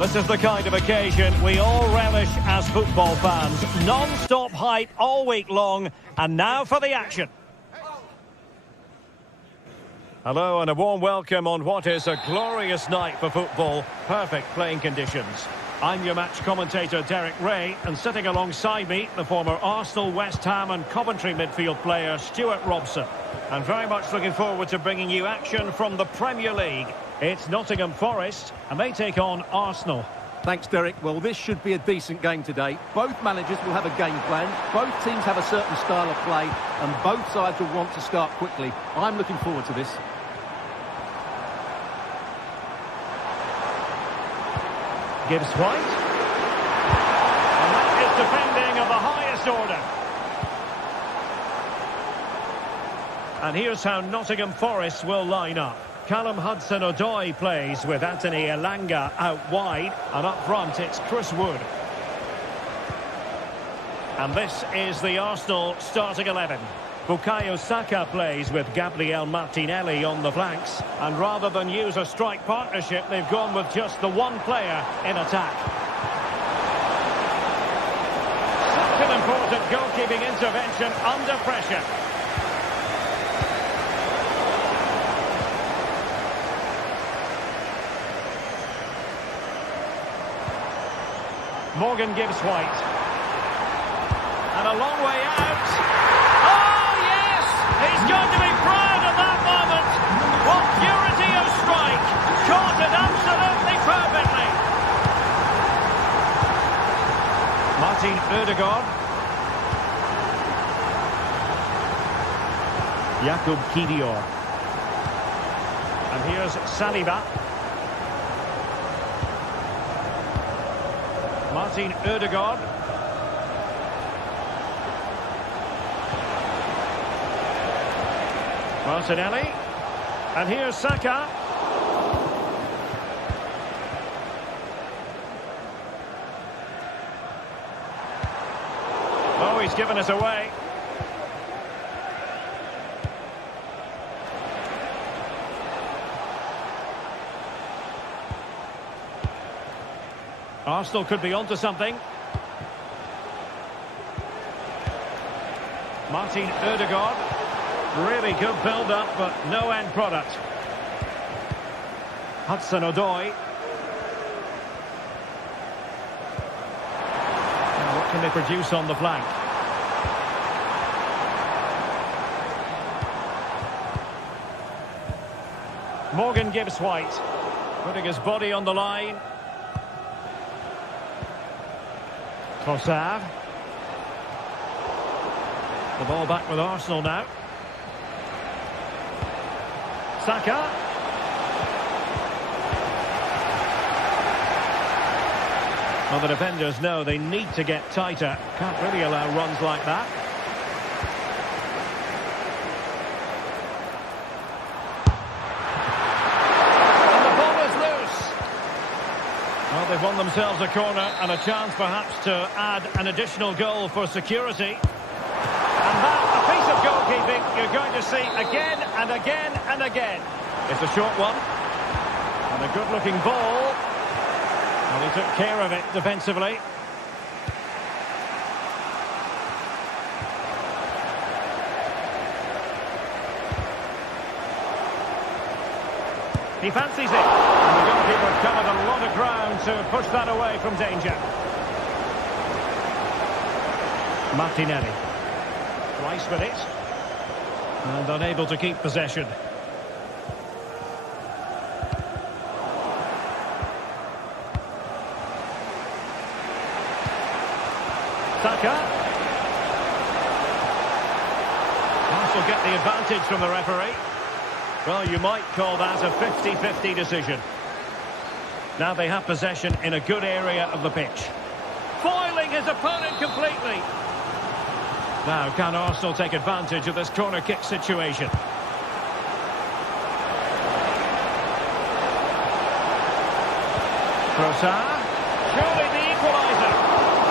This is the kind of occasion we all relish as football fans. Non-stop hype all week long, and now for the action. Hello and a warm welcome on what is a glorious night for football. Perfect playing conditions. I'm your match commentator Derek Ray, and sitting alongside me, the former Arsenal, West Ham and Coventry midfield player Stuart Robson. And very much looking forward to bringing you action from the Premier League. It's Nottingham Forest, and they take on Arsenal. Thanks, Derek. Well, this should be a decent game today. Both managers will have a game plan. Both teams have a certain style of play, and both sides will want to start quickly. I'm looking forward to this. Gibbs White. And that is defending of the highest order. And here's how Nottingham Forest will line up. Callum Hudson-Odoi plays with Anthony Elanga out wide, and up front it's Chris Wood. And this is the Arsenal starting 11. Bukayo Saka plays with Gabriel Martinelli on the flanks, and rather than use a strike partnership, they've gone with just the one player in attack. Such an important goalkeeping intervention under pressure. Morgan Gibbs White. And a long way out. Oh, yes! He's going to be proud of that moment. What purity of strike. Caught it absolutely perfectly. Martin Ødegaard. Jakub Kiwior. And here's Saliba. Martin Ødegaard. Martinelli. And here's Saka. Oh, he's given us away. Arsenal could be onto something. Martin Ødegaard. Really good build-up, but no end product. Hudson-Odoi. Now, what can they produce on the flank? Morgan Gibbs White. Putting his body on the line. Trossard. The ball back with Arsenal now. Saka. Well, the defenders know they need to get tighter. Can't really allow runs like that. And the ball is loose. Well, they've won themselves a corner and a chance perhaps to add an additional goal for security. And that, a piece of goalkeeping you're going to see again and again and again. It's a short one. And a good-looking ball. Well, he took care of it defensively. He fancies it. And the goalkeeper covered a lot of ground to push that away from danger. Martinelli. Rice with it. And unable to keep possession. Saka. Arsenal get the advantage from the referee. Well, you might call that a 50-50 decision. Now they have possession in a good area of the pitch. Foiling his opponent completely. Now, can Arsenal take advantage of this corner kick situation? Trossard. Surely the equaliser.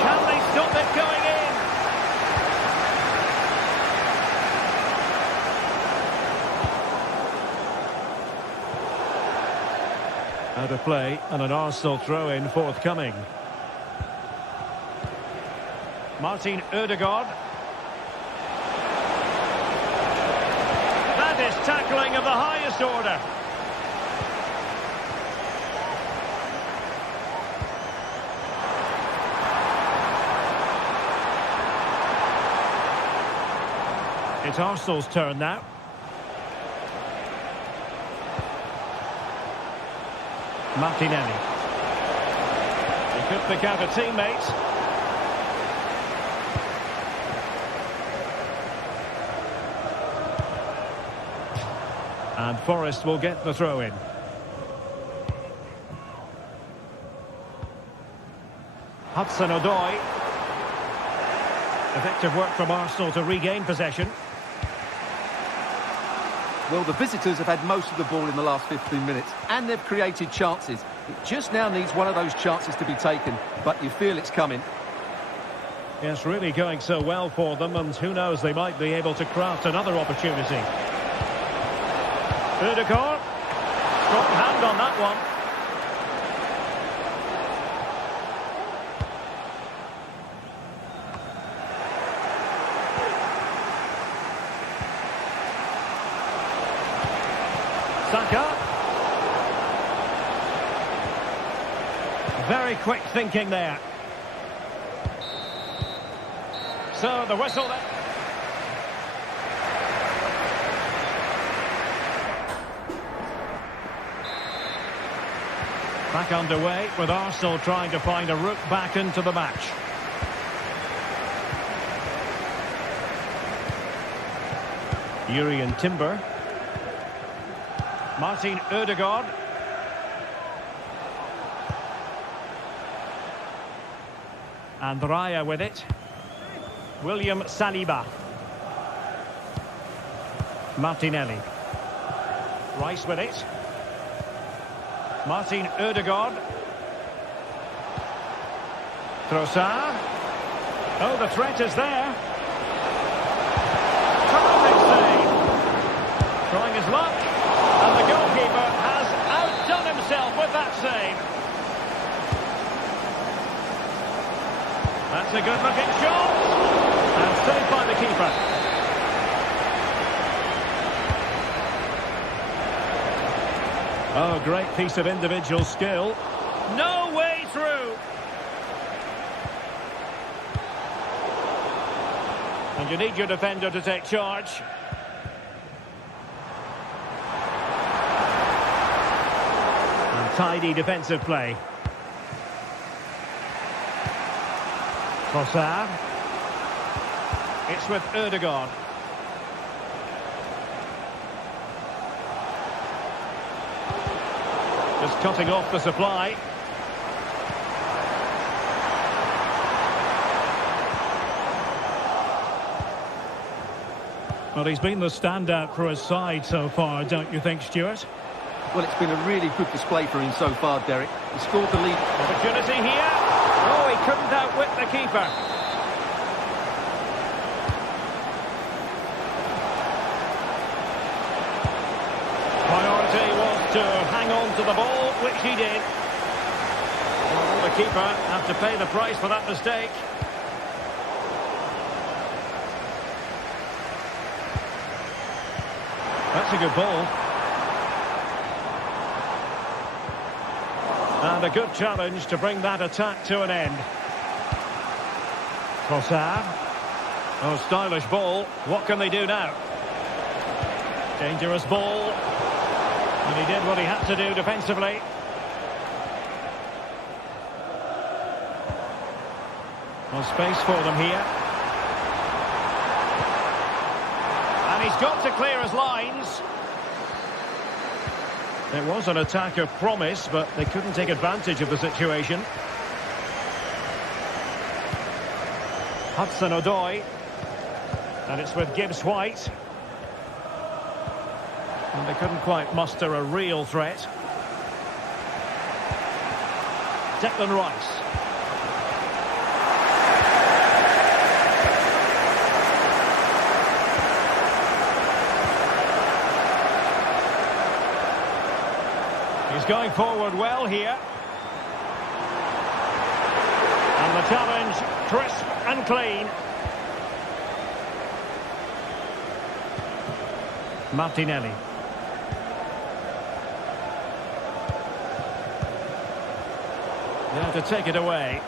Can they stop it going in? Out of play, and an Arsenal throw-in forthcoming. Martin Ødegaard. That is tackling of the highest order. It's Arsenal's turn now. Martinelli. He could pick out a teammate. And Forest will get the throw-in. Hudson-Odoi. Effective work from Arsenal to regain possession. Well, the visitors have had most of the ball in the last 15 minutes, and they've created chances. It just now needs one of those chances to be taken, but you feel it's coming. Yes, really going so well for them, and who knows, they might be able to craft another opportunity. Ødegaard. Strong hand on that one. Saka. Very quick thinking there. So the whistle there. Back underway with Arsenal trying to find a route back into the match. Jurrien Timber. Martin Ødegaard. And Raya with it. William Saliba. Martinelli. Rice with it. Martin Ødegaard. Trossard. Oh, the threat is there. Terrific save. Trying his luck. And the goalkeeper has outdone himself with that save. That's a good-looking shot. And saved by the keeper. Oh, great piece of individual skill. No way through. And you need your defender to take charge. And tidy defensive play. Trossard. It's with Ødegaard. Just cutting off the supply. Well, he's been the standout for his side so far, don't you think, Stuart? Well, it's been a really good display for him so far, Derek. He scored the lead. Opportunity here. Oh, he couldn't outwit the keeper. Priority was to hang on to the ball, which he did. Well, the keeper had to pay the price for that mistake. That's a good ball. And a good challenge to bring that attack to an end. Trossard. Oh, stylish ball. What can they do now? Dangerous ball. And he did what he had to do defensively. Well, space for them here. And he's got to clear his lines. It was an attack of promise, but they couldn't take advantage of the situation. Hudson-Odoi. And it's with Gibbs-White. And they couldn't quite muster a real threat. Declan Rice. He's going forward well here. And the challenge, crisp and clean. Martinelli. They have to take it away.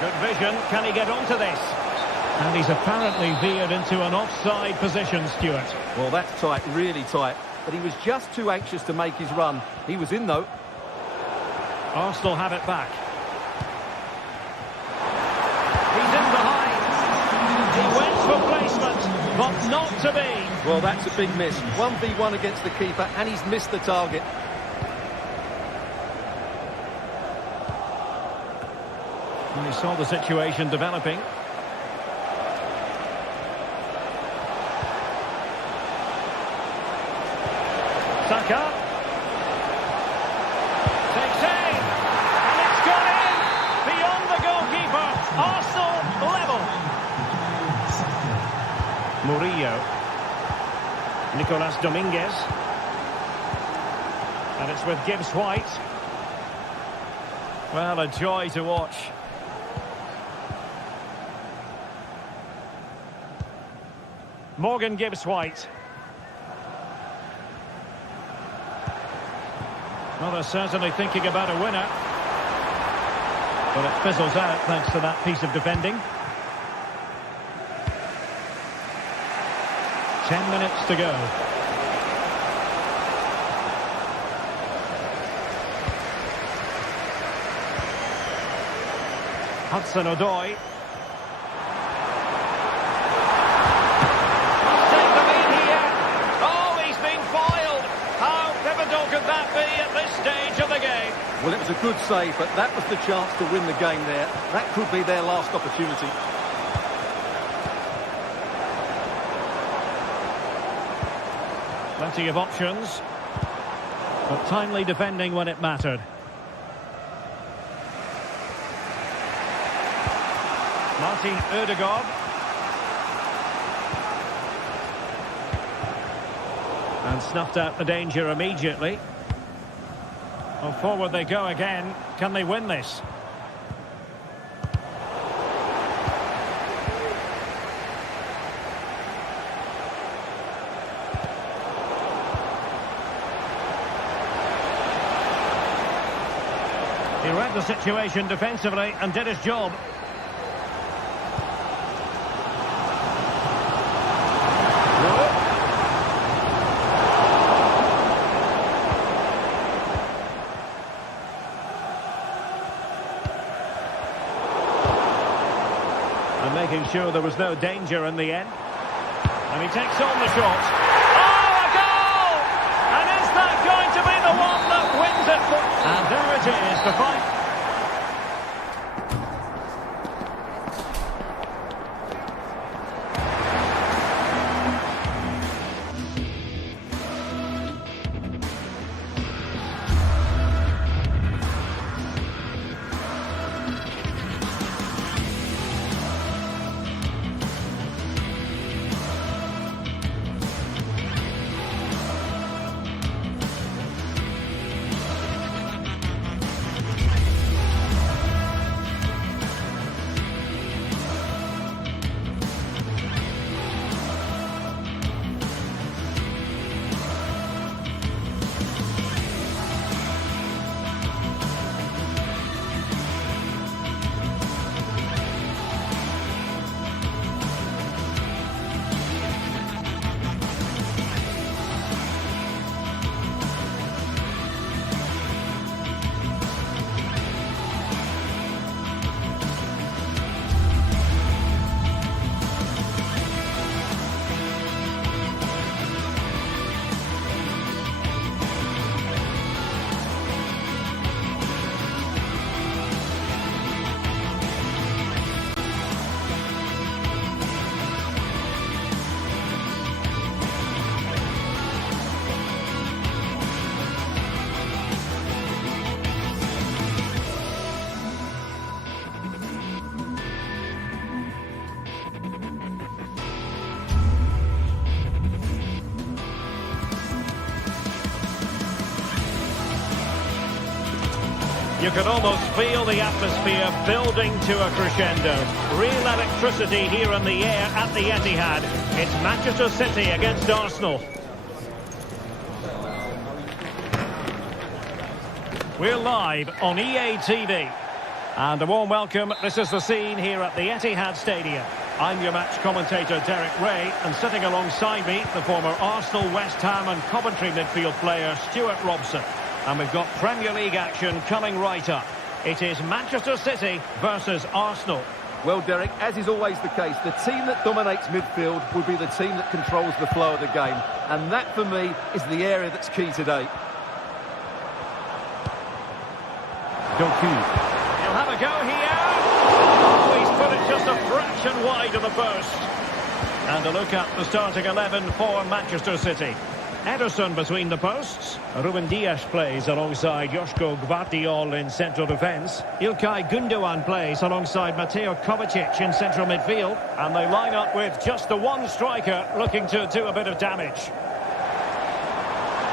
Good vision. Can he get onto this? And he's apparently veered into an offside position, Stuart. Well, that's tight, really tight. But he was just too anxious to make his run. He was in, though. Arsenal have it back. He's in behind. He went for placement, but not to be. Well, that's a big miss. 1v1 against the keeper, and he's missed the target. And he saw the situation developing. Saka. Takes aim. And it's gone in. Beyond the goalkeeper. Arsenal level. Murillo. Nicolas Dominguez. And it's with Gibbs-White. Well, a joy to watch. Morgan Gibbs-White. Well, they're certainly thinking about a winner. But it fizzles out thanks to that piece of defending. 10 minutes to go. Hudson-Odoi. Could that be at this stage of the game? Well, it was a good save, but that was the chance to win the game there. That could be their last opportunity. Plenty of options, but timely defending when it mattered. Martin Ødegaard. And snuffed out the danger immediately. Well, forward they go again. Can they win this? He read the situation defensively and did his job. And making sure there was no danger in the end. And he takes on the shot. Oh, a goal! And is that going to be the one that wins it? And there it is, the fight. You could almost feel the atmosphere building to a crescendo. Real electricity here in the air at the Etihad. It's Manchester City against Arsenal. We're live on EA TV. And a warm welcome. This is the scene here at the Etihad Stadium. I'm your match commentator, Derek Ray, and sitting alongside me, the former Arsenal, West Ham and Coventry midfield player, Stuart Robson. And we've got Premier League action coming right up. It is Manchester City versus Arsenal. Well, Derek, as is always the case, the team that dominates midfield will be the team that controls the flow of the game. And that, for me, is the area that's key today. Doku. He'll have a go here. Oh, he's put it just a fraction wide of the post. And a look at the starting 11 for Manchester City. Ederson between the posts. Ruben Dias plays alongside Joško Gvardiol in central defence. Ilkay Gundogan plays alongside Mateo Kovacic in central midfield. And they line up with just the one striker looking to do a bit of damage.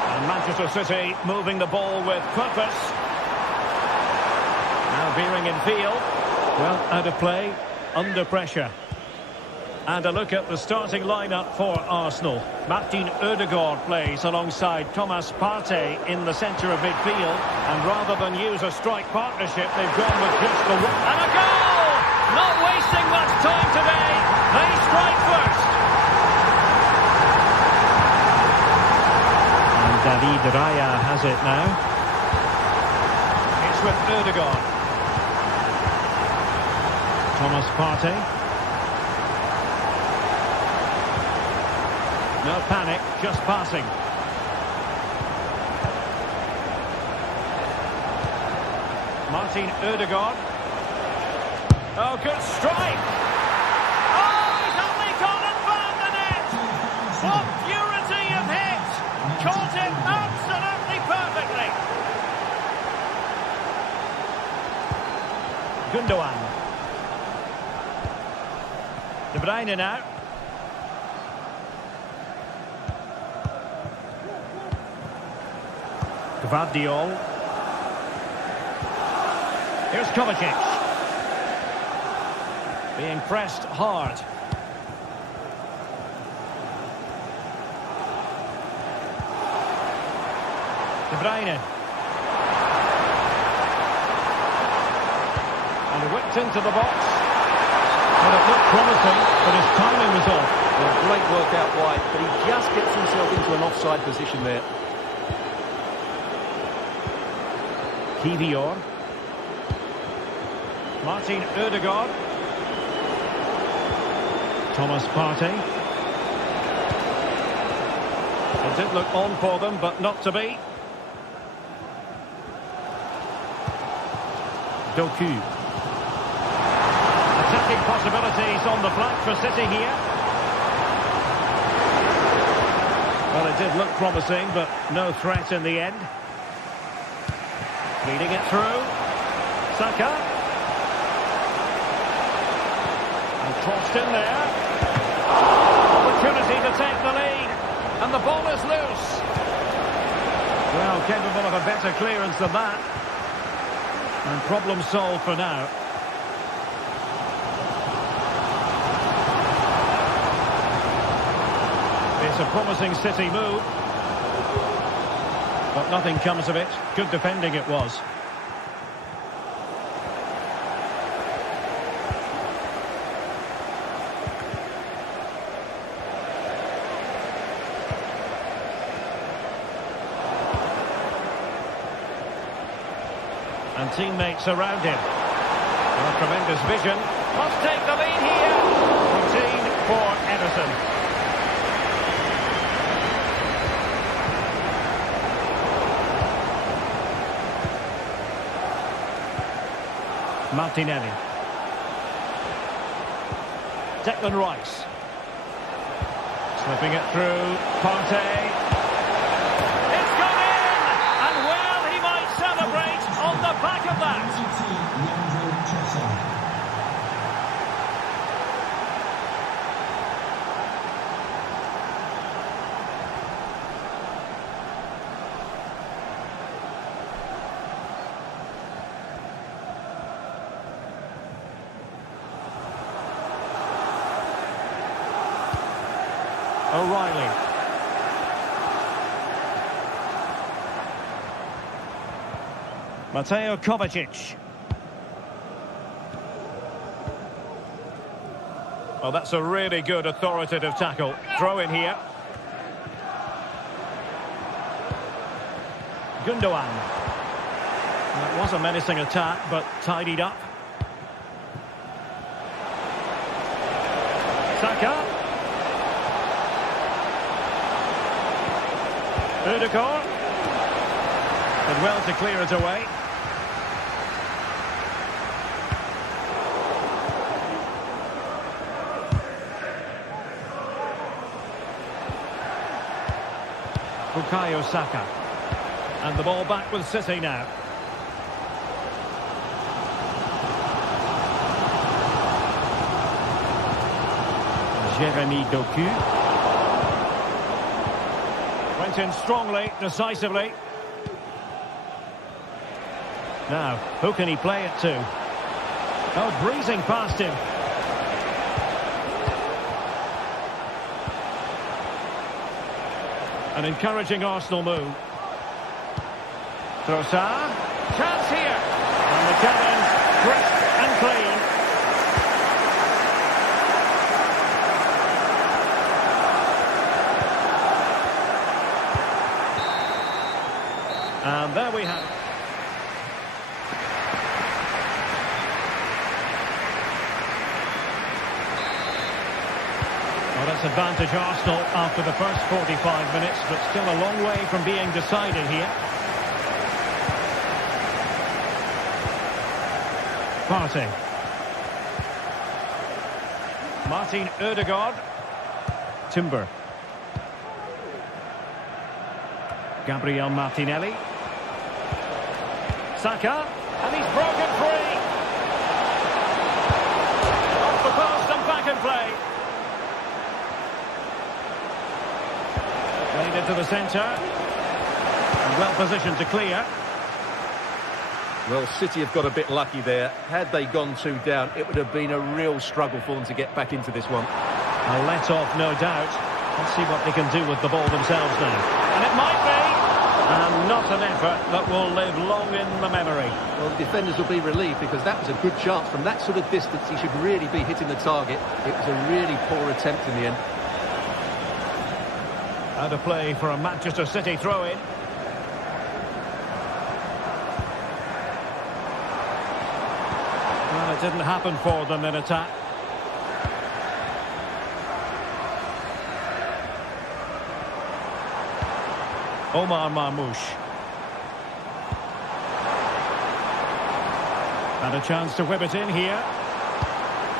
And Manchester City moving the ball with purpose. Now veering in field. Well, out of play, under pressure. And a look at the starting lineup for Arsenal. Martin Ødegaard plays alongside Thomas Partey in the centre of midfield. And rather than use a strike partnership, they've gone with just the one. And a goal! Not wasting much time today. They strike first. And David Raya has it now. It's with Ødegaard. Thomas Partey. No panic, just passing. Martin Ødegaard. Oh, good strike! Oh, he's only gone and found the net! What purity of hit! Caught it absolutely perfectly! Gundogan. De Bruyne now. Gvardiol. Here's Kovacic. Being pressed hard. De Bruyne. And whipped into the box. And it looked promising, but his timing was off. Well, great work out wide, but he just gets himself into an offside position there. Kivior. Martin Ødegaard. Thomas Partey. It did look on for them, but not to be. Doku. Attacking possibilities on the flank for City here. Well, it did look promising, but no threat in the end. Leading it through. Saka. And crossed in there. Opportunity to take the lead. And the ball is loose. Well, capable of a better clearance than that. And problem solved for now. It's a promising City move. But nothing comes of it. Good defending it was. And teammates around him. Well, tremendous vision. Must take the lead here. Routine for Ederson. Martinelli. Declan Rice. Slipping it through. Partey. It's gone in! And well, he might celebrate on the back of that. O'Reilly. Mateo Kovacic. Well, that's a really good authoritative tackle. Throw in here. Gundogan. That was a menacing attack, but tidied up. Saka. Ødegaard. Did well to clear it away. Bukayo Saka. And the ball back with City now. Jeremy Doku. Went in strongly, decisively. Now, who can he play it to? Oh, breezing past him. An encouraging Arsenal move. Trossard. Chance here. And the challenge, crisp and clean. And there we have it. Well, that's advantage Arsenal after the first 45 minutes, but still a long way from being decided here. Partey. Martin Ødegaard. Timber. Gabriel Martinelli. Saka. And he's broken free. Off the post and back in play. Played into the centre. And well positioned to clear. Well, City have got a bit lucky there. Had they gone 2 down, it would have been a real struggle for them to get back into this one. A let-off, no doubt. Let's see what they can do with the ball themselves now. And it might be. And not an effort that will live long in the memory. Well, the defenders will be relieved because that was a good chance. From that sort of distance, he should really be hitting the target. It was a really poor attempt in the end. Out of play for a Manchester City throw-in. Well, it didn't happen for them in attack. Omar Marmoush. And a chance to whip it in here.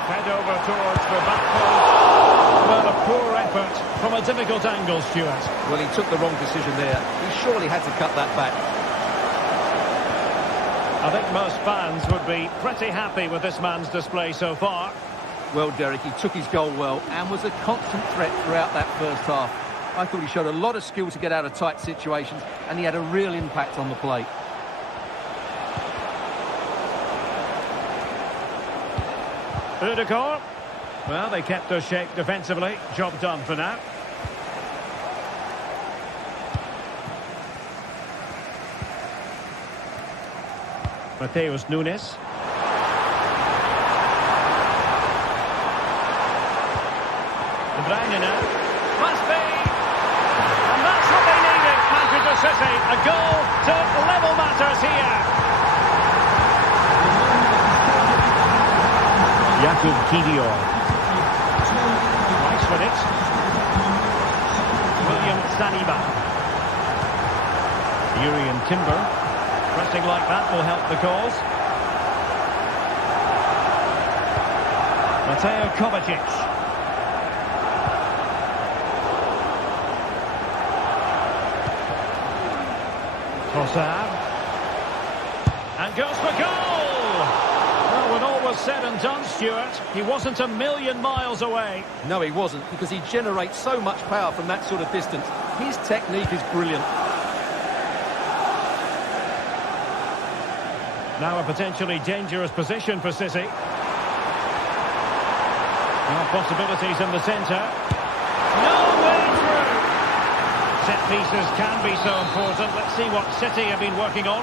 Head over towards the back post. Well, a poor effort from a difficult angle, Stuart. Well, he took the wrong decision there. He surely had to cut that back. I think most fans would be pretty happy with this man's display so far. Well, Derek, he took his goal well and was a constant threat throughout that first half. I thought he showed a lot of skill to get out of tight situations, and he had a real impact on the play. Ødegaard. Well, they kept their shape defensively. Job done for now. Mateus Nunes. De Bruyne now. Must be. And that's what they needed, Manchester City. A goal to level matters here. Jakub Kiwior. Nice with it. William Saliba. Urian Timber. Pressing like that will help the cause. Mateo Kovacic. Trossard. And goes for goal! Well, when all was said and done, Stuart, he wasn't a million miles away. No, he wasn't, because he generates so much power from that sort of distance. His technique is brilliant. Now a potentially dangerous position for City. Now possibilities in the centre. No way! set pieces can be so important. Let's see what City have been working on.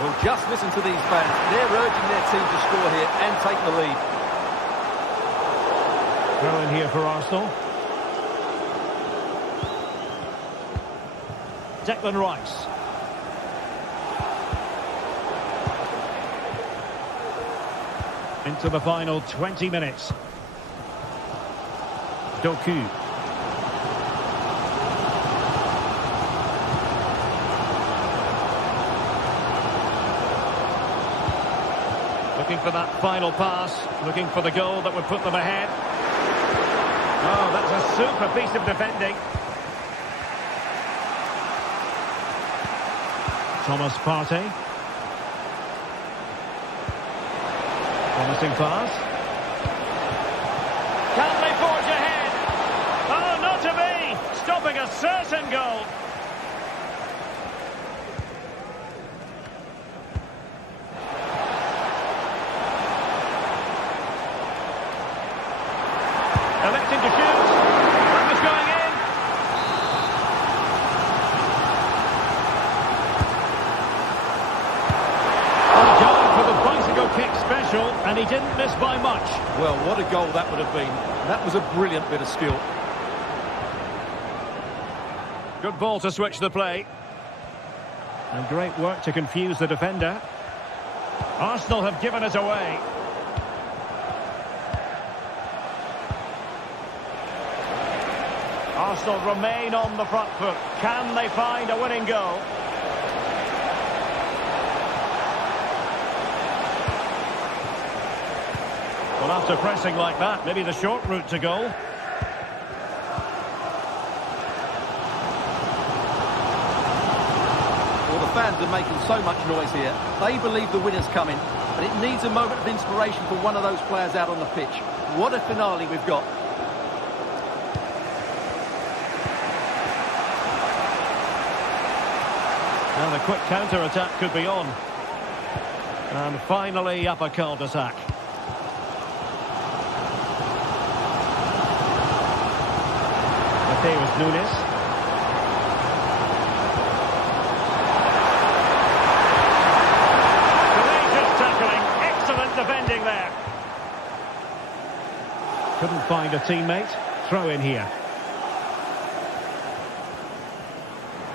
Well, just listen to these fans. They're urging their team to score here and take the lead. Throw in here for Arsenal. Declan Rice. Into the final 20 minutes. Doku. Looking for that final pass, looking for the goal that would put them ahead. Oh, that's a super piece of defending. Thomas Partey. Promising pass. Can they forge ahead? Oh, not to be! Stopping a certain goal. Electing to shoot. That was going in. Going for the bicycle kick special, and he didn't miss by much. Well, what a goal that would have been. That was a brilliant bit of skill. Good ball to switch the play. And great work to confuse the defender. Arsenal have given it away. Arsenal remain on the front foot. Can they find a winning goal? Well, after pressing like that, maybe the short route to goal. Well, the fans are making so much noise here. They believe the winner's coming, but it needs a moment of inspiration for one of those players out on the pitch. What a finale we've got. And the quick counter-attack could be on. And finally up a cul-de-sac. Mateus Nunes. Courageous tackling. Excellent defending there. Couldn't find a teammate. Throw in here.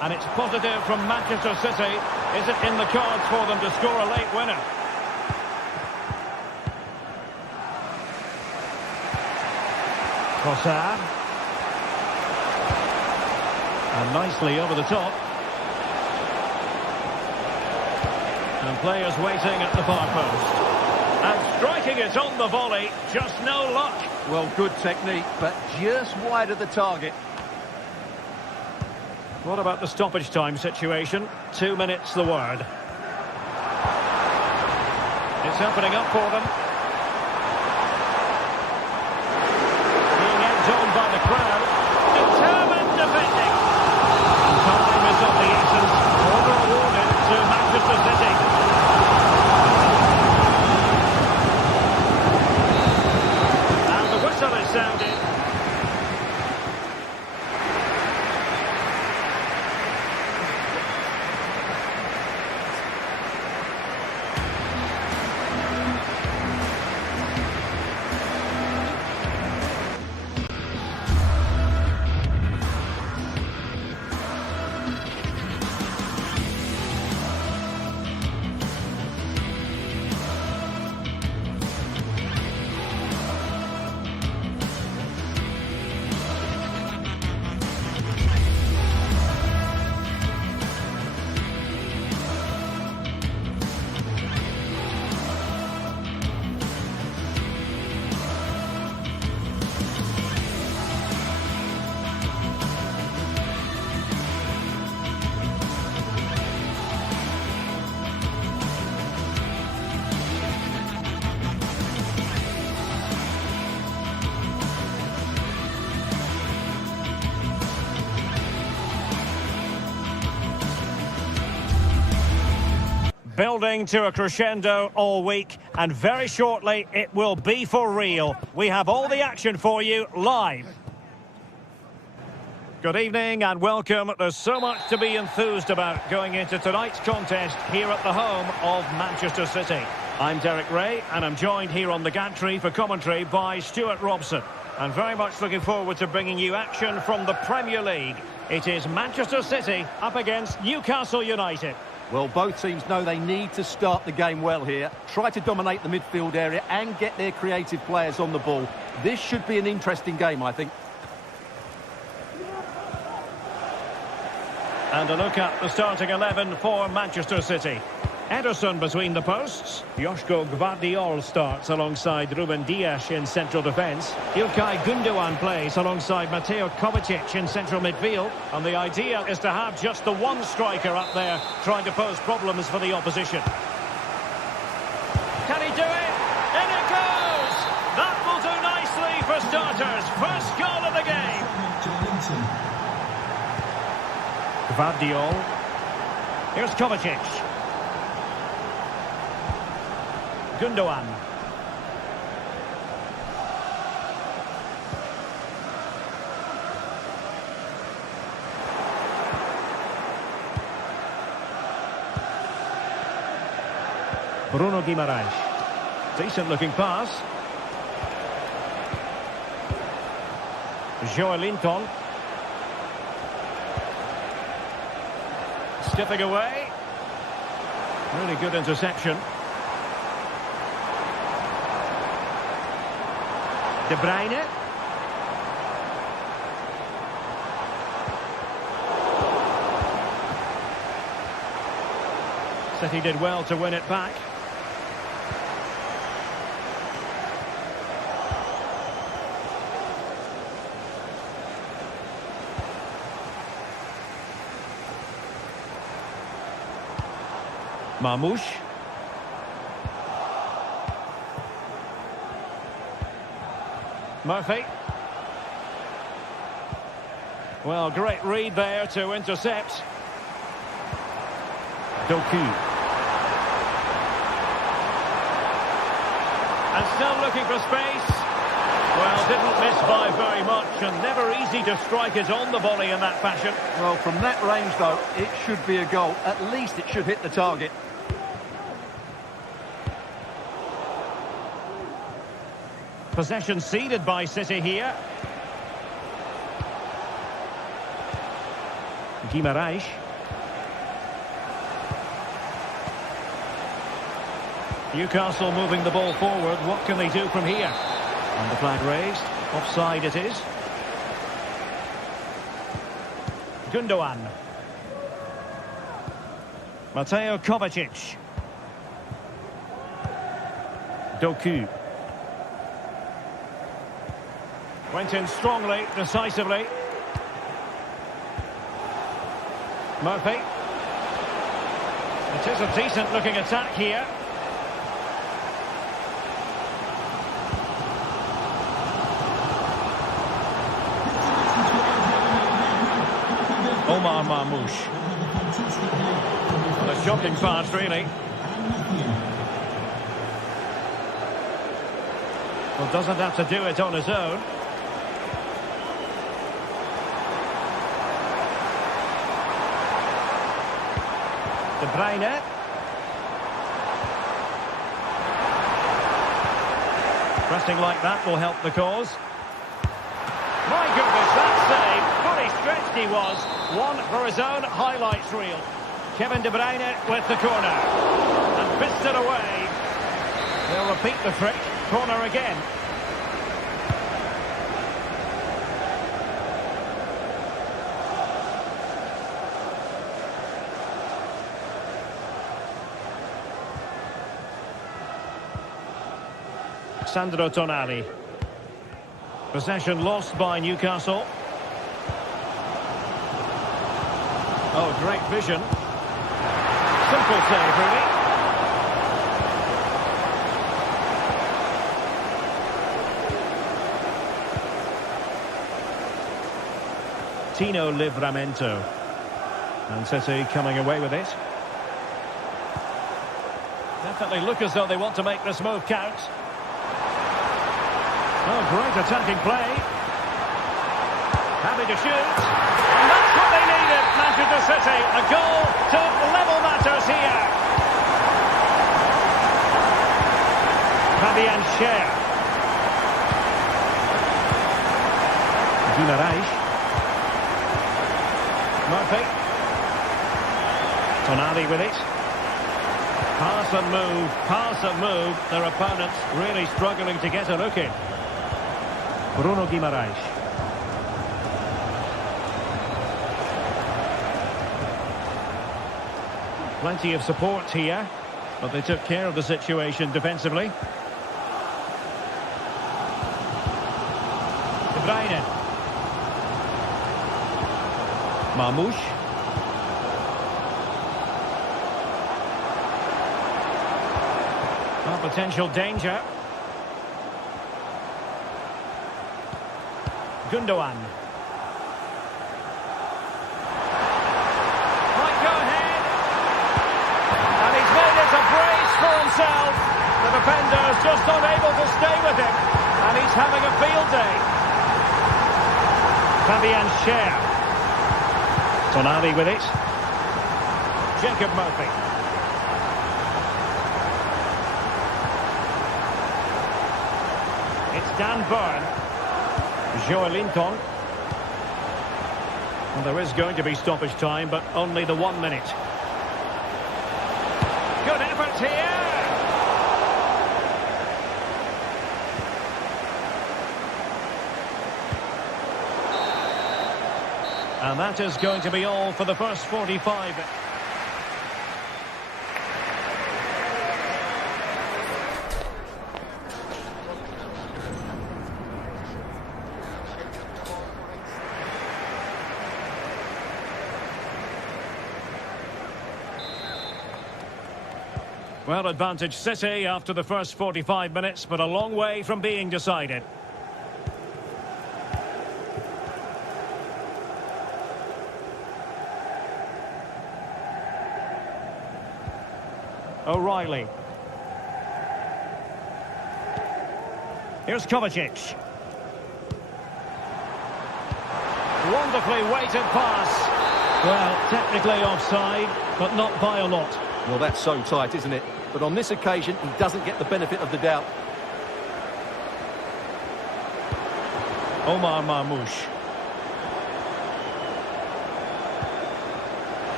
And it's positive from Manchester City. Is it in the cards for them to score a late winner? Trossard. And nicely over the top. And players waiting at the far post. And striking it on the volley. Just no luck. Well, good technique, but just wide of the target. What about the stoppage time situation? 2 minutes, the word. It's opening up for them. Being edged on by the crowd. Determined defending. And time is of the essence. Order awarded to Manchester City. And the whistle is sounded. Building to a crescendo all week, and very shortly it will be for real. We have all the action for you live. Good evening and welcome. There's so much to be enthused about going into tonight's contest here at the home of Manchester City. I'm Derek Ray and I'm joined here on the gantry for commentary by Stuart Robson. And very much looking forward to bringing you action from the Premier League. It is Manchester City up against Newcastle United. Well, both teams know they need to start the game well here. Try to dominate the midfield area and get their creative players on the ball. This should be an interesting game, I think. And a look at the starting 11 for Manchester City. Ederson between the posts. Joško Gvardiol starts alongside Ruben Dias in central defence. Ilkay Gundogan plays alongside Mateo Kovacic in central midfield. And the idea is to have just the one striker up there trying to pose problems for the opposition. Can he do it? In it goes! That will do nicely for starters. First goal of the game. Gvardiol. Here's Kovacic. Gundogan. Bruno Guimaraes. Decent looking pass. Joelinton. Stiffing away. Really good interception. De Bruyne. City did well to win it back. Marmoush. Murphy. Well, great read there to intercept. Doku. And still looking for space. Well, didn't miss by very much and never easy to strike it on the volley in that fashion. Well, from that range, though, it should be a goal. At least it should hit the target. Possession ceded by City here. Guimaraes. Newcastle moving the ball forward. What can they do from here? And the flag raised. Offside it is. Gundogan. Mateo Kovacic. Doku. Went in strongly, decisively. Murphy. It is a decent-looking attack here. Omar Marmoush. Well, a shocking pass, really. Well, doesn't have to do it on his own. De Bruyne. Pressing like that will help the cause. My goodness, that save. Fully stretched he was. One for his own highlights reel. Kevin De Bruyne with the corner. And fisted away. They'll repeat the trick. Corner again. Sandro Tonali. Possession lost by Newcastle. Oh, great vision. Simple save, really. Tino Livramento. And City coming away with it. Definitely look as though they want to make this move count. Oh, great attacking play. Happy to shoot. And that's what they needed, Manchester City. A goal to level matters here. Fabian Schär. Guimaraes. Murphy. Tonali with it. Pass and move. Their opponents really struggling to get a look in. Bruno Guimaraes. Plenty of support here, but they took care of the situation defensively. De Bruyne. Marmoush. Potential danger. Gundogan. Might go ahead. And he's made it a brace for himself. The defender is just unable to stay with him. And he's having a field day. Fabian Schär. Tonali with it. Jacob Murphy. It's Dan Burn. Joelinton. Well, there is going to be stoppage time, but only the 1 minute. Good effort here. And that is going to be all for the first 45. Well, advantage City after the first 45 minutes, but a long way from being decided. O'Reilly. Here's Kovacic. Wonderfully weighted pass. Well, technically offside, but not by a lot. Well, that's so tight, isn't it? But on this occasion, he doesn't get the benefit of the doubt. Omar Marmoush.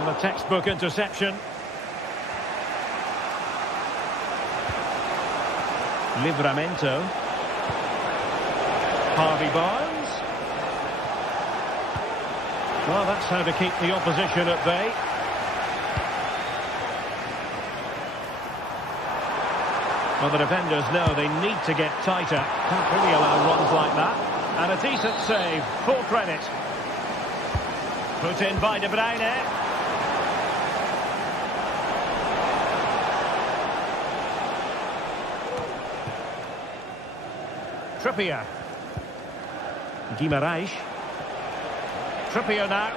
And a textbook interception. Livramento. Harvey Barnes. Well, that's how to keep the opposition at bay. Well, the defenders know they need to get tighter. Can't really allow runs like that. And a decent save. Full credit. Put in by De Bruyne. Trippier. Guimaraes. Trippier now.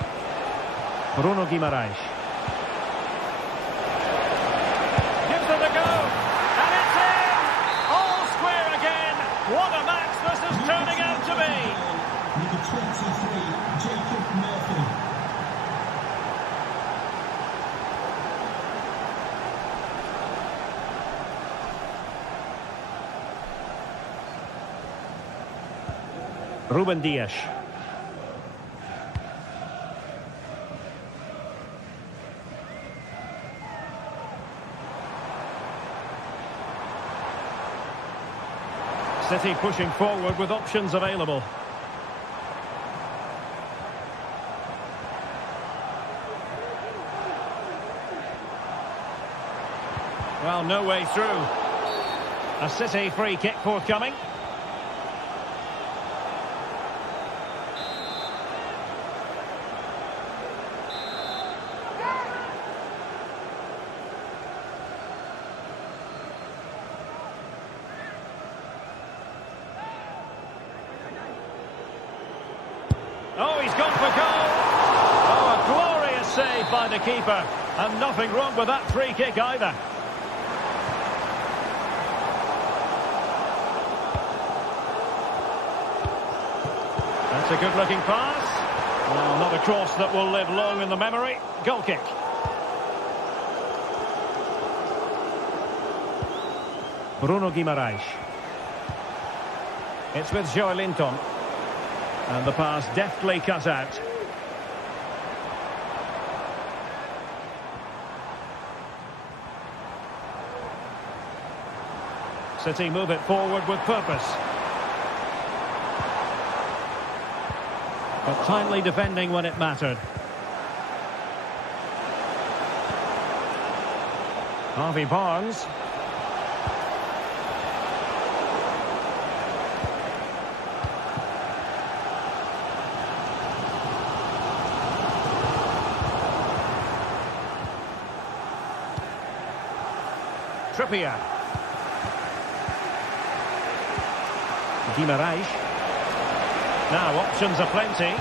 Bruno Guimaraes. Gives it a go. And it's in! All square again. What a match this is turning out to be. Number 23, Jacob Murphy. Ruben Dias. City pushing forward with options available. Well, no way through. A City free kick forthcoming. Oh, he's gone for goal. Oh, a glorious save by the keeper. And nothing wrong with that free kick either. It's a good-looking pass. Well, not a cross that will live long in the memory. Goal kick. Bruno Guimaraes. It's with Joelinton. And the pass deftly cut out. City move it forward with purpose. But timely defending when it mattered. Harvey Barnes. Trippier. Guimaraes. Now options are plenty.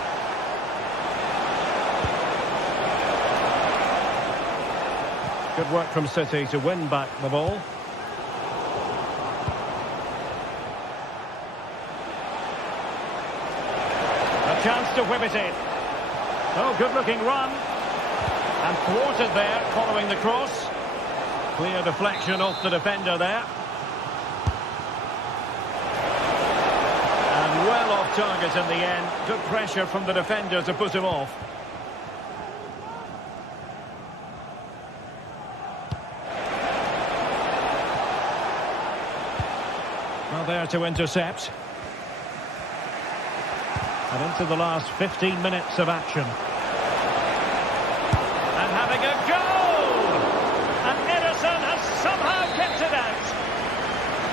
Good work from City to win back the ball. A chance to whip it in. Oh, good looking run. And thwarted there following the cross. Clear deflection off the defender there. And well off target in the end. Good pressure from the defender to put him off. Well, there to intercept. And into the last 15 minutes of action. And having a goal! And Ederson has somehow kept it out.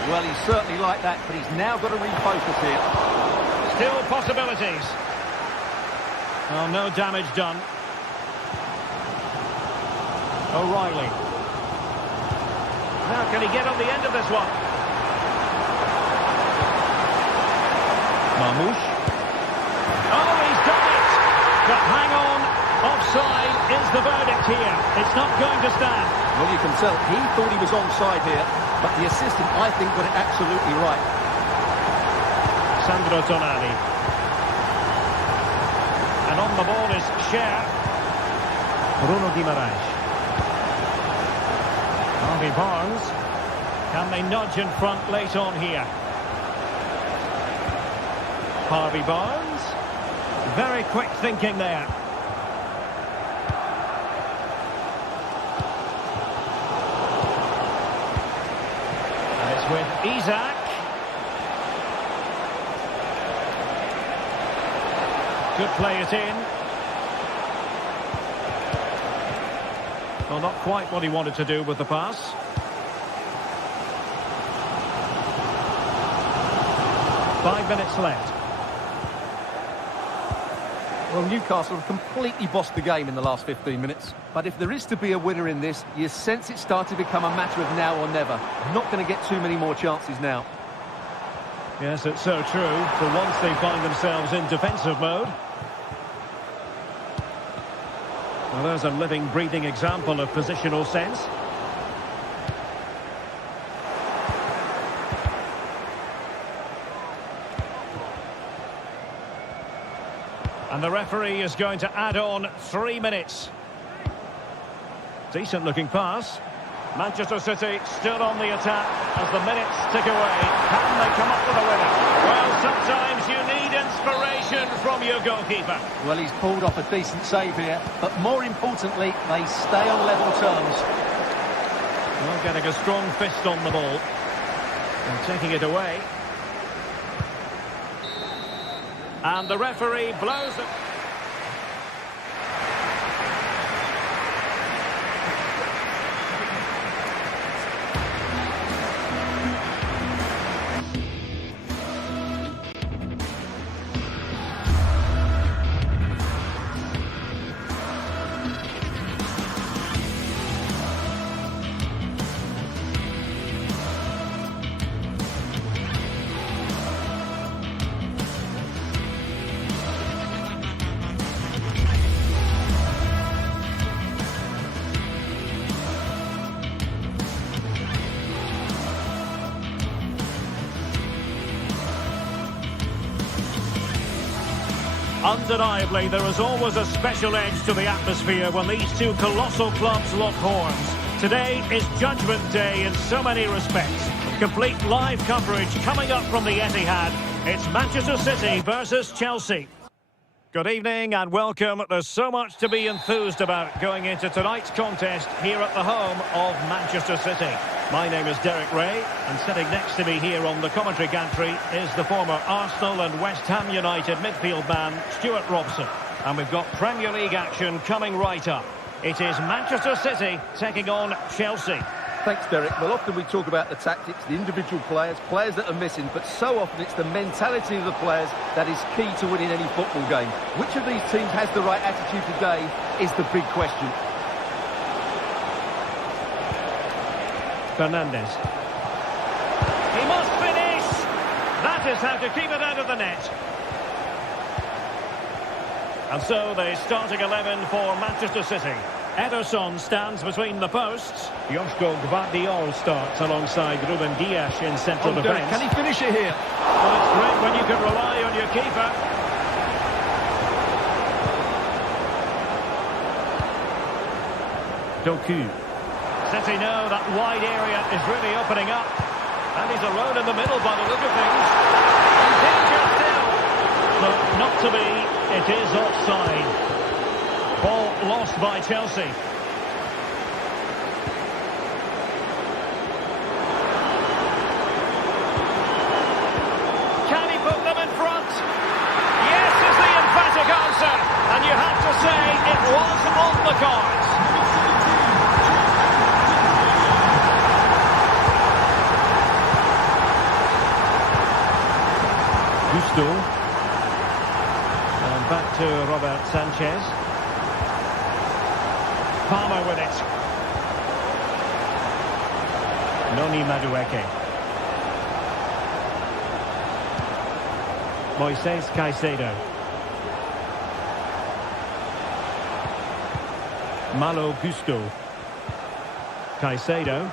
Well, he's certainly like that, but he's now got to refocus here. Still possibilities. Oh, no damage done. O'Reilly. Now can he get on the end of this one? Marmoush. Oh, he's done it! But hang on, offside is the verdict here. It's not going to stand. Well, you can tell he thought he was onside here, but the assistant, I think, got it absolutely right. Sandro Tonali. And on the ball is Cher. Bruno Guimaraes. Harvey Barnes. Can they nudge in front late on here? Harvey Barnes. Very quick thinking there. And it's with Isak. Could play it in. Well, not quite what he wanted to do with the pass. Five minutes left. Well, Newcastle have completely bossed the game in the last 15 minutes. But if there is to be a winner in this, you sense it's starting to become a matter of now or never. Not going to get too many more chances now. Yes, it's so true. For once they find themselves in defensive mode. Well, there's a living, breathing example of positional sense. And the referee is going to add on 3 minutes. Decent looking pass. Manchester City still on the attack as the minutes tick away. Can they come up with a winner? Well, sometimes you need inspiration from your goalkeeper. Well, he's pulled off a decent save here, but more importantly, they stay on level terms. Well, getting a strong fist on the ball. And taking it away. And the referee blows it. Undeniably, there is always a special edge to the atmosphere when these two colossal clubs lock horns. Today is Judgment Day in so many respects. Complete live coverage coming up from the Etihad. It's Manchester City versus Chelsea. Good evening and welcome. There's so much to be enthused about going into tonight's contest here at the home of Manchester City. My name is Derek Ray, and sitting next to me here on the commentary gantry is the former Arsenal and West Ham United midfield man, Stuart Robson. And we've got Premier League action coming right up. It is Manchester City taking on Chelsea. Thanks, Derek. Well, often we talk about the tactics, the individual players that are missing, but so often it's the mentality of the players that is key to winning any football game. Which of these teams has the right attitude today is the big question. Fernandes. He must finish! That is how to keep it out of the net. And so the starting 11 for Manchester City. Ederson stands between the posts. Joshko Gvardiol starts alongside Ruben Dias in central defence. Can he finish it here? Well, it's great when you can rely on your keeper. Doku. City know that wide area is really opening up. And he's alone in the middle by the look of things. In danger still. No, not to be. It is offside. Ball lost by Chelsea. Can he put them in front? Yes is the emphatic answer. And you have to say it was on the cards. Gusto. And back to Robert Sanchez. Palmer with it. Noni Madueke. Moises Caicedo. Malo Gusto. Caicedo.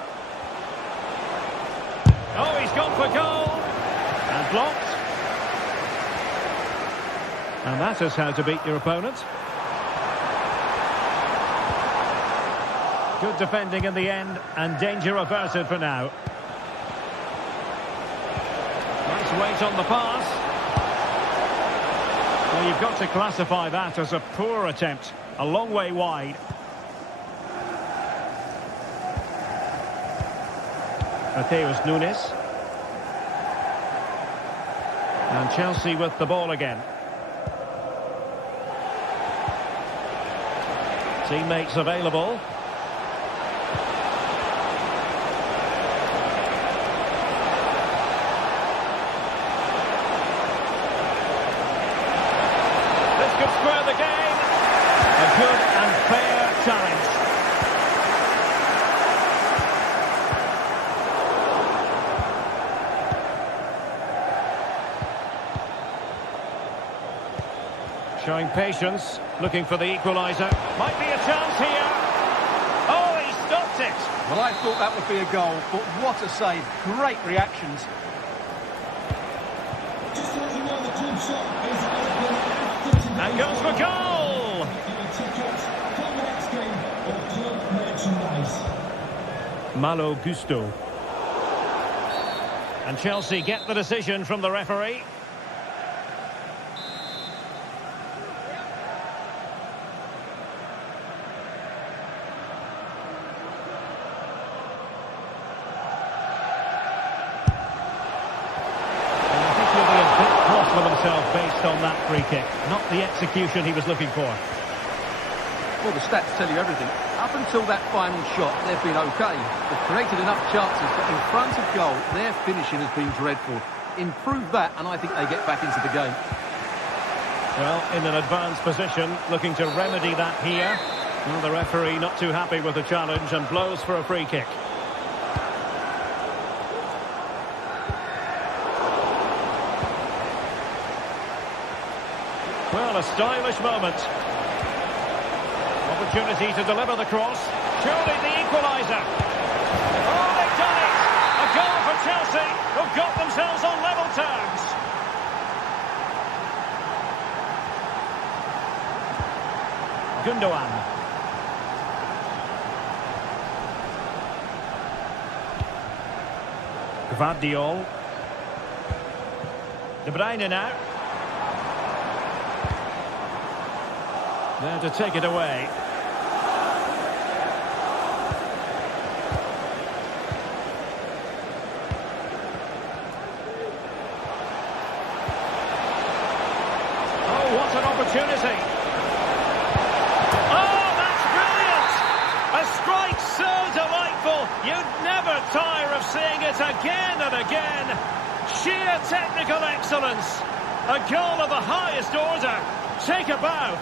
Oh, he's gone for goal. And blocked. And that is how to beat your opponent. Good defending in the end, and danger averted for now. Nice weight on the pass. Well, you've got to classify that as a poor attempt. A long way wide. Matheus Nunes. And Chelsea with the ball again. Teammates available. Could square the game. A good and fair challenge. Showing patience, looking for the equaliser. Might be a chance here. Oh, he stopped it. Well, I thought that would be a goal, but what a save. Great reactions. Just to let you know, the jump shot is and goes for goal! Malo Gusto. And Chelsea get the decision from the referee. Based on that free kick, not the execution he was looking for. Well, the stats tell you everything. Up until that final shot, they've been okay. They've created enough chances, but in front of goal, their finishing has been dreadful. Improve that, and I think they get back into the game. Well, in an advanced position, looking to remedy that here. Well, the referee not too happy with the challenge and blows for a free kick. Well, a stylish moment. Opportunity to deliver the cross. Surely the equaliser. Oh, they've done it! A goal for Chelsea, who've got themselves on level terms. Gundogan. Gvardiol. De Bruyne now. There to take it away. Oh, what an opportunity. Oh, that's brilliant! A strike so delightful, you'd never tire of seeing it again and again. Sheer technical excellence. A goal of the highest order. Take a bow.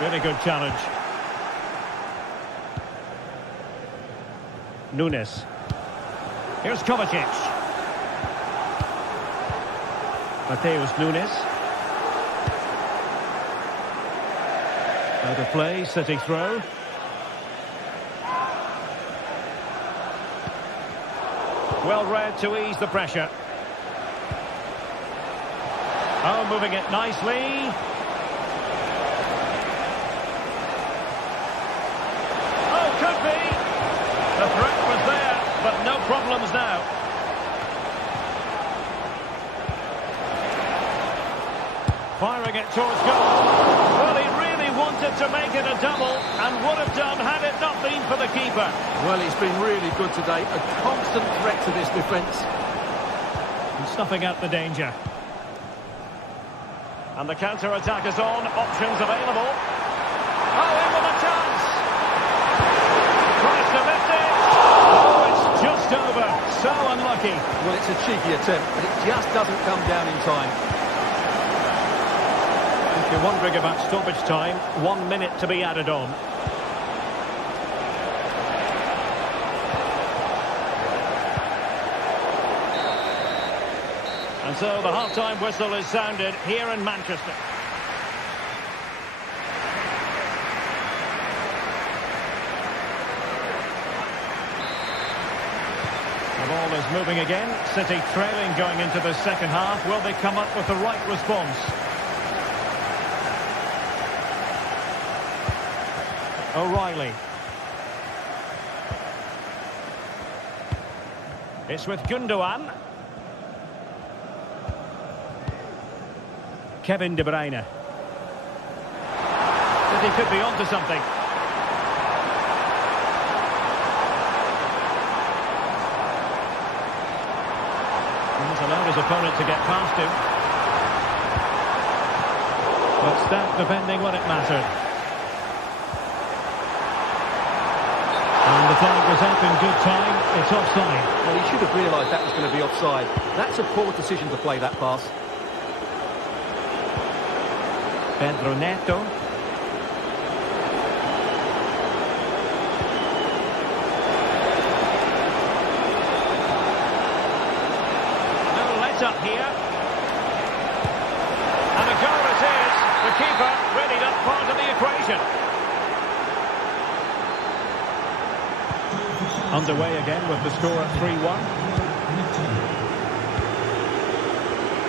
Really good challenge. Nunes. Here's Kovacic. Mateus Nunes. Out of play, City throw. Well read to ease the pressure. Oh, moving it nicely. Oh, could be. The threat was there, but no problems now. Firing it towards goal. Well, he really wanted to make it a double and would have done had it not been for the keeper. Well, he's been really good today. A constant threat to this defence. And snuffing out the danger. And the counter-attack is on. Options available. Oh, in with a chance. Tries to lift it. Oh, it's just over. So unlucky. Well, it's a cheeky attempt, but it just doesn't come down in time. If you're wondering about stoppage time, 1 minute to be added on. And so the half-time whistle is sounded here in Manchester. The ball is moving again. City trailing going into the second half. Will they come up with the right response? O'Reilly. It's with Gundogan. Kevin De Bruyne. City could be onto something. He's allowed his opponent to get past him. But stat defending when it mattered. And the flag was up in good time. It's offside. Well, he should have realised that was going to be offside. That's a poor decision to play that pass. Pedro Neto. No let up here. And a goal it is. The keeper readied up part of the equation. Underway again with the score at 3-1.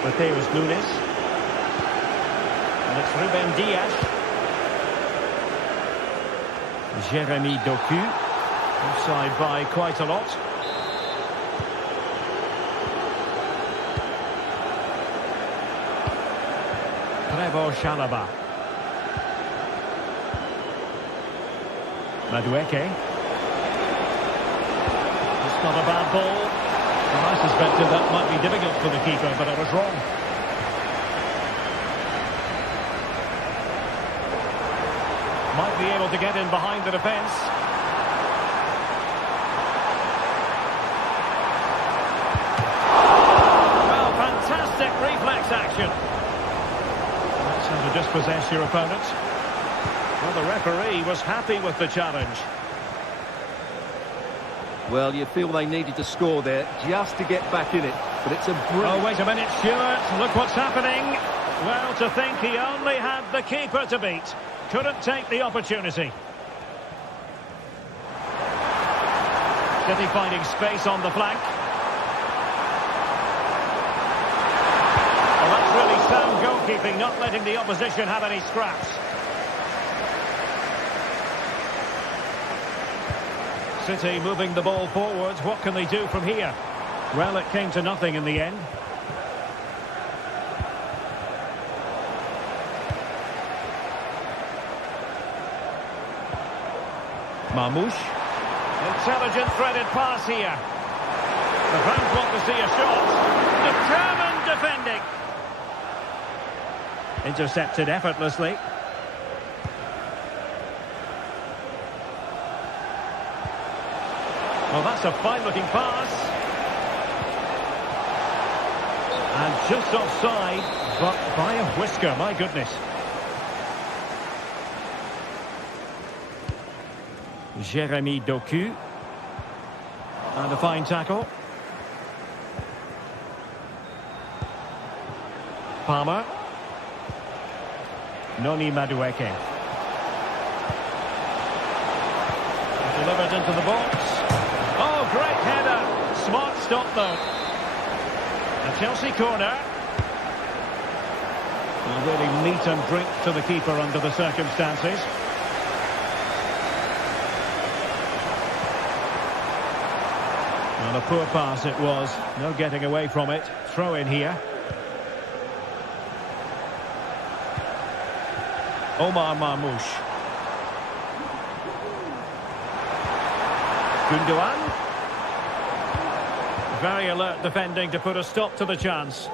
Mateus Nunes. And it's Ruben Dias. Jeremy Doku. Offside by quite a lot. Trevoh Chalobah. Madueke. It's not a bad ball. And I suspected that might be difficult for the keeper, but I was wrong. Might be able to get in behind the defence. Well, fantastic reflex action. That's how to dispossess your opponent. Well, the referee was happy with the challenge. Well, you feel they needed to score there just to get back in it. But it's a brilliant... Oh, wait a minute, Stuart. Look what's happening. Well, to think he only had the keeper to beat. Couldn't take the opportunity. City finding space on the flank. Well, that's really sound goal goalkeeping, not letting the opposition have any scraps. City moving the ball forwards. What can they do from here? Well, it came to nothing in the end. Marmoush. Intelligent threaded pass here. The fans want to see a shot. Determined defending. Intercepted effortlessly. Well, that's a fine-looking pass. And just offside, but by a whisker, my goodness. Jérémy Doku. And a fine tackle. Palmer. Noni Madueke. Delivered into the box. Oh, great header. Smart stop, though. A Chelsea corner. A really meat and drink to the keeper under the circumstances. And a poor pass it was. No getting away from it. Throw in here. Omar Marmoush. Gundogan. Very alert defending to put a stop to the chance.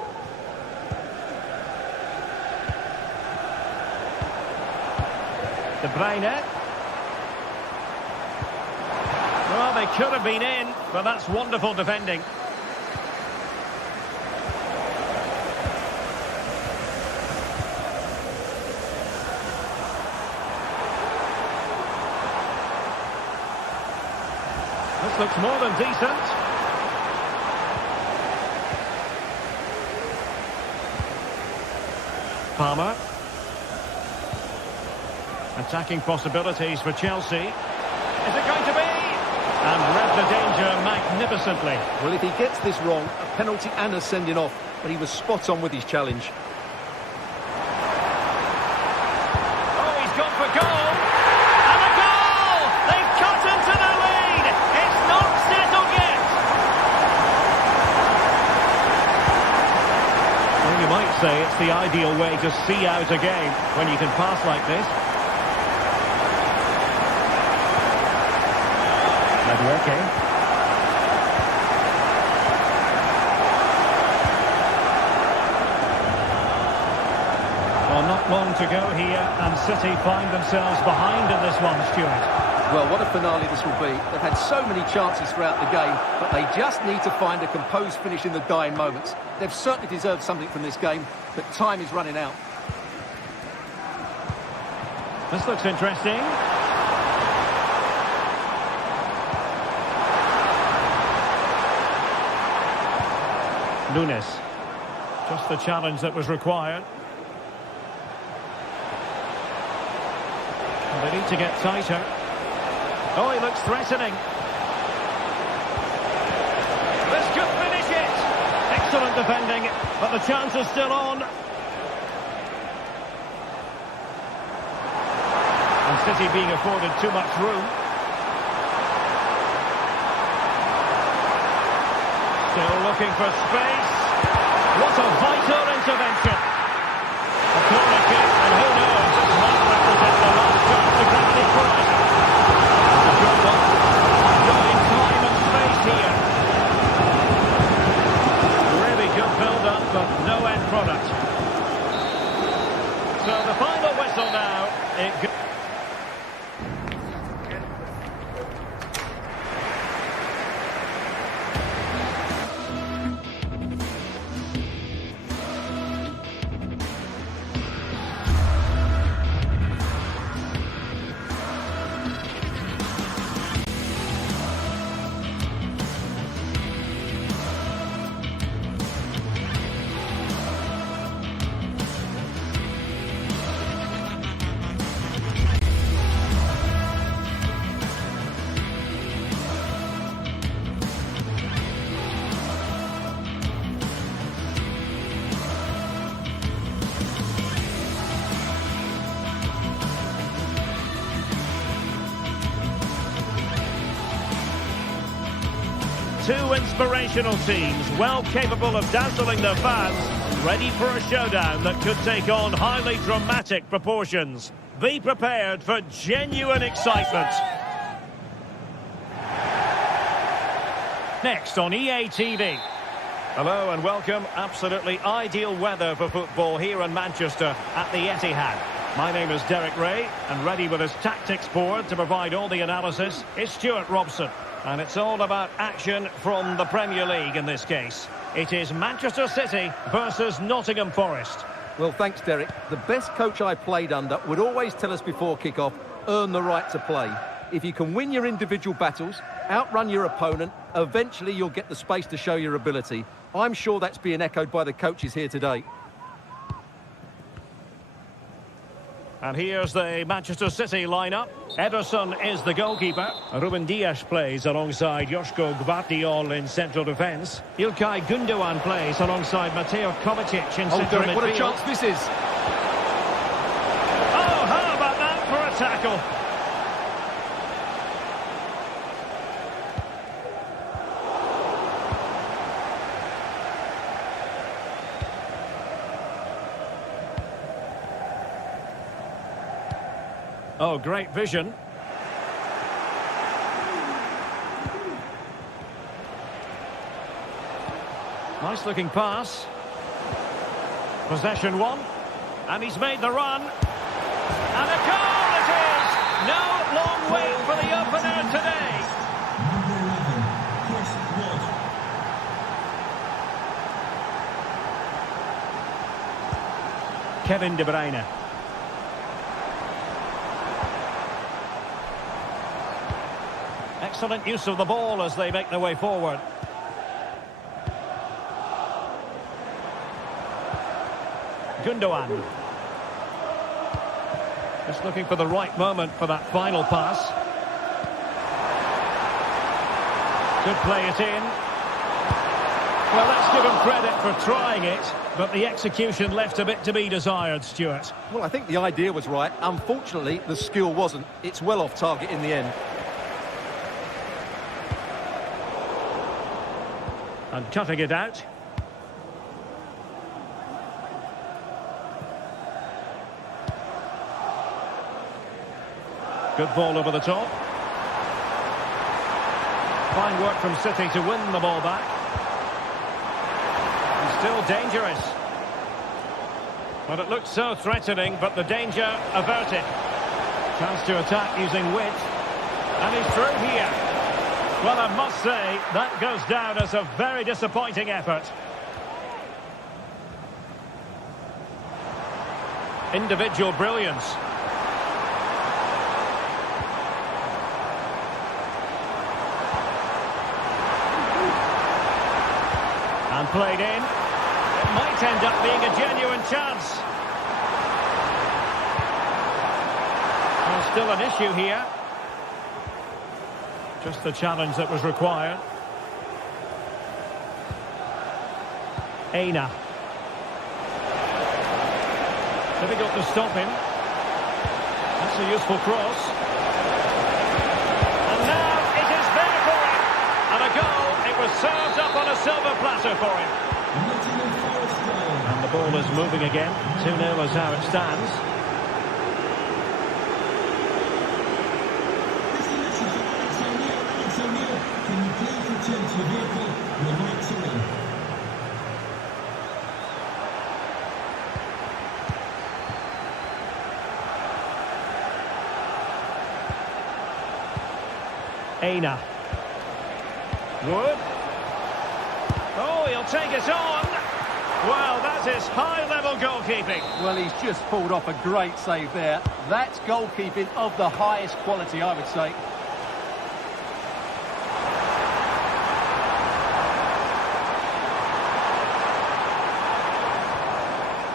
De Bruyne. Well, they could have been in, but that's wonderful defending. This looks more than decent. Palmer. Attacking possibilities for Chelsea. Is it going to be? And read the danger magnificently. Well, if he gets this wrong, a penalty and a sending off, but he was spot on with his challenge. Oh, he's gone for goal. And a goal! They've cut into the lead. It's not settled yet. Well, you might say it's the ideal way to see out a game when you can pass like this. Madueke. Well, not long to go here, and City find themselves behind in this one, Stuart. Well, what a finale this will be. They've had so many chances throughout the game, but they just need to find a composed finish in the dying moments. They've certainly deserved something from this game, but time is running out. This looks interesting. Nunes. Just the challenge that was required. And they need to get tighter. Oh, he looks threatening. This could finish it. Excellent defending, but the chance is still on. And City being afforded too much room. Still looking for space. What a vital intervention. A corner kick, and who knows, this might represent the last chance to grab the equaliser. It's a good one. Buying time and space here. Really good build-up, but no end product. So the final whistle now. It goes. Two inspirational teams, well capable of dazzling their fans, ready for a showdown that could take on highly dramatic proportions. Be prepared for genuine excitement. Next on EA TV. Hello and welcome. Absolutely ideal weather for football here in Manchester at the Etihad. My name is Derek Ray, and ready with his tactics board to provide all the analysis is Stuart Robson. And it's all about action from the Premier League in this case. It is Manchester City versus Nottingham Forest. Well, thanks, Derek. The best coach I played under would always tell us before kick-off, earn the right to play. If you can win your individual battles, outrun your opponent, eventually you'll get the space to show your ability. I'm sure that's being echoed by the coaches here today. And here's the Manchester City lineup. Ederson is the goalkeeper. Ruben Dias plays alongside Joško Gvardiol in central defence. İlkay Gündoğan plays alongside Mateo Kovacic in central midfield. What a chance this is. Oh, how about that for a tackle? Oh, great vision. Nice looking pass. Possession one. And he's made the run. And a goal it is! No long wait for the opener today. Kevin De Bruyne. Excellent use of the ball as they make their way forward. Gündoğan. Just looking for the right moment for that final pass. Could play it in. Well, let's give him credit for trying it, but the execution left a bit to be desired, Stuart. Well, I think the idea was right. Unfortunately, the skill wasn't. It's well off target in the end. And cutting it out. Good ball over the top. Fine work from City to win the ball back. He's still dangerous. Well, it looked so threatening, but the danger averted. Chance to attack using width. And he's through here. Well, I must say, that goes down as a very disappointing effort. Individual brilliance. And played in. It might end up being a genuine chance. Well, still an issue here. Just the challenge that was required. Aina. Difficult to stop him. That's a useful cross. And now it is there for him. And a goal. It was served up on a silver platter for him. And the ball is moving again. 2-0 is how it stands. Aina. Wood. Oh, he'll take it on. Well, that is high-level goalkeeping. Well, he's just pulled off a great save there. That's goalkeeping of the highest quality, I would say.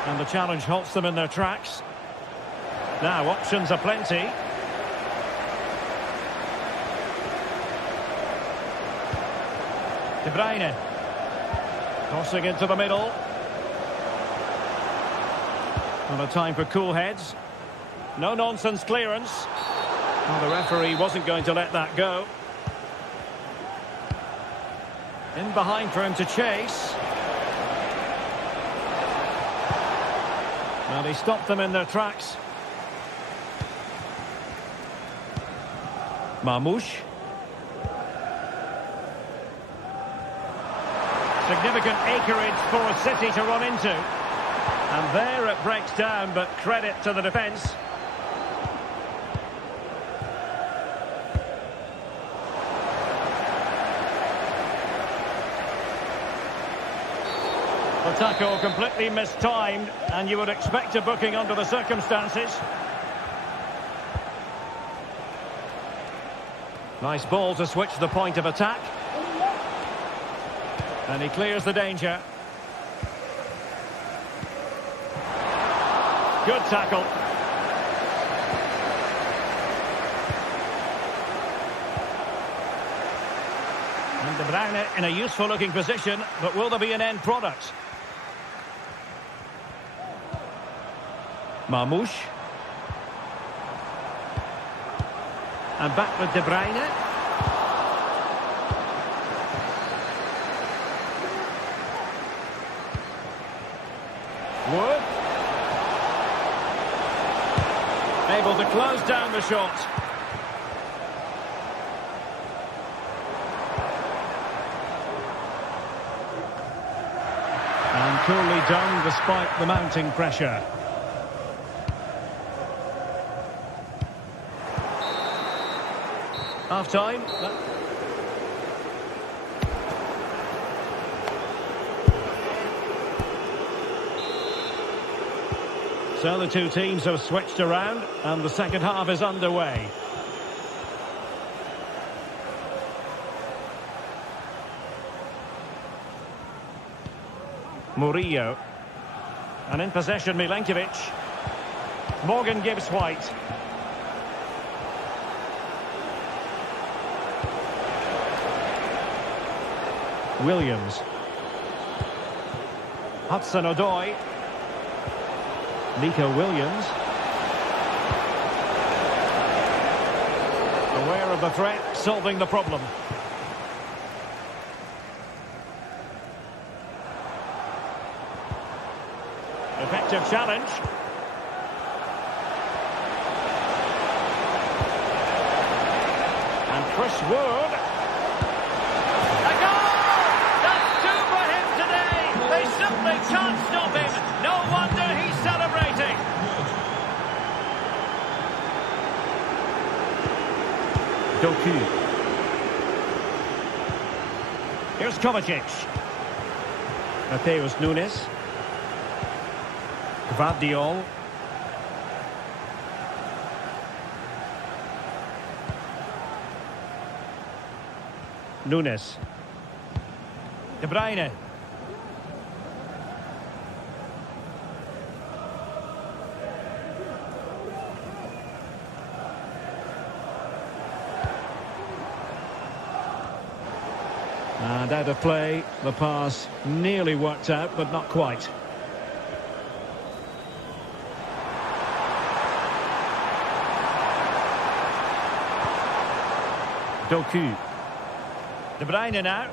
And the challenge halts them in their tracks. Now, options are plenty. De Bruyne. Crossing into the middle. Not a time for cool heads. No-nonsense clearance. Well, the referee wasn't going to let that go. In behind for him to chase. Well, he stopped them in their tracks. Marmoush. Significant acreage for City to run into. And there it breaks down, but credit to the defence. The tackle completely mistimed, and you would expect a booking under the circumstances. Nice ball to switch the point of attack. And he clears the danger. Good tackle. And De Bruyne in a useful looking position, but will there be an end product? Marmoush. And back with De Bruyne. Wood. Able to close down the shot. And coolly done despite the mounting pressure. Half time. So the two teams have switched around and the second half is underway. Murillo. And in possession Milenkovic. Morgan gives White. Williams. Hudson-Odoi. Nico Williams. Aware of the threat, solving the problem. Effective challenge. And Chris Wood. A goal! That's two for him today. They simply can't stop him. No wonder he's celebrating. Doku. Here's Kovacic. Mateus Nunes. Gvardiol. Nunes. De Bruyne. And out of play, the pass nearly worked out, but not quite. Doku. De Bruyne now.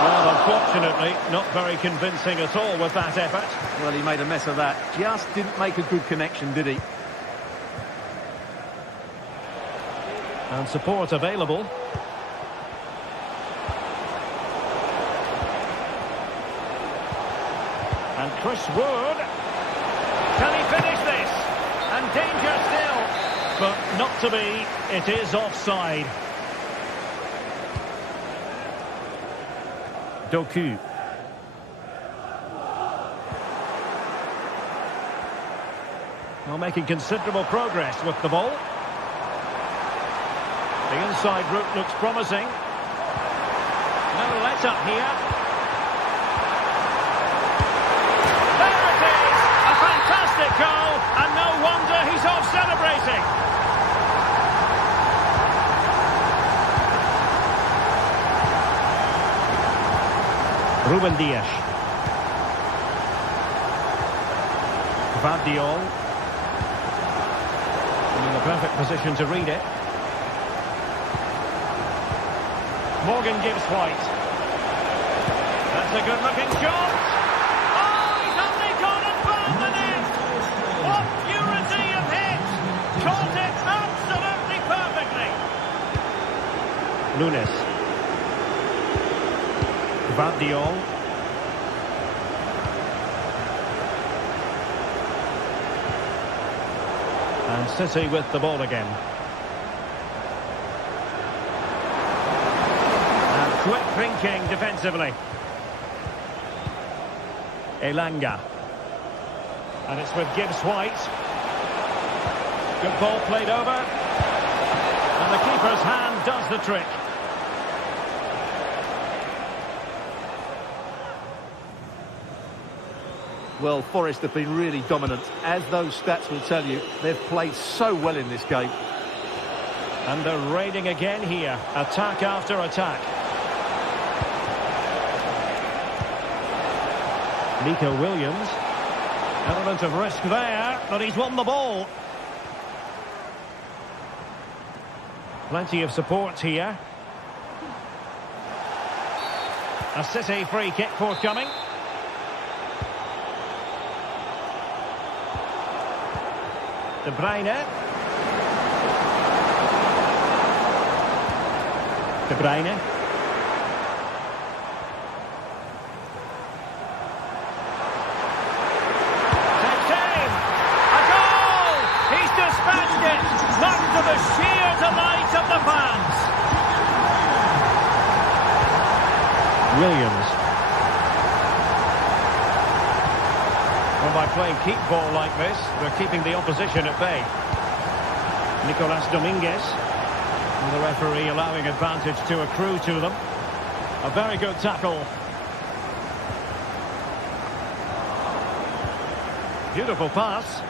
Well, unfortunately, not very convincing at all with that effort. Well, he made a mess of that. Just didn't make a good connection, did he? And support available. And Chris Wood. Can he finish this? And danger still. But not to be. It is offside. Doku. Well, making considerable progress with the ball. The inside route looks promising. No let-up here. There it is! A fantastic goal, and no wonder he's off celebrating. Ruben Dias. Gvardiol. In the perfect position to read it. Morgan gives White. That's a good-looking shot. Oh, he's only gone and found the net. What purity of hit. Caught it absolutely perfectly. Nunes. Gvardiol. And City with the ball again. And quick thinking defensively. Elanga. And it's with Gibbs White. Good ball played over. And the keeper's hand does the trick. Well, Forest have been really dominant. As those stats will tell you, they've played so well in this game. And they're raiding again here. Attack after attack. Nico Williams. Element of risk there, but he's won the ball. Plenty of support here. A City free kick forthcoming. De Bruyne. De Bruyne. Takes aim. A goal! He's dispatched it. Much to the sheer delight of the fans. Williams. Well, by playing keep ball like this, they're keeping the opposition at bay. Nicolas Dominguez. And the referee allowing advantage to accrue to them. A very good tackle. Beautiful pass.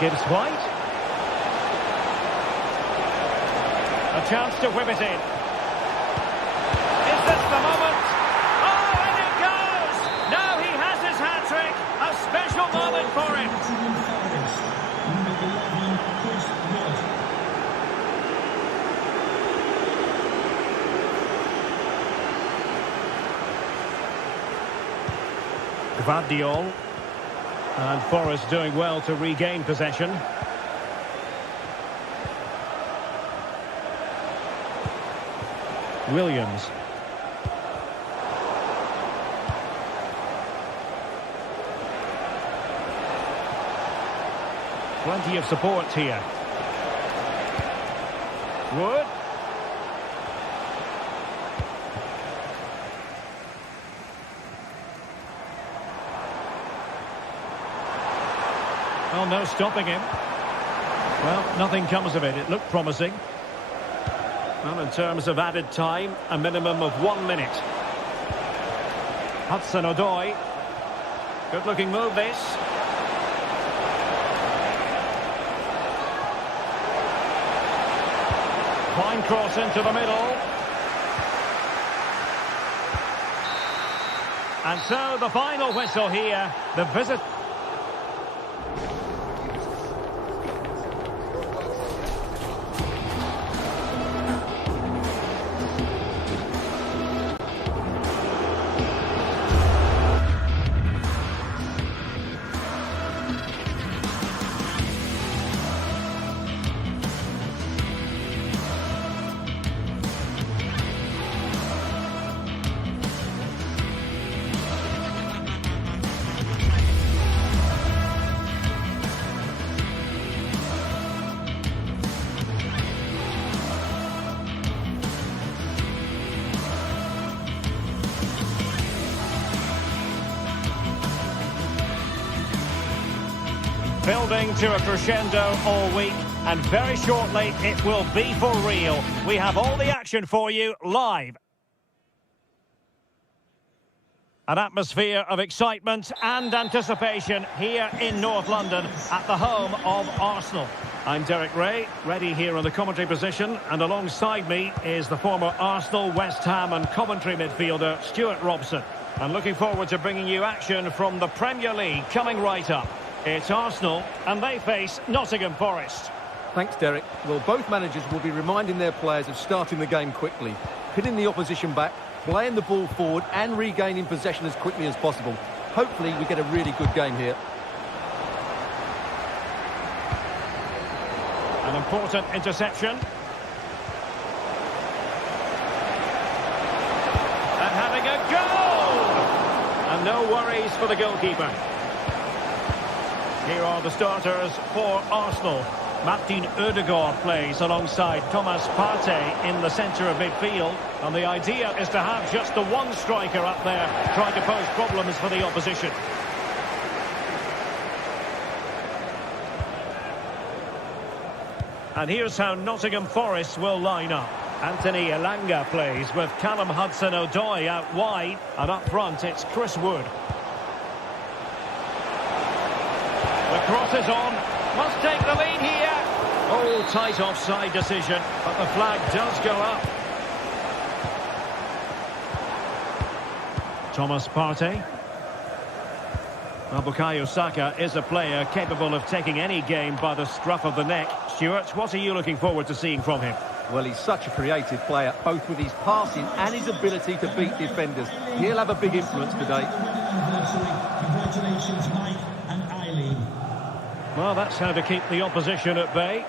Gibbs White. A chance to whip it in. Is this the moment? Oh, and it goes! Now he has his hat-trick. A special moment for him. Gvardiol. And Forest doing well to regain possession. Williams. Plenty of support here. Wood. Oh, no stopping him. Well, nothing comes of it. It looked promising. Well, in terms of added time, a minimum of 1 minute. Hudson-Odoi. Good-looking move, this. Fine cross into the middle. And so the final whistle here. The visit. Building to a crescendo all week, and very shortly it will be for real. We have all the action for you live. An atmosphere of excitement and anticipation here in North London at the home of Arsenal. I'm Derek Ray, ready here on the commentary position, and alongside me is the former Arsenal, West Ham and Coventry midfielder Stuart Robson. I'm looking forward to bringing you action from the Premier League coming right up. It's Arsenal, and they face Nottingham Forest. Thanks, Derek. Well, both managers will be reminding their players of starting the game quickly, pinning the opposition back, playing the ball forward and regaining possession as quickly as possible. Hopefully we get a really good game here. An important interception. And having a goal! And no worries for the goalkeeper. Here are the starters for Arsenal. Martin Ødegaard plays alongside Thomas Partey in the centre of midfield. And the idea is to have just the one striker up there trying to pose problems for the opposition. And here's how Nottingham Forest will line up. Anthony Elanga plays with Callum Hudson-Odoi out wide. And up front, it's Chris Wood. The cross is on. Must take the lead here. Oh, tight offside decision. But the flag does go up. Thomas Partey. Well, Bukayo Saka is a player capable of taking any game by the scruff of the neck. Stuart, what are you looking forward to seeing from him? Well, he's such a creative player, both with his passing and his ability to beat defenders. He'll have a big influence today. Congratulations, Mike and Eileen. Well, that's how to keep the opposition at bay.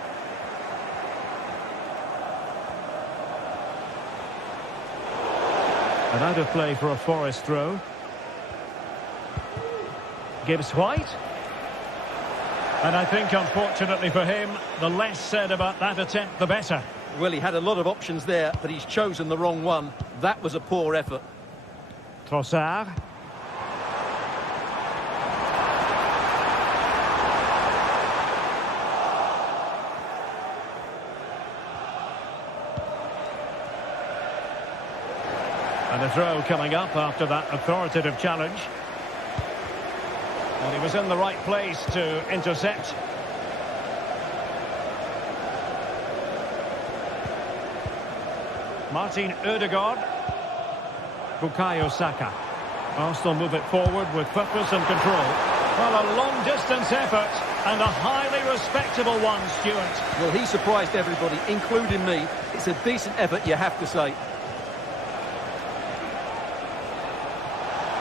And out of play for a Forest throw. Gibbs White. And I think, unfortunately for him, the less said about that attempt, the better. Well, he had a lot of options there, but he's chosen the wrong one. That was a poor effort. Trossard. And a throw coming up after that authoritative challenge. And he was in the right place to intercept. Martin Ødegaard. Bukayo Saka. Arsenal move it forward with purpose and control. Well, a long-distance effort and a highly respectable one, Stuart. Well, he surprised everybody, including me. It's a decent effort, you have to say.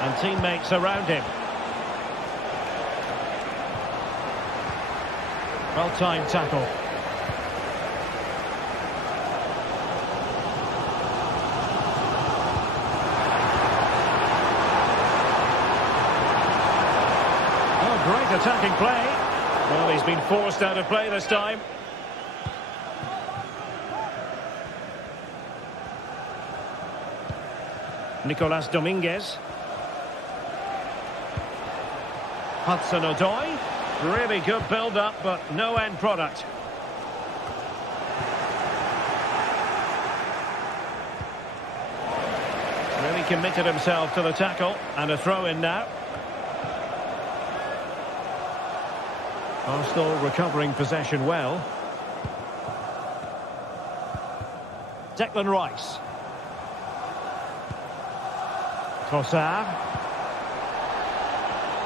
And teammates around him. Well-timed tackle. Oh, great attacking play. Well, he's been forced out of play this time. Nicolas Dominguez. Hudson-Odoi. Really good build-up, but no end product. Really committed himself to the tackle, and a throw-in now. Arsenal recovering possession well. Declan Rice. Trossard.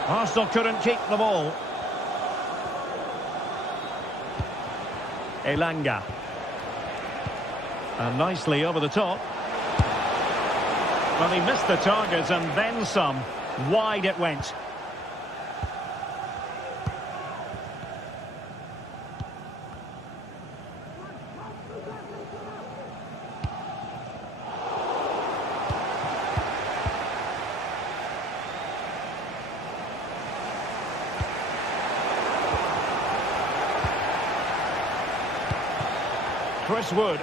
Arsenal couldn't keep the ball. Elanga. And nicely over the top. Well, he missed the target and then some. Wide it went. Chris Wood.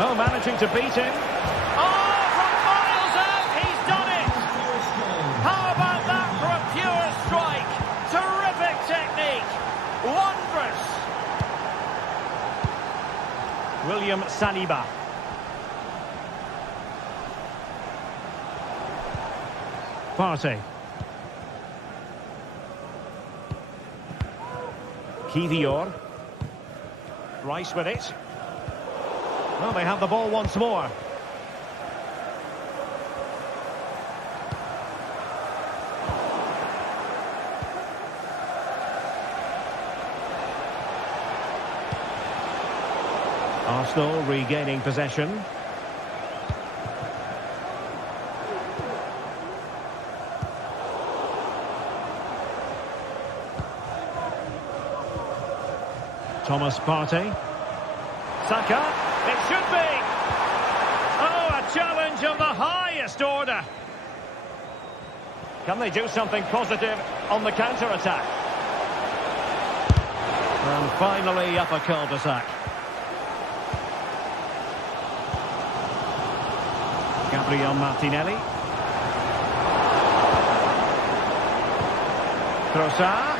Oh, managing to beat him. Oh, from miles out, he's done it! How about that for a pure strike? Terrific technique. Wondrous. William Saliba. Partey. Kivior. Rice with it. Well, they have the ball once more. Arsenal regaining possession. Thomas Partey. Saka. It should be. Oh, a challenge of the highest order. Can they do something positive on the counter-attack? And finally up a cul-de-sac. Gabriel Martinelli. Trossard.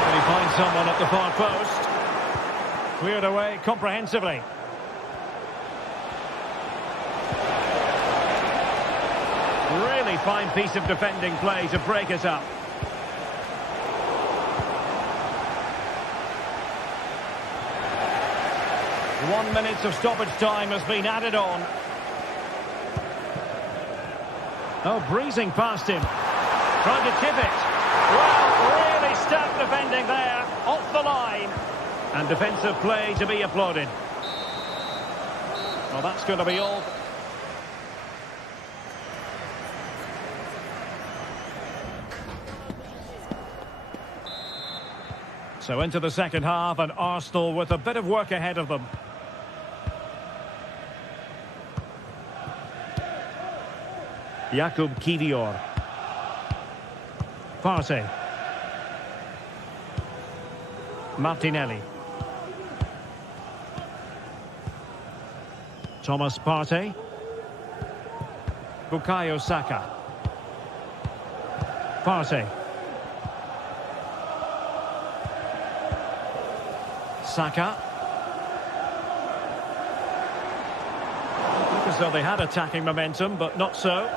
Can he find someone at the far post? Cleared away comprehensively. Really fine piece of defending play to break it up. One minute of stoppage time has been added on. Oh, breezing past him. Trying to chip it. Well, really stout defending there. Off the line. And defensive play to be applauded. Well, that's going to be all. So into the second half, and Arsenal with a bit of work ahead of them. Jakub Kiwior. Partey. Martinelli. Thomas Partey. Bukayo Saka. Partey. Saka. Look as though they had attacking momentum, but not so.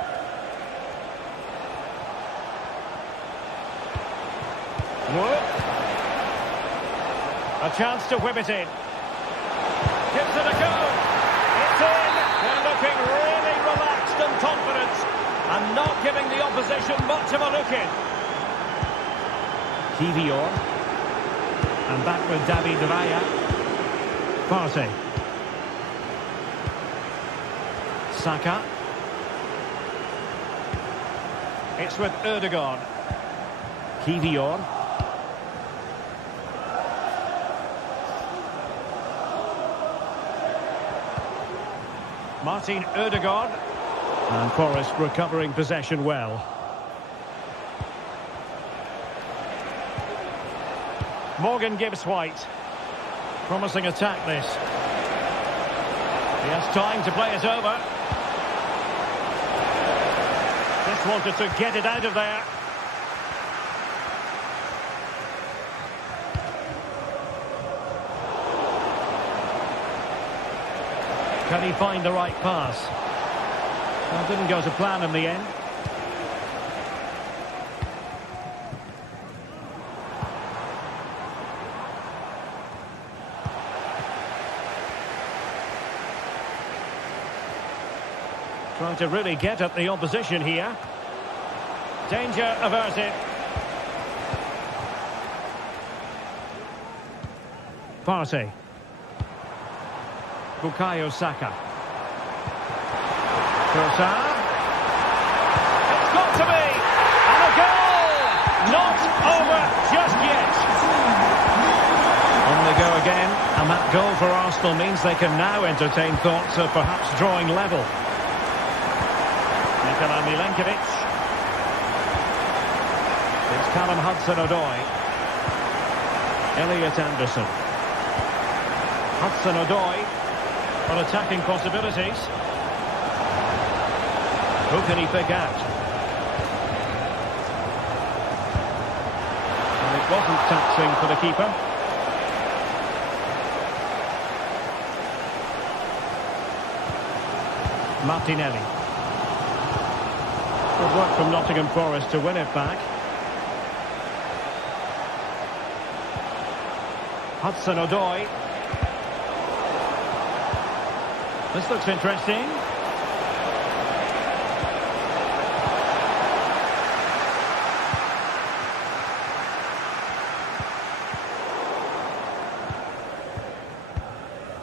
Whoa. A chance to whip it in. Gives it a go. It's in. They're looking really relaxed and confident, and not giving the opposition much of a look in. Kiwior. And back with David Raya. Partey. Saka. It's with Ødegaard. Kiwior. Martin Ødegaard. And Forest recovering possession well. Morgan Gibbs-White. Promising attack this. He has time to play it over. Just wanted to get it out of there. Can he find the right pass? Well, didn't go to plan in the end. Trying to really get at the opposition here. Danger averted. Partey. Bukayo Saka. Trossard. It's got to be! And a goal! Not over just yet. On they go again, and that goal for Arsenal means they can now entertain thoughts of perhaps drawing level. Nikola Milenkovic. It's Callum Hudson-Odoi. Elliot Anderson. Hudson-Odoi on attacking possibilities. Who can he pick out? And it wasn't taxing for the keeper. Martinelli. Good work from Nottingham Forest to win it back. Hudson-Odoi. This looks interesting.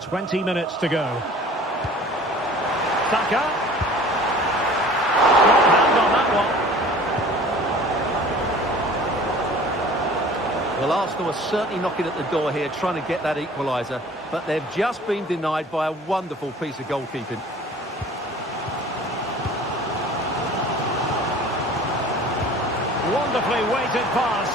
20 minutes to go. Saka. Strong hand on that one. Well, Arsenal are certainly knocking at the door here, trying to get that equaliser, but they've just been denied by a wonderful piece of goalkeeping. Wonderfully weighted pass.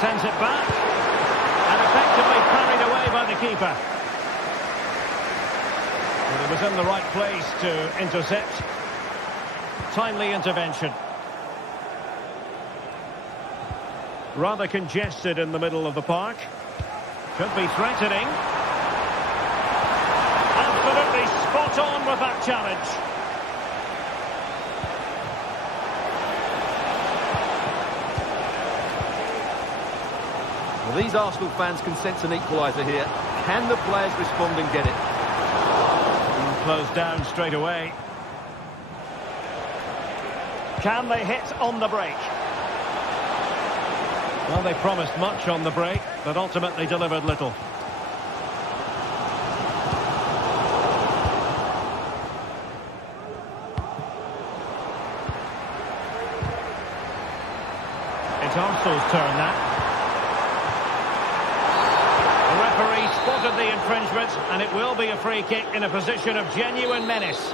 Sends it back. And effectively carried away by the keeper. Well, he was in the right place to intercept. Timely intervention. Rather congested in the middle of the park. Could be threatening. Absolutely spot on with that challenge. Well, these Arsenal fans can sense an equaliser here. Can the players respond and get it? Closed down straight away. Can they hit on the break? Well, they promised much on the break, but ultimately delivered little. It's Arsenal's turn now. The referee spotted the infringement, and it will be a free kick in a position of genuine menace.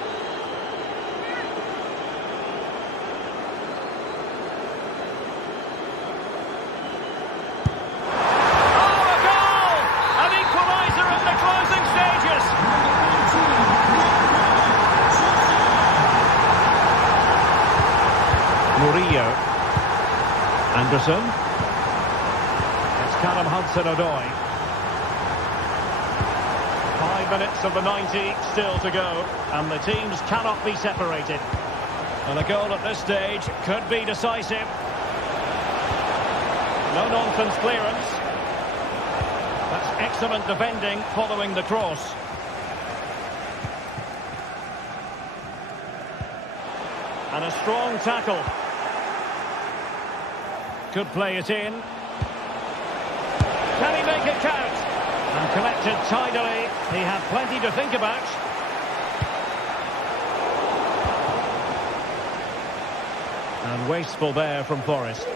Anderson. It's Callum Hudson-Odoi. 5 minutes of the 90 still to go, and the teams cannot be separated. And a goal at this stage could be decisive. No-nonsense clearance. That's excellent defending following the cross. And a strong tackle. Could play it in. Can he make it count? And collected tidily. He had plenty to think about. And wasteful there from Forest.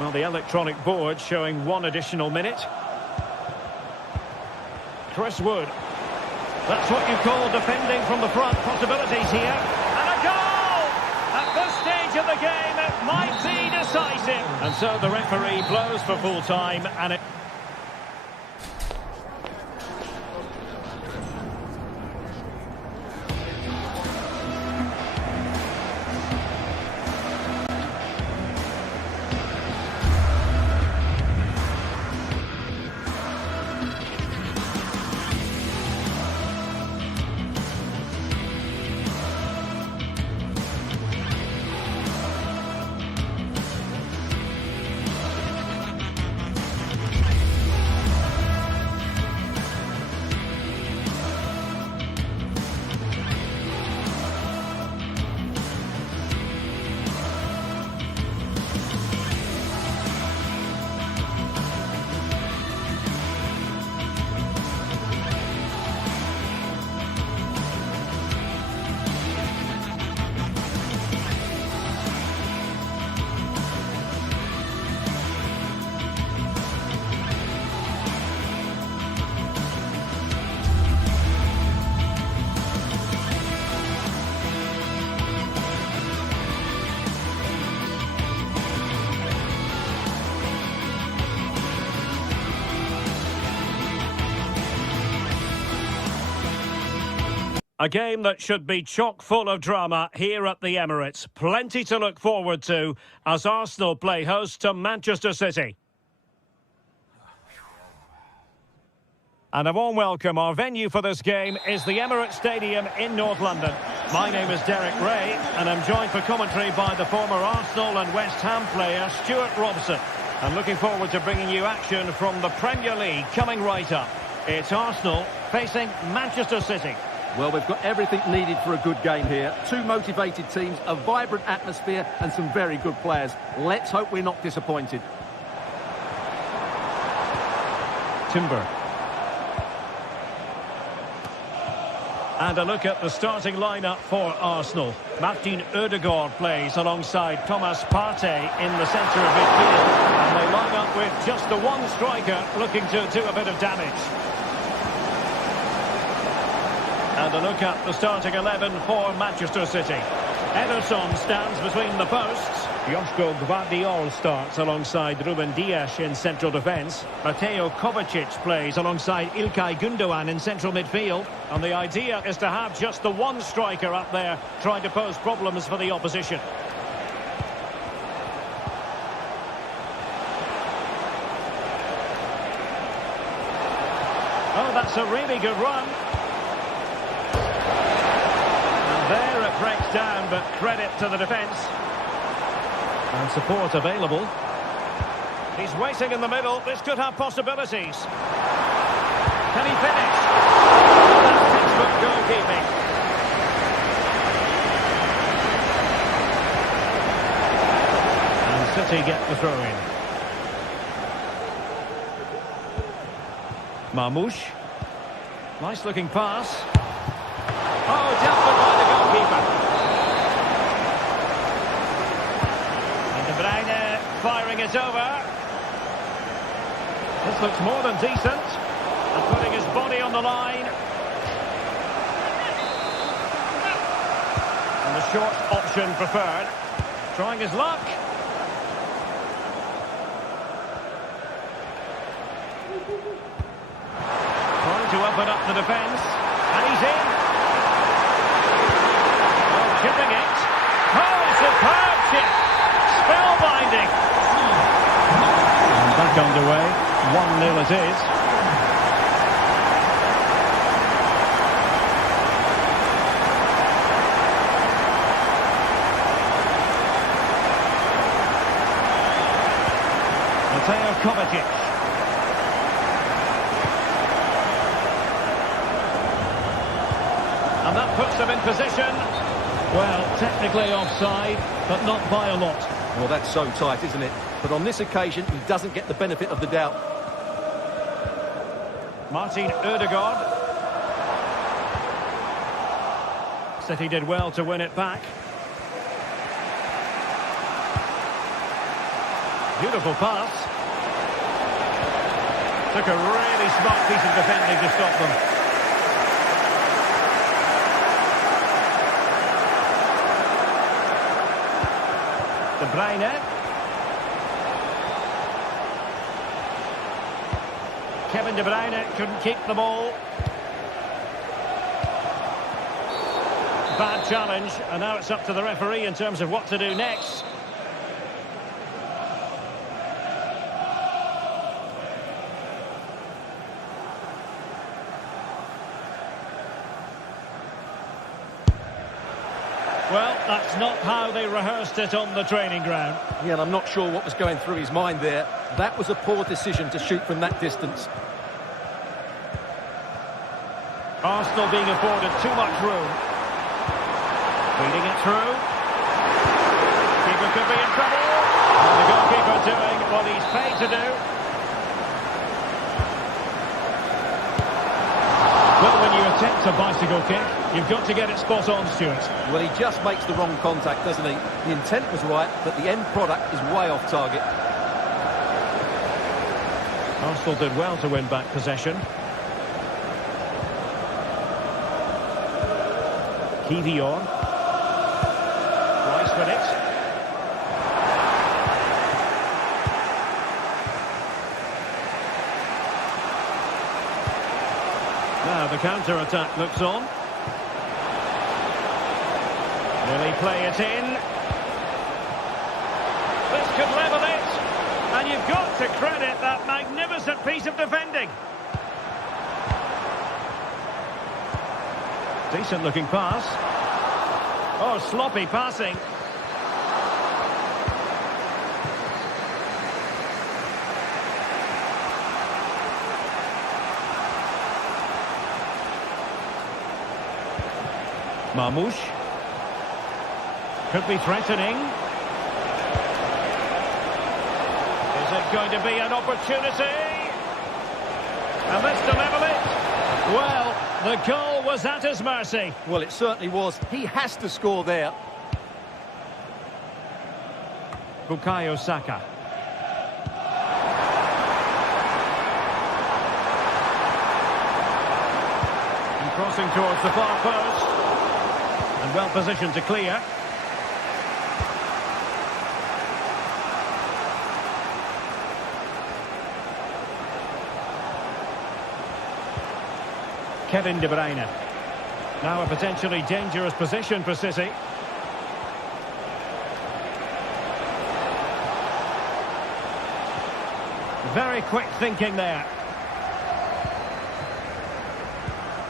Well, the electronic board showing 1 additional minute. Chris Wood. That's what you call defending from the front. Possibilities here. And a goal! At this stage of the game, it might be decisive. And so the referee blows for full time, and it... A game that should be chock full of drama here at the Emirates. Plenty to look forward to as Arsenal play host to Manchester City. And a warm welcome. Our venue for this game is the Emirates Stadium in North London. My name is Derek Ray, and I'm joined for commentary by the former Arsenal and West Ham player Stuart Robson. I'm looking forward to bringing you action from the Premier League coming right up. It's Arsenal facing Manchester City. Well, we've got everything needed for a good game here. Two motivated teams, a vibrant atmosphere and some very good players. Let's hope we're not disappointed. Timber. And a look at the starting lineup for Arsenal. Martin Ødegaard plays alongside Thomas Partey in the centre of midfield. And they line up with just the one striker looking to do a bit of damage. And a look at the starting 11 for Manchester City. Ederson stands between the posts. Joško Gvardiol starts alongside Ruben Dias in central defence. Mateo Kovacic plays alongside Ilkay Gundogan in central midfield. And the idea is to have just the one striker up there trying to pose problems for the opposition. Oh, that's a really good run. And there it breaks down, but credit to the defence. And support available. He's waiting in the middle. This could have possibilities. Can he finish? That's textbook goalkeeping. And City get the throw-in. Marmoush. Nice-looking pass. Oh, dealt with by the goalkeeper. Firing it over. This looks more than decent. And putting his body on the line. And the short option preferred. Trying his luck. Trying to open up the defence. And he's in. Oh, chipping it. Oh, superb chip. Spellbinding. And back underway. 1-0 it is. Mateo Kovacic. And that puts them in position. Well, technically offside, but not by a lot. Well, that's so tight, isn't it? But on this occasion, he doesn't get the benefit of the doubt. Martin Ødegaard. City did well to win it back. Beautiful pass. Took a really smart piece of defending to stop them. De Bruyne. Kevin De Bruyne couldn't keep the ball. Bad challenge, and now it's up to the referee in terms of what to do next. Well, that's not how they rehearsed it on the training ground. Yeah, and I'm not sure what was going through his mind there. That was a poor decision to shoot from that distance. Arsenal being afforded too much room. Feeding it through. Keeper could be in trouble. And the goalkeeper doing what he's paid to do. Well, when you attempt a bicycle kick, you've got to get it spot on, Stuart. Well, he just makes the wrong contact, doesn't he? The intent was right, but the end product is way off target. Arsenal did well to win back possession. Kivior. Rice with it. Now the counter-attack looks on. Will he play it in? This could level it. And you've got to credit that magnificent piece of defending. Decent looking pass. Oh, sloppy passing. Marmoush. Could be threatening. Is it going to be an opportunity? And this to level it. Well, the goal was at his mercy. Well, it certainly was. He has to score there. Bukayo Saka. And crossing towards the far post. And well positioned to clear. Kevin De Bruyne. Now a potentially dangerous position for City. Very quick thinking there.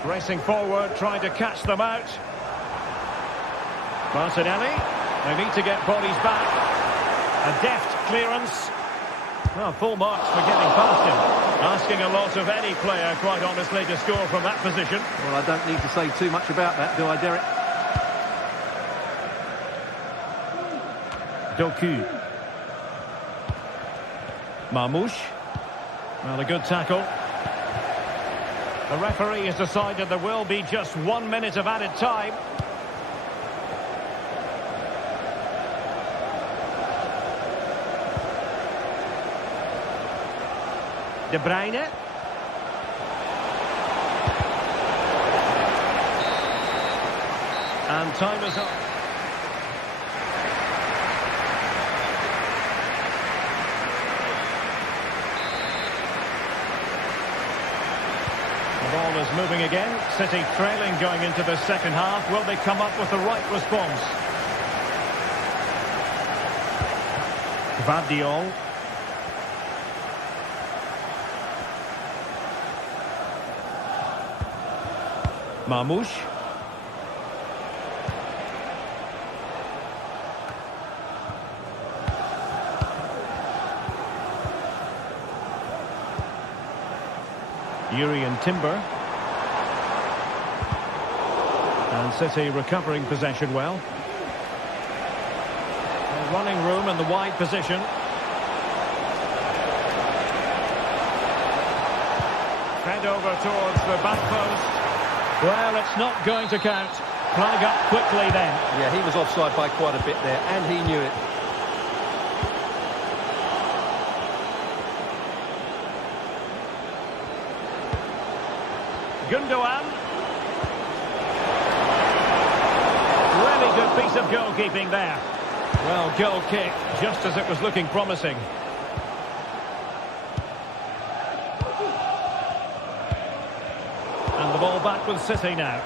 Racing forward, trying to catch them out. Martinelli. They need to get bodies back. A deft clearance. Well, full marks for getting past him. Asking a lot of any player, quite honestly, to score from that position. Well, I don't need to say too much about that, do I, Derek? Doku. Marmoush. Well, a good tackle. The referee has decided there will be just 1 minute of added time. De Bruyne. And time is up. The ball is moving again. City trailing going into the second half. Will they come up with the right response? Gvardiol. Marmoush. Urian Timber. And City recovering possession well. Running room in the wide position. Fed over towards the back post. Well, it's not going to count. Flag up quickly then. Yeah, he was offside by quite a bit there, and he knew it. Gundogan. Really good piece of goalkeeping there. Well, goal kick, just as it was looking promising. And the ball back with City now.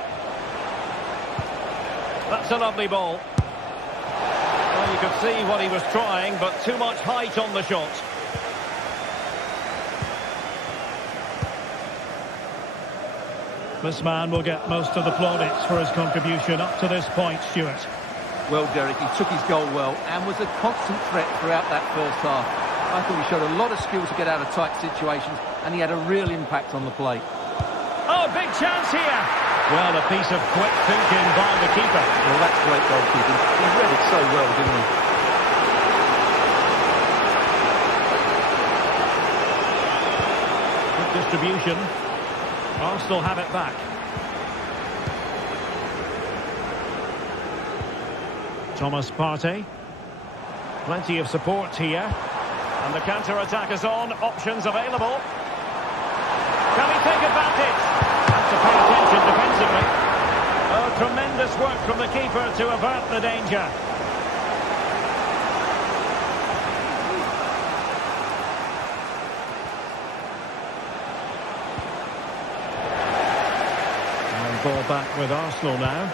That's a lovely ball. Well, you could see what he was trying, but too much height on the shot. This man will get most of the plaudits for his contribution up to this point, Stuart. Well, Derek, he took his goal well and was a constant threat throughout that first half. I thought he showed a lot of skill to get out of tight situations, and he had a real impact on the play. Oh, big chance here. Well, a piece of quick thinking by the keeper. Well, that's great goalkeeping. He read it so well, didn't he? Good distribution. Arsenal have it back. Thomas Partey. Plenty of support here. And the counter-attack is on. Options available. Can he take advantage? Has to pay attention defensively. Oh, tremendous work from the keeper to avert the danger. And ball back with Arsenal now.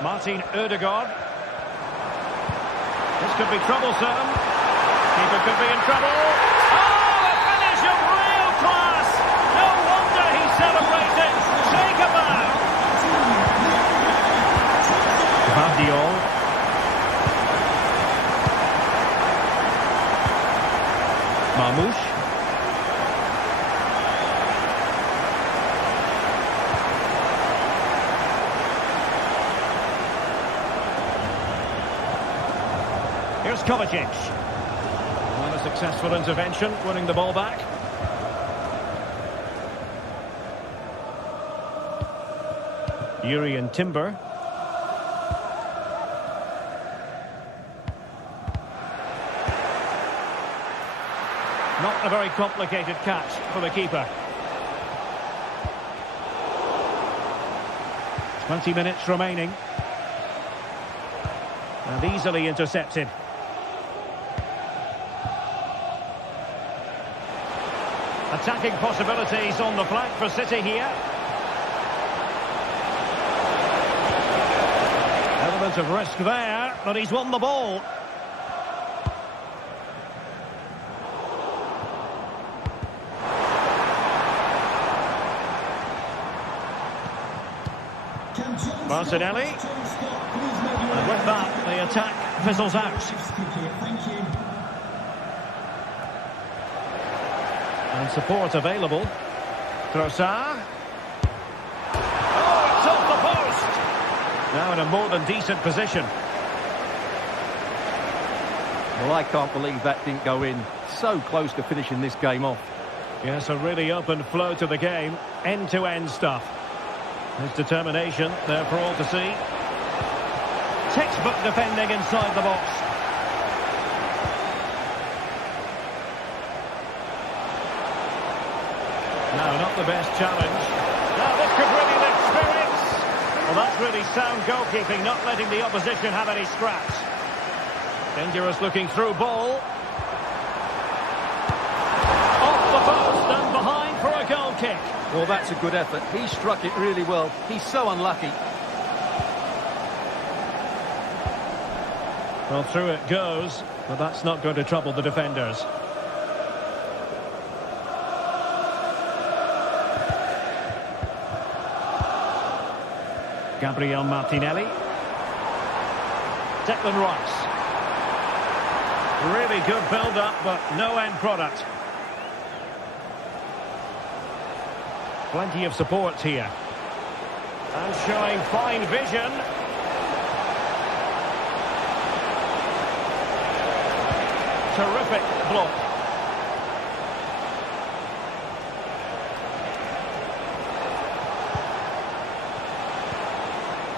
Martin Ødegaard. This could be troublesome. Keeper could be in trouble. Oh, a finish of real class! No wonder he's celebrating. Shake him out. Gvardiol. Marmoush. Here's Kovacic. Well, a successful intervention, winning the ball back. Urian Timber. Not a very complicated catch for the keeper. 20 minutes remaining. And easily intercepted. Attacking possibilities on the flank for City here. Element of risk there, but he's won the ball. Martinelli. And with that, the attack fizzles out. And support available. Trossard. Oh, it's off the post! Now in a more than decent position. Well, I can't believe that didn't go in. So close to finishing this game off. Yes, a really open flow to the game. End-to-end stuff. His determination there for all to see. Textbook defending inside the box. No, not the best challenge. Now this could really lift spirits. Well, that's really sound goalkeeping, not letting the opposition have any scraps. Dangerous looking through ball. Off the post and behind for a goal kick. Well, that's a good effort. He struck it really well. He's so unlucky. Well, through it goes, but that's not going to trouble the defenders. Gabriel Martinelli. Declan Rice. Really good build-up, but no end product. Plenty of support here. And showing fine vision. Terrific block.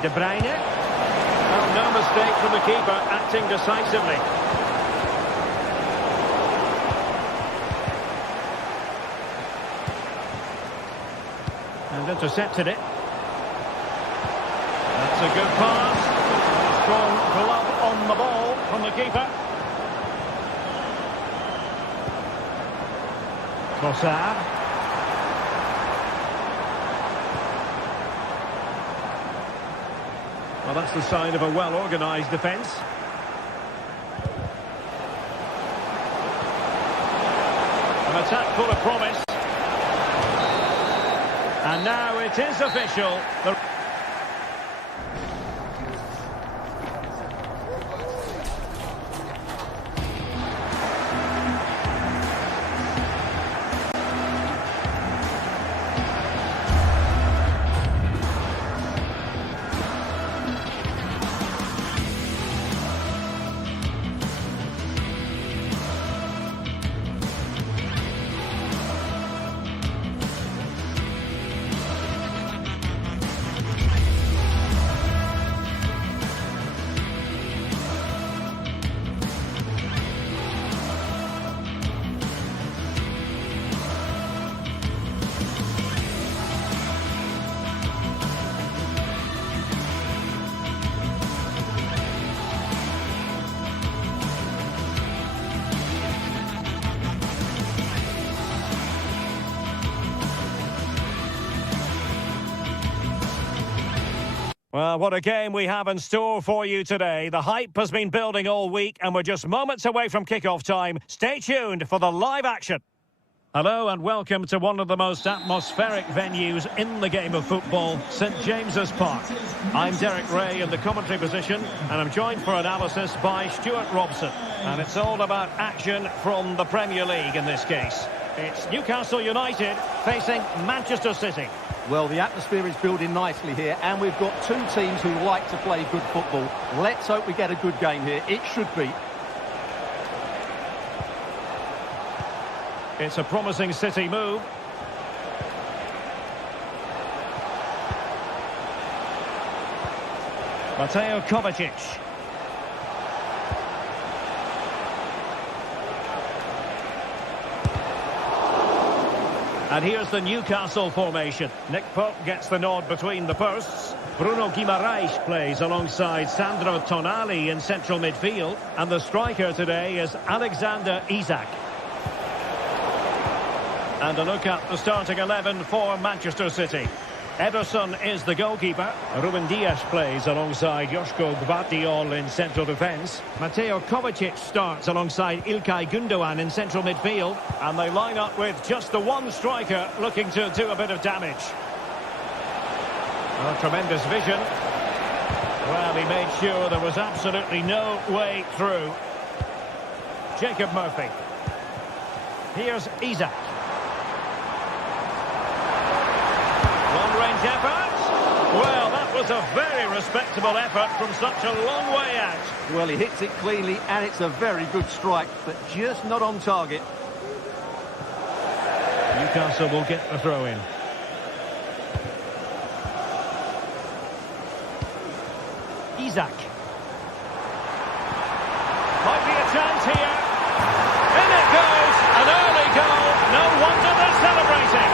De Bruyne. Well, no mistake from the keeper, acting decisively. And intercepted it. That's a good pass. Strong glove on the ball from the keeper. Trossard. Well, that's the sign of a well-organised defence. An attack full of promise. And now it is official. Well, what a game we have in store for you today. The hype has been building all week and we're just moments away from kick-off time. Stay tuned for the live action. Hello and welcome to one of the most atmospheric venues in the game of football, St James's Park. I'm Derek Ray in the commentary position and I'm joined for analysis by Stuart Robson. And it's all about action from the Premier League in this case. It's Newcastle United facing Manchester City. Well, the atmosphere is building nicely here, and we've got two teams who like to play good football. Let's hope we get a good game here. It should be. It's a promising City move. Mateo Kovacic. And here's the Newcastle formation. Nick Pope gets the nod between the posts. Bruno Guimaraes plays alongside Sandro Tonali in central midfield. And the striker today is Alexander Isak. And a look at the starting 11 for Manchester City. Ederson is the goalkeeper. Ruben Dias plays alongside Joško Gvardiol in central defence. Mateo Kovacic starts alongside İlkay Gündoğan in central midfield. And they line up with just the one striker looking to do a bit of damage. Oh, tremendous vision. Well, he made sure there was absolutely no way through. Jacob Murphy. Here's Isak. Long-range effort. Well, that was a very respectable effort from such a long way out. Well, he hits it cleanly and it's a very good strike, but just not on target. Newcastle will get the throw in. Isak. Might be a chance here. In it goes! An early goal. No wonder they're celebrating.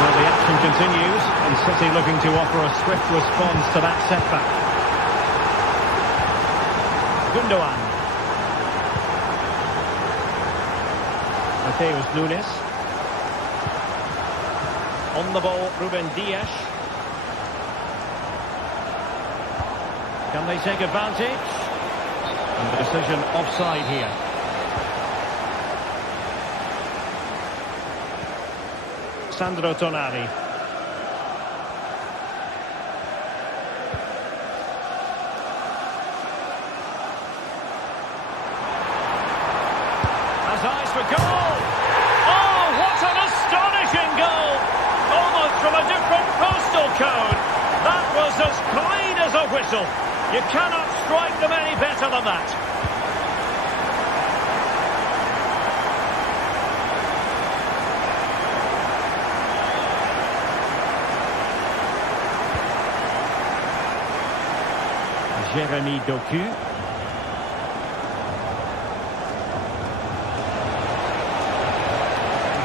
So the action continues, and City looking to offer a swift response to that setback. Gündoğan. Mateus Nunes. On the ball, Ruben Dias. Can they take advantage? And the decision offside here. Sandro Tonali. Has eyes for goal. Oh, what an astonishing goal! Almost from a different postal code. That was as clean as a whistle. You cannot strike them any better than that. Jeremy Doku.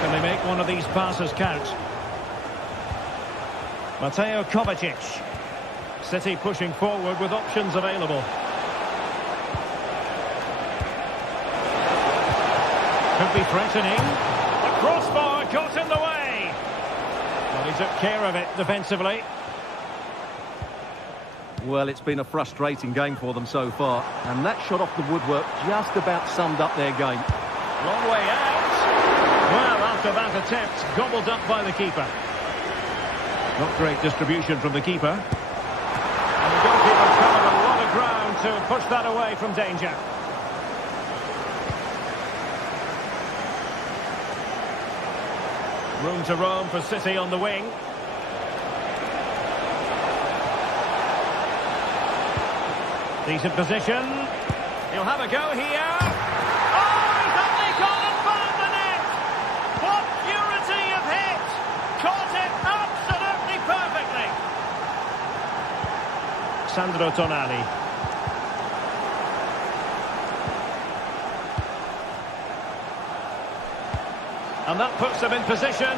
Can they make one of these passes count? Mateo Kovacic. City pushing forward with options available. Could be threatening. The crossbar got in the way. Well, he took care of it defensively. Well, it's been a frustrating game for them so far, and that shot off the woodwork just about summed up their game. Long way out. Well, after that attempt, gobbled up by the keeper. Not great distribution from the keeper. And the goalkeeper covered a lot of ground to push that away from danger. Room to roam for City on the wing. Decent position. He'll have a go here. Oh, he's only gone and found the net! What purity of hit! Caught it absolutely perfectly! Sandro Tonali. And that puts them in position.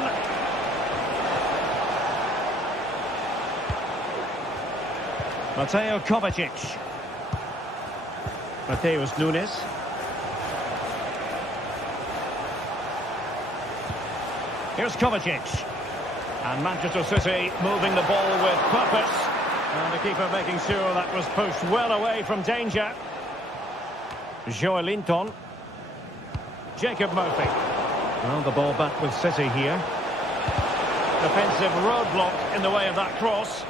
Mateo Kovacic. Mateus Nunes. Here's Kovacic. And Manchester City moving the ball with purpose. And the keeper making sure that was pushed well away from danger. Joelinton. Jacob Murphy. Well, the ball back with City here. Defensive roadblock in the way of that cross.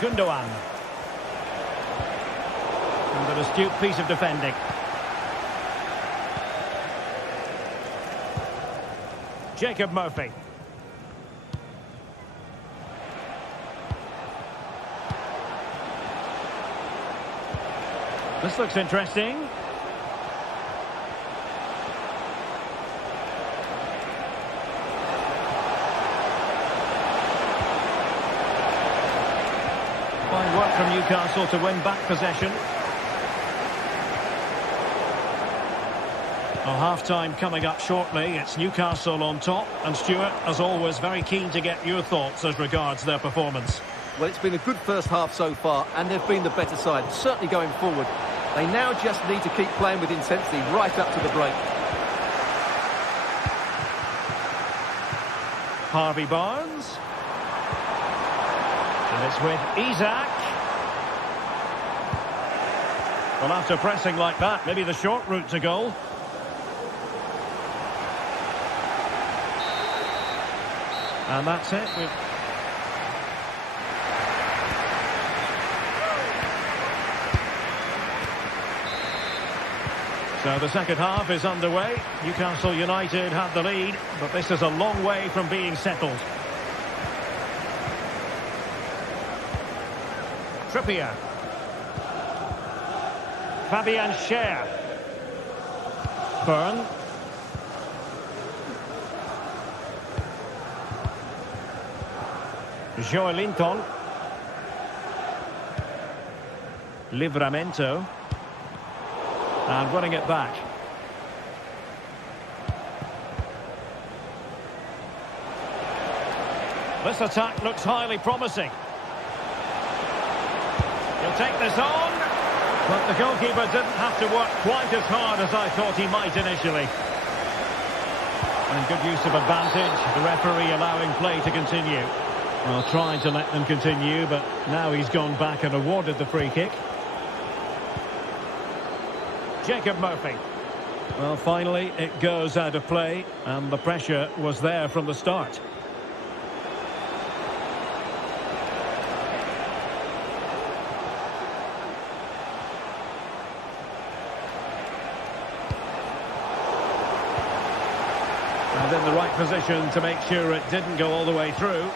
Gündoğan. And an astute piece of defending. Jacob Murphy. This looks interesting. Fine work from Newcastle to win back possession. Well, half-time coming up shortly. It's Newcastle on top. And Stuart, as always, very keen to get your thoughts as regards their performance. Well, it's been a good first half so far, and they've been the better side, certainly going forward. They now just need to keep playing with intensity right up to the break. Harvey Barnes. And it's with Isak. Well, after pressing like that, maybe the short route to goal. And that's it. So the second half is underway. Newcastle United have the lead, but this is a long way from being settled. Trippier. Fabian Schär. Byrne. Joelinton. Livramento. And winning it back. This attack looks highly promising. He'll take this on. But the goalkeeper didn't have to work quite as hard as I thought he might initially. And good use of advantage. The referee allowing play to continue. Well, trying to let them continue, but now he's gone back and awarded the free kick. Jacob Murphy. Well, finally, it goes out of play, and the pressure was there from the start. And in the right position to make sure it didn't go all the way through.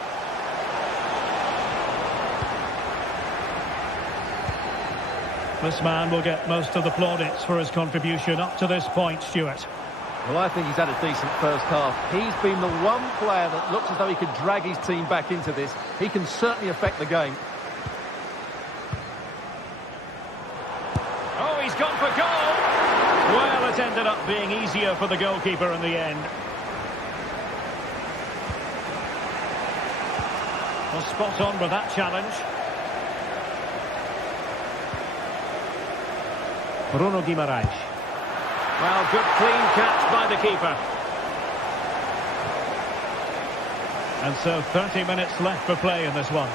This man will get most of the plaudits for his contribution up to this point, Stuart. Well, I think he's had a decent first half. He's been the one player that looks as though he could drag his team back into this. He can certainly affect the game. Oh, he's gone for goal! Well, it ended up being easier for the goalkeeper in the end. Well, spot on with that challenge. Bruno Guimaraes. Well, good clean catch by the keeper. And so 30 minutes left for play in this one.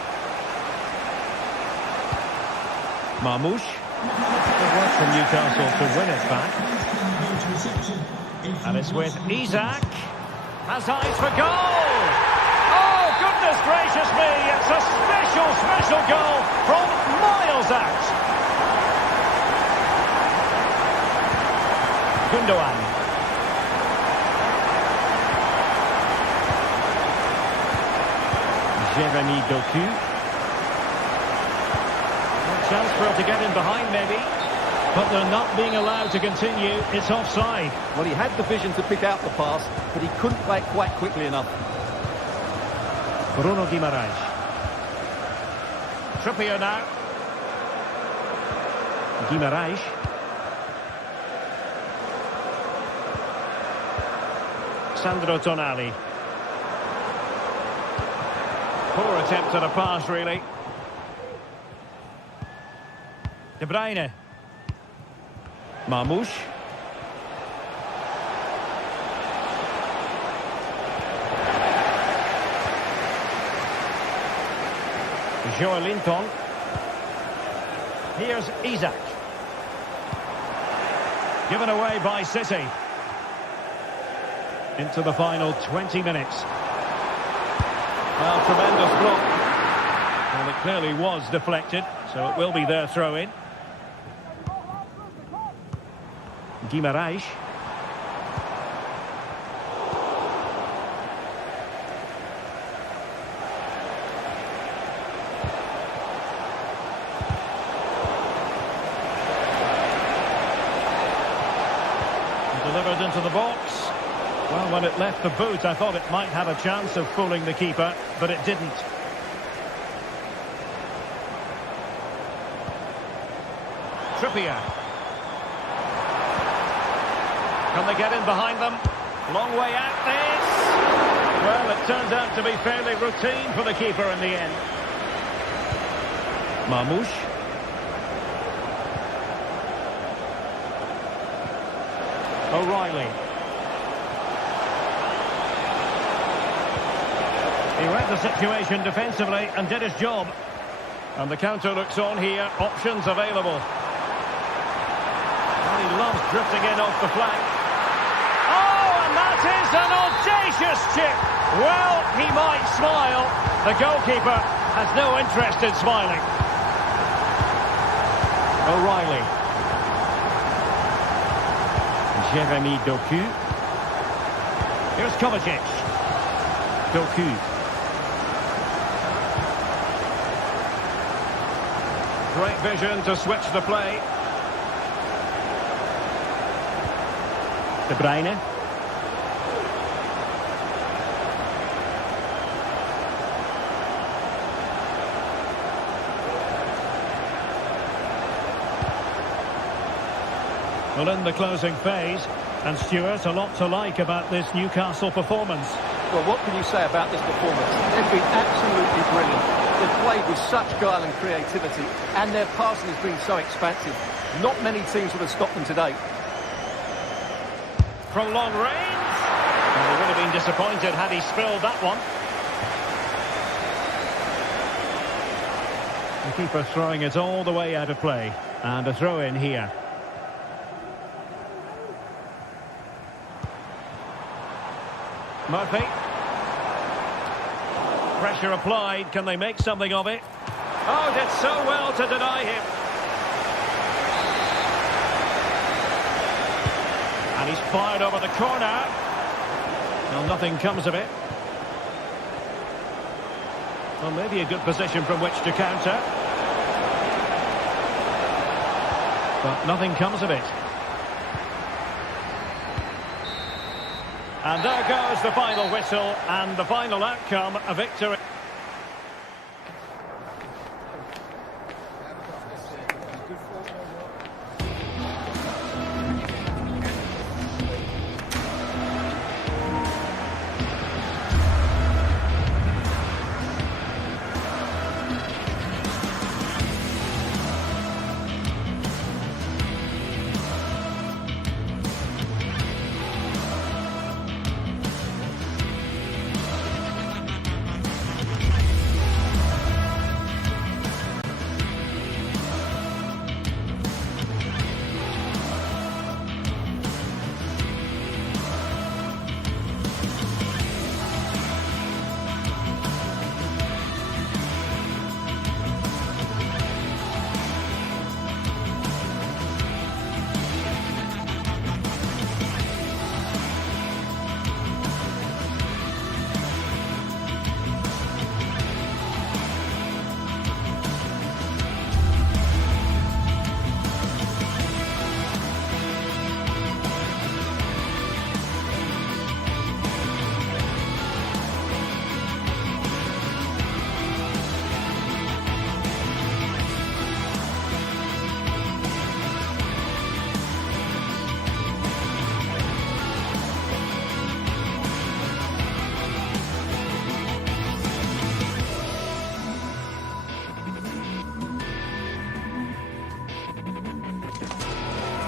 Marmoush. Good work from Newcastle to win it back. And it's with Isak. Has eyes for goal! Oh, goodness gracious me! It's a special goal from miles out. Gundogan. Jeremy Doku. Chance for him to get in behind maybe, but they're not being allowed to continue. It's offside. Well, he had the vision to pick out the pass, but he couldn't play it quite quickly enough. Bruno Guimaraes. Trippier now. Guimaraes. Sandro Tonali. Poor attempt at a pass, really. De Bruyne. Marmoush. Joelinton. Here's Isak. Given away by City. Into the final 20 minutes. Well, tremendous block. Well, it clearly was deflected, so it will be their throw-in. Guimaraes. into the box. Well, when it left the boot, I thought it might have a chance of fooling the keeper, but it didn't. Trippier. Can they get in behind them? Long way out this. Well, it turns out to be fairly routine for the keeper in the end. Mamouche. O'Reilly. He read the situation defensively and did his job. And the counter looks on here. Options available. Well, he loves drifting in off the flank. Oh, and that is an audacious chip. Well, he might smile. The goalkeeper has no interest in smiling. O'Reilly. Jeremy Doku. Here's Kovacic. Doku. Great vision to switch the play. De Bruyne. Well, in the closing phase, and Stuart, a lot to like about this Newcastle performance. Well, what can you say about this performance? They've been absolutely brilliant. They've played with such guile and creativity, and their passing has been so expansive. Not many teams would have stopped them today. From long range. Well, he would have been disappointed had he spilled that one. The keeper throwing it all the way out of play. And a throw in here. Murphy. Pressure applied. Can they make something of it? Oh, did so well to deny him. And he's fired over the corner. Well, nothing comes of it. Well, maybe a good position from which to counter. But nothing comes of it. And there goes the final whistle, and the final outcome, a victory.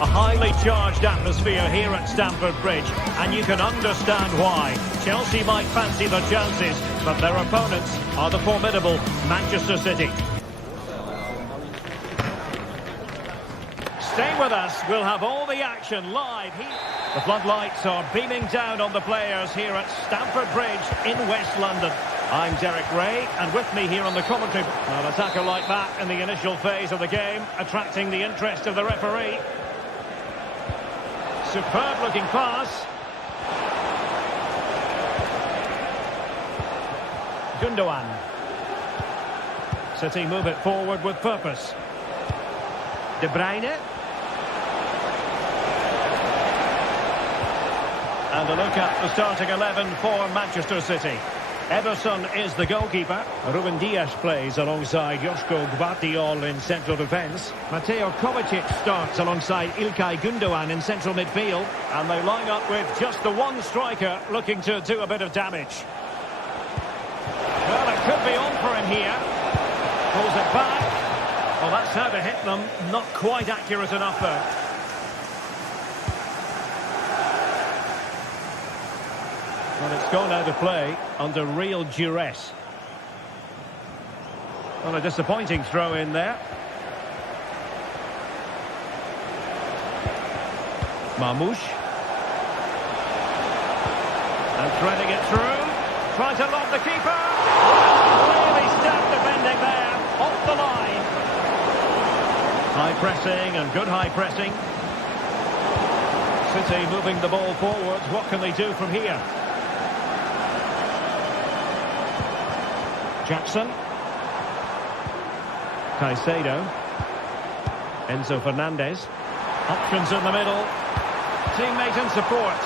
A highly charged atmosphere here at Stamford Bridge, and you can understand why. Chelsea might fancy their chances, but their opponents are the formidable Manchester City. Stay with us, we'll have all the action live here. The floodlights are beaming down on the players here at Stamford Bridge in West London. I'm Derek Ray, and with me here on the commentary, an attacker like that in the initial phase of the game, attracting the interest of the referee. Superb looking pass. Gundogan. City move it forward with purpose. De Bruyne. And a look at the starting 11 for Manchester City. Ederson is the goalkeeper. Ruben Dias plays alongside Joško Gvardiol in central defence. Mateo Kovacic starts alongside İlkay Gündoğan in central midfield. And they line up with just the one striker looking to do a bit of damage. Well, it could be on for him here. Pulls it back. Well, that's how to hit them. Not quite accurate enough, though. Well, it's gone out of play under real duress. Well, a disappointing throw in there. Marmoush. And threading it through. Trying to lob the keeper. Really stout defending there. Off the line. High pressing and good high pressing. City moving the ball forwards. What can they do from here? Jackson. Caicedo. Enzo Fernandez. Options in the middle. Teammate and support.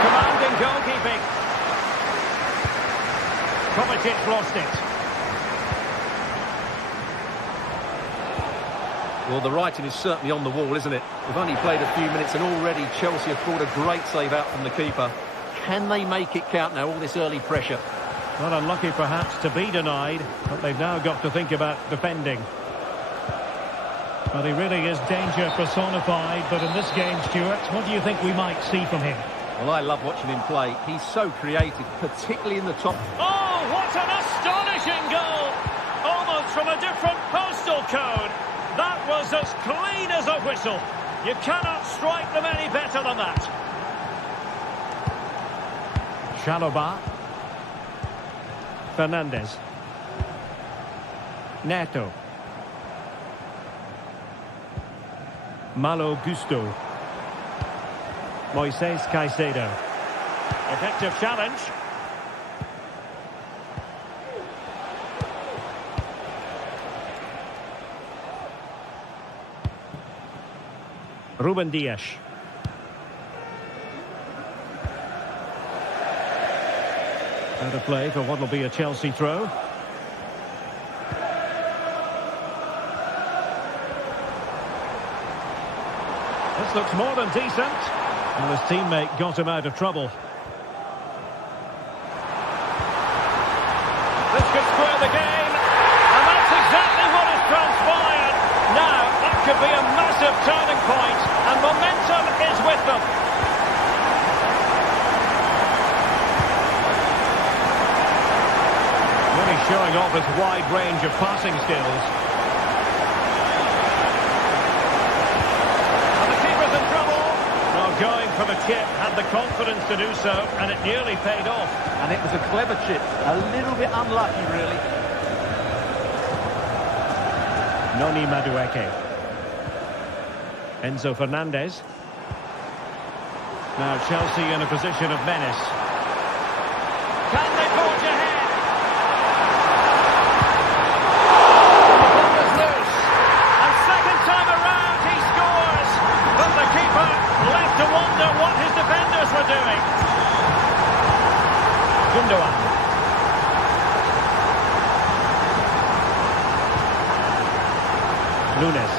Commanding goalkeeping. Kovacic lost it. Well, the writing is certainly on the wall, isn't it? We've only played a few minutes and already Chelsea have pulled a great save out from the keeper. Can they make it count now, all this early pressure? Well, unlucky perhaps to be denied, but they've now got to think about defending. But he really is danger personified, but in this game, Stuart, what do you think we might see from him? Well, I love watching him play. He's so creative, particularly in the top. Oh, what an astonishing goal! Almost from a different postal code. That was as clean as a whistle. You cannot strike them any better than that. Chalobah. Fernandez. Neto. Malo Gusto. Moises Caicedo. Effective challenge. Ruben Dias. Out of play for what will be a Chelsea throw. This looks more than decent. And his teammate got him out of trouble. This could square the game. And that's exactly what has transpired. Now, that could be a massive turning point. And momentum is with them. Really showing off his wide range of passing skills. And the keeper's in trouble. Well, going for the chip, had the confidence to do so, and it nearly paid off. And it was a clever chip. A little bit unlucky, really. Noni Madueke. Enzo Fernandez. Now Chelsea in a position of menace. Can they forge ahead? The ball is loose. And second time around he scores. But the keeper left to wonder what his defenders were doing. Gündoğan. Nunes.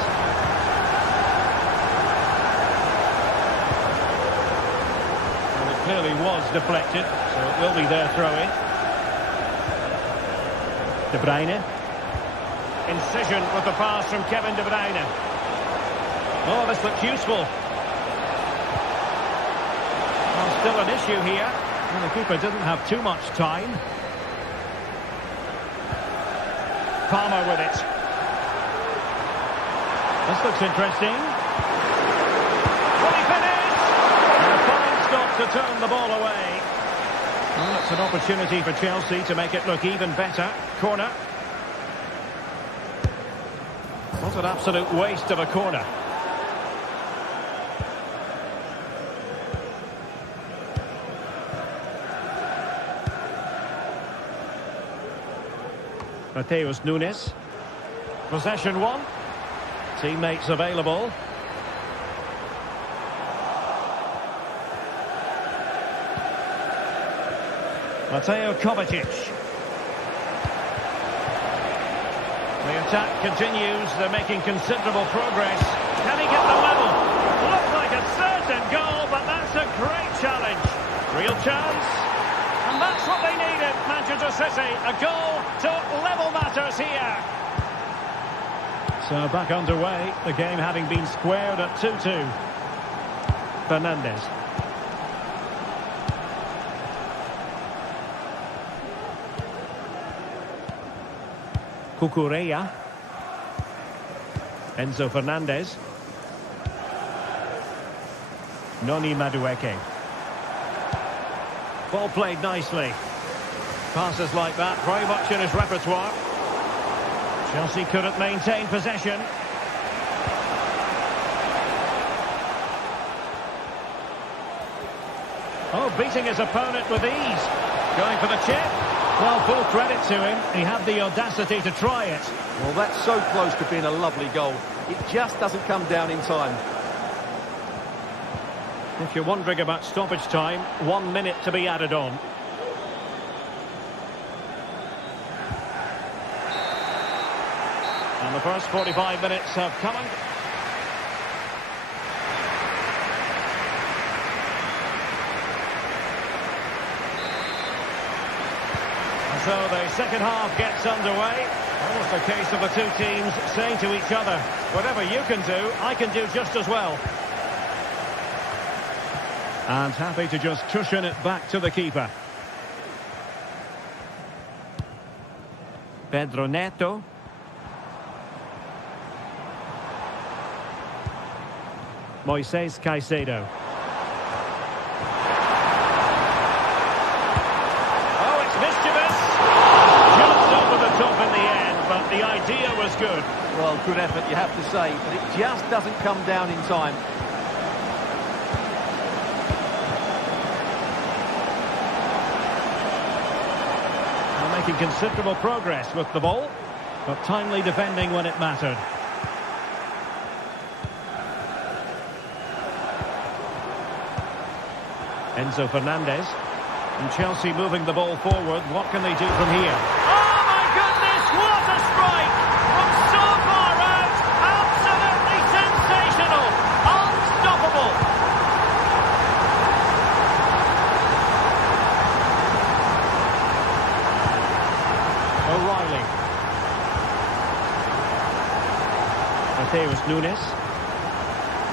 Well, it clearly was deflected, so it will be their throw-in. De Bruyne. Incision with the pass from Kevin De Bruyne. Oh, this looks useful. Well, still an issue here. And the keeper didn't have too much time. Palmer with it. This looks interesting. Will he finish? And a fine stop to turn the ball away. Well, it's an opportunity for Chelsea to make it look even better. Corner. What an absolute waste of a corner. Mateus Nunes. Possession one. Teammates available. Mateo Kovacic. The attack continues. They're making considerable progress. Can he get the level? Looks like a certain goal, but that's a great challenge. Real chance. And that's what they needed, Manchester City. A goal to level matters here. So back underway. The game having been squared at 2-2. Fernandes. Cucurella. Enzo Fernandez. Noni Madueke. Ball played nicely. Passes like that, very much in his repertoire. Chelsea couldn't maintain possession. Oh, beating his opponent with ease. Going for the chip. Well, full credit to him. He had the audacity to try it. Well, that's so close to being a lovely goal. It just doesn't come down in time. If you're wondering about stoppage time, 1 minute to be added on. And the first 45 minutes have come. So the second half gets underway. Almost a case of the two teams saying to each other, whatever you can do, I can do just as well. And happy to just cushion it back to the keeper. Pedro Neto. Moises Caicedo. In the end, but the idea was good. Well, good effort, you have to say, but it just doesn't come down in time. They're making considerable progress with the ball, but timely defending when it mattered. Enzo Fernandez. And Chelsea moving the ball forward. What can they do from here? What a strike from so far out. Absolutely sensational. Unstoppable. O'Reilly. Mateus Nunes.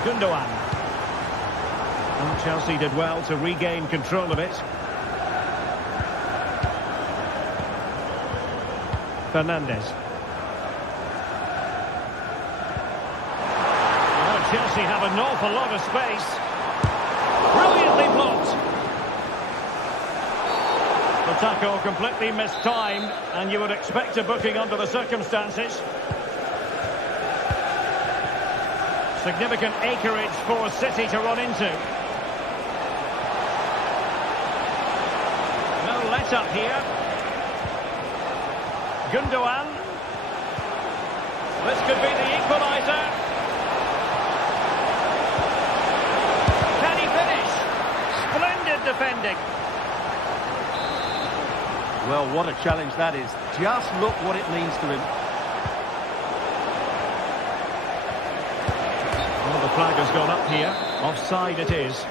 Gundogan. And Chelsea did well to regain control of it. Fernandes. Oh, Chelsea have an awful lot of space. Brilliantly blocked. The tackle completely mistimed, and you would expect a booking under the circumstances. Significant acreage for City to run into. No let-up here. Gundogan. This could be the equaliser. Can he finish? Splendid defending. Well, what a challenge that is. Just look what it means to him. Well, the flag has gone up here. Offside it is.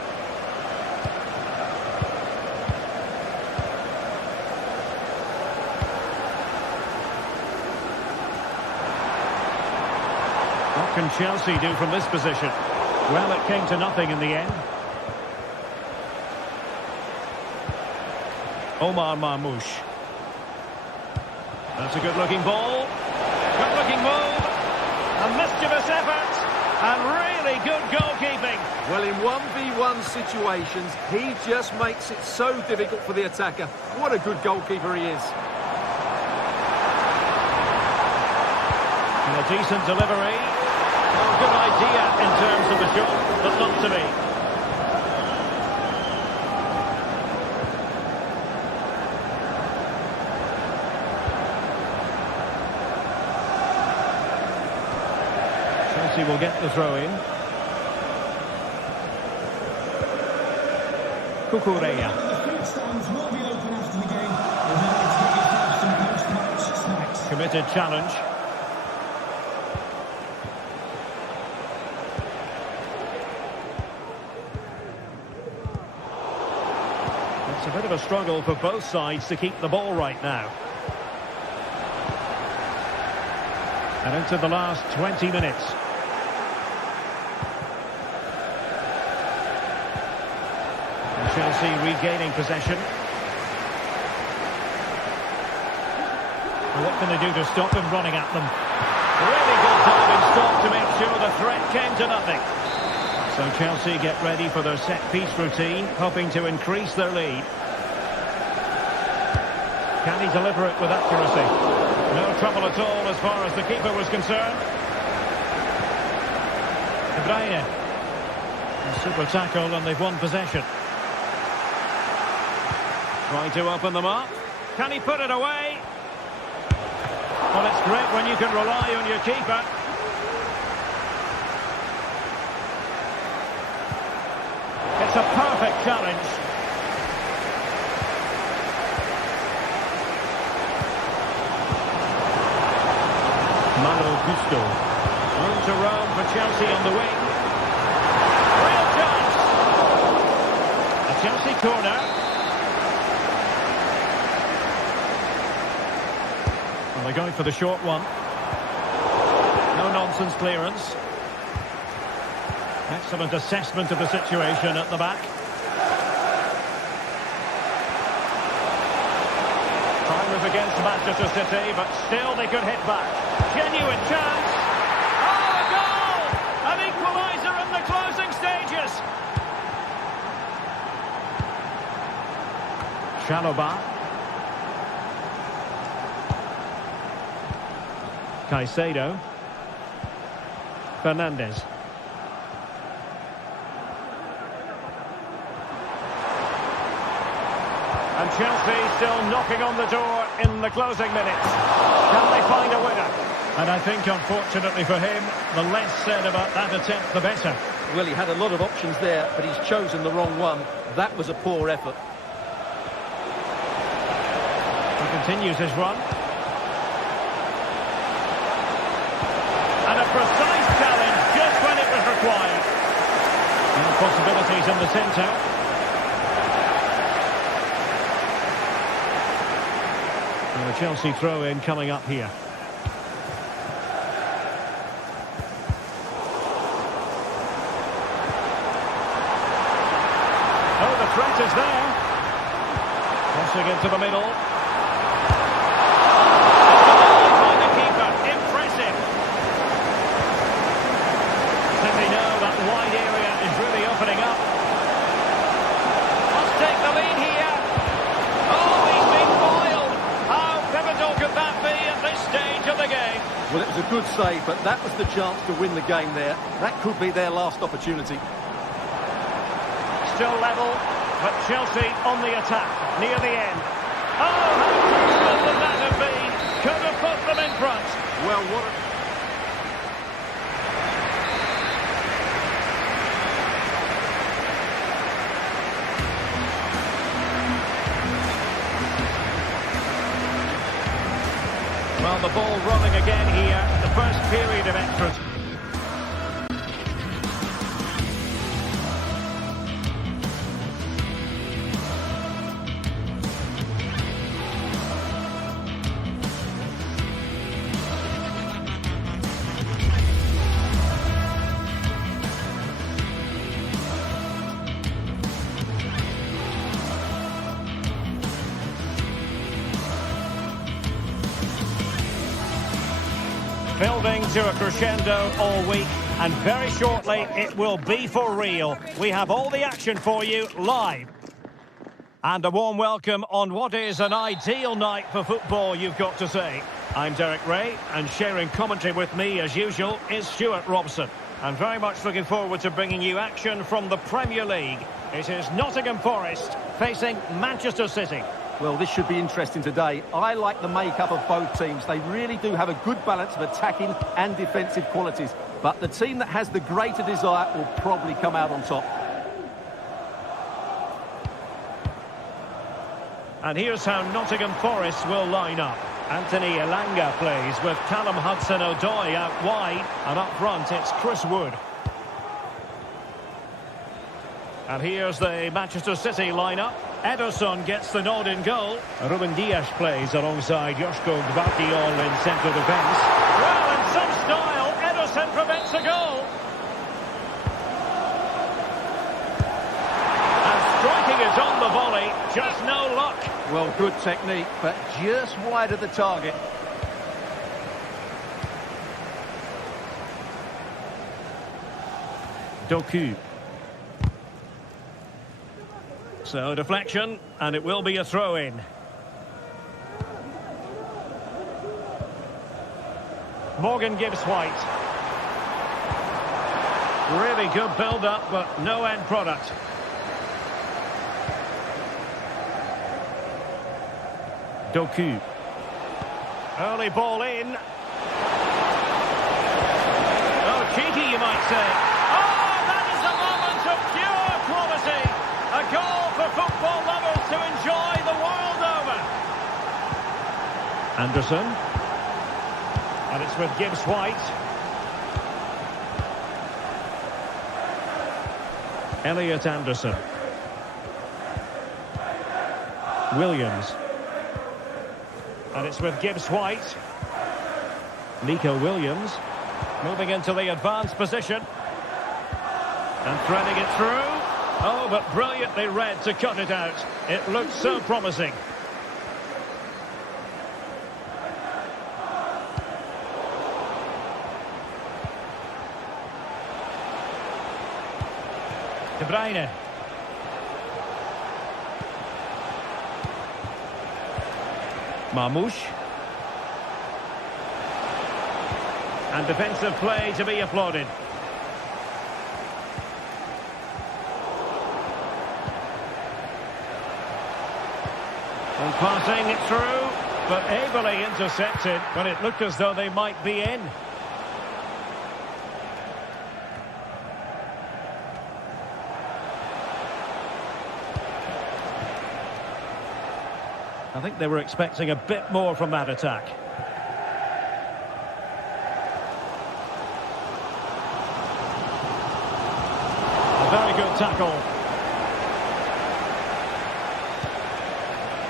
What can Chelsea do from this position? Well, it came to nothing in the end. Omar Marmoush. That's a good-looking ball. Good-looking move. A mischievous effort. And really good goalkeeping. Well, in 1v1 situations, he just makes it so difficult for the attacker. What a good goalkeeper he is. And a decent delivery. Well, good idea in terms of the shot, but not to be. Chelsea will get the throw in. Cucurella. The food stands will be open after the game. Submitted challenge. It's a bit of a struggle for both sides to keep the ball right now. And into the last 20 minutes. And Chelsea regaining possession. And what can they do to stop them running at them? Really good diving stop to make sure the threat came to nothing. So Chelsea get ready for their set-piece routine, hoping to increase their lead. Can he deliver it with accuracy? No trouble at all as far as the keeper was concerned. De Bruyne. A super tackle and they've won possession. Trying to open them up. Can he put it away? Well, it's great when you can rely on your keeper. It's a perfect challenge. Malo Gusto. Room to roam for Chelsea on the wing. Real chance. A Chelsea corner. Well, they're going for the short one. No nonsense clearance. Excellent assessment of the situation at the back. Time was against Manchester City, but still they could hit back. Genuine chance. Oh, a goal! An equaliser in the closing stages. Chalobah. Caicedo. Fernandes. And Chelsea still knocking on the door in the closing minutes. Can they find a winner? And I think, unfortunately for him, the less said about that attempt, the better. Well, he had a lot of options there, but he's chosen the wrong one. That was a poor effort. He continues his run. And a precise challenge just when it was required. No possibilities in the centre. And the Chelsea throw-in coming up here. Oh, the threat is there. Crossing into the middle. By the keeper. Impressive. City know that wide area is really opening up. Must take the lead here. Oh, he's been foiled. How pivotal could that be at this stage of the game? Well, it was a good save, but that was the chance to win the game there. That could be their last opportunity. Still level, but Chelsea on the attack, near the end. Oh, how crucial would that have been? Could have put them in front. Well, what a... Well, the ball rolling again here, the first period of extras. Building to a crescendo all week, and very shortly it will be for real. We have all the action for you live. And a warm welcome on what is an ideal night for football, you've got to say. I'm Derek Ray, and sharing commentary with me as usual is Stuart Robson. I'm very much looking forward to bringing you action from the Premier League. It is Nottingham Forest facing Manchester City. Well, this should be interesting today. I like the makeup of both teams. They really do have a good balance of attacking and defensive qualities. But the team that has the greater desire will probably come out on top. And here's how Nottingham Forest will line up. Anthony Elanga plays with Callum Hudson-Odoi out wide, and up front it's Chris Wood. And here's the Manchester City lineup. Ederson gets the nod in goal. Ruben Dias plays alongside Joško Gvardiol in central defence. Well, in some style, Ederson prevents a goal. And striking it on the volley, just no luck. Well, good technique, but just wide of the target. Doku. So deflection, and it will be a throw-in. Morgan Gibbs White. Really good build-up, but no end product. Doku. Early ball in. Oh, cheeky, you might say. Oh, that is a moment of pure quality. A goal for football lovers to enjoy the world over. Anderson. And it's with Gibbs White. Elliot Anderson. Williams. And it's with Gibbs White. Nico Williams. Moving into the advanced position. And threading it through. Oh, but brilliantly read to cut it out. It looked so promising. De Bruyne. Marmoush. And defensive play to be applauded. And passing it through, but ably intercepted when it looked as though they might be in. I think they were expecting a bit more from that attack. A very good tackle.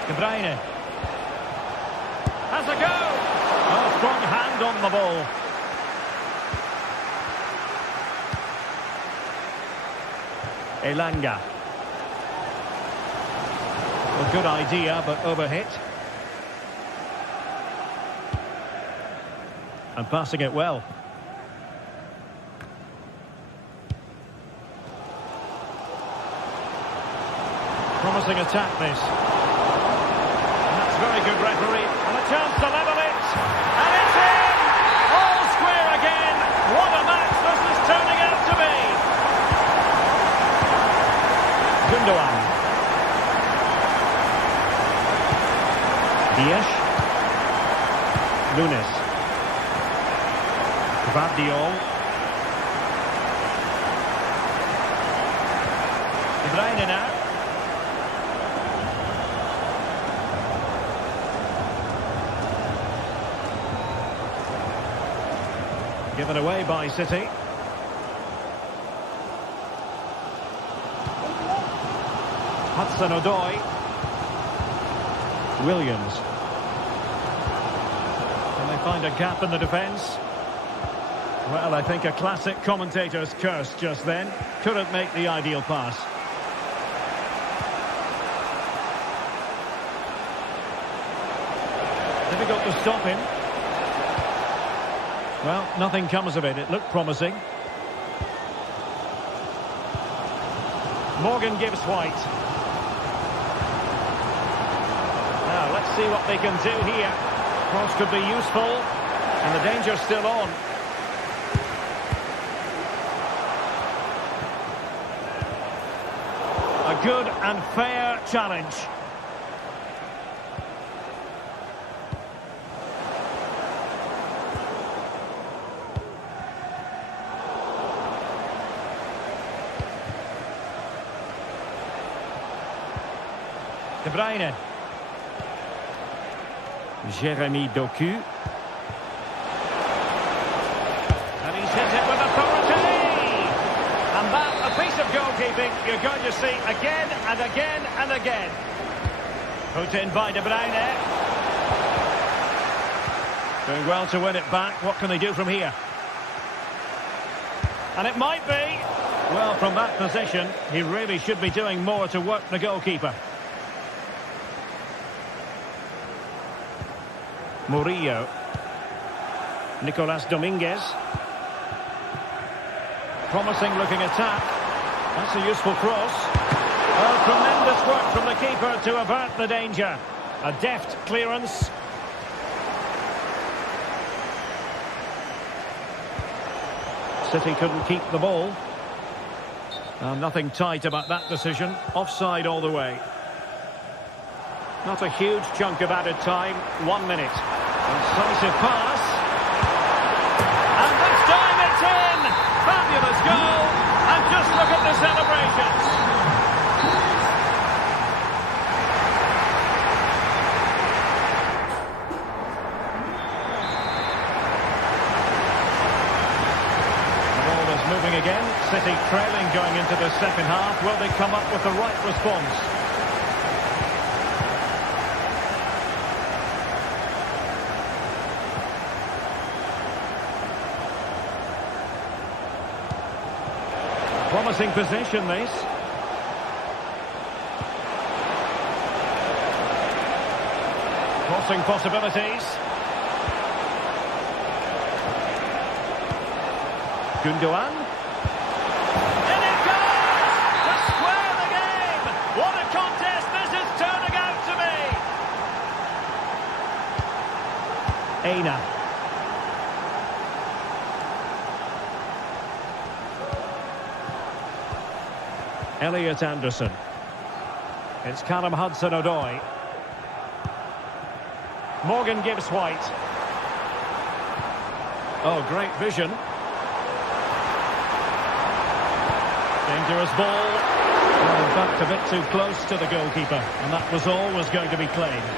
De Bruyne. Has a go. Oh, strong hand on the ball. Elanga. A good idea, but overhit. And passing it well. Promising attack, this. And that's very good referee. And a chance to level it. And it's in! All square again. What a match this is turning out to be. Gundogan. Dias. Nunes. Gvardiol. De Bruyne now. Given away by City. Hudson-Odoi. Williams. Can they find a gap in the defence? Well, I think a classic commentator's curse just then. Couldn't make the ideal pass. Difficult to stop him. Well, nothing comes of it. It looked promising. Morgan Gibbs White. Now, let's see what they can do here. Cross could be useful. And the danger's still on. A good and fair challenge. De Bruyne. Jeremy Doku. And he's hit it with authority. And that, a piece of goalkeeping you're going to see again and again and again. Put in by De Bruyne. Doing well to win it back. What can they do from here? And it might be. Well, from that position, he really should be doing more to work the goalkeeper. Murillo. Nicolas Dominguez. Promising looking attack. That's a useful cross. Oh, tremendous work from the keeper to avert the danger. A deft clearance. City couldn't keep the ball. Nothing tight about that decision. Offside all the way. Not a huge chunk of added time. 1 minute. Incisive pass. And this time it's in! Fabulous goal! And just look at the celebrations. The ball is moving again. City trailing going into the second half. Will they come up with the right response? Promising position, this. Crossing possibilities. Gundogan. In it goes! To square the game! What a contest this is turning out to be! Aina. Elliot Anderson. It's Callum Hudson-Odoi. Morgan Gibbs-White. Oh, great vision. Dangerous ball. Oh, in fact, a bit too close to the goalkeeper. And that was always going to be claimed.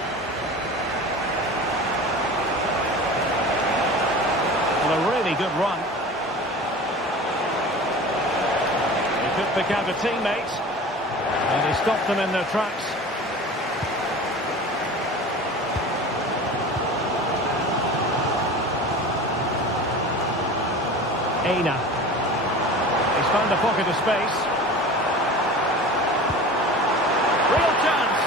Well, a really good run. Could pick out a teammate, and he stopped them in their tracks. Aina. He's found a pocket of space. Real chance.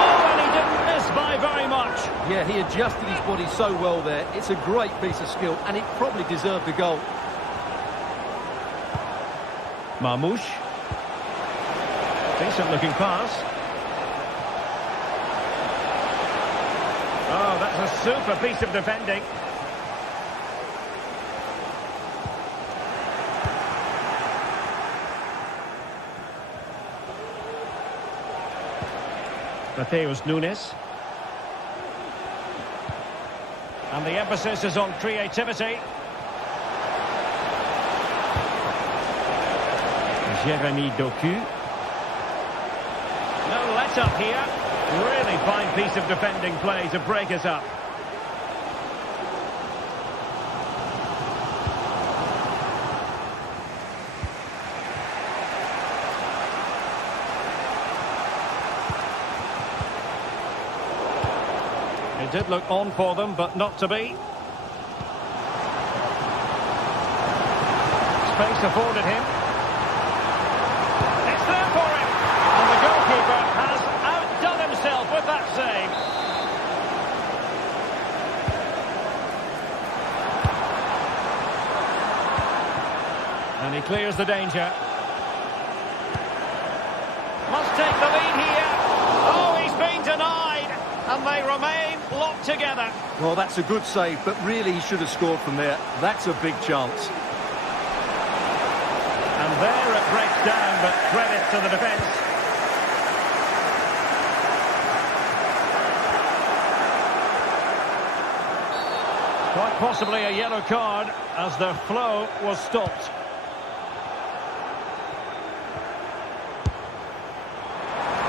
Oh, and he didn't miss by very much. Yeah, he adjusted his body so well there. It's a great piece of skill, and it probably deserved the goal. Marmoush. Decent looking pass. Oh, that's a super piece of defending. Mateus Nunes. And the emphasis is on creativity. Jeremy Doku. No let-up here. Really fine piece of defending play to break us up. It did look on for them, but not to be. Space afforded him. Has outdone himself with that save. And he clears the danger. Must take the lead here. Oh, he's been denied. And they remain locked together. Well, that's a good save, but really he should have scored from there. That's a big chance. And there it breaks down, but credit to the defence. Quite possibly a yellow card as their flow was stopped.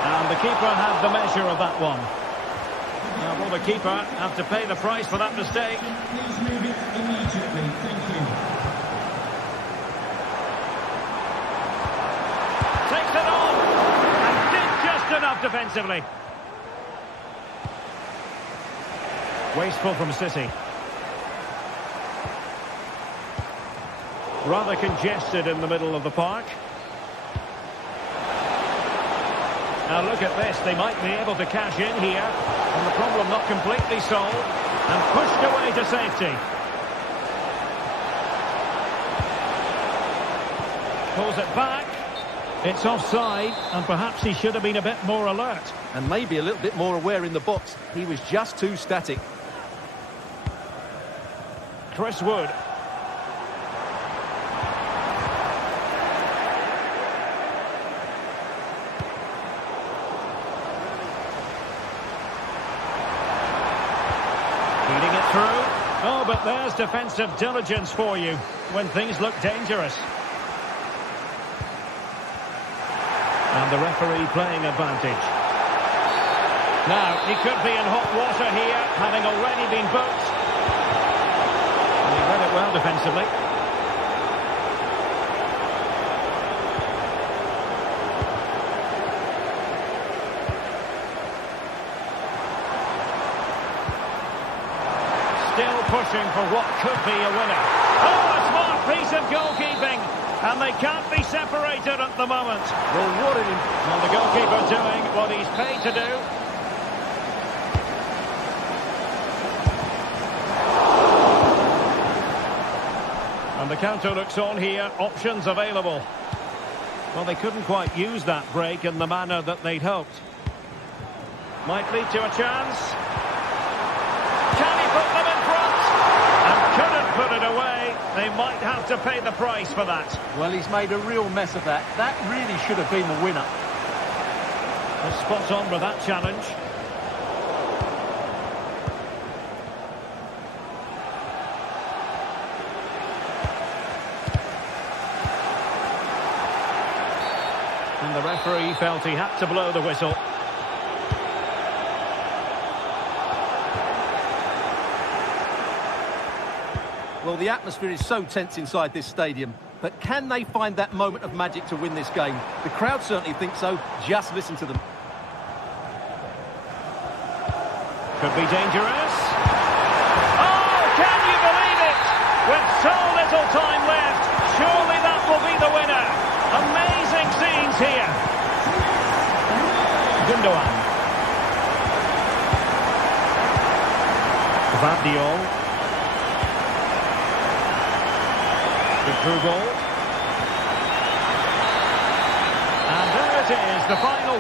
And the keeper had the measure of that one. Will the keeper have to pay the price for that mistake? Please move it immediately. Thank you. Takes it on and did just enough defensively. Wasteful from City. Rather congested in the middle of the park. Now look at this, they might be able to cash in here, and the problem not completely solved, and pushed away to safety. Pulls it back, it's offside, and perhaps he should have been a bit more alert. And maybe a little bit more aware in the box. He was just too static. Chris Wood. Feeding it through. Oh, but there's defensive diligence for you when things look dangerous. And the referee playing advantage. Now, he could be in hot water here, having already been booked. And he read it well defensively. Still pushing for what could be a winner. Oh, a smart piece of goalkeeping. And they can't be separated at the moment. Well, what an... Well, the goalkeeper doing what he's paid to do. And the counter looks on here. Options available. Well, they couldn't quite use that break in the manner that they'd hoped. Might lead to a chance. Can he put them in front? And couldn't put it away. They might have to pay the price for that. Well, he's made a real mess of that. That really should have been the winner. Well, spot on with that challenge. And the referee felt he had to blow the whistle. Well, the atmosphere is so tense inside this stadium, but can they find that moment of magic to win this game? The crowd certainly think so. Just listen to them. Could be dangerous. Oh, can you believe it? With so little time left, surely that will be the winner. Amazing scenes here. Gundogan. Gvardiol. Through ball. And there it is, the final.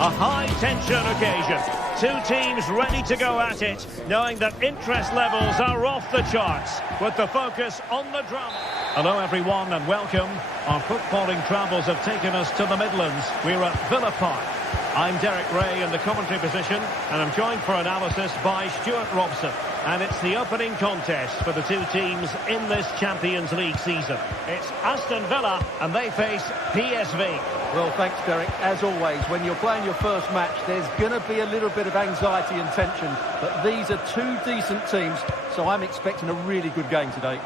A high-tension occasion. Two teams ready to go at it, knowing that interest levels are off the charts, with the focus on the drama. Hello, everyone, and welcome. Our footballing travels have taken us to the Midlands. We're at Villa Park. I'm Derek Ray in the commentary position, and I'm joined for analysis by Stuart Robson. And it's the opening contest for the two teams in this Champions League season. It's Aston Villa, and they face PSV. Well, thanks, Derek. As always, when you're playing your first match, there's going to be a little bit of anxiety and tension. But these are two decent teams, so I'm expecting a really good game today.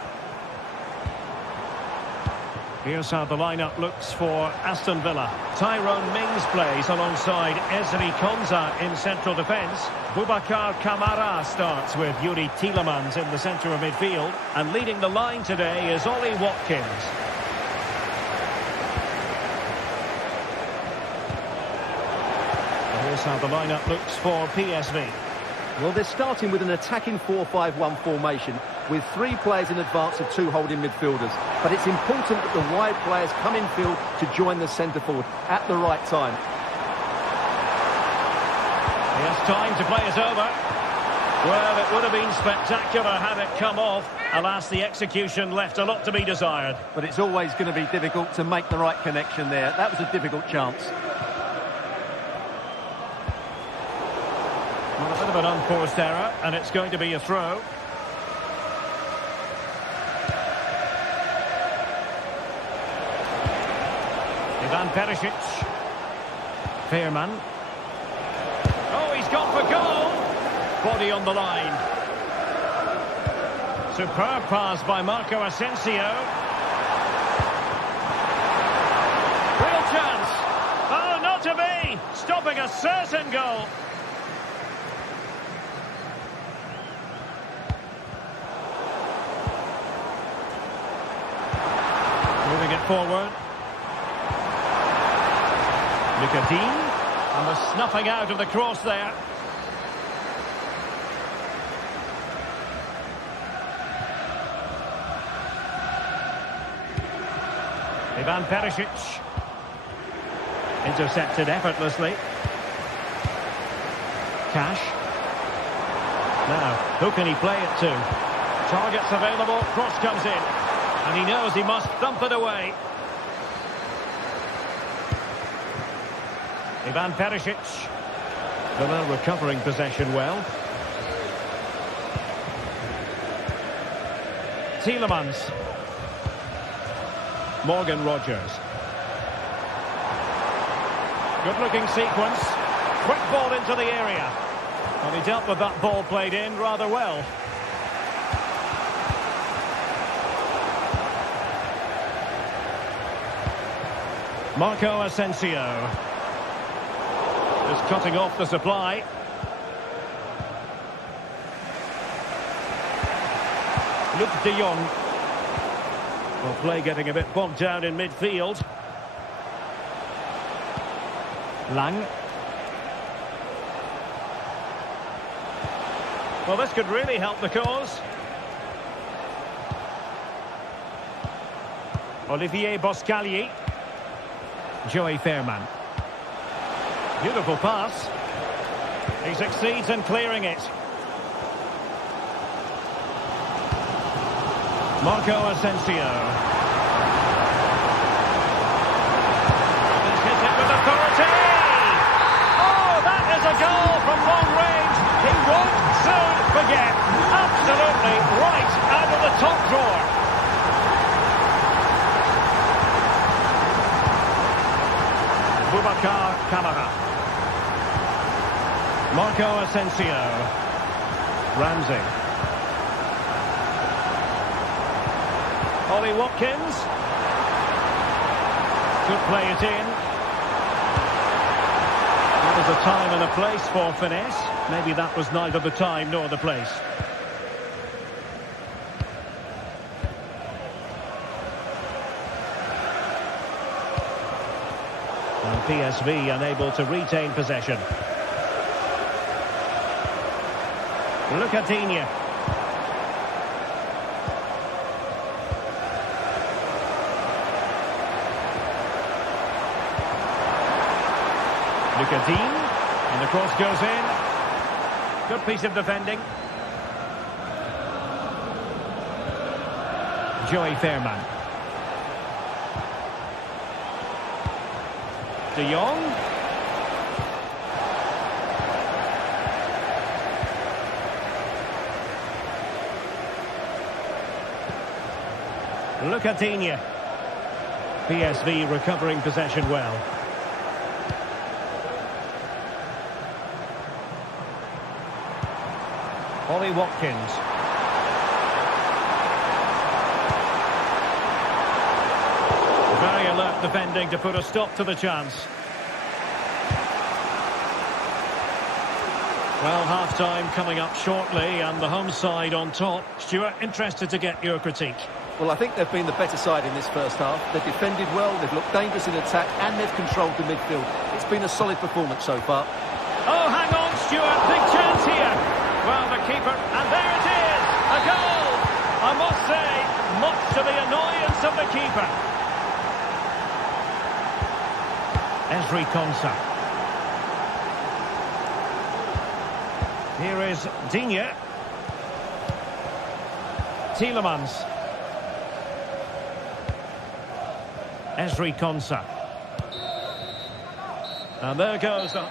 Here's how the lineup looks for Aston Villa. Tyrone Mings plays alongside Ezri Konsa in central defence. Boubacar Kamara starts with Yuri Tielemans in the centre of midfield. And leading the line today is Ollie Watkins. And here's how the lineup looks for PSV. Well, they're starting with an attacking 4-5-1 formation with 3 players in advance of 2 holding midfielders. But it's important that the wide players come in field to join the centre forward at the right time. He has time to play it over. Well, it would have been spectacular had it come off. Alas, the execution left a lot to be desired. But it's always going to be difficult to make the right connection there. That was a difficult chance. Well, a bit of an unforced error, and it's going to be a throw. Ivan Perisic. Fairman. Oh, he's gone for goal. Body on the line. Superb pass by Marco Asensio. Real chance. Oh, not to be. Stopping a certain goal. Moving it forward. Nicodine. And the snuffing out of the cross there. Ivan Perisic. Intercepted effortlessly. Cash. Now, who can he play it to? Targets available, cross comes in. And he knows he must thump it away. Ivan Perisic. Villa recovering possession well. Tielemans. Morgan Rogers. Good looking sequence. Quick ball into the area. And he dealt with that ball played in rather well. Marco Asensio. Just cutting off the supply. Luc de Jong. Well, play getting a bit bogged down in midfield. Lang. Well, this could really help the cause. Olivier Boscagli. Joey Fairman. Beautiful pass. He succeeds in clearing it. Marco Asensio. He's hit it with authority. Oh, that is a goal from long range. He won't soon forget. Absolutely right out of the top drawer. Boubacar Kamara. Marco Asensio. Ramsey. Ollie Watkins. Could play it in. There was a time and a place for finesse. Maybe that was neither the time nor the place. And PSV unable to retain possession. Lucadinha. Lucadine, and the cross goes in. Good piece of defending. Joey Fairman. De Jong. Lucadinha. PSV recovering possession well. Ollie Watkins. Very alert defending to put a stop to the chance. Well, half-time coming up shortly and the home side on top. Stuart, interested to get your critique. Well, I think they've been the better side in this first half. They've defended well, they've looked dangerous in attack, and they've controlled the midfield. It's been a solid performance so far. Oh, hang on, Stuart. Big chance here. Well, the keeper, and there it is. A goal. I must say, much to the annoyance of the keeper. Ezri Konsa. Here is Digne. Tielemans. Ezri Konsa. And there goes the...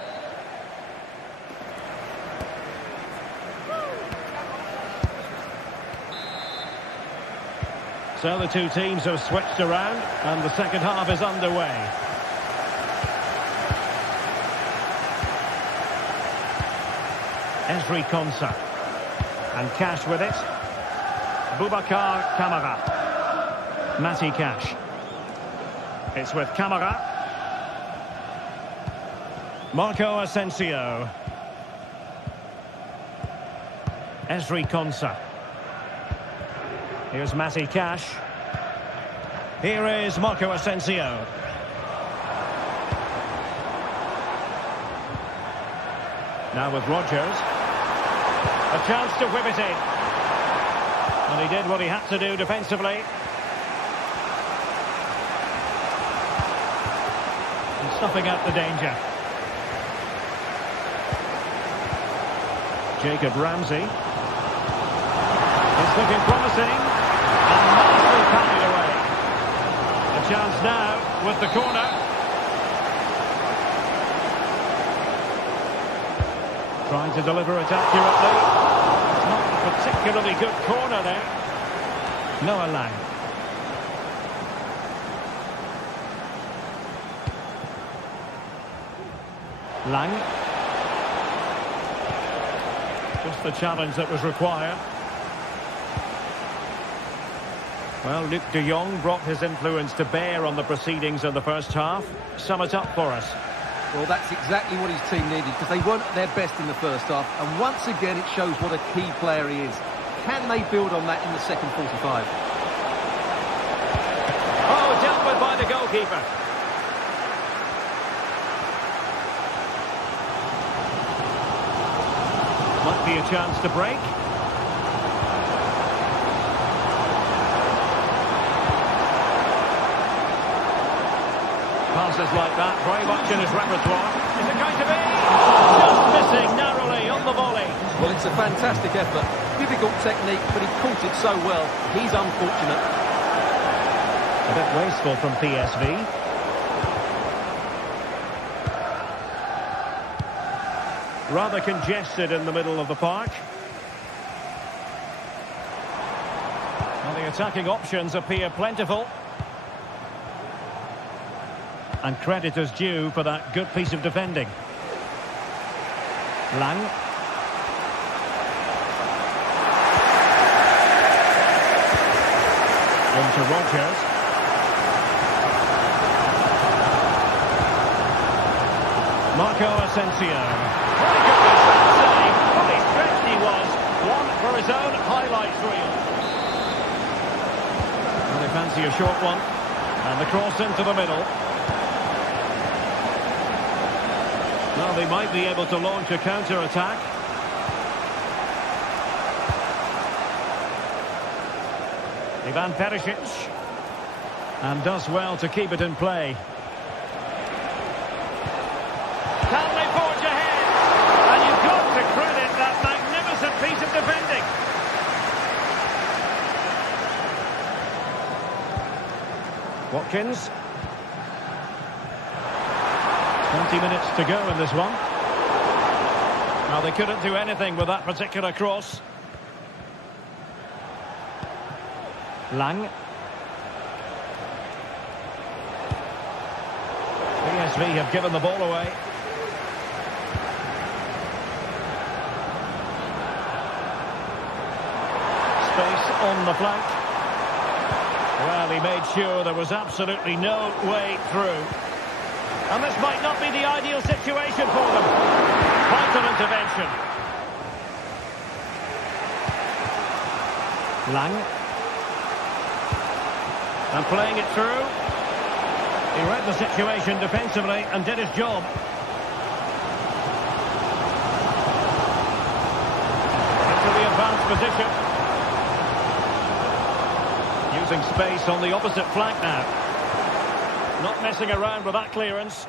So the two teams have switched around and the second half is underway. Ezri Konsa. And Cash with it. Boubacar Kamara. Matty Cash. It's with Kamara. Marco Asensio. Ezri Konsa. Here's Matty Cash. Here is Marco Asensio. Now with Rodgers. A chance to whip it in. And he did what he had to do defensively. And snuffing out the danger. Jacob Ramsey. It's looking promising. And nicely carried away. A chance now with the corner. Trying to deliver it accurately. It's not a particularly good corner there. Noah Lang. Lang. Just the challenge that was required. Well, Luc de Jong brought his influence to bear on the proceedings in the first half. Sum it up for us. Well, that's exactly what his team needed, because they weren't at their best in the first half. And once again, it shows what a key player he is. Can they build on that in the second 45? Oh, dealt with by the goalkeeper. Might be a chance to break. Passes like that, very much in his repertoire. Is it going to be? Just missing narrowly on the volley. Well, it's a fantastic effort. Difficult technique, but he caught it so well. He's unfortunate. A bit wasteful from PSV. Rather congested in the middle of the park. Well, the attacking options appear plentiful. And credit is due for that good piece of defending. Lang. Into Rodgers. Marco Asensio. My goodness, that save. Fully stretched he was. One for his own highlights reel. And they fancy a short one. And the cross into the middle. Well, they might be able to launch a counter-attack. Ivan Perisic. And does well to keep it in play. Can they forge ahead? And you've got to credit that magnificent piece of defending. Watkins. 20 minutes to go in this one. Now, they couldn't do anything with that particular cross. Lang. PSV have given the ball away. Space on the flank. Well, he made sure there was absolutely no way through. And this might not be the ideal situation for them. Vital intervention. Lang. And playing it through. He read the situation defensively and did his job. Into the advanced position. Using space on the opposite flank now. Not messing around with that clearance.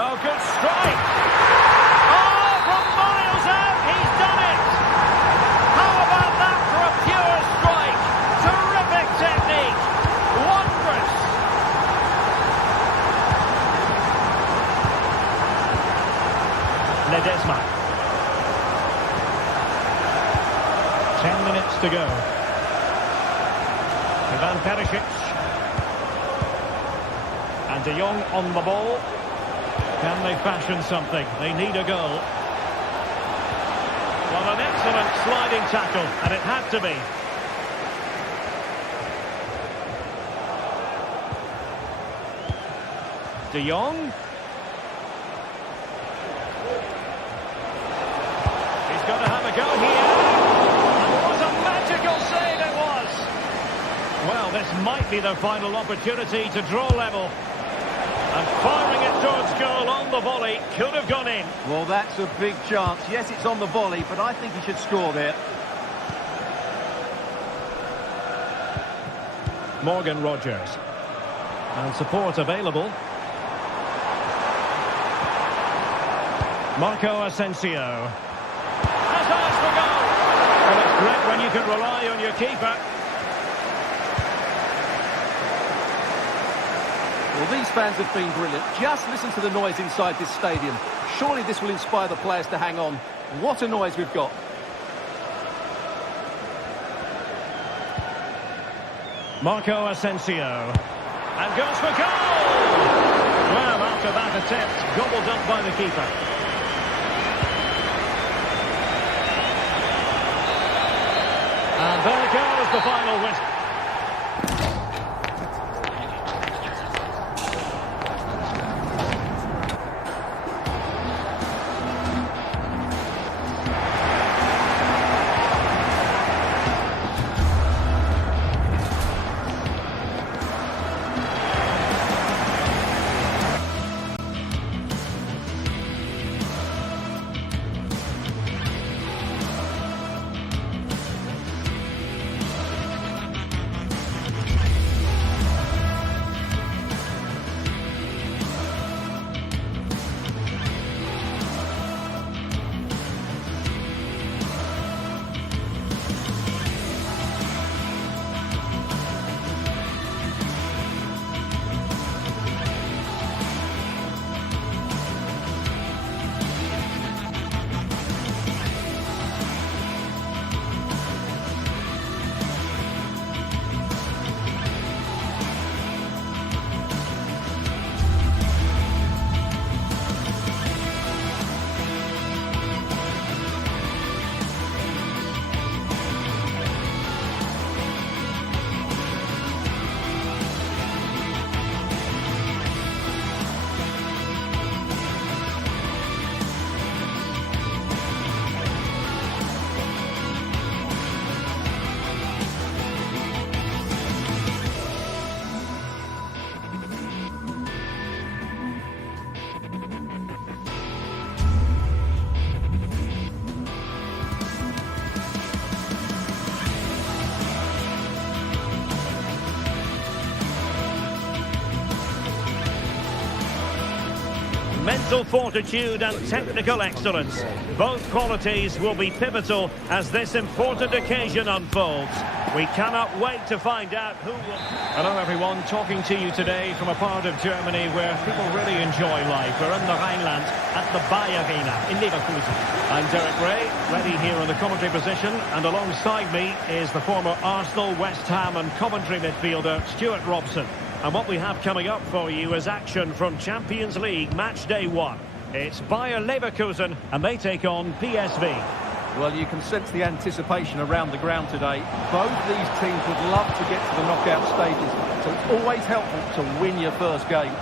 Oh, good strike! Oh, from miles out, he's done it! How about that for a pure strike? Terrific technique! Wondrous! Ledesma. 10 minutes to go. Ivan Perisic. And De Jong on the ball. Can they fashion something? They need a goal. Well, an excellent sliding tackle, and it had to be. De Jong. He's got to have a go here. And what a magical save it was. Well, this might be their final opportunity to draw level. And firing it towards goal on the volley could have gone in. Well, that's a big chance. Yes, it's on the volley, but I think he should score there. Morgan Rogers. And support available. Marco Asensio. Has eyes for goal. Well, it's great when you can rely on your keeper. Well, these fans have been brilliant. Just listen to the noise inside this stadium. Surely this will inspire the players to hang on. What a noise we've got. Marco Asensio. And goes for goal! Well, after that attempt, gobbled up by the keeper. And there goes the final whistle. Mental fortitude and technical excellence. Both qualities will be pivotal as this important occasion unfolds. We cannot wait to find out who will... Hello everyone, talking to you today from a part of Germany where people really enjoy life. We're in the Rhineland at the Bayer Arena in Leverkusen. I'm Derek Ray, ready here in the commentary position, and alongside me is the former Arsenal, West Ham and Coventry midfielder Stuart Robson. And what we have coming up for you is action from Champions League match day 1. It's Bayer Leverkusen and they take on PSV. Well, you can sense the anticipation around the ground today. Both these teams would love to get to the knockout stages, so it's always helpful to win your first game.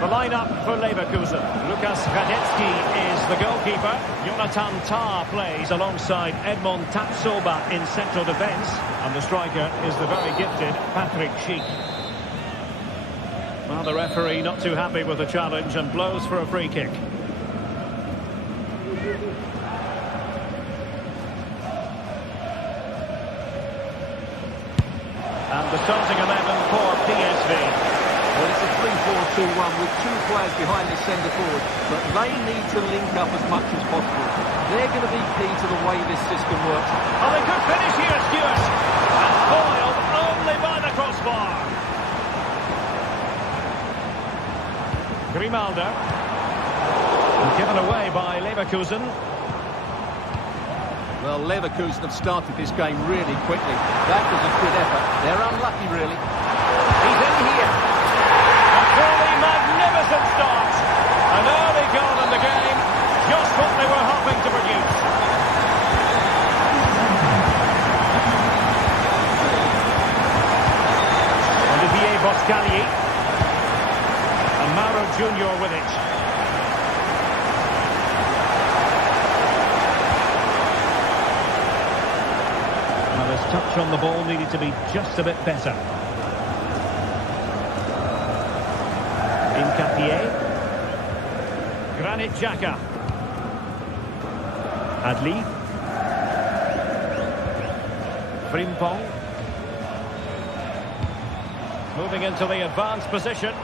The lineup for Leverkusen. Lukas Radetzky is the goalkeeper. Jonathan Tah plays alongside Edmond Tapsoba in central defence. And the striker is the very gifted Patrick Schick. Well, the referee not too happy with the challenge and blows for a free kick. And the starting 11 for PSV. Well, it's a 3-4-2-1 with two players behind the centre forward, but they need to link up as much as possible. They're going to be key to the way this system works. Oh, they could finish here, Stuart. And foiled only by the crossbar. Grimaldo. Given away by Leverkusen. Well, Leverkusen have started this game really quickly. That was a good effort. They're unlucky, really. He's in here. A truly magnificent start. An early goal in the game. Just what they were hoping to produce. Olivier Boscagli. And Mauro Junior with it. Well, his touch on the ball needed to be just a bit better. Incapié. Granit Xhaka. Adli. Frimpong. Moving into the advanced position.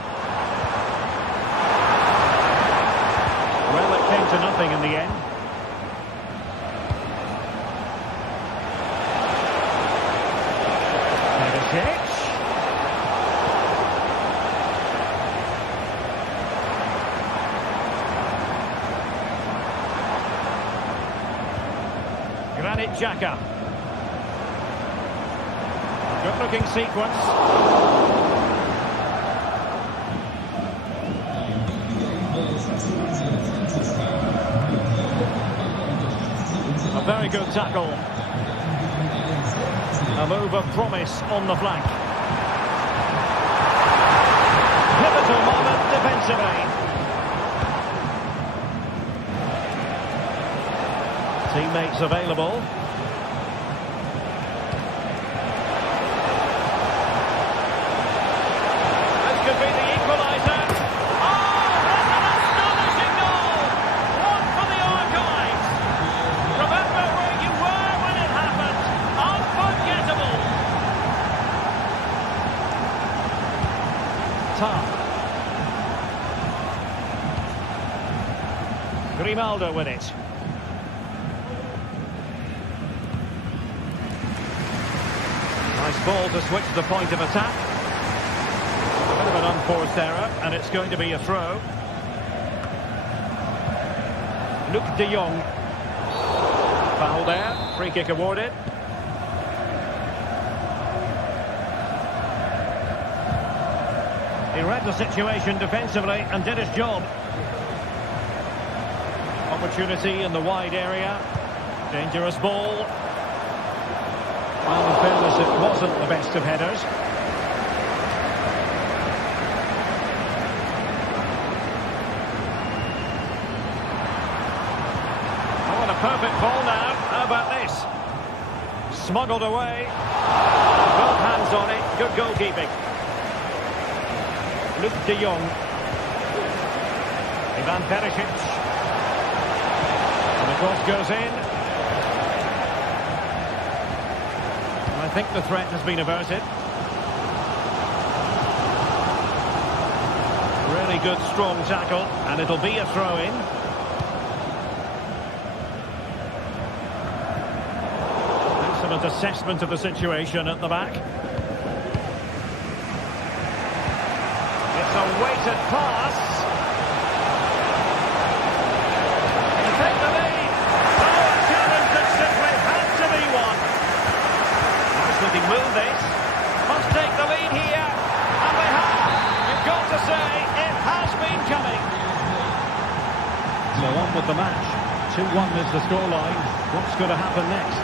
Well, it came to nothing in the end. Perisic. Granit Xhaka. Good-looking sequence. A very good tackle. A move of promise on the flank. Pivotal moment defensively. Teammates available. This could be the equaliser. Oh, that's an astonishing goal! One for the archives. Remember where you were when it happened. Unforgettable. Tah. Grimaldo with it. Nice ball to switch the point of attack. A bit of an unforced error, and it's going to be a throw. Luc de Jong. Foul there. Free kick awarded. He read the situation defensively and did his job. Opportunity in the wide area. Dangerous ball. Well, in fairness, it wasn't the best of headers. Oh, and a perfect ball now. How about this? Smuggled away. Both hands on it. Good goalkeeping. Luc de Jong. Ivan Perisic. And the cross goes in. I think the threat has been averted. Really good, strong tackle, and it'll be a throw-in. Excellent assessment of the situation at the back. It's a weighted pass. To take the lead. Oh, a challenge that simply had to be won. Looking move this. Must take the lead here. And they have. You've got to say, it has been coming. So on with the match. 2-1 is the scoreline. What's going to happen next?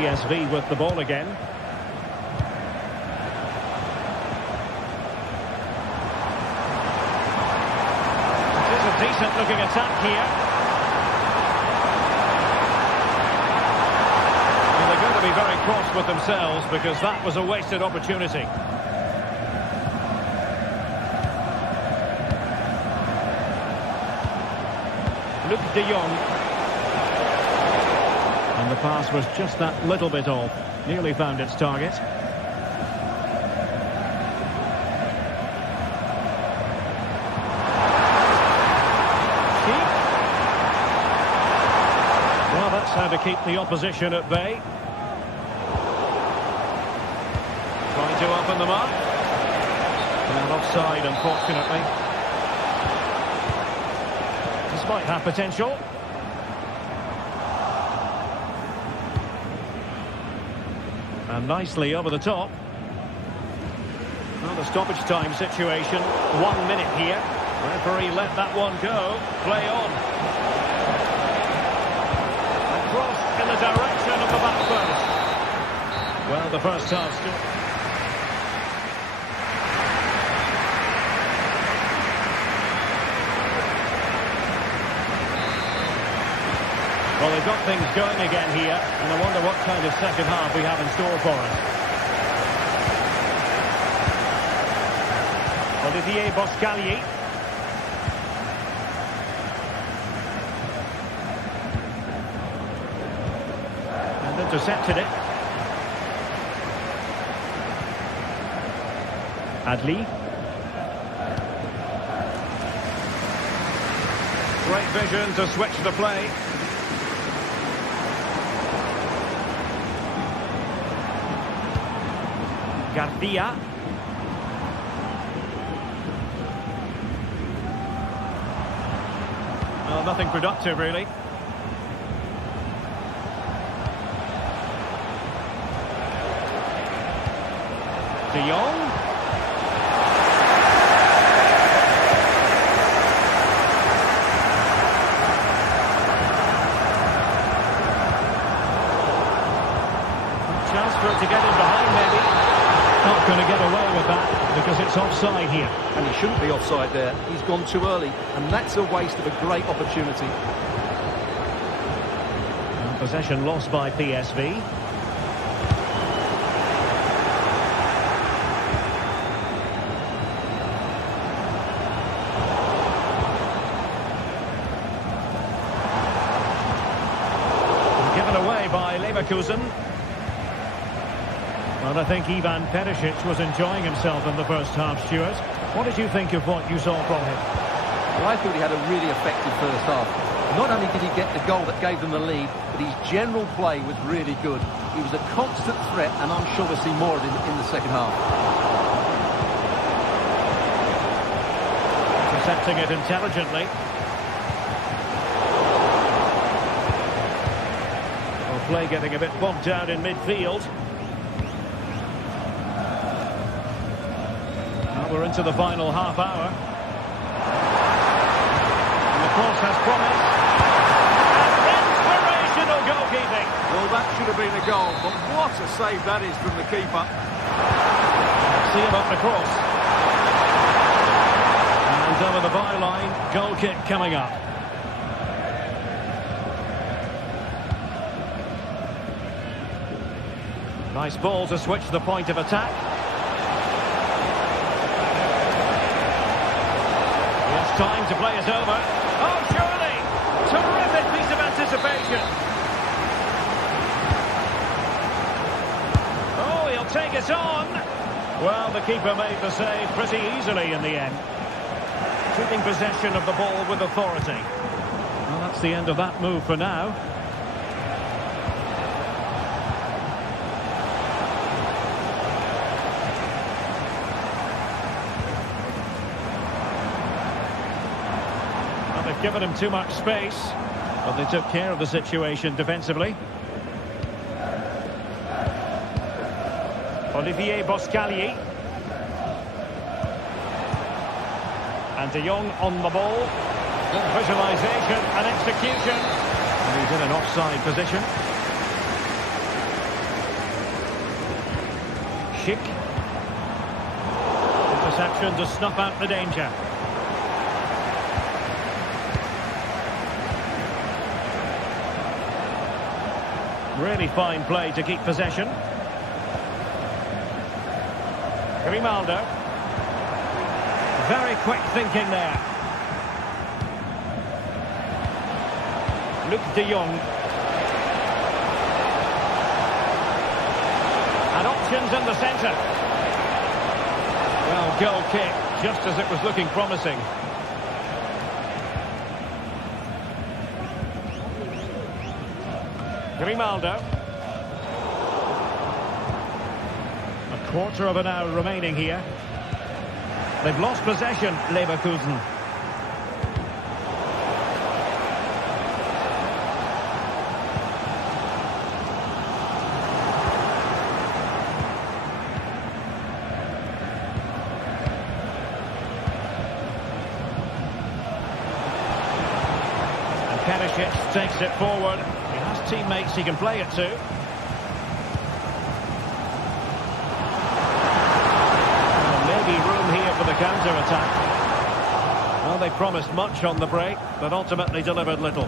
PSV with the ball again. It is a decent looking attack here. And they're going to be very cross with themselves because that was a wasted opportunity. Luke de Jong. And the pass was just that little bit off. Nearly found its target. Well, that's how to keep the opposition at bay. Trying to open them up. Well, offside, unfortunately. This might have potential. And nicely over the top. Well, the stoppage time situation. 1 minute here. Referee let that one go. Play on. And cross in the direction of the back post. Well, the first half still... Well, they've got things going again here, and I wonder what kind of second half we have in store for us. Olivier Boscagli. And intercepted it. Adli. Great vision to switch the play. Garcia. Well, nothing productive, really. De Jong. Chance for it to get in behind, maybe. Not going to get away with that because it's offside here. And he shouldn't be offside there. He's gone too early, and that's a waste of a great opportunity. And possession lost by PSV. Given away by Leverkusen. Well, I think Ivan Perisic was enjoying himself in the first half, Stuart. What did you think of what you saw from him? Well, I thought he had a really effective first half. Not only did he get the goal that gave them the lead, but his general play was really good. He was a constant threat, and I'm sure we'll see more of him in the second half. Intercepting it intelligently. Well, play getting a bit bogged down in midfield. We're into the final half hour. And the cross has promise. Inspirational goalkeeping. Well, that should have been a goal, but what a save that is from the keeper. See about the cross. And over the byline, goal kick coming up. Nice ball to switch the point of attack. Time to play it over. Oh, surely! Terrific piece of anticipation. Oh, he'll take it on. Well, the keeper made the save pretty easily in the end. Keeping possession of the ball with authority. Well, that's the end of that move for now. Given him too much space, but they took care of the situation defensively. Olivier Boscagli. And de Jong on the ball. Good visualisation and execution. And he's in an offside position. Schick. Interception to snuff out the danger. Really fine play to keep possession. Grimaldo. Very quick thinking there. Luc de Jong. And options in the centre. Well, goal kick, just as it was looking promising. Grimaldo. A quarter of an hour remaining here. They've lost possession, Leverkusen. And Kanisic takes it forward. He has teammates he can play it to. Room here for the counter-attack. Well, they promised much on the break, but ultimately delivered little.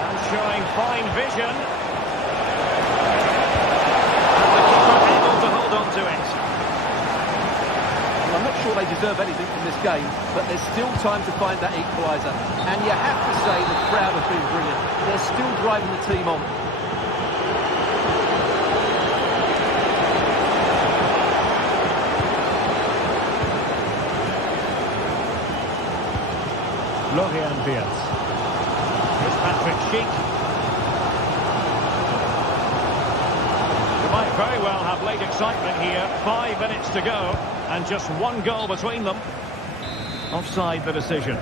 And showing fine vision. And the keeper able to hold on to it. Well, I'm not sure they deserve anything from this game, but there's still time to find that equaliser. And you have to say the crowd have been brilliant. They're still driving the team on. Florian Wirtz. Here's Patrick Schick. You might very well have late excitement here. 5 minutes to go, and just one goal between them. Offside the decision.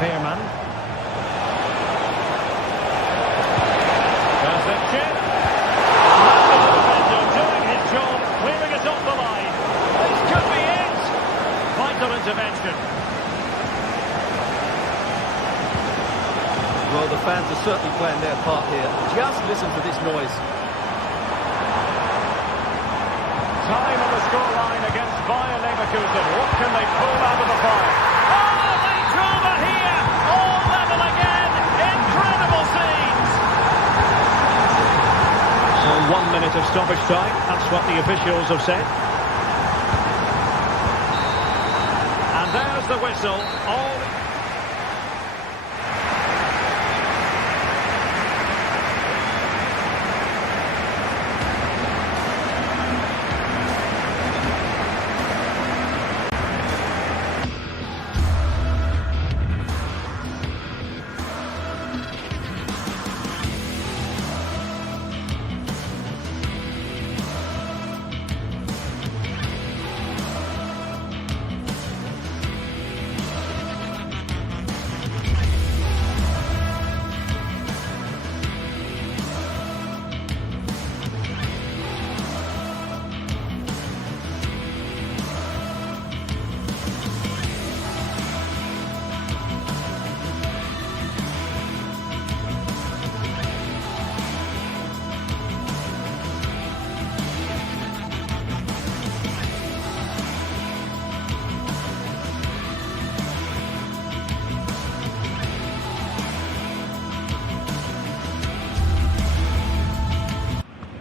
Veerman. There's the chip. Clearing it off the line. This could be it. Vital intervention. Well, the fans are certainly playing their part here. Just listen to this noise. Time on the scoreline against Bayer Leverkusen. What can they pull out of the fire? Oh, the drama here. All level again. Incredible scenes. So 1 minute of stoppage time. That's what the officials have said. And there's the whistle. All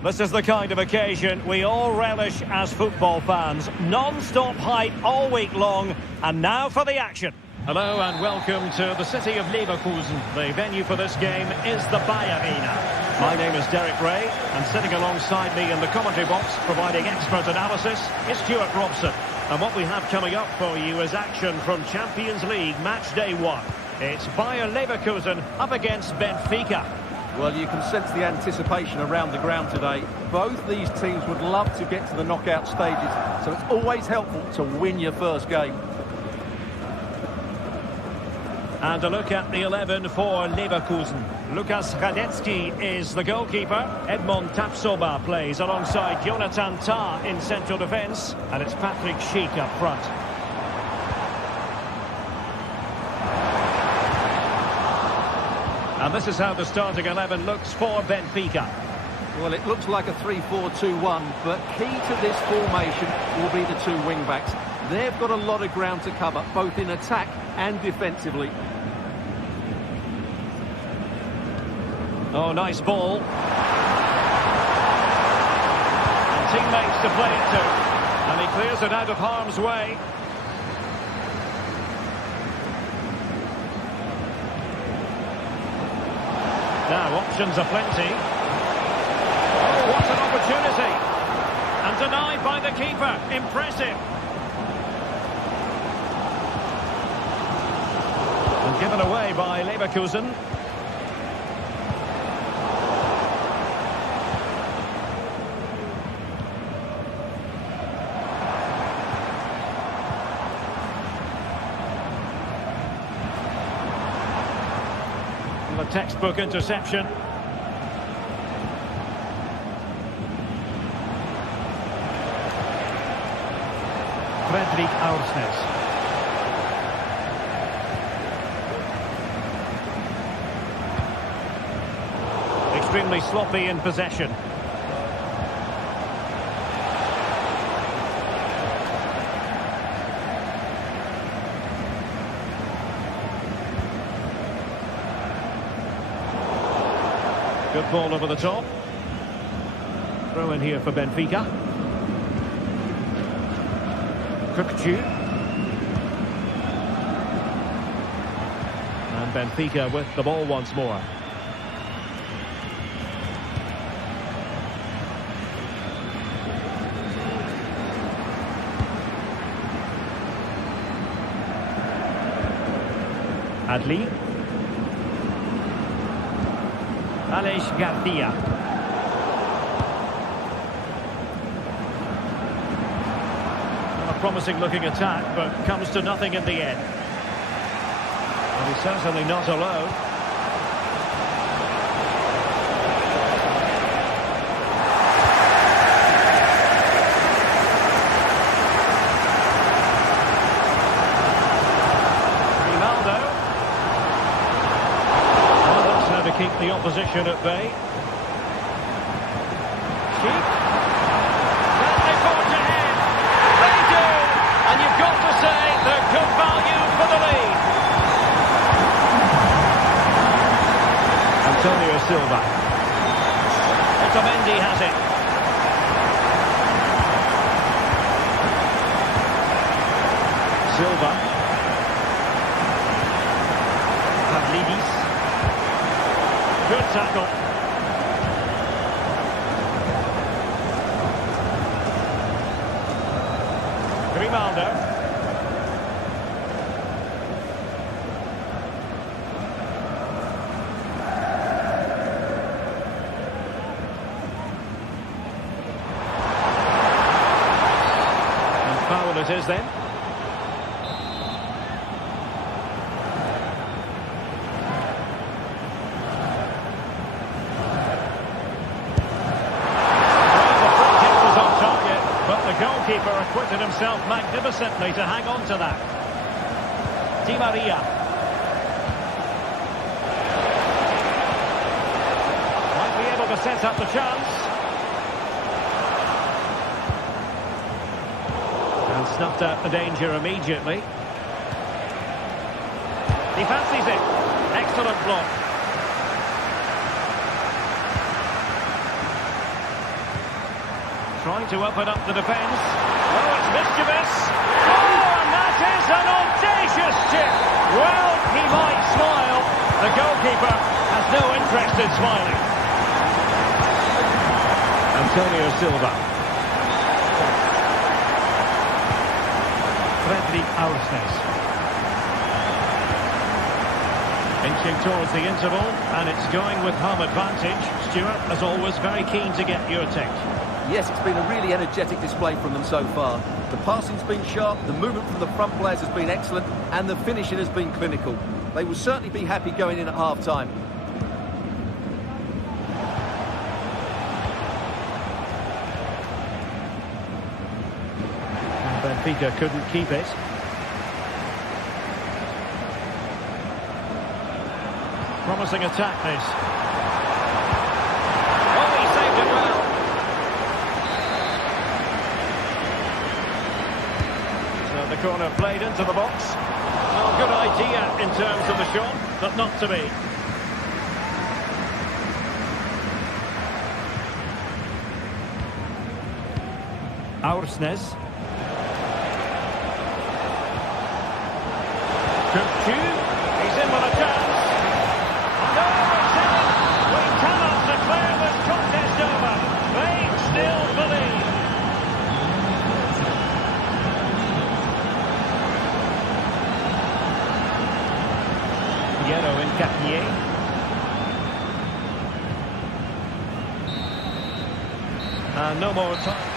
This is the kind of occasion we all relish as football fans. Non-stop hype all week long, and now for the action. Hello and welcome to the city of Leverkusen. The venue for this game is the Bayer Arena. My name is Derek Ray, and sitting alongside me in the commentary box, providing expert analysis, is Stuart Robson. And what we have coming up for you is action from Champions League Match Day 1. It's Bayer Leverkusen up against Benfica. Well, you can sense the anticipation around the ground today. Both these teams would love to get to the knockout stages, so it's always helpful to win your first game. And a look at the 11 for Leverkusen. Lukas Radetzky is the goalkeeper. Edmond Tapsoba plays alongside Jonathan Tah in central defence. And it's Patrick Schick up front. And this is how the starting 11 looks for Benfica. Well, it looks like a 3-4-2-1, but key to this formation will be the two wing-backs. They've got a lot of ground to cover, both in attack and defensively. Oh, nice ball. And teammates to play it to. And he clears it out of harm's way. Now, options are plenty. Oh, what an opportunity. And denied by the keeper. Impressive. And given away by Leverkusen. A textbook interception. Fredrik Aursnes. Extremely sloppy in possession. Good ball over the top. Throw in here for Benfica. Kukcu. And Benfica with the ball once more. Adli. Alex Garcia. A promising looking attack, but comes to nothing in the end. And he's certainly not alone. Keep the opposition at bay. Sheep. Can they forge ahead? They do! And you've got to say they're good value for the lead. Antonio Silva. Otamendi has it. Silva. Pavlidis. Good tackle. Grimaldo. And foul it is then. Keeper acquitted himself magnificently to hang on to that. Di Maria. Might be able to set up the chance. And snuffed out the danger immediately. He fancies it. Excellent block. Trying to open up the defence. Oh, it's mischievous. Oh, and that is an audacious chip. Well, he might smile. The goalkeeper has no interest in smiling. Antonio Silva. Fredrik Aursnes. Inching towards the interval, and it's going with home advantage. Stuart, as always, very keen to get your take. Yes, it's been a really energetic display from them so far. The passing's been sharp, the movement from the front players has been excellent, and the finishing has been clinical. They will certainly be happy going in at half-time. And Benfica couldn't keep it. Promising attack, this. Oh, he saved it well. So the corner played into the box. Well, good idea in terms of the shot, but not to be. Aursnes. He's in with a chance. No, it's in. We cannot declare this contest over. They still believe. Piero in Capnier. And no more time.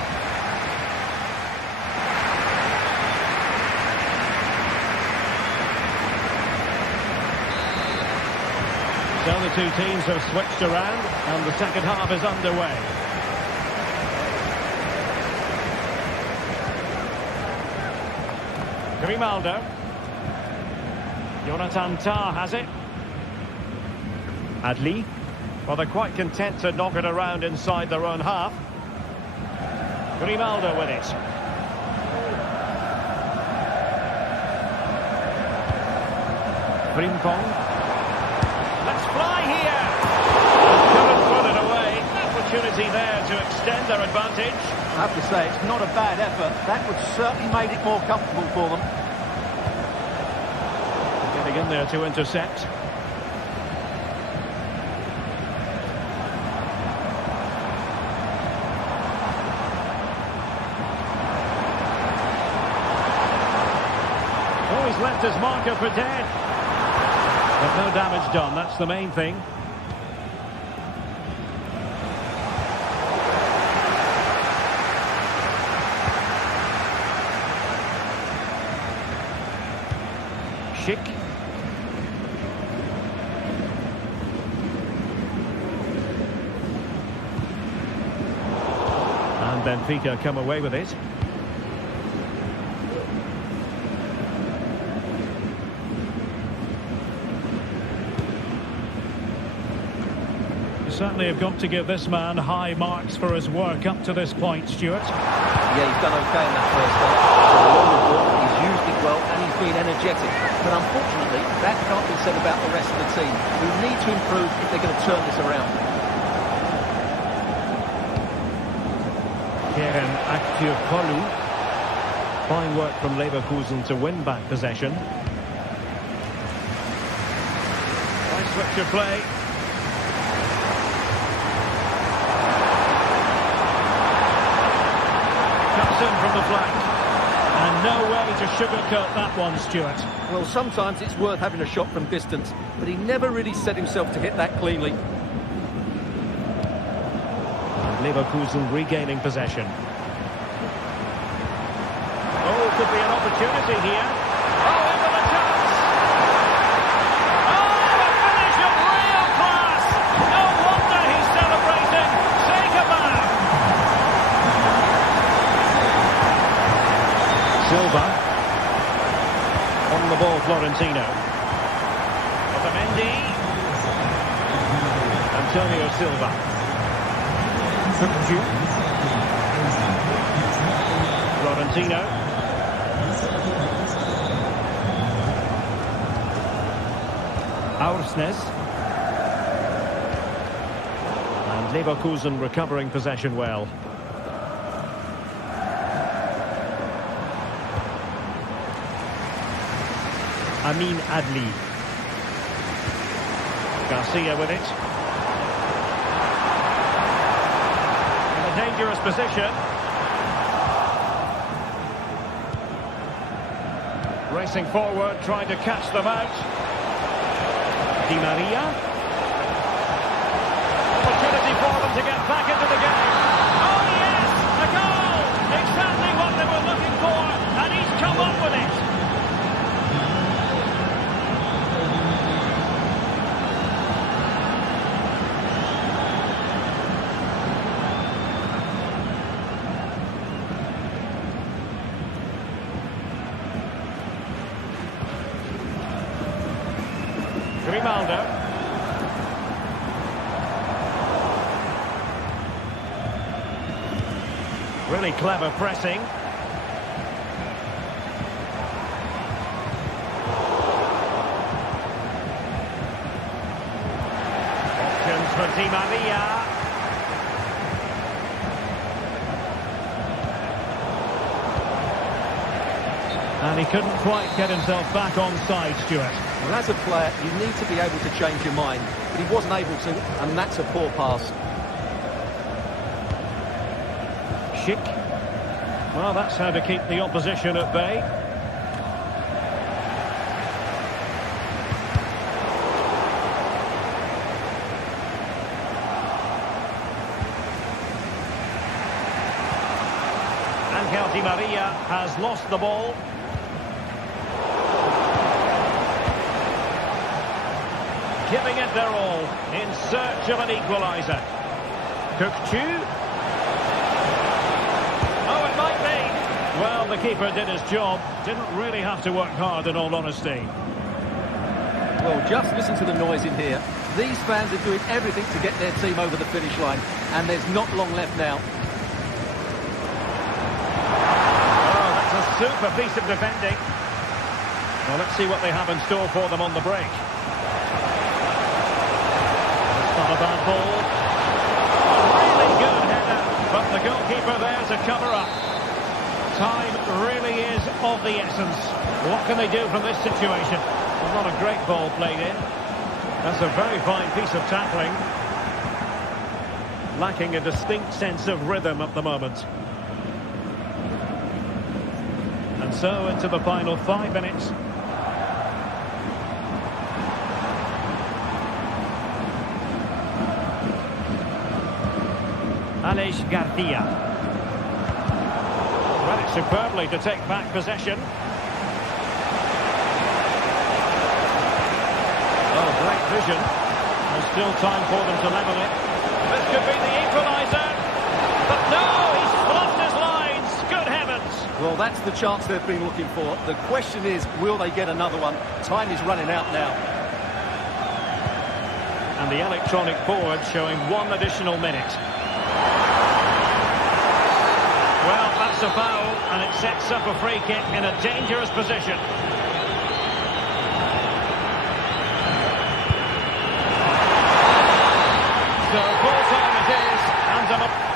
So the two teams have switched around and the second half is underway. Grimaldo. Jonathan Tah has it. Adli. Well, they're quite content to knock it around inside their own half. Grimaldo with it. Frimpong. Let's fly here. Couldn't put it away. Opportunity there to extend their advantage. I have to say, it's not a bad effort. That would certainly made it more comfortable for them. Getting in there to intercept. Oh, he's left his marker for dead. But no damage done, that's the main thing. Schick. And Benfica come away with it. Certainly have got to give this man high marks for his work up to this point, Stuart. Yeah, he's done okay in that first half. It's a long ball, he's used it well and he's been energetic. But unfortunately, that can't be said about the rest of the team, who need to improve if they're going to turn this around. Kerem Aktürkoğlu. Fine work from Leverkusen to win back possession. Nice switch of play. In from the flank. And no way to sugarcoat that one, Stuart. Well, sometimes it's worth having a shot from distance, but he never really set himself to hit that cleanly. Leverkusen regaining possession. Oh, could be an opportunity here. Oh, into the chance! Oh, a finish of real class! No wonder he's celebrating. Say goodbye. Silva. On the ball, Florentino. Otamendi. Antonio Silva. Florentino. Aursnes. And Leverkusen recovering possession well. Amin Adli. Garcia with it. In a dangerous position. Racing forward, trying to catch them out. Di Maria. Opportunity for them to get back into the game. Oh yes, a goal! Exactly what they were looking for, and he's come up with it. Grimaldo. Really clever pressing. Options for Di Maria. And he couldn't quite get himself back on side, Stuart. Well, as a player, you need to be able to change your mind, but he wasn't able to, and that's a poor pass. Schick. Well, that's how to keep the opposition at bay. Angel Di Maria has lost the ball. Giving it their all in search of an equaliser. Cook-Chu. Oh, it might be. Well, the keeper did his job. Didn't really have to work hard, in all honesty. Well, just listen to the noise in here. These fans are doing everything to get their team over the finish line, and there's not long left now. Oh, that's a super piece of defending. Well, let's see what they have in store for them on the break. Not a bad ball. Really good header, but the goalkeeper there to cover up. Time really is of the essence. What can they do from this situation? Well, not a great ball played in. That's a very fine piece of tackling. Lacking a distinct sense of rhythm at the moment. And so into the final 5 minutes. Aleix Garcia. Read it superbly to take back possession. Oh, great vision. There's still time for them to level it. This could be the equaliser. But no, he's fluffed his lines. Good heavens. Well, that's the chance they've been looking for. The question is, will they get another one? Time is running out now. And the electronic board showing 1 additional minute. Well, that's a foul, and it sets up a free kick in a dangerous position. So, full time it is, and a...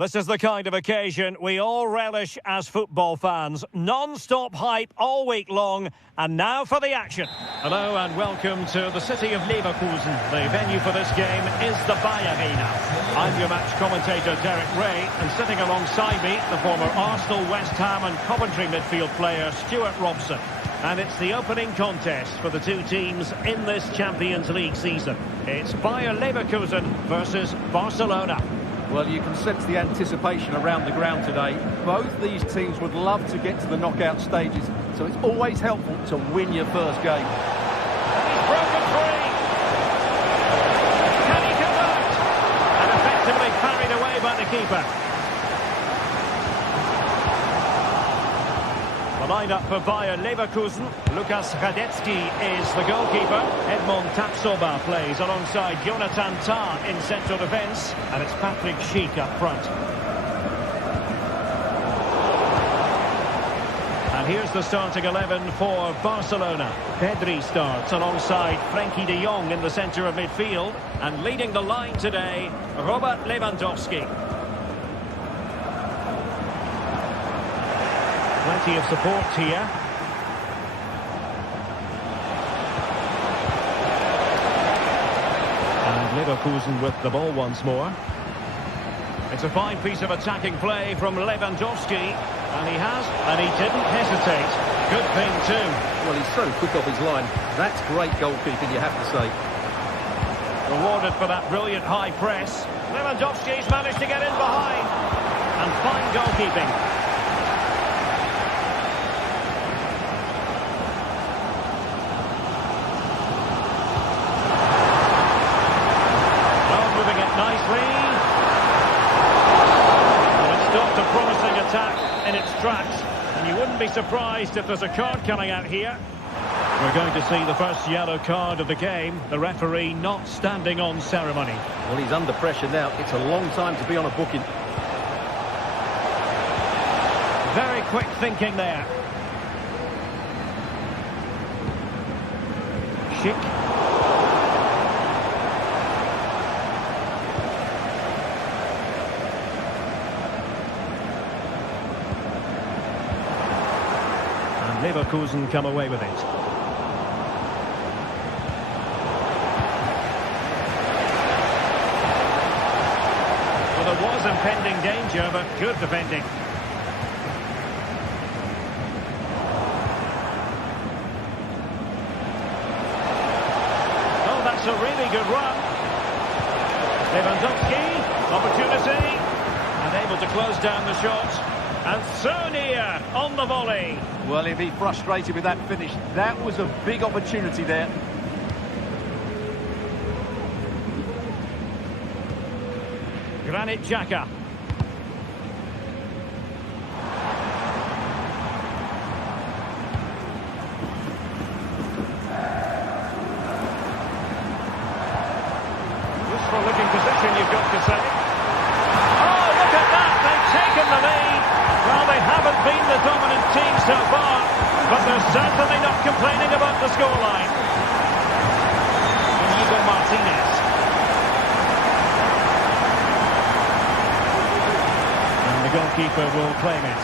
This is the kind of occasion we all relish as football fans. Non-stop hype all week long, and now for the action. Hello and welcome to the city of Leverkusen. The venue for this game is the Bayer Arena. I'm your match commentator Derek Ray, and sitting alongside me, the former Arsenal, West Ham and Coventry midfield player Stuart Robson. And it's the opening contest for the two teams in this Champions League season. It's Bayer Leverkusen versus Barcelona. Well, you can sense the anticipation around the ground today. Both these teams would love to get to the knockout stages, so it's always helpful to win your first game. He's broken free. Can he convert? And effectively carried away by the keeper. The lineup for Bayer Leverkusen. Lukas Radetzky is the goalkeeper. Edmond Tapsoba plays alongside Jonathan Tah in central defence. And it's Patrick Schick up front. here's the starting 11 for Barcelona. Pedri starts alongside Frenkie de Jong in the centre of midfield. And leading the line today, Robert Lewandowski. Plenty of support here. And Leverkusen with the ball once more. It's a fine piece of attacking play from Lewandowski. And he has, and he didn't hesitate. Good thing too. Well, he's so quick off his line. That's great goalkeeping, you have to say. Rewarded for that brilliant high press. Lewandowski's managed to get in behind. And fine goalkeeping. Stopped a promising attack in its tracks, and you wouldn't be surprised if there's a card coming out here. We're going to see the first yellow card of the game. The referee not standing on ceremony. Well, he's under pressure now. It's a long time to be on a booking. Very quick thinking there. Schick. Leverkusen come away with it. Well, there was impending danger, but good defending. Oh, that's a really good run. Lewandowski, opportunity, and able to close down the shot. And so near on the volley. Well, he'll be frustrated with that finish. That was a big opportunity there. Granit Xhaka. Useful looking position, you've got to say. Oh, look at that! They've taken the lead. Well, they haven't been the dominant team so far, but they're certainly not complaining about the scoreline. Inigo Martinez. And the goalkeeper will claim it.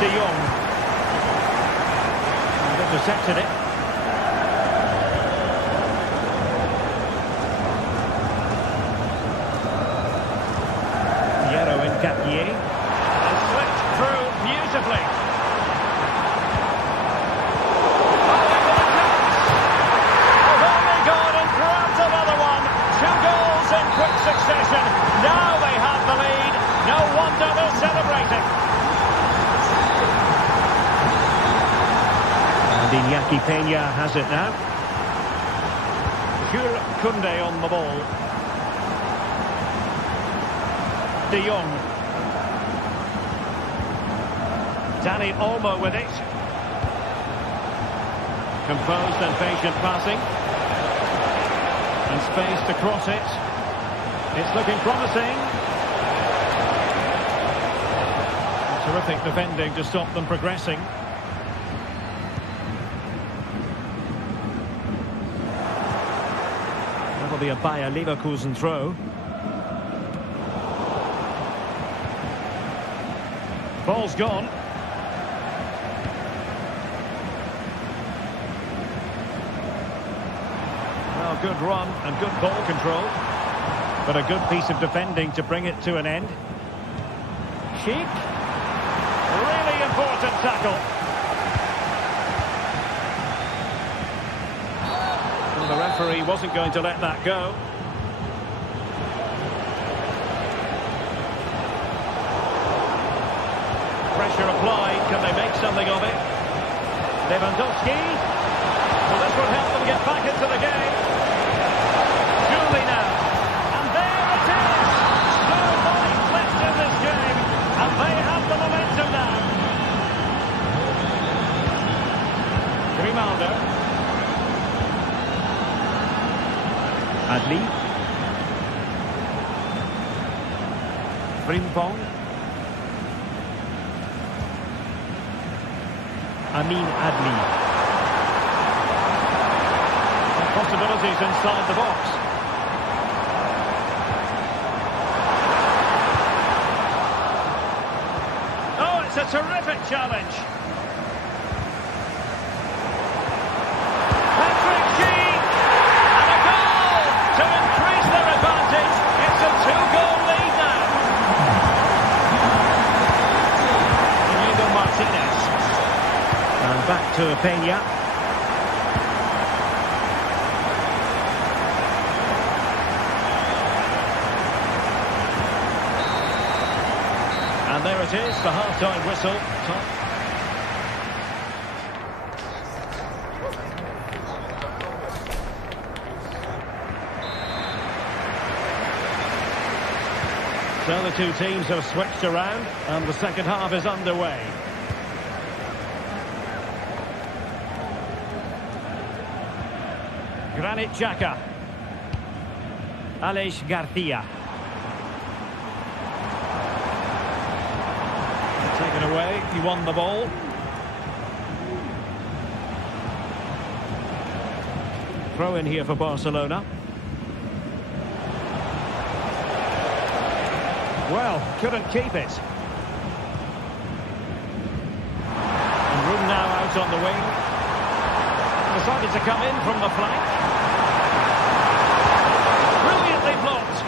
De Jong. And intercepted it. Capier, and slipped through beautifully. They've only gone and grabbed another one. 2 goals in quick succession. Now they have the lead. No wonder they're celebrating. And Iñaki Peña has it now. Jules Koundé on the ball. De Jong. Dani Olmo with it. Composed and patient passing. And space to cross it. It's looking promising. Terrific defending to stop them progressing. That'll be a Bayer Leverkusen throw. Ball's gone. Well, good run and good ball control. But a good piece of defending to bring it to an end. Schick. Really important tackle. Well, the referee wasn't going to let that go. Pressure applied. Can they make something of it? Lewandowski. Well, this will help them get back into the game. Julie now. And there it is. So many clips in this game. And they have the momentum now. Grimaldo. Adli. Frimpong. Adli. Possibilities inside the box. Oh, it's a terrific challenge. Patrick G. And a goal to increase their advantage. It's a 2-goal lead now. Diego Martinez. And back to Peña. And there it is, the half-time whistle. So the two teams have switched around, and the second half is underway. Granit Xhaka. Aleix Garcia. Taken away, he won the ball. Throw in here for Barcelona. Well, couldn't keep it. And room now out on the wing. Decided to come in from the flank. Brilliantly blocked.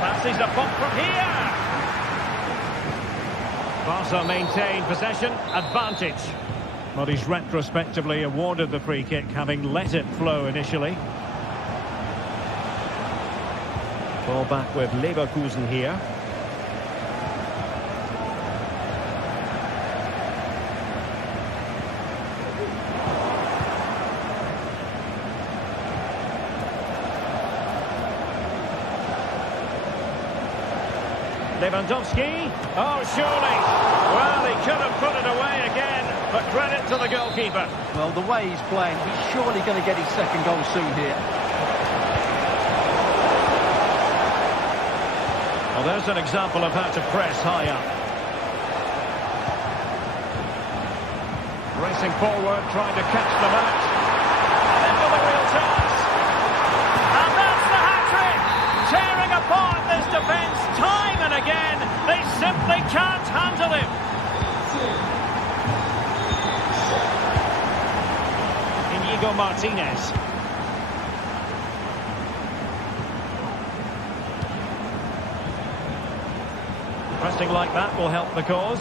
Passes a pop from here. Barca maintain possession, advantage. Well, he's retrospectively awarded the free kick, having let it flow initially. Ball back with Leverkusen here. Lewandowski. Oh, surely. Well, he could have put it away again, but credit to the goalkeeper. Well, the way he's playing, he's surely going to get his second goal soon here. Well, there's an example of how to press high up. Racing forward, trying to catch the match. And in with a real chance. And that's the hat-trick! Tearing apart this defence time and again. They simply can't handle him. Inigo Martinez. Pressing like that will help the cause.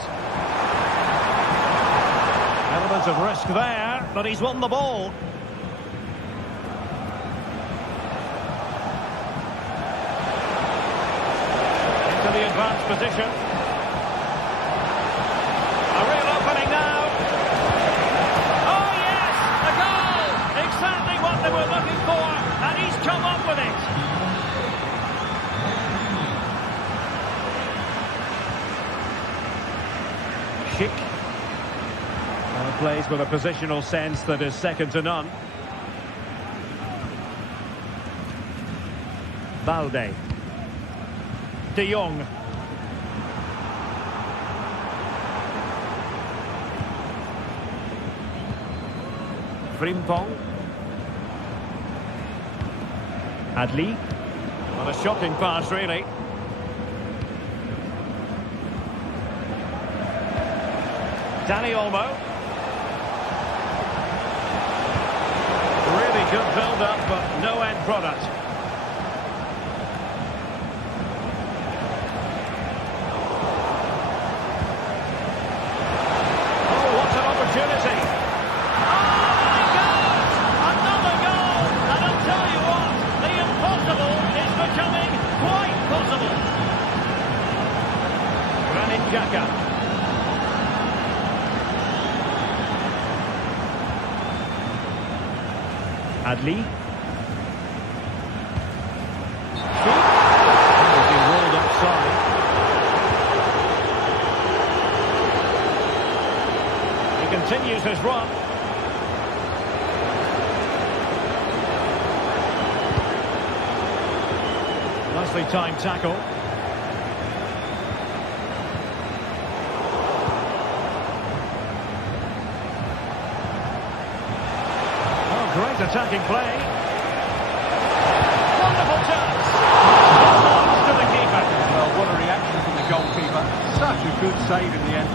Elements of risk there, but he's won the ball. Into the advanced position. A real opening now. Oh yes, a goal! Exactly what they were looking for, and he's come up with it. Schick. Plays with a positional sense that is second to none. Balde. De Jong. Frimpong. Adli. What a shocking pass, really. Dani Olmo. Really good build-up, but no end product. Oh, what an opportunity! Oh, my God! Another goal! And I'll tell you what, the impossible is becoming quite possible. Granit Xhaka. Adli. He's been rolled offside. He continues his run. Nicely timed tackle. attacking play. Wonderful chance. It belongs to the keeper. Well, what a reaction from the goalkeeper. Such a good save in the end.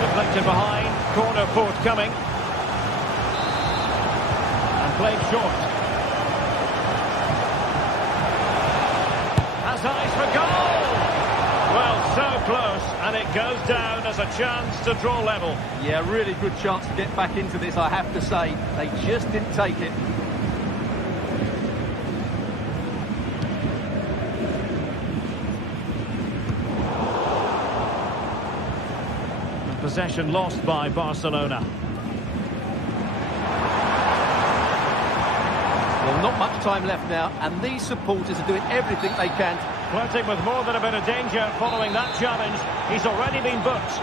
Deflected behind, corner forthcoming. And played short. Has eyes for goal! Well, so close, and it goes down as a chance to draw level. Yeah, really good chance to get back into this, I have to say. They just didn't take it. Possession lost by Barcelona. Well, not much time left now, and these supporters are doing everything they can. Flirting with more than a bit of danger following that challenge. He's already been booked.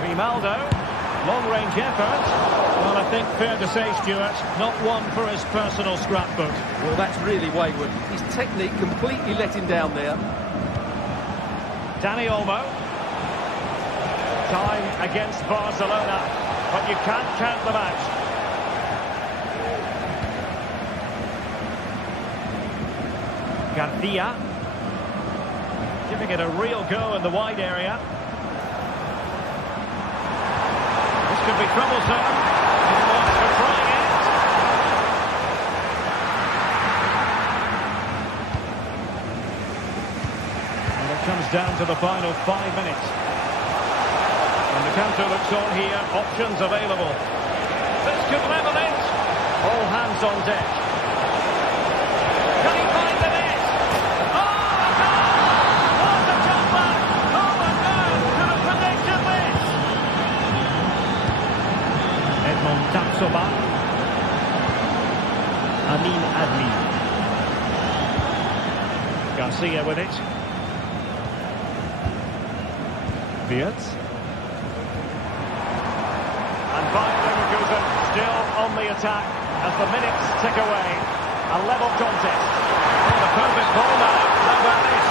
Grimaldo, long-range effort. Well, I think fair to say, Stuart, not one for his personal scrapbook. Well, that's really wayward. His technique completely let him down there. Dani Olmo. Time against Barcelona, but you can't count them out. Garcia. Giving it a real go in the wide area. This could be troublesome. He wants for trying it. And it comes down to the final 5 minutes. And the counter looks on here. Options available. This could level it. All hands on deck. Can he find the net? Oh, a goal! What a jumper! Oh, my God! Could have predicted this! Edmond Tapsoba. Amin Adli. Garcia with it. Beards. And Bayern Leverkusen still on the attack as the minutes tick away. A level contest. Oh, the perfect ball now. How about this?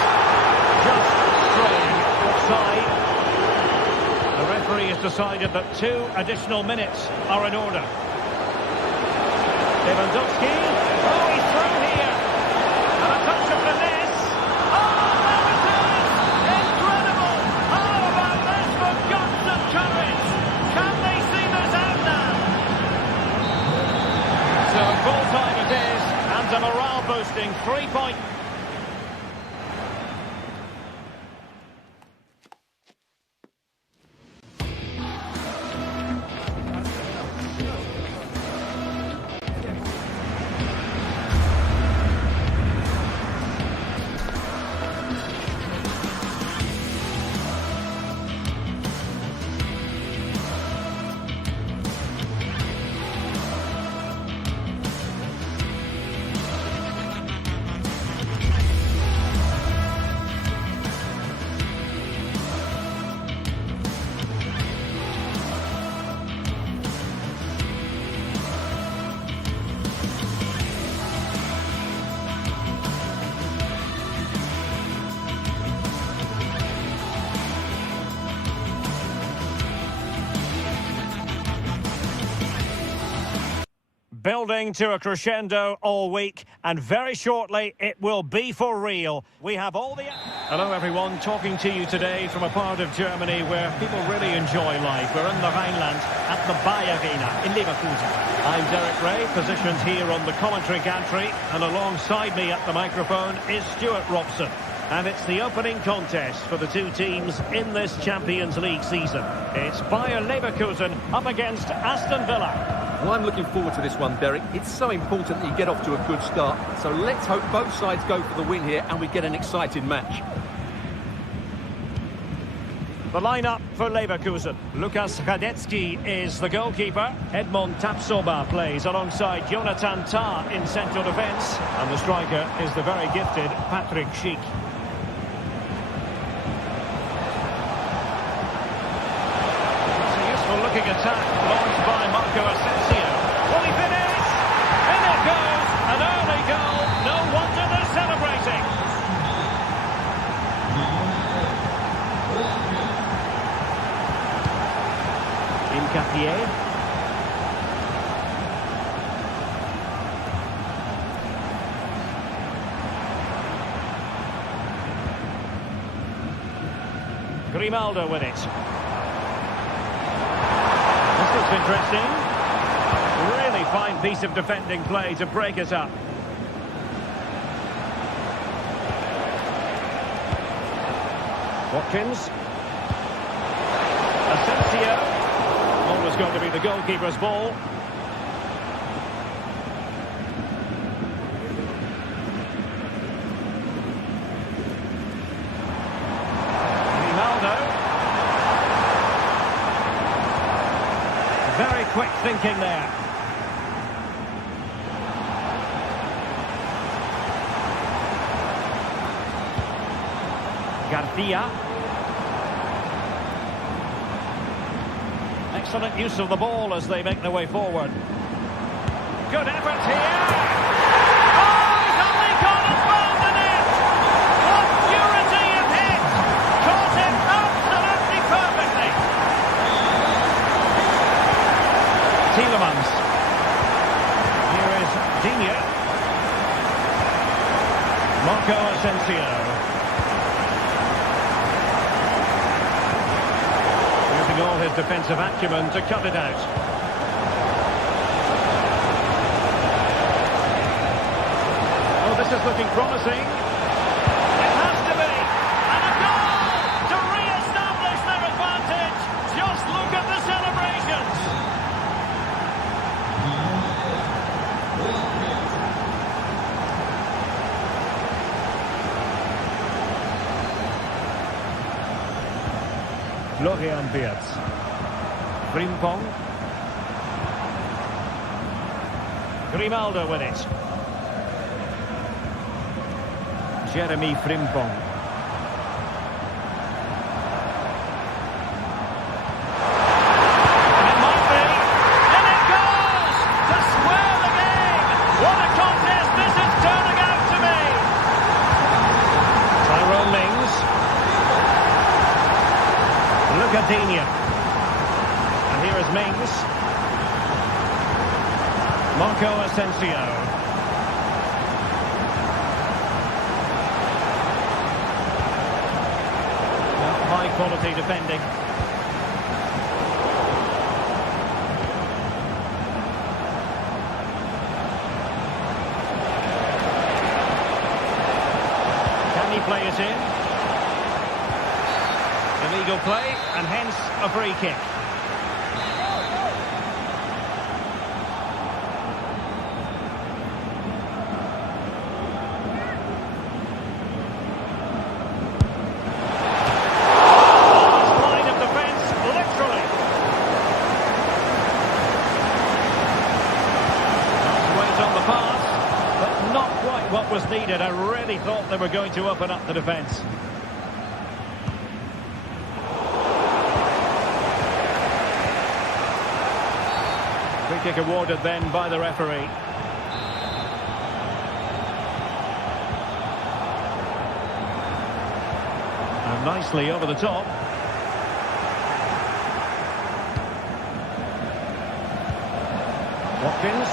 Just straying offside. The referee has decided that 2 additional minutes are in order. Lewandowski. Oh, he's through here. And a touch of finesse. Oh, there it is! Incredible! How about this for guts and courage? Can they see this out now? So full time it is, and a morale-boosting 3-point. Building to a crescendo all week, and very shortly it will be for real. We have all the... Hello everyone, talking to you today from a part of Germany where people really enjoy life. We're in the Rhineland at the Bayer Arena in Leverkusen. I'm Derek Ray, positioned here on the commentary gantry, and alongside me at the microphone is Stuart Robson. And it's the opening contest for the two teams in this Champions League season. It's Bayer Leverkusen up against Aston Villa. Well, I'm looking forward to this one, Derek. It's so important that you get off to a good start. So let's hope both sides go for the win here and we get an exciting match. The lineup for Leverkusen. Lukas Hradecky is the goalkeeper. Edmond Tapsoba plays alongside Jonathan Tah in central defence. And the striker is the very gifted Patrick Schick. Looking attack launched by Marco Asensio. Will he finish? In it goes! An early goal. No wonder they're celebrating. Capier. Grimaldo with it. This looks interesting. Really fine piece of defending play to break us up. Watkins. Asensio. Always going to be the goalkeeper's ball. Grimaldo. Very quick thinking there. Garcia. Excellent use of the ball as they make their way forward. Good effort here. Oh, he's only gone and found the net. What purity of hit. Caught it absolutely perfectly. Tielemans. Here is Digne. Marco Asensio. All his defensive acumen to cut it out. Oh, this is looking promising. It has to be. And a goal to re-establish their advantage. Just look at the celebrations. Florian Wirtz. Frimpong. Grimaldo with it. Jeremy Frimpong. And it might be. And it goes! To square the game! What a contest this is turning out to be! Tyrone Mings. Lucadinha. And here is Mings. Marco Asensio. High quality defending. Can he play it in? Illegal play, and hence a free kick. Line of defence, literally. Nice weight on the pass, but not quite what was needed. I really thought they were going to open up the defence. Free kick awarded then by the referee. And nicely over the top. Watkins.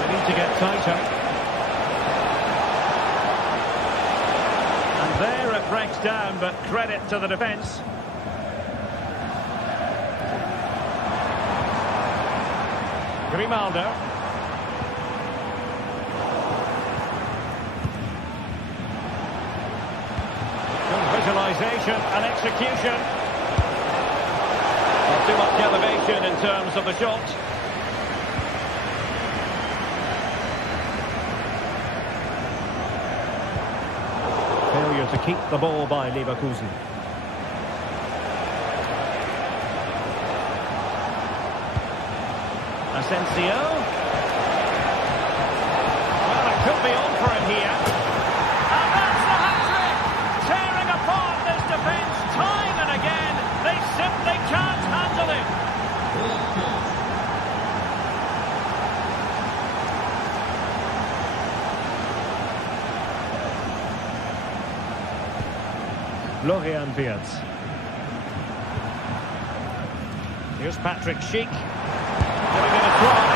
They need to get tighter. And there it breaks down, but credit to the defence. Grimaldo. Good visualisation and execution. Not too much elevation in terms of the shot. Failure to keep the ball by Leverkusen. Asensio. Well, it could be on for him here. And that's the hat-trick! Tearing apart this defence time and again. They simply can't handle it. Florian Wirtz. Here's Patrick Schick. Giving it a try.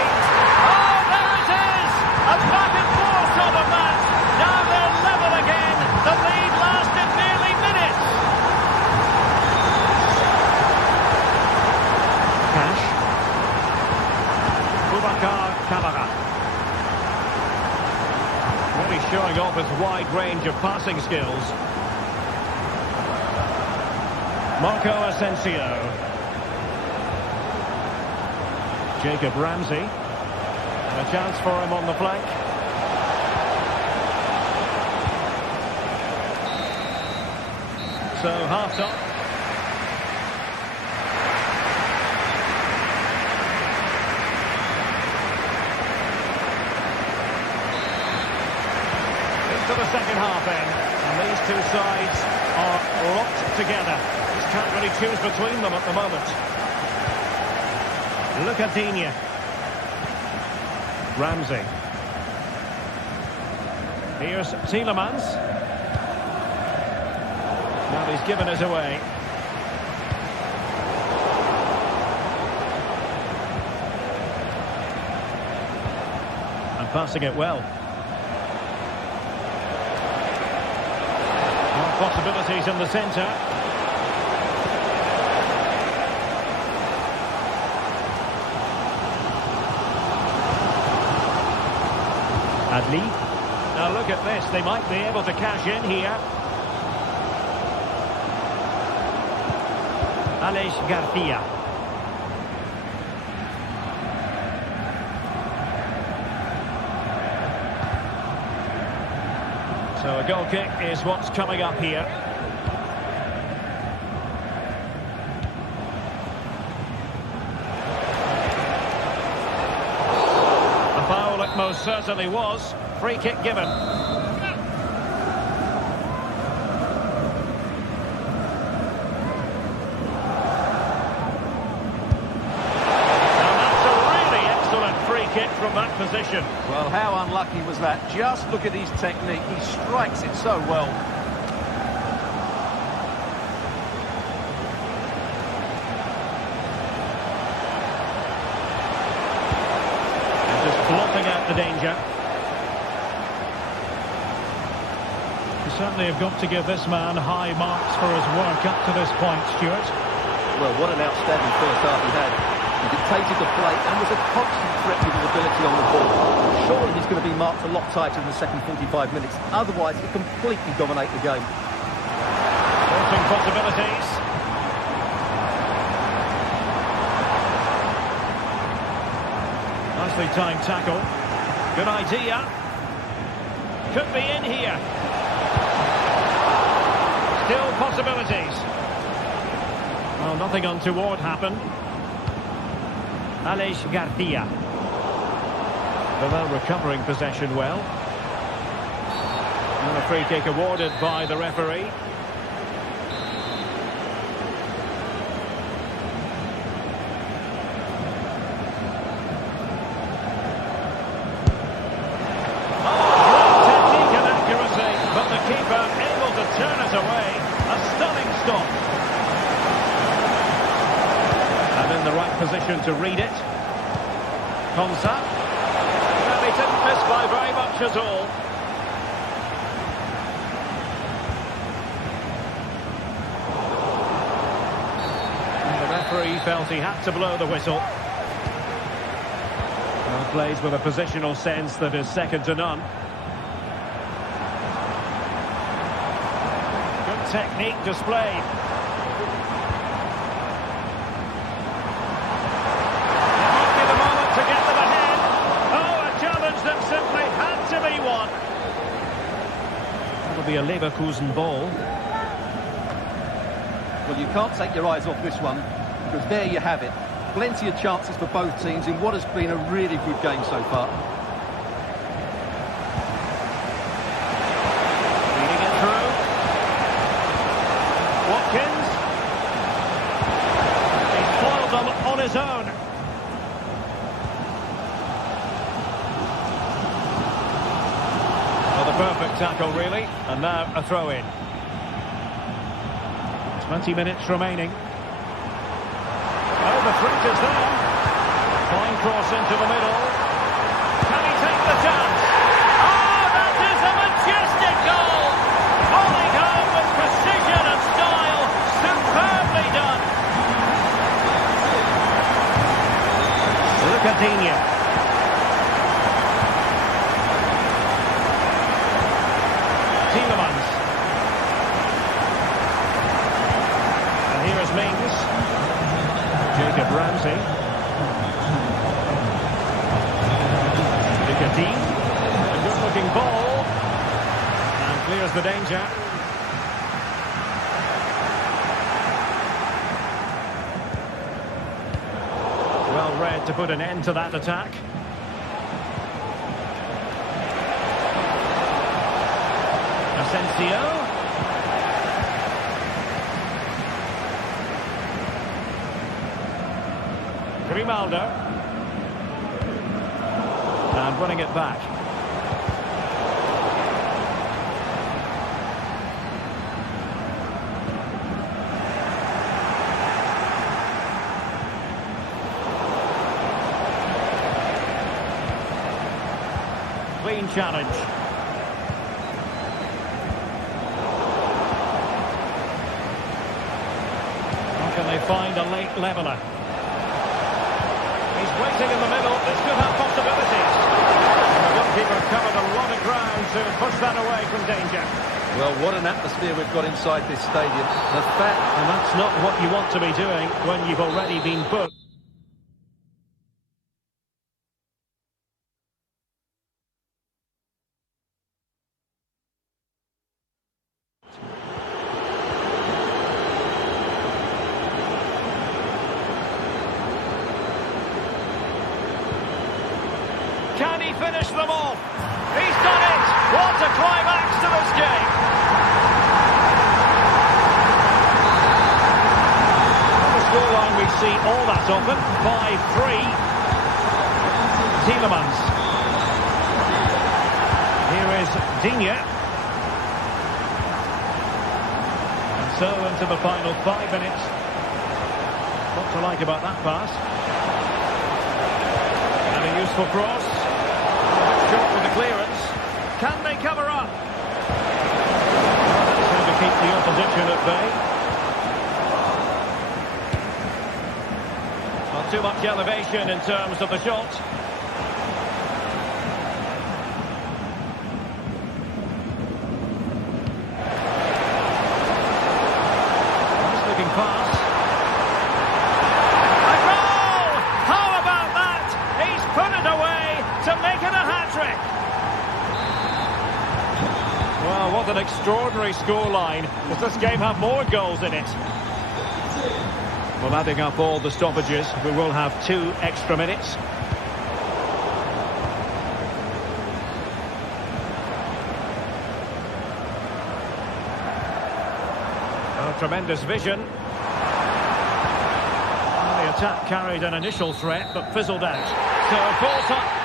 Oh, there it is! A back and forth sort of match. Now they're level again. The lead lasted nearly minutes. Cash. Boubacar Kamara. Really showing off his wide range of passing skills. Marco Asensio. Jacob Ramsey. And a chance for him on the flank. So half-time. Into the second half then. And these two sides are locked together. Just can't really choose between them at the moment. Look at Digne. Ramsey. Here's Tielemans. Now he's given it away. And passing it well. More possibilities in the centre. Adli. Now look at this, they might be able to cash in here. Aleix Garcia. So a goal kick is what's coming up here. A foul it most certainly was. Free kick given. From that position. Well, how unlucky was that? Just look at his technique. He strikes it so well. And just blotting out the danger. You certainly have got to give this man high marks for his work up to this point, Stuart. Well, what an outstanding first half he had. He dictated the play and was a constant threat with his ability on the ball. Surely he's going to be marked a lot tighter in the second 45 minutes. Otherwise, he'll completely dominate the game. Sporting possibilities. Nicely timed tackle. Good idea. Could be in here. Still possibilities. Well, nothing untoward happened. Aleix Garcia. They're now recovering possession well. And a free kick awarded by the referee. Great technique and accuracy, but the keeper able to turn it away. A stunning stop. And in the right position to read it. Konsa. Well, he didn't miss by very much at all. And the referee felt he had to blow the whistle. Well, plays with a positional sense that is second to none. Good technique displayed. Be a Leverkusen ball. Well, you can't take your eyes off this one, because there you have it. Plenty of chances for both teams in what has been a really good game so far. Feeding it through. Watkins. He's foiled them on his own. Perfect tackle, really. And now a throw-in. 20 minutes remaining. Oh, the threat is there. Fine cross into the middle. Can he take the chance? Oh, that is a majestic goal! Volleyed home with precision and style. Superbly done. Look at Digne. Tielemans. And here is Mings. Jacob Ramsey. Nicodine. A good-looking ball. And clears the danger. Well read to put an end to that attack. Asensio. Grimaldo. And running it back. Clean challenge. How can they find a late leveller? He's waiting in the middle. This could have possibilities. And the goalkeeper covered a lot of ground to push that away from danger. Well, what an atmosphere we've got inside this stadium. The fact... And that's not what you want to be doing when you've already been booked. Can he finish them off? He's done it! What a climax to this game! On the scoreline we see all that often. 5-3. Tielemans. Here is Digne. And so into the final 5 minutes. What to like about that pass? And a useful cross. Shot with the clearance. Can they cover up? That's how to keep the opposition at bay. Not too much elevation in terms of the shot. Nice looking pass. A goal! How about that? He's put it away to make it a hat-trick. Well, what an extraordinary scoreline. Does this game have more goals in it? Well, adding up all the stoppages, we will have 2 extra minutes. Oh, tremendous vision. Well, the attack carried an initial threat, but fizzled out. So, full time.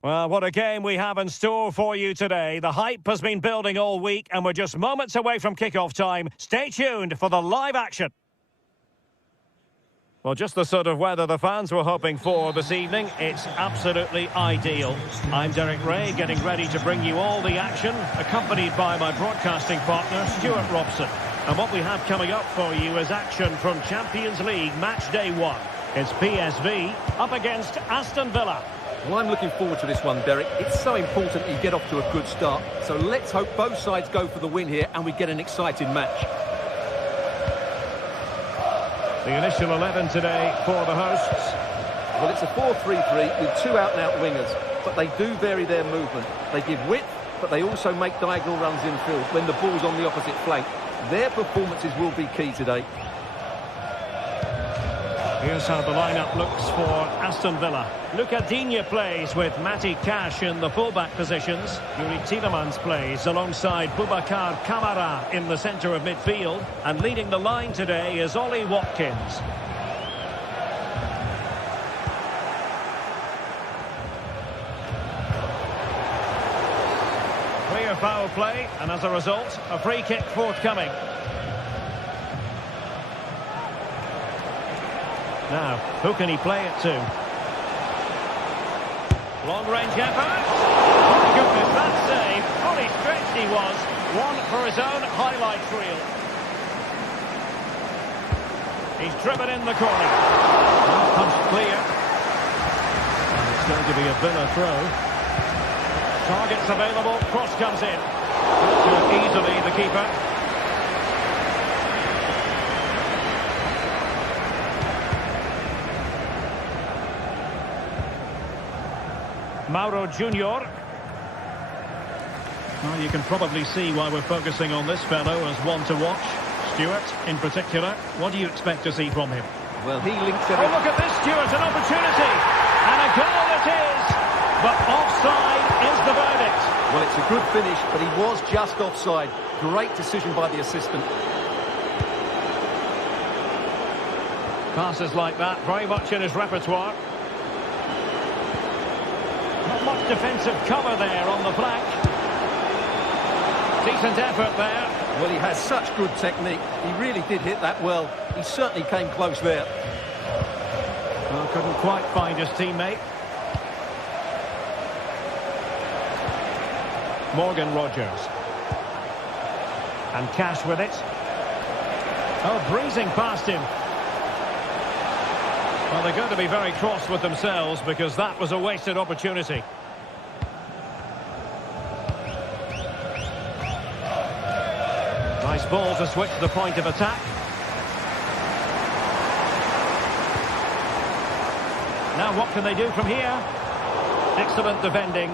Well, what a game we have in store for you today. The hype has been building all week and we're just moments away from kick-off time. Stay tuned for the live action. Well, just the sort of weather the fans were hoping for this evening. It's absolutely ideal. I'm Derek Ray, getting ready to bring you all the action, accompanied by my broadcasting partner, Stuart Robson. And what we have coming up for you is action from Champions League Match Day 1. It's PSV up against Aston Villa. Well, I'm looking forward to this one, Derek. It's so important you get off to a good start. So let's hope both sides go for the win here and we get an exciting match. The initial 11 today for the hosts. Well, it's a 4-3-3 with two out-and-out wingers, but they do vary their movement. They give width, but they also make diagonal runs infield when the ball's on the opposite flank. Their performances will be key today. Here's how the lineup looks for Aston Villa. Luca Digne plays with Matty Cash in the fullback positions. Yuri Tielemans plays alongside Boubacar Kamara in the centre of midfield. And leading the line today is Ollie Watkins. Clear foul play, and as a result, a free kick forthcoming. Now, who can he play it to? Long-range effort. Oh, goodness, that save. Fully stretched he was. One for his own highlight reel. He's driven in the corner. Well, punched clear. And it's going to be a Villa throw. Targets available. Cross comes in. Easily, the keeper. Mauro Junior. Well, you can probably see why we're focusing on this fellow as one to watch. Stuart, in particular, what do you expect to see from him? Well, he links Oh, everything. look at this, Stuart, an opportunity. And a goal it is. But offside is the verdict. Well, it's a good finish, but he was just offside. Great decision by the assistant. Passes like that, very much in his repertoire. Not much defensive cover there on the flank. Decent effort there. Well, he has such good technique. He really did hit that well. He certainly came close there. Well, couldn't quite find his teammate. Morgan Rogers. And Cash with it. Oh, breezing past him. Well, they're going to be very cross with themselves because that was a wasted opportunity. Nice ball to switch the point of attack. Now what can they do from here? Excellent defending.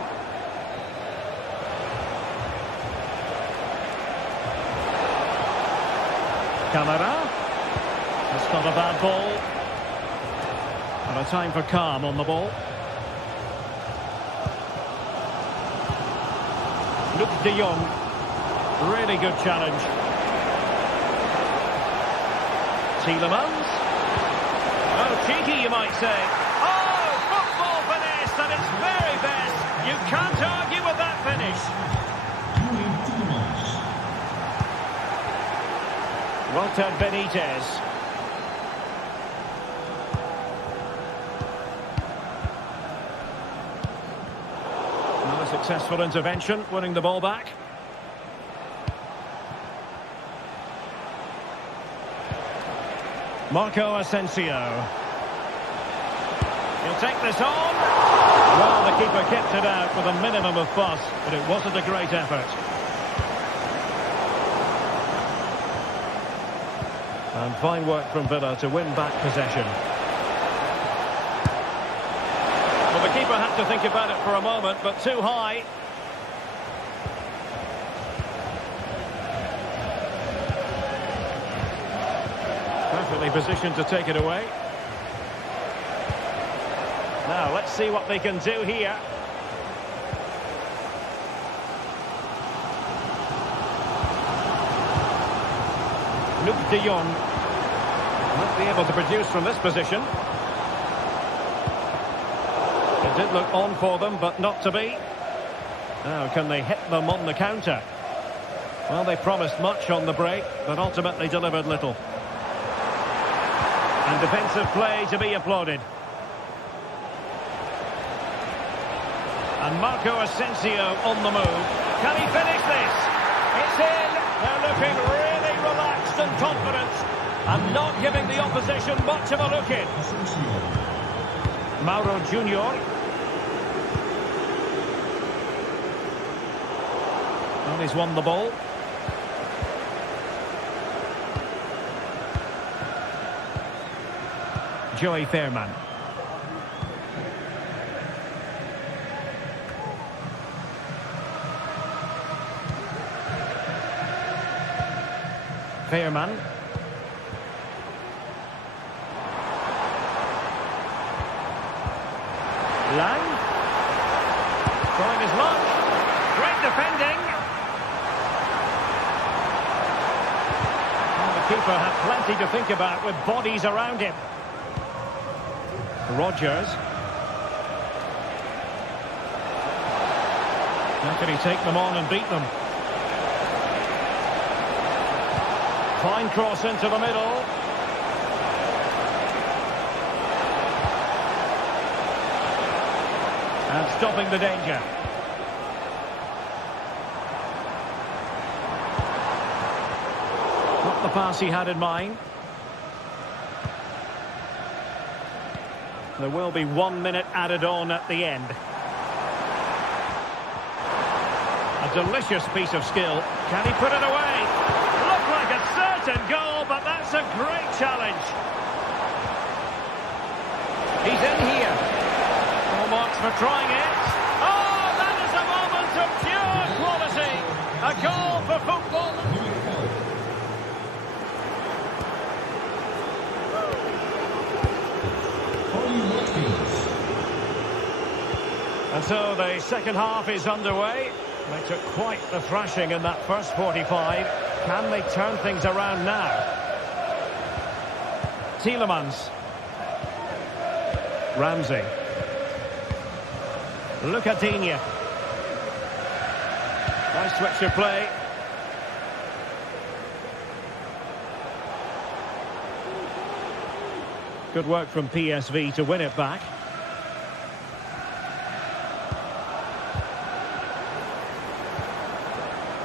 Kamara. That's not a bad ball. And a time for calm on the ball. Luc de Jong. Really good challenge. Tielemans. Oh, cheeky, you might say. Oh, football finesse at its very best. You can't argue with that finish. Walter Benitez. Another successful intervention, winning the ball back. Marco Asensio. He'll take this on. Well, the keeper kept it out with a minimum of fuss, but it wasn't a great effort. And fine work from Villa to win back possession. Well, the keeper had to think about it for a moment, but too high. Perfectly positioned to take it away. Now, let's see what they can do here. Luc de Jong. Won't be able to produce from this position. It did look on for them, but not to be. Now, can they hit them on the counter? Well, they promised much on the break, but ultimately delivered little. And defensive play to be applauded. And Marco Asensio on the move. Can he finish this? It's in. They're looking really relaxed and confident, and not giving the opposition much of a look in. Mauro Junior. And he's won the ball. Joey Fairman. Fairman. Lang. Trying his luck. Great defending. And the keeper had plenty to think about with bodies around him. Rodgers. How can he take them on and beat them? Fine cross into the middle. And stopping the danger. Not the pass he had in mind. There will be 1 minute added on at the end. A delicious piece of skill. Can he put it away? Looked like a certain goal, but that's a great challenge. He's in here. Full marks for trying it. Oh, that is a moment of pure quality. A goal for football. And so the second half is underway. They took quite the thrashing in that first 45. Can they turn things around now? Tielemans. Ramsey. Look at Digne. Nice switch of play. Good work from PSV to win it back.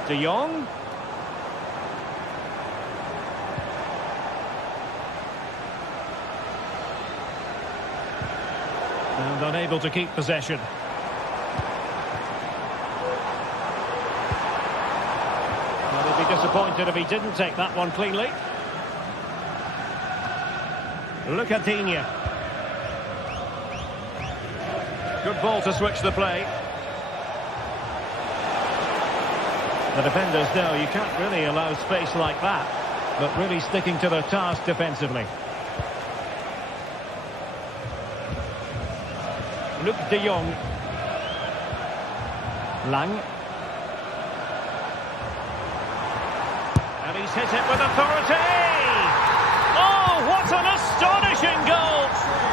De Jong. And unable to keep possession. Well, he'd be disappointed if he didn't take that one cleanly. Look at Digne. Good ball to switch the play. The defenders know you can't really allow space like that, but really sticking to their task defensively. Luc de Jong. Lang. And he's hit it with authority! Oh, what an astonishing goal!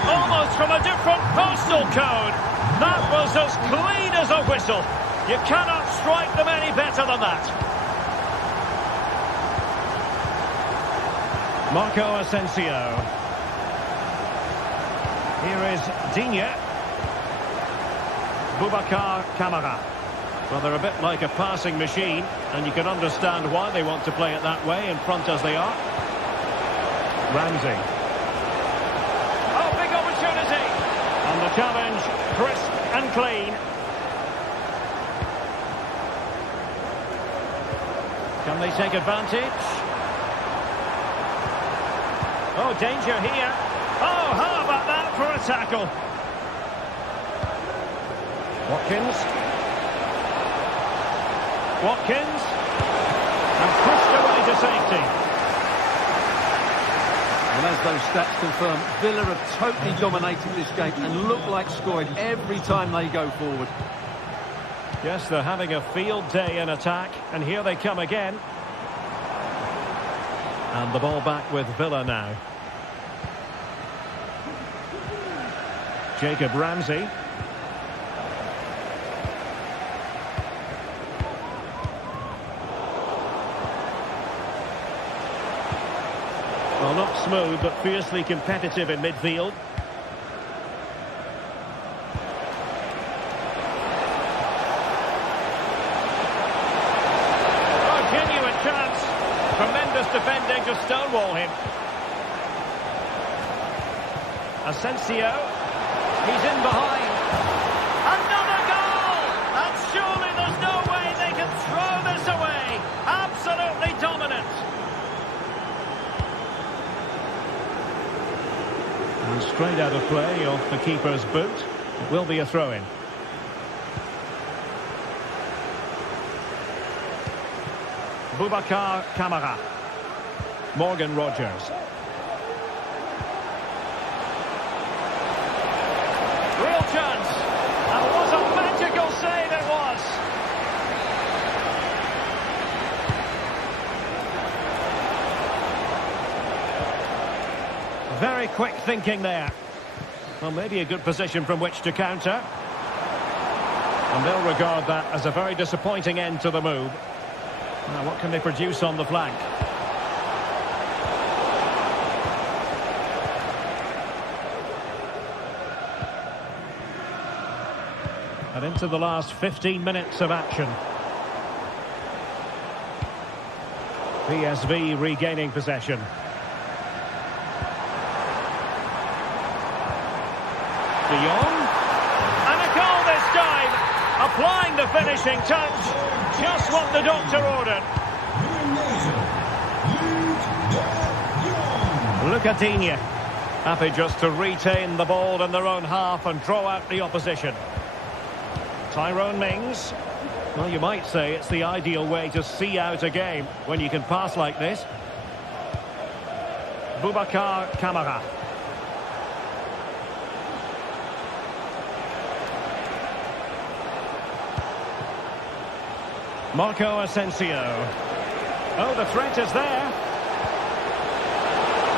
Almost from a different postal code. That was as clean as a whistle. You cannot strike them any better than that. Marco Asensio. Here is Digne. Boubacar Kamara. Well, they're a bit like a passing machine, and you can understand why they want to play it that way, in front as they are. Ramsey. Oh, big opportunity. And the challenge, crisp and clean. Can they take advantage? Oh, danger here. Oh, how about that for a tackle? Watkins. Watkins. And pushed away to safety. And as those stats confirm, Villa have totally dominated this game and look like scoring every time they go forward. Yes, they're having a field day in attack, and here they come again. And the ball back with Villa now. Jacob Ramsey. Well, not smooth, but fiercely competitive in midfield. Oh, genuine chance. Tremendous defending to stonewall him. Asensio. He's in behind. Another goal! And surely there's no way they can throw this away. Absolutely dominant. And straight out of play off the keeper's boot. It will be a throw-in. Boubacar Kamara. Morgan Rogers. Real chance. And what a magical save it was. Very quick thinking there. Well, maybe a good position from which to counter. And they'll regard that as a very disappointing end to the move. Now, what can they produce on the flank? And into the last 15 minutes of action. PSV regaining possession. De Jong. And a goal this time. Applying the finishing touch. Just what the doctor ordered. Look at Digne. Happy just to retain the ball in their own half and draw out the opposition. Tyrone Mings. Well, you might say it's the ideal way to see out a game when you can pass like this. Boubacar Kamara. Marco Asensio. Oh, the threat is there.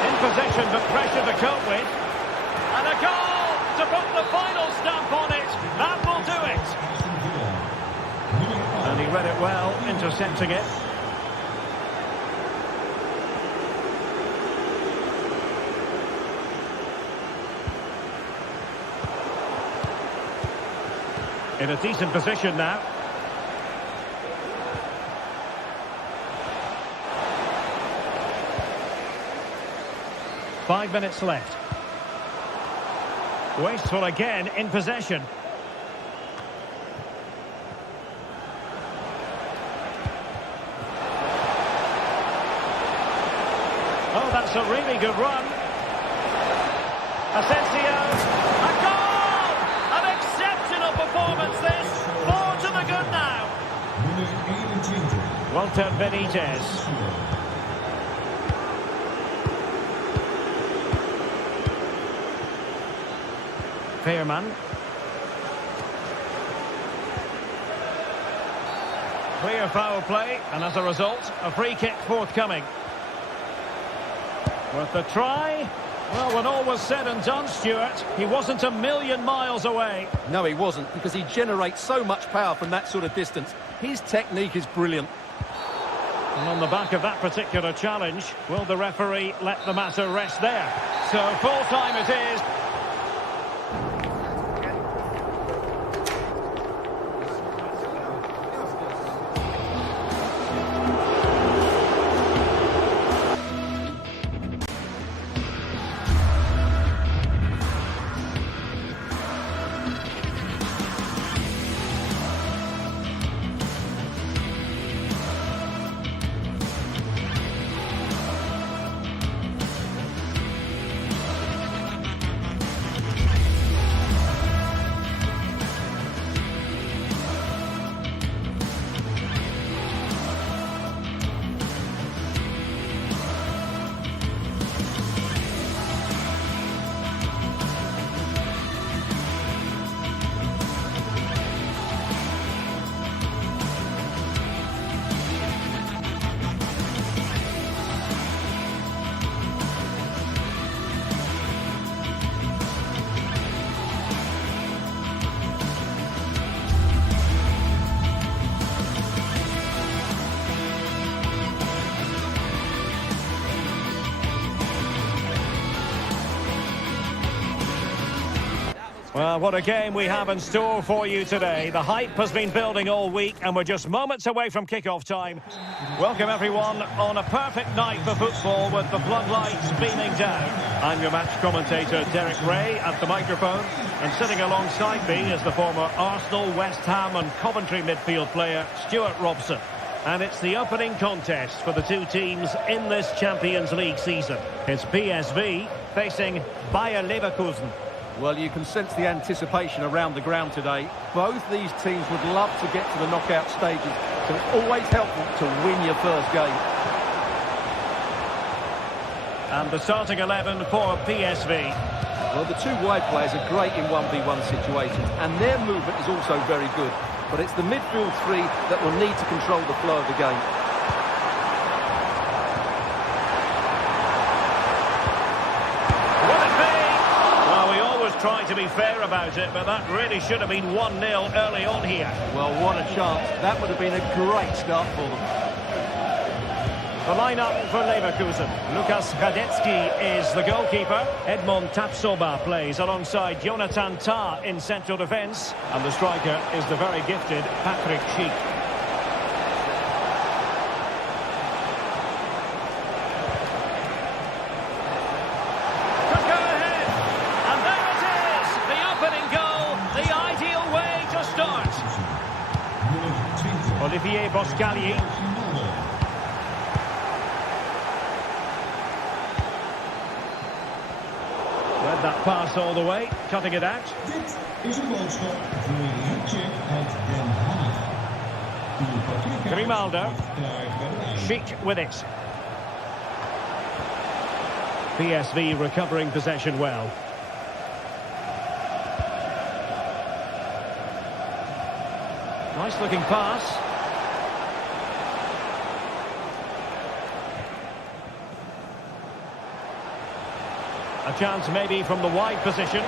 In possession, but pressure to cope with. And a goal to put the final stamp on it. That will do it. And he read it well, intercepting it. In a decent position now. Five minutes left. Wasteful again in possession. Oh, that's a really good run. Asensio. A goal! An exceptional performance this. 4 to the good now. Walter Benitez. Veerman. Clear foul play, and as a result, a free kick forthcoming. Worth a try. Well, when all was said and done, Stuart, he wasn't a million miles away. No, he wasn't, because he generates so much power from that sort of distance. His technique is brilliant. And on the back of that particular challenge, will the referee let the matter rest there? So full time it is. Well, what a game we have in store for you today. The hype has been building all week and we're just moments away from kick-off time. Welcome everyone on a perfect night for football with the floodlights beaming down. I'm your match commentator Derek Ray at the microphone, and sitting alongside me is the former Arsenal, West Ham and Coventry midfield player Stuart Robson. And it's the opening contest for the two teams in this Champions League season. It's PSV facing Bayer Leverkusen. Well, you can sense the anticipation around the ground today. Both these teams would love to get to the knockout stages, so it's always helpful to win your first game. And the starting 11 for PSV. Well, the two wide players are great in 1v1 situations, and their movement is also very good. But it's the midfield three that will need to control the flow of the game. Trying to be fair about it, but that really should have been 1-0 early on here. Well, what a chance. That would have been a great start for them. The lineup for Leverkusen. Lukas Radetzky is the goalkeeper. Edmond Tapsoba plays alongside Jonathan Tah in central defence. And the striker is the very gifted Patrick Schick. Olivier Boscagli. Read that pass all the way, cutting it out. Dit is een boodschap voor Liedje uit Den Haag. Grimaldo. Schick with it. PSV recovering possession well. Nice looking pass. A chance maybe from the wide position.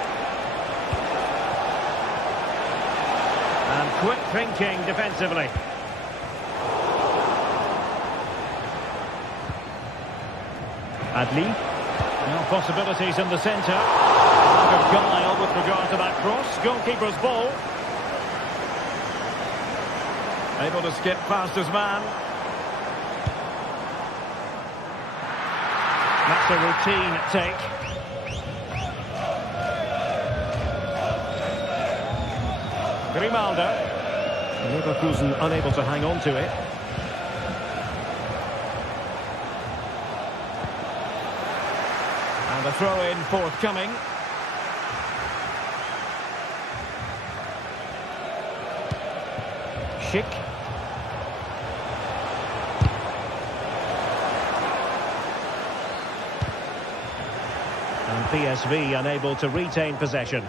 And quick thinking defensively. Adli. Now possibilities in the centre. Lack of guile with regard to that cross. Goalkeeper's ball. Able to skip past his man. That's a routine take. Grimaldo. Leverkusen unable to hang on to it. And the throw-in forthcoming. Schick. And PSV unable to retain possession.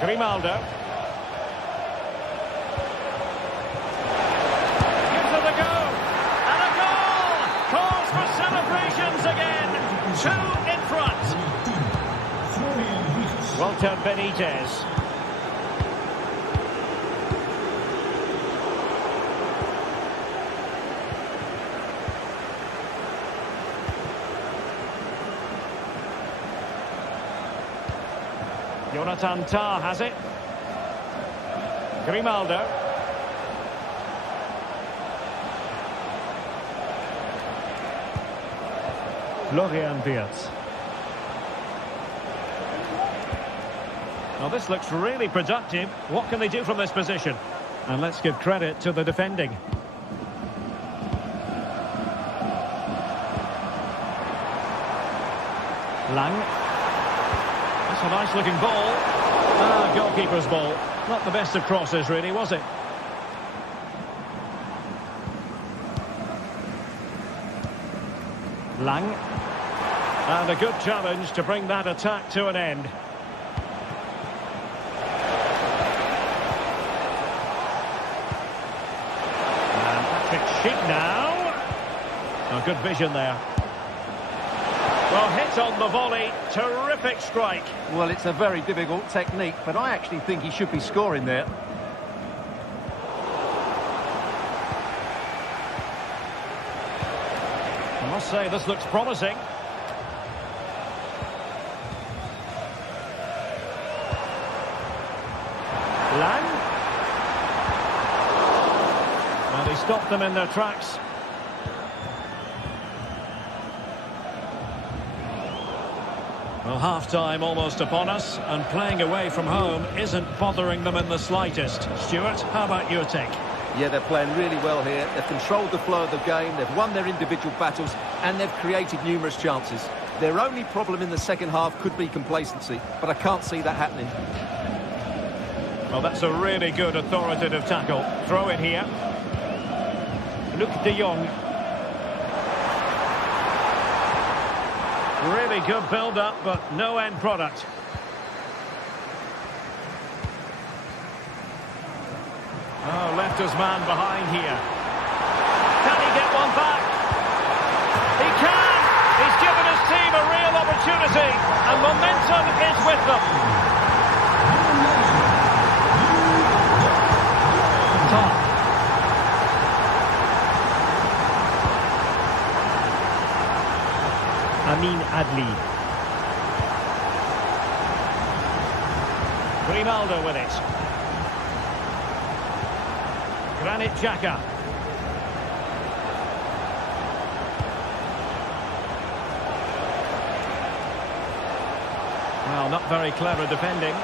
Grimaldo. Gives it a go. And a goal! Calls for celebrations again. 2 in front. Walter Benitez. Jonathan Tah has it. Grimaldo. Florian Wirtz. Now this looks really productive. What can they do from this position? And let's give credit to the defending. Lang. That's a nice looking ball. Goalkeeper's ball. Not the best of crosses really, was it? Lang. And a good challenge to bring that attack to an end. And Patrick Schick now. Oh, good vision there. Well, hit on the volley. Terrific strike. Well, it's a very difficult technique, but I actually think he should be scoring there. I must say, this looks promising. Lang. And he stopped them in their tracks. Well, half-time almost upon us, and playing away from home isn't bothering them in the slightest. Stuart, how about your take? Yeah, they're playing really well here. They've controlled the flow of the game, they've won their individual battles, and they've created numerous chances. Their only problem in the second half could be complacency, but I can't see that happening. Well, that's a really good authoritative tackle. Throw in here. Luc de Jong. Really good build-up, but no end product. Oh, left his man behind here. Can he get one back? He can! He's given his team a real opportunity, and momentum is with them. Top. Amin Adli. Grimaldo with it. Granit Xhaka. Well, not very clever defending.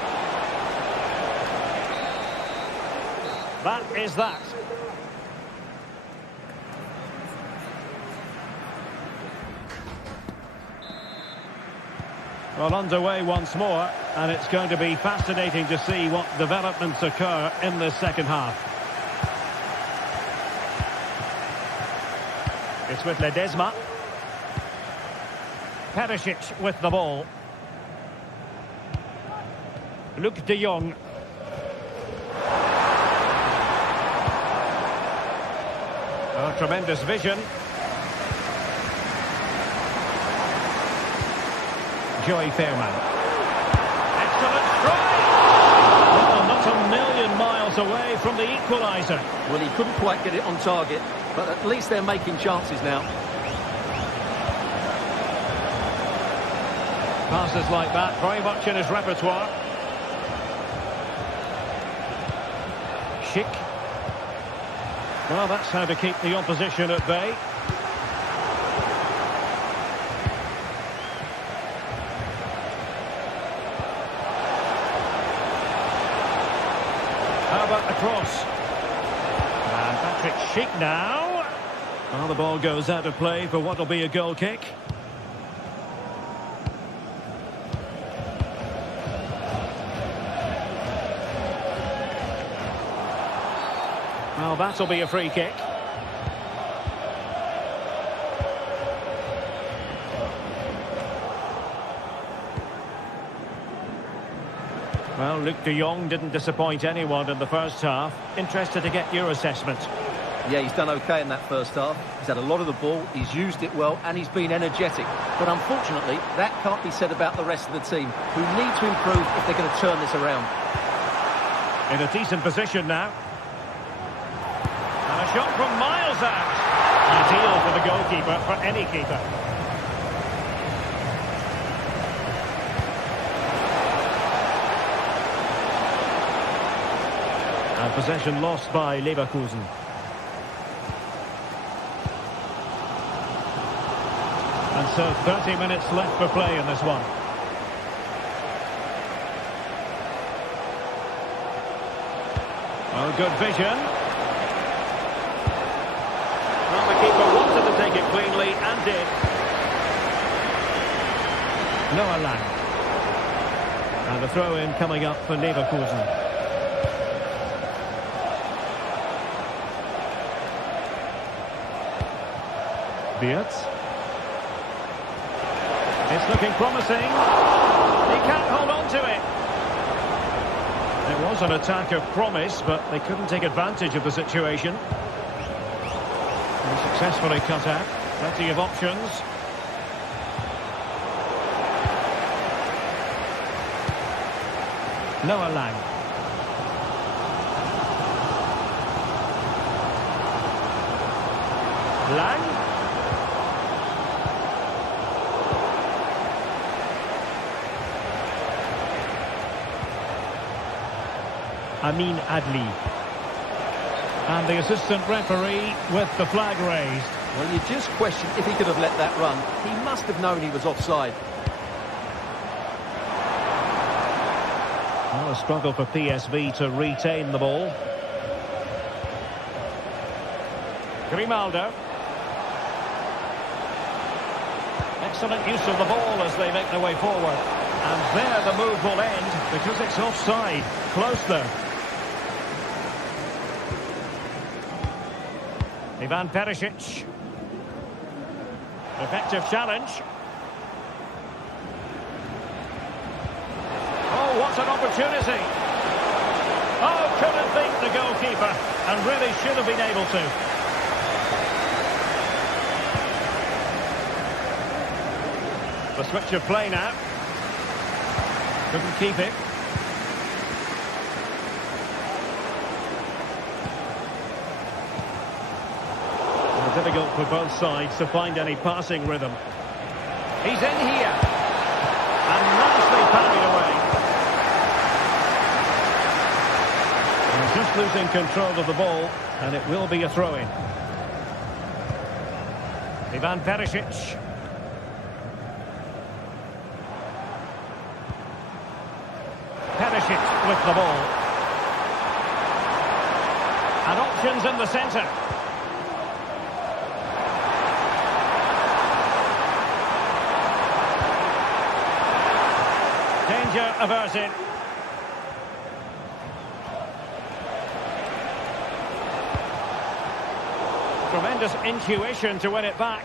That is that. Well, underway once more, and it's going to be fascinating to see what developments occur in this second half. It's with Ledesma. Perisic with the ball. Luc de Jong. Oh, tremendous vision. Joey Fairman. Excellent strike! Oh, not a million miles away from the equaliser. Well, he couldn't quite get it on target, but at least they're making chances now. Passes like that, very much in his repertoire. Schick. Well, that's how to keep the opposition at bay. How about the cross? And Patrick Schick now. Well, the ball goes out of play for what will be a goal kick. Well, that'll be a free kick. Well, Luc de Jong didn't disappoint anyone in the first half. Interested to get your assessment. Yeah, he's done okay in that first half. He's had a lot of the ball, he's used it well, and he's been energetic. But unfortunately, that can't be said about the rest of the team, who need to improve if they're going to turn this around. In a decent position now. And a shot from miles out. Ideal for the goalkeeper, for any keeper. And possession lost by Leverkusen. And so 30 minutes left for play in this one. Well, good vision. Well, the keeper wanted to take it cleanly and did. Noah Lang. And the throw-in coming up for Leverkusen. Beerts. It's looking promising. He can't hold on to it. It was an attack of promise, but they couldn't take advantage of the situation. And successfully cut out. Plenty of options. Noah Lang. Lang. Amin Adli. And the assistant referee with the flag raised. Well, you just question if he could have let that run. He must have known he was offside. Well, a struggle for PSV to retain the ball. Grimaldo. Excellent use of the ball as they make their way forward. And there the move will end because it's offside. Close though. Ivan Perisic. Effective challenge. Oh, what an opportunity. Oh, couldn't beat the goalkeeper and really should have been able to. The switch of play now. Couldn't keep it. Difficult for both sides to find any passing rhythm. He's in here. And nicely parried away. And just losing control of the ball, and it will be a throw-in. Ivan Perisic. Perisic with the ball. And options in the centre. Danger averted. Tremendous intuition to win it back.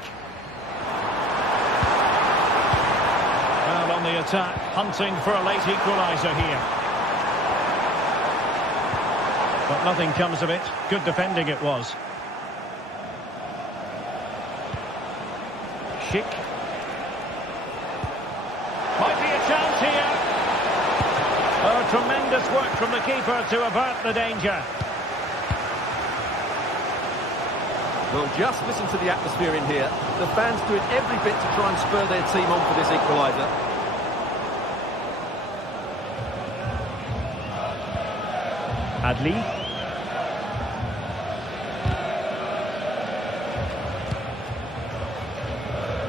Well, on the attack, hunting for a late equaliser here. But nothing comes of it. Good defending it was. Schick. Might be a chance here. Oh, tremendous work from the keeper to avert the danger. Well, just listen to the atmosphere in here. The fans doing every bit to try and spur their team on for this equaliser. Adli.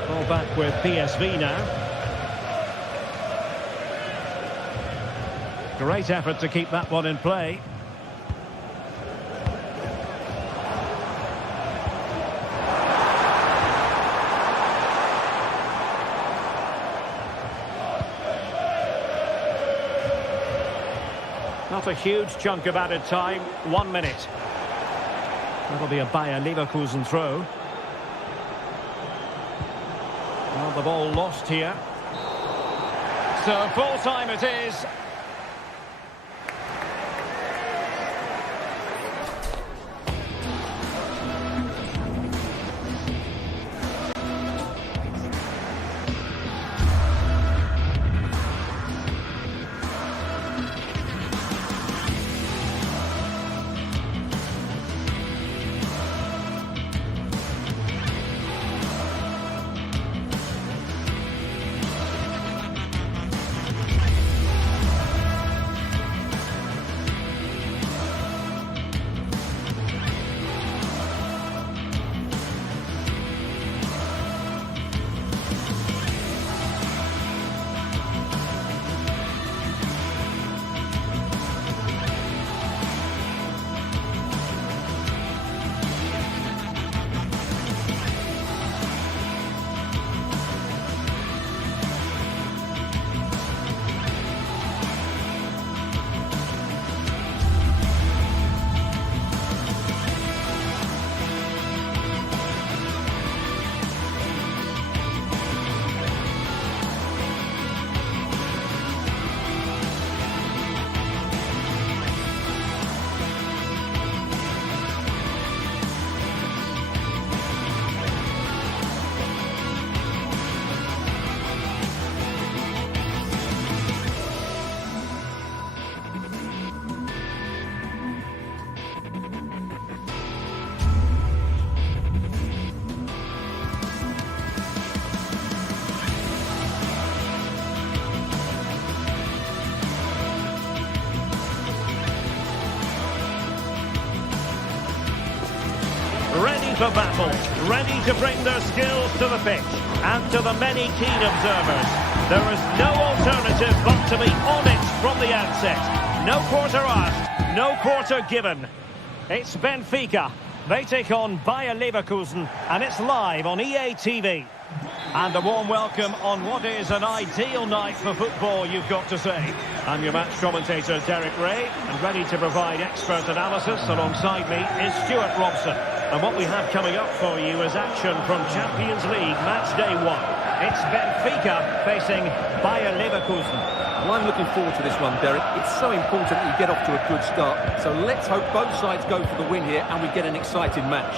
Ball back with PSV now. Great effort to keep that one in play. Not a huge chunk of added time, 1 minute. That'll be a Bayer Leverkusen throw. Well, the ball lost here. So full time it is. for battle, ready to bring their skills to the pitch. And to the many keen observers, there is no alternative but to be on it from the outset. No quarter asked, no quarter given. It's Benfica. They take on Bayer Leverkusen, and it's live on EA TV. And a warm welcome on what is an ideal night for football, you've got to say. I'm your match commentator, Derek Ray, and ready to provide expert analysis alongside me is Stuart Robson. And what we have coming up for you is action from Champions League match day 1. It's Benfica facing Bayer Leverkusen. Well, I'm looking forward to this one, Derek. It's so important that you get off to a good start. So let's hope both sides go for the win here and we get an exciting match.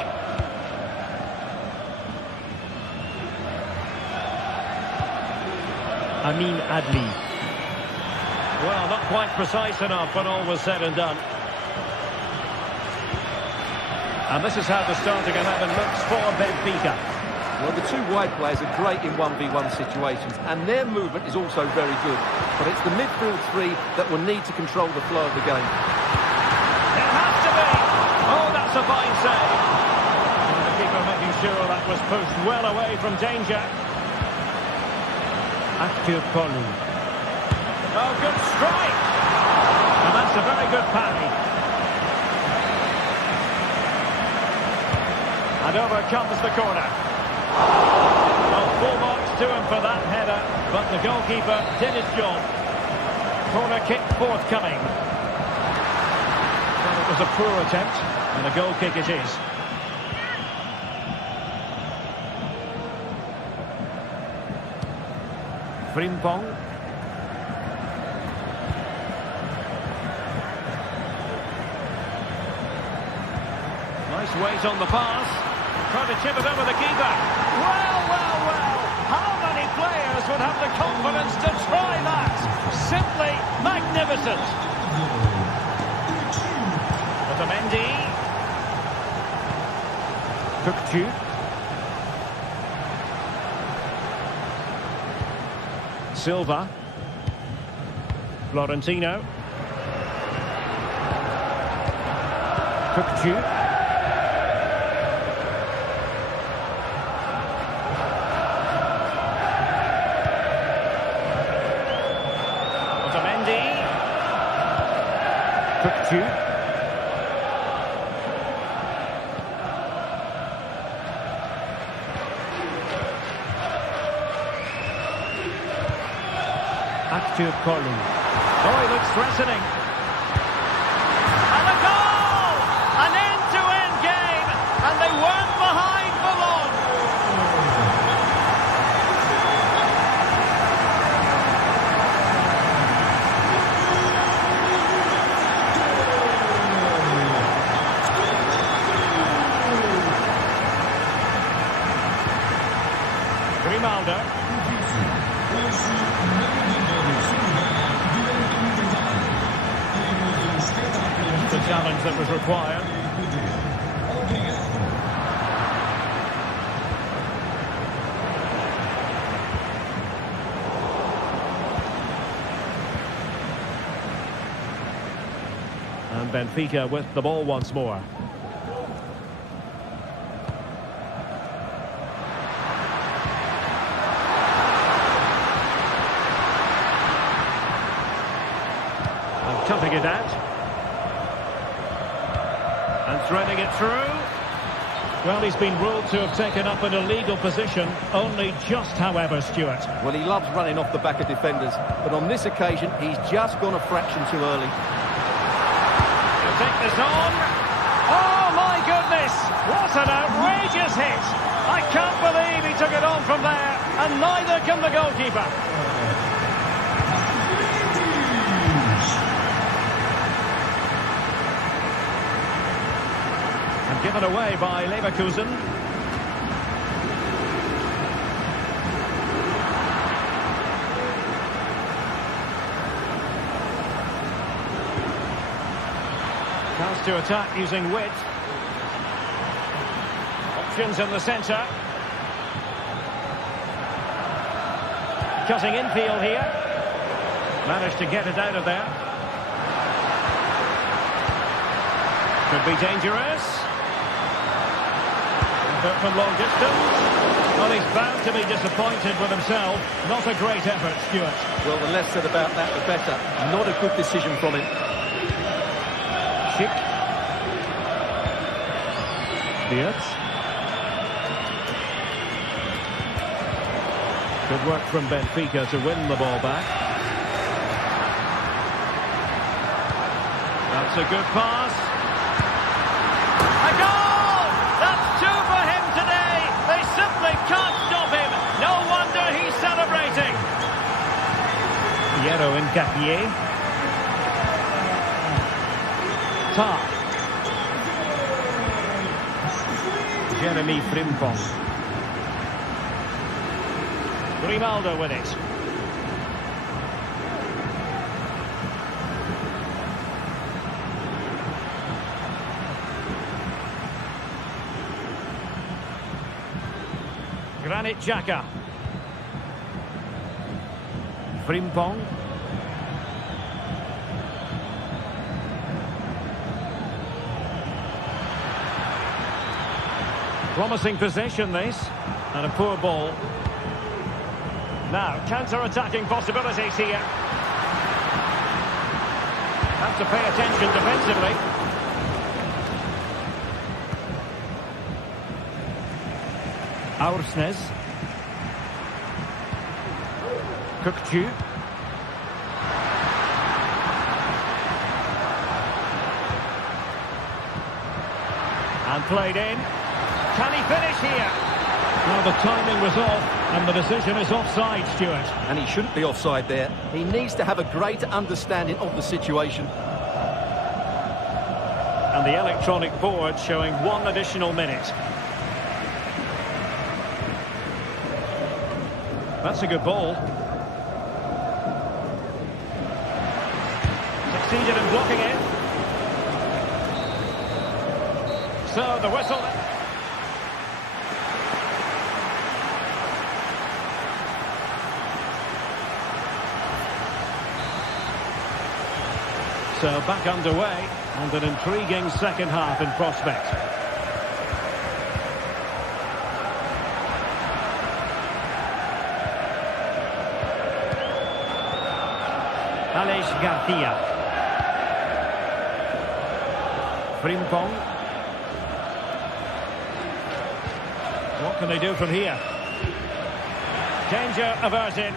Amin Adli. Well, not quite precise enough when all was said and done. And this is how the starting 11 looks for Benfica. Well, the two wide players are great in 1v1 situations, and their movement is also very good. But it's the midfield three that will need to control the flow of the game. It has to be! Oh, that's a fine save. And the keeper making sure that was pushed well away from danger. Active Polu. Oh, good strike! And that's a very good parry. And over comes the corner. Well, full marks to him for that header, but the goalkeeper did his job. Corner kick forthcoming. Well, it was a poor attempt, and a goal kick it is. Frimpong. Nice weight on the pass. Trying to chip it over the keeper. Well, well, well. How many players would have the confidence to try that? Simply magnificent. Otamendi. Kukçu. Silva. Florentino. Kukçu. Kukçu. Active Polu. Oh, he looks threatening. And a goal! An end-to-end game, and they weren't behind for long. Grimaldo. The challenge that was required. And Benfica with the ball once more. Cutting it out. And threading it through. Well, he's been ruled to have taken up an illegal position. Only just, however, Stuart. Well, he loves running off the back of defenders. But on this occasion, he's just gone a fraction too early. He'll take this on. Oh, my goodness. What an outrageous hit. I can't believe he took it on from there. And neither can the goalkeeper. Given away by Leverkusen. Chance to attack using width. Options in the centre. Cutting infield here. Managed to get it out of there. Could be dangerous. effort from long distance. Well, he's bound to be disappointed with himself. Not a great effort, Stuart. Well, the less said about that, the better. Not a good decision from him. Schick. Diaz. Good work from Benfica to win the ball back. That's a good pass. A goal! That's two for him today. They simply can't stop him. No wonder he's celebrating. Piero Incapié. Ta. Jeremy Frimpong. Grimaldo with it. Granit Xhaka. Frimpong. Promising possession this, and a poor ball. Now, counter-attacking possibilities here. Have to pay attention defensively. Aursnes. Kukçu. And played in. Can he finish here? Well, the timing was off, and the decision is offside, Stuart. And he shouldn't be offside there. He needs to have a greater understanding of the situation. And the electronic board showing 1 additional minute. That's a good ball. Succeeded in blocking it. So the whistle. So back underway, and an intriguing second half in prospect. Alex Garcia. Frimpong. What can they do from here? Danger averted.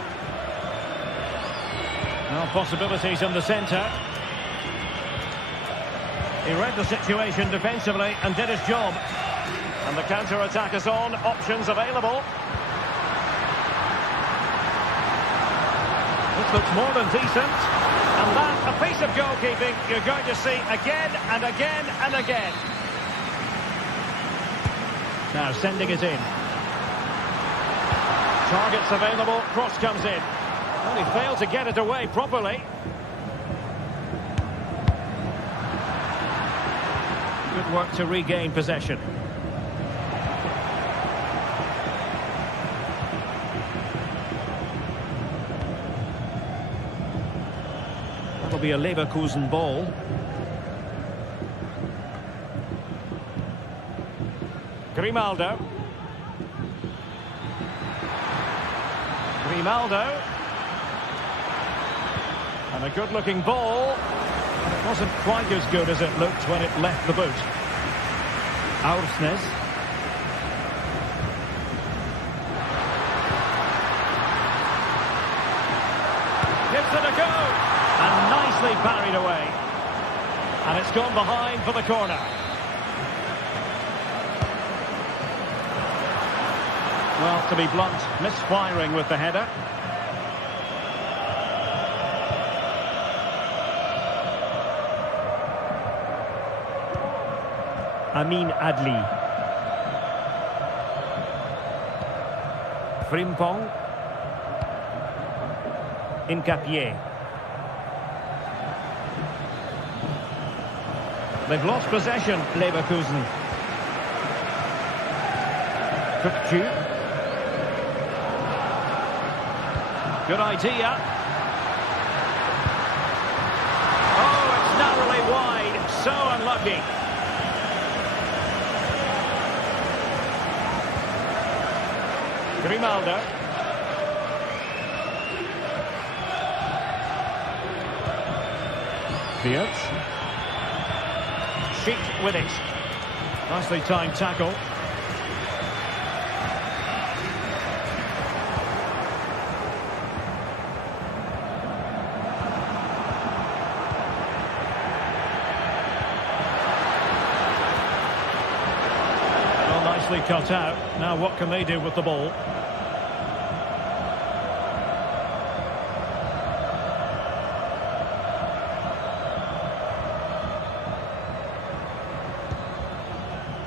Now possibilities in the centre. He read the situation defensively and did his job. And the counter-attack is on. Options available. This looks more than decent. And that, a piece of goalkeeping you're going to see again and again and again. Now sending it in. Targets available. Cross comes in. Well, he failed to get it away properly. Good work to regain possession. That'll be a Leverkusen ball. Grimaldo. Grimaldo. And a good-looking ball. It wasn't quite as good as it looked when it left the boot. Aursnes. Gives it a go. And nicely parried away. And it's gone behind for the corner. Well, to be blunt, misfiring with the header. Amin Adli. Frimpong. Incapié. They've lost possession, Leverkusen. Kukçu. Good idea. Oh, it's narrowly wide. So unlucky. Grimaldo. Fiat. Sheik with it. Nicely timed tackle. Well, nicely cut out. Now what can they do with the ball?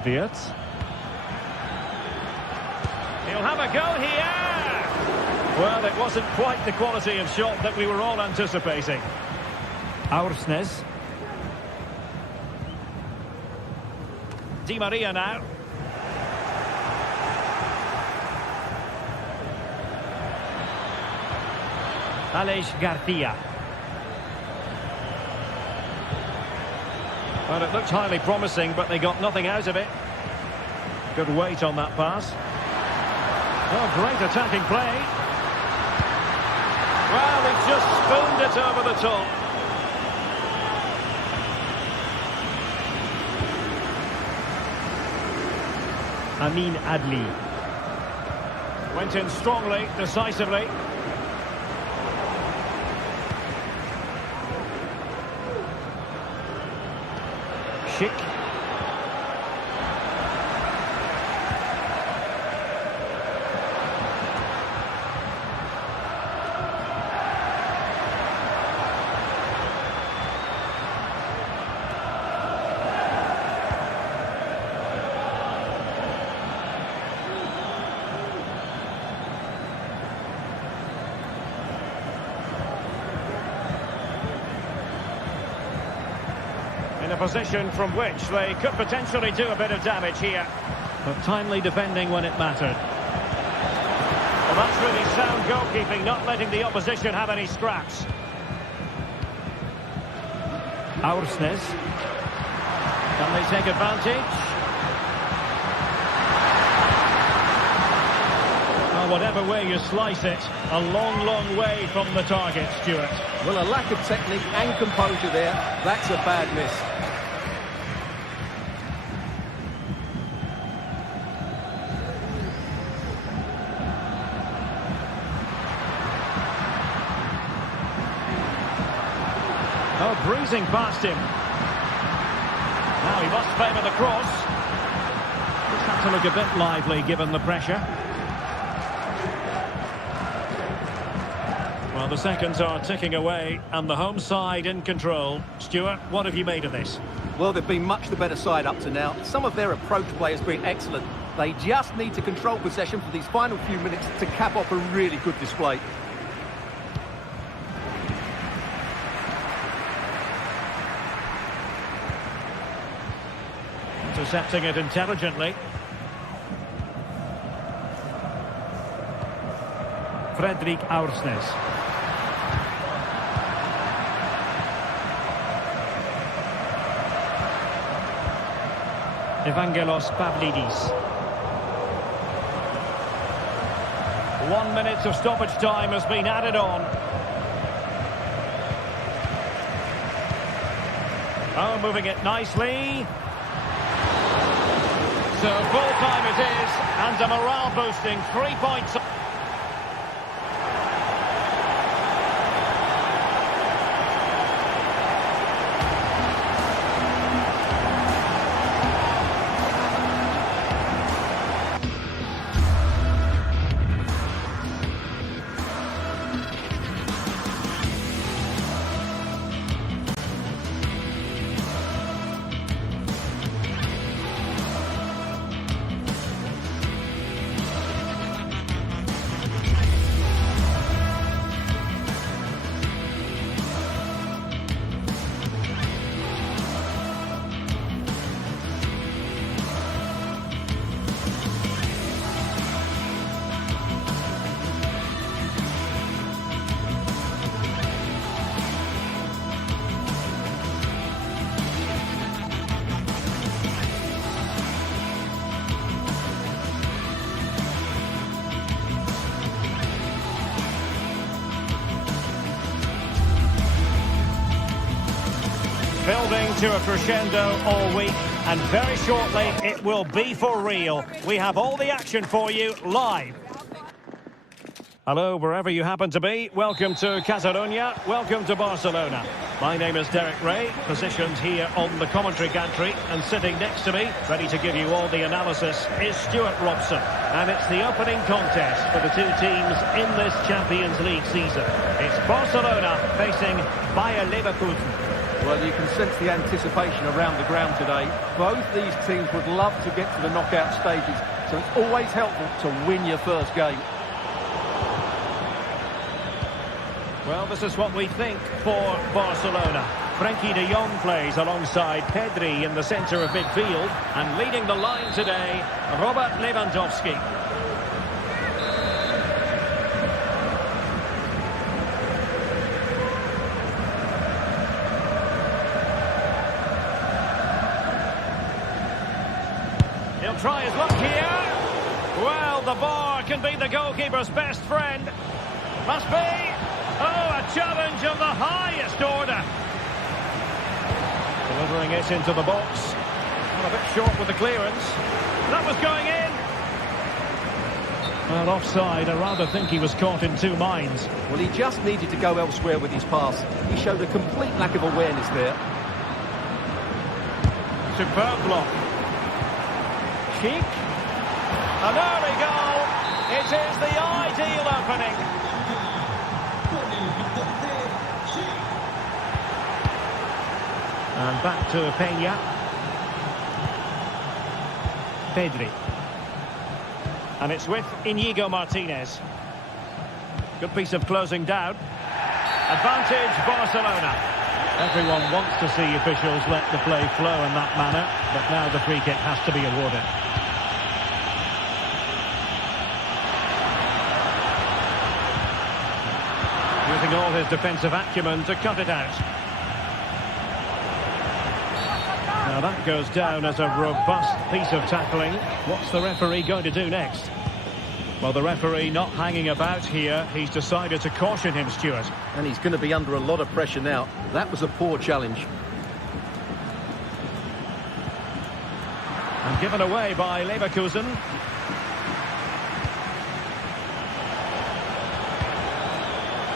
Fiat. He'll have a go here. Well, it wasn't quite the quality of shot that we were all anticipating. Aursnes. Di Maria now. Aleix Garcia. Well, it looked highly promising, but they got nothing out of it. Good weight on that pass. Oh, great attacking play. Well, he just spooned it over the top. Amin Adli. Went in strongly, decisively. Sheik. In a position from which they could potentially do a bit of damage here. But timely defending when it mattered. Well, that's really sound goalkeeping, not letting the opposition have any scraps. Aursnes. Can they take advantage? Well, whatever way you slice it, a long, long way from the target, Stuart. Well, a lack of technique and composure there. That's a bad miss. Oh, breezing past him. Now he must favour the cross. Just have to look a bit lively given the pressure. Well, the seconds are ticking away and the home side in control. Stuart, what have you made of this? Well, they've been much the better side up to now. Some of their approach play has been excellent. They just need to control possession for these final few minutes to cap off a really good display. Intercepting it intelligently. Fredrik Aursnes. Evangelos Pavlidis. 1 minute of stoppage time has been added on. Oh, moving it nicely. So full time it is, and a morale boosting 3 points. Building to a crescendo all week, and very shortly it will be for real. We have all the action for you live. Hello, wherever you happen to be. Welcome to Catalonia. Welcome to Barcelona. My name is Derek Ray, positioned here on the commentary gantry, and sitting next to me, ready to give you all the analysis, is Stuart Robson. And it's the opening contest for the two teams in this Champions League season. It's Barcelona facing Bayer Leverkusen. Well, you can sense the anticipation around the ground today. Both these teams would love to get to the knockout stages, so it's always helpful to win your first game. Well, this is what we think for Barcelona. Frenkie de Jong plays alongside Pedri in the centre of midfield, and leading the line today, Robert Lewandowski. He'll try his luck here. Well, the bar can be the goalkeeper's best friend. Must be. Oh, a challenge of the highest order. Delivering it into the box. Well, a bit short with the clearance. That was going in. Well, offside. I rather think he was caught in two minds. Well, he just needed to go elsewhere with his pass. He showed a complete lack of awareness there. Superb block. Cheek. An early goal. It is the ideal opening. And back to Peña. Pedri. And it's with Íñigo Martínez. Good piece of closing down. Advantage Barcelona. Everyone wants to see officials let the play flow in that manner, but now the free kick has to be awarded. Using all his defensive acumen to cut it out. Now that goes down as a robust piece of tackling. What's the referee going to do next? Well, the referee not hanging about here. He's decided to caution him, Stuart. And he's going to be under a lot of pressure now. That was a poor challenge. And given away by Leverkusen.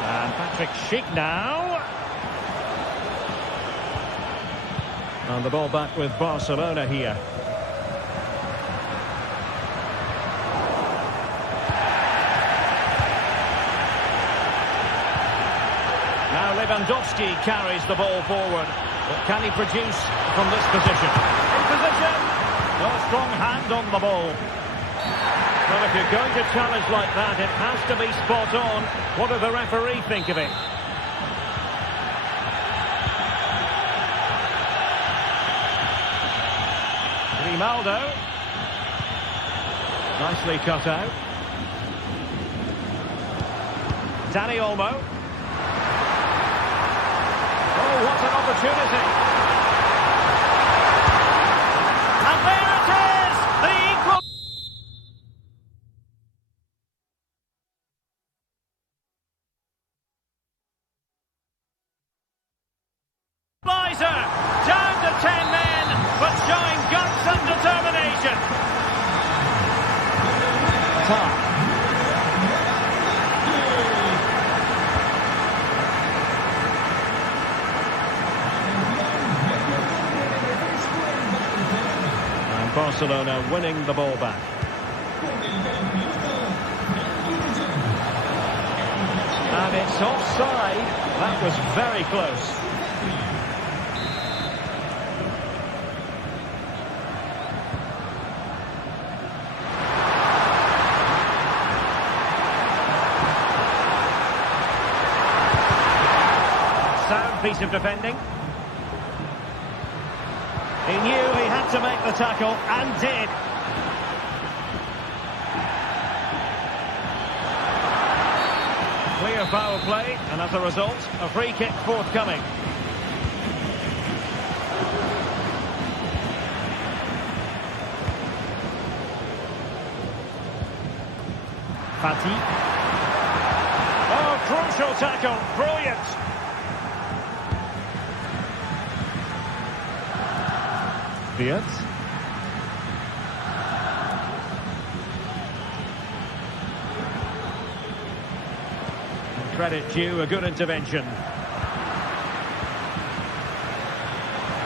And Patrick Schick now. And the ball back with Barcelona here. Now Lewandowski carries the ball forward. But can he produce from this position? In position! No strong hand on the ball. Well, if you're going to challenge like that, it has to be spot on. What do the referee think of it? Ronaldo. Nicely cut out. Dani Olmo. Oh, what an opportunity. And there it is! The equalizer. Down to 10 men, but showing guts and determination. Time. And Barcelona winning the ball back. And it's offside. That was very close. Sound piece of defending. He knew he had to make the tackle, and did. Clear foul play, and as a result, a free kick forthcoming. Fati. Oh, crucial tackle, brilliant. Diaz. Credit due, a good intervention.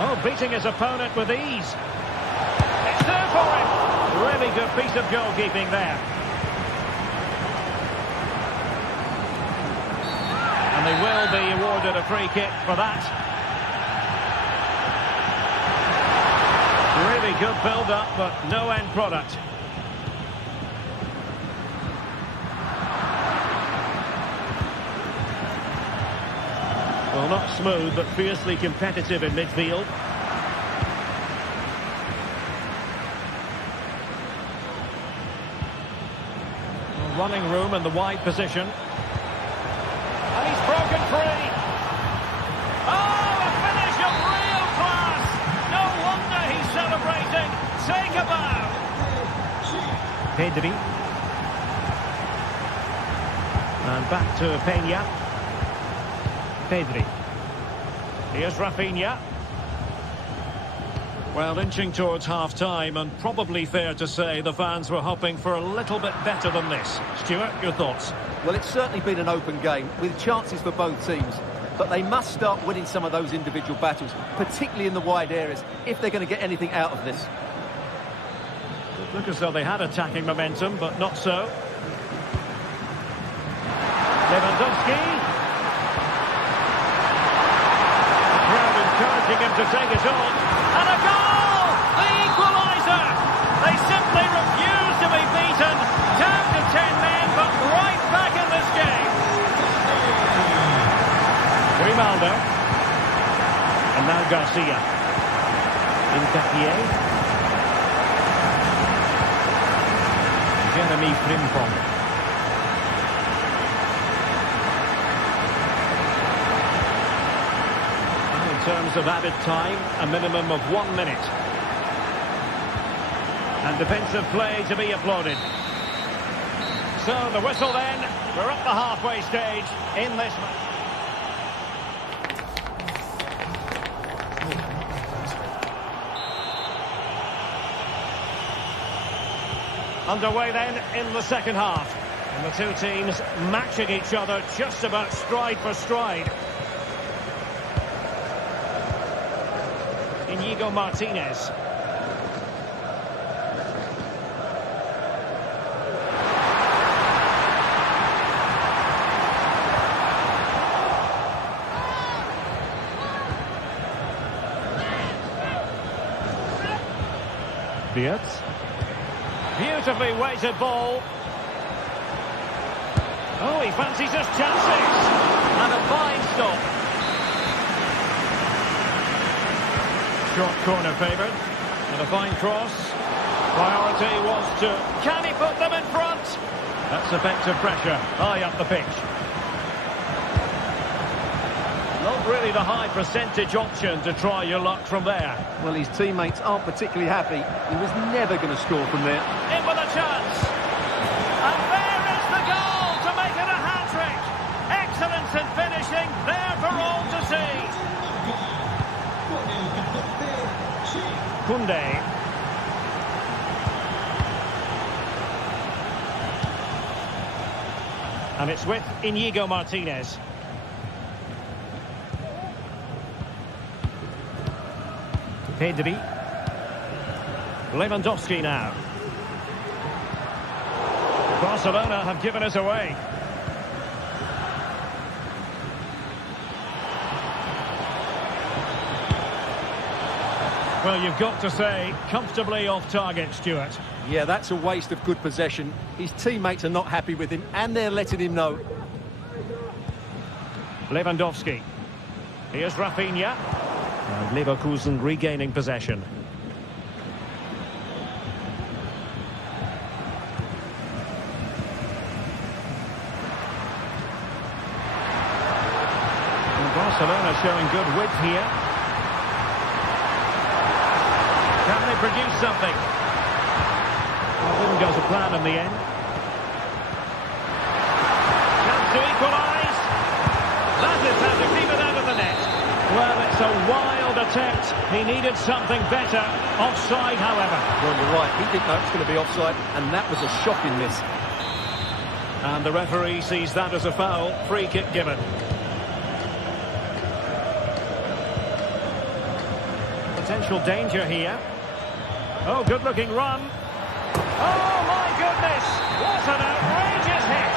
Oh, beating his opponent with ease. It's there for him. Really good piece of goalkeeping there. And they will be awarded a free kick for that. Really good build-up, but no end product. Well, not smooth, but fiercely competitive in midfield. Running room in the wide position. And he's broken free. Oh, a finish of real class. No wonder he's celebrating. Take a bow. Pedri. And back to Peña. Pedri. Here's Rafinha. Well, inching towards half-time, and probably fair to say the fans were hoping for a little bit better than this. Stuart, your thoughts? Well, it's certainly been an open game, with chances for both teams. But they must start winning some of those individual battles, particularly in the wide areas, if they're going to get anything out of this. It looked as though they had attacking momentum, but not so. Lewandowski. Encouraging him to take it on. And a goal! The equaliser! They simply refuse to be beaten. Down to 10 men, but right back in this game. Grimaldo. And now Garcia. Incapié. Jeremy Frimpong. In terms of added time, a minimum of 1 minute. And defensive play to be applauded. So the whistle then, we're up the halfway stage in this match. Underway then in the second half. And the two teams matching each other just about stride for stride. Inigo Martinez. Diaz. Beautifully weighted ball. Oh, he fancies his chances. And a fine stop. Short corner favoured, and a fine cross. Priority was to... Can he put them in front? That's effective pressure, high up the pitch. Not really the high percentage option to try your luck from there. Well, his teammates aren't particularly happy. He was never going to score from there. In with a chance. And there is the goal to make it a hat-trick. Excellence in finishing, there for all to see. Koundé. And it's with Inigo Martinez. Pedri. Lewandowski now. Barcelona have given us away. Well, you've got to say, comfortably off target, Stuart. Yeah, that's a waste of good possession. His teammates are not happy with him, and they're letting him know. Lewandowski. Here's Rafinha. And Leverkusen regaining possession. And Barcelona showing good width here. Can they produce something? Well, didn't go to plan in the end. Chance to equalise. That is how to keep it out of the net. Well, it's a wild attempt. He needed something better. Offside, however. Well, you're right. He didn't know it was going to be offside, and that was a shocking miss. And the referee sees that as a foul. Free kick given. Potential danger here. Oh, good-looking run. Oh, my goodness! What an outrageous hit!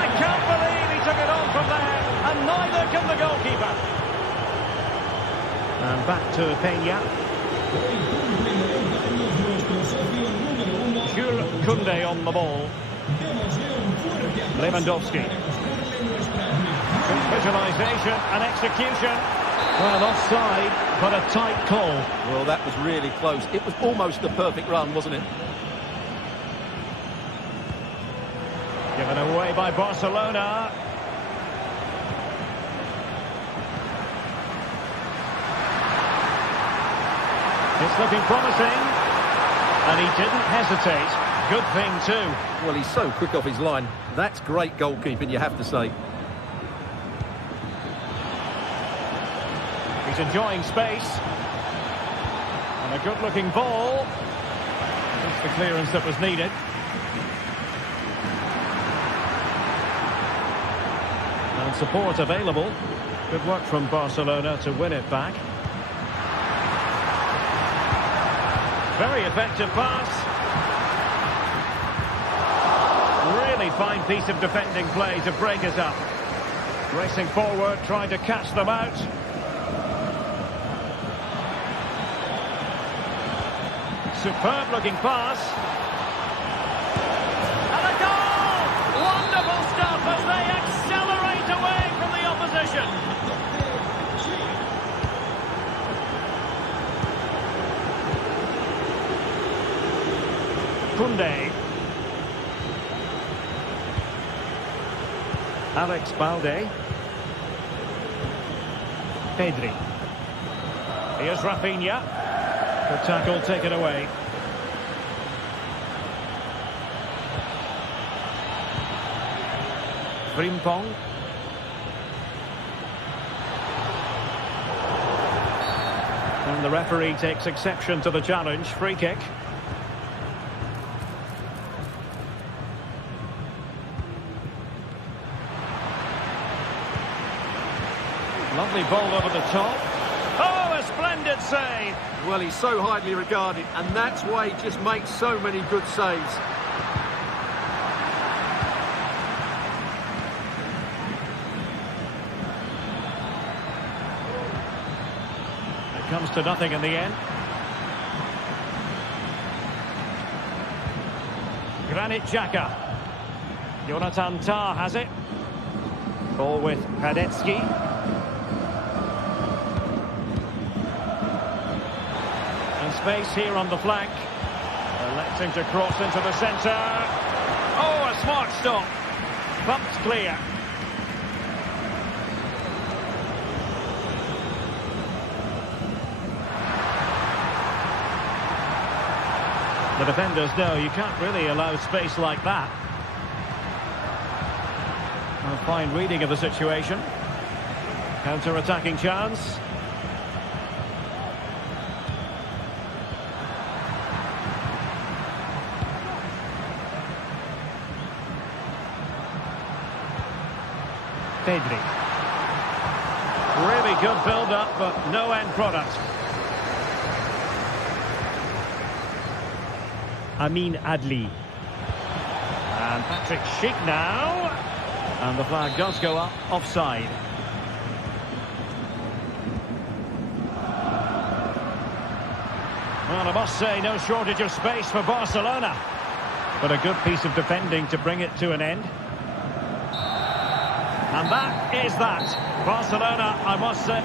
I can't believe he took it on from there, and neither can the goalkeeper. And back to Peña. Jules Koundé on the ball. Lewandowski. Good visualisation and execution. Well, offside, but a tight call. Well, that was really close. It was almost the perfect run, wasn't it? Given away by Barcelona. It's looking promising. And he didn't hesitate. Good thing, too. Well, he's so quick off his line. That's great goalkeeping, you have to say. He's enjoying space. And a good-looking ball. That's the clearance that was needed. And support available. Good work from Barcelona to win it back. Very effective pass. Really fine piece of defending play to break us up. Racing forward, trying to catch them out. Superb looking pass. And a goal! Wonderful stuff as they accelerate away from the opposition. Koundé. Alex Balde. Pedri. Here's Rafinha. The tackle taken away. Frimpong. And the referee takes exception to the challenge. Free kick. Lovely ball over the top. Oh, a splendid save. Well, he's so highly regarded, and that's why he just makes so many good saves. It comes to nothing in the end. Granit Xhaka. Jonathan Tah has it. Ball with Radetzky. Space here on the flank. Electing to cross into the centre. Oh, a smart stop. Bumped clear. The defenders know you can't really allow space like that. A fine reading of the situation. Counter-attacking chance. Pedri. Really good build-up, but no end product. Amin Adli. And Patrick Schick now. And the flag does go up, offside. Well, I must say, no shortage of space for Barcelona. But a good piece of defending to bring it to an end. And that is that. Barcelona, I must say.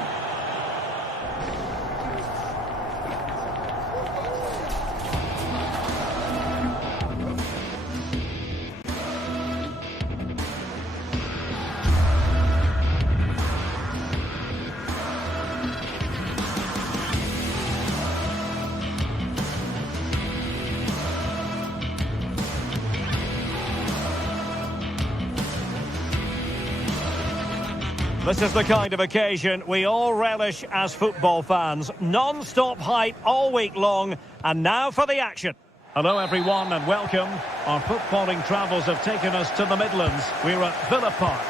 The This is the kind of occasion we all relish as football fans. Non-stop hype all week long, and now for the action. Hello everyone and welcome. Our footballing travels have taken us to the Midlands. We're at Villa Park.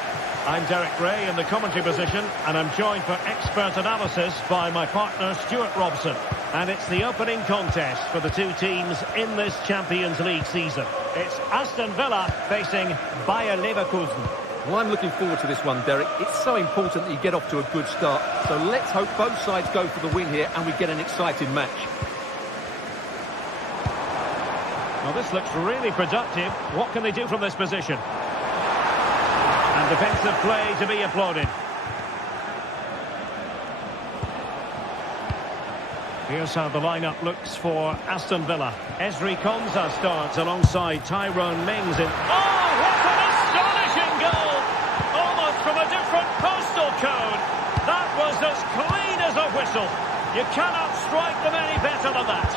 I'm Derek Ray in the commentary position, and I'm joined for expert analysis by my partner Stuart Robson. And it's the opening contest for the two teams in this Champions League season. It's Aston Villa facing Bayer Leverkusen. Well, I'm looking forward to this one, Derek. It's so important that you get off to a good start. So let's hope both sides go for the win here and we get an exciting match. Well, this looks really productive. What can they do from this position? And defensive play to be applauded. Here's how the lineup looks for Aston Villa. Ezri Konsa starts alongside Tyrone Mings in... Oh, what an astonishing goal! Almost from a different postal code. That was as clean as a whistle. You cannot strike them any better than that.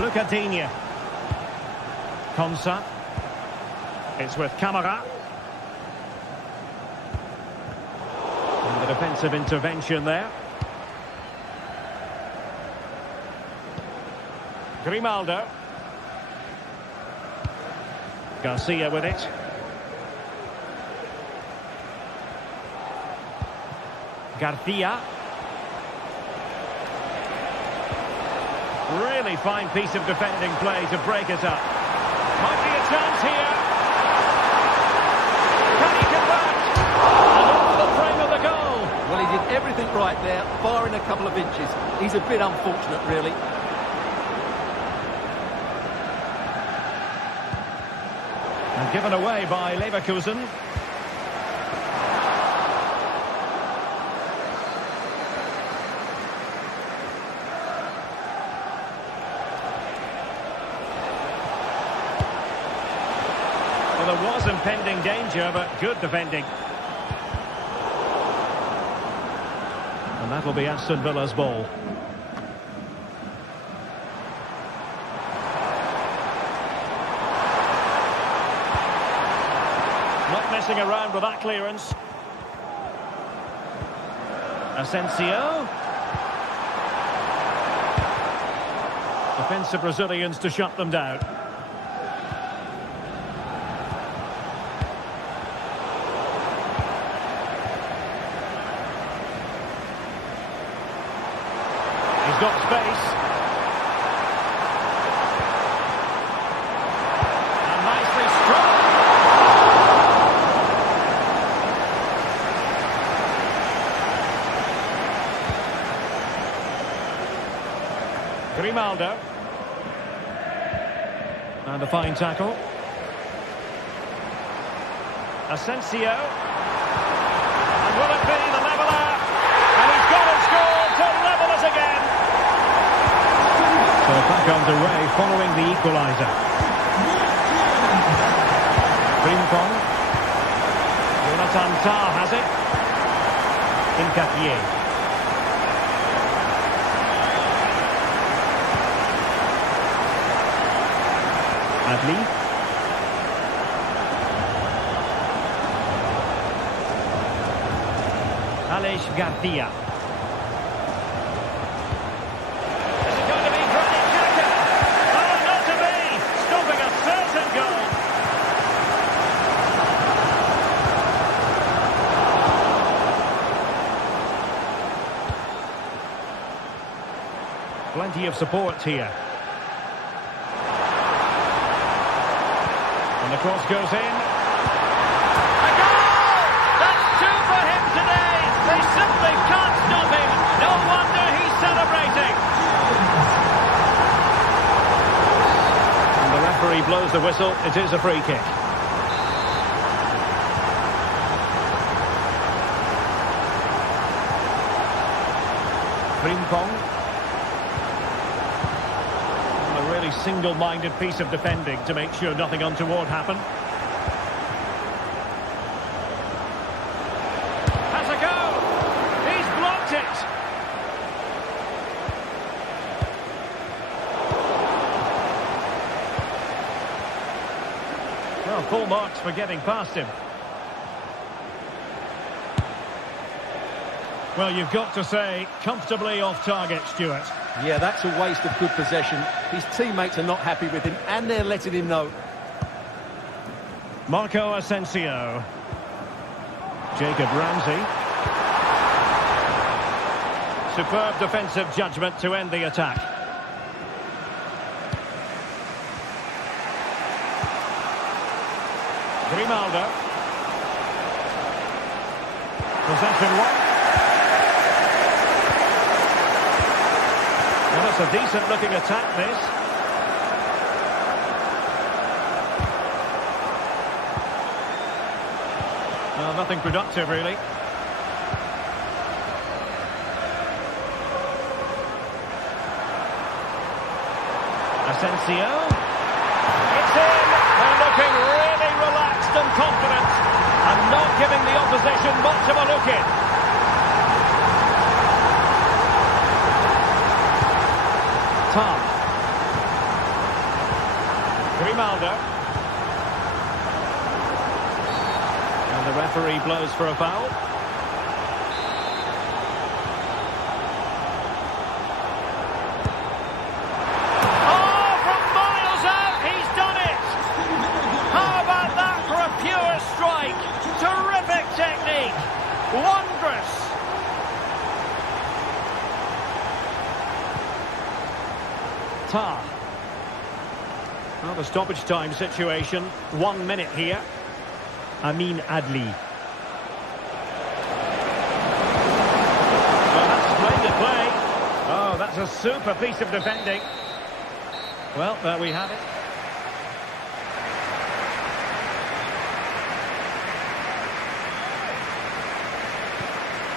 Look at Digne. Konsa. It's with Camara. And the defensive intervention there. Grimaldo. Garcia with it. Garcia. Really fine piece of defending play to break it up. Might be a chance here. Can he convert? And off the frame of the goal. Well, he did everything right there, barring a couple of inches. He's a bit unfortunate, really. And given away by Leverkusen. Well, there was impending danger, but good defending. And that'll be Aston Villa's ball. Not messing around with that clearance. Asensio. Defensive Brazilians to shut them down. He's got space. And nicely struck. Grimaldo. And a fine tackle. Asensio. And will it be the leveller? And he's got it scored to level us again. So back underway following the equaliser. Frimpong. Jonathan Tah has it. Nketiah. Adli. Aleix Garcia. Is it going to be Granit Xhaka? Oh, not to be! Stopping a certain goal. Plenty of support here. And the cross goes in. A goal! That's two for him today. They simply can't stop him. No wonder he's celebrating. And the referee blows the whistle. It is a free kick. Frimpong. A really single-minded piece of defending to make sure nothing untoward happened. Has a go! He's blocked it! Well, full marks for getting past him. Well, you've got to say, comfortably off target, Stuart. Yeah, that's a waste of good possession. His teammates are not happy with him, and they're letting him know. Marco Asensio. Jacob Ramsey. Superb defensive judgment to end the attack. Grimaldo. Possession one. Well, it's a decent-looking attack, this. Well, nothing productive, really. Asensio. It's in! They're looking really relaxed and confident, and not giving the opposition much of a look in. Tom. Grimaldo. And the referee blows for a foul. Oh, from miles out, he's done it! How about that for a pure strike? Terrific technique! Wondrous! Well, the stoppage time situation, 1 minute here. Amin Adli. Well, that's splendid play. Oh, that's a super piece of defending. Well, there we have it.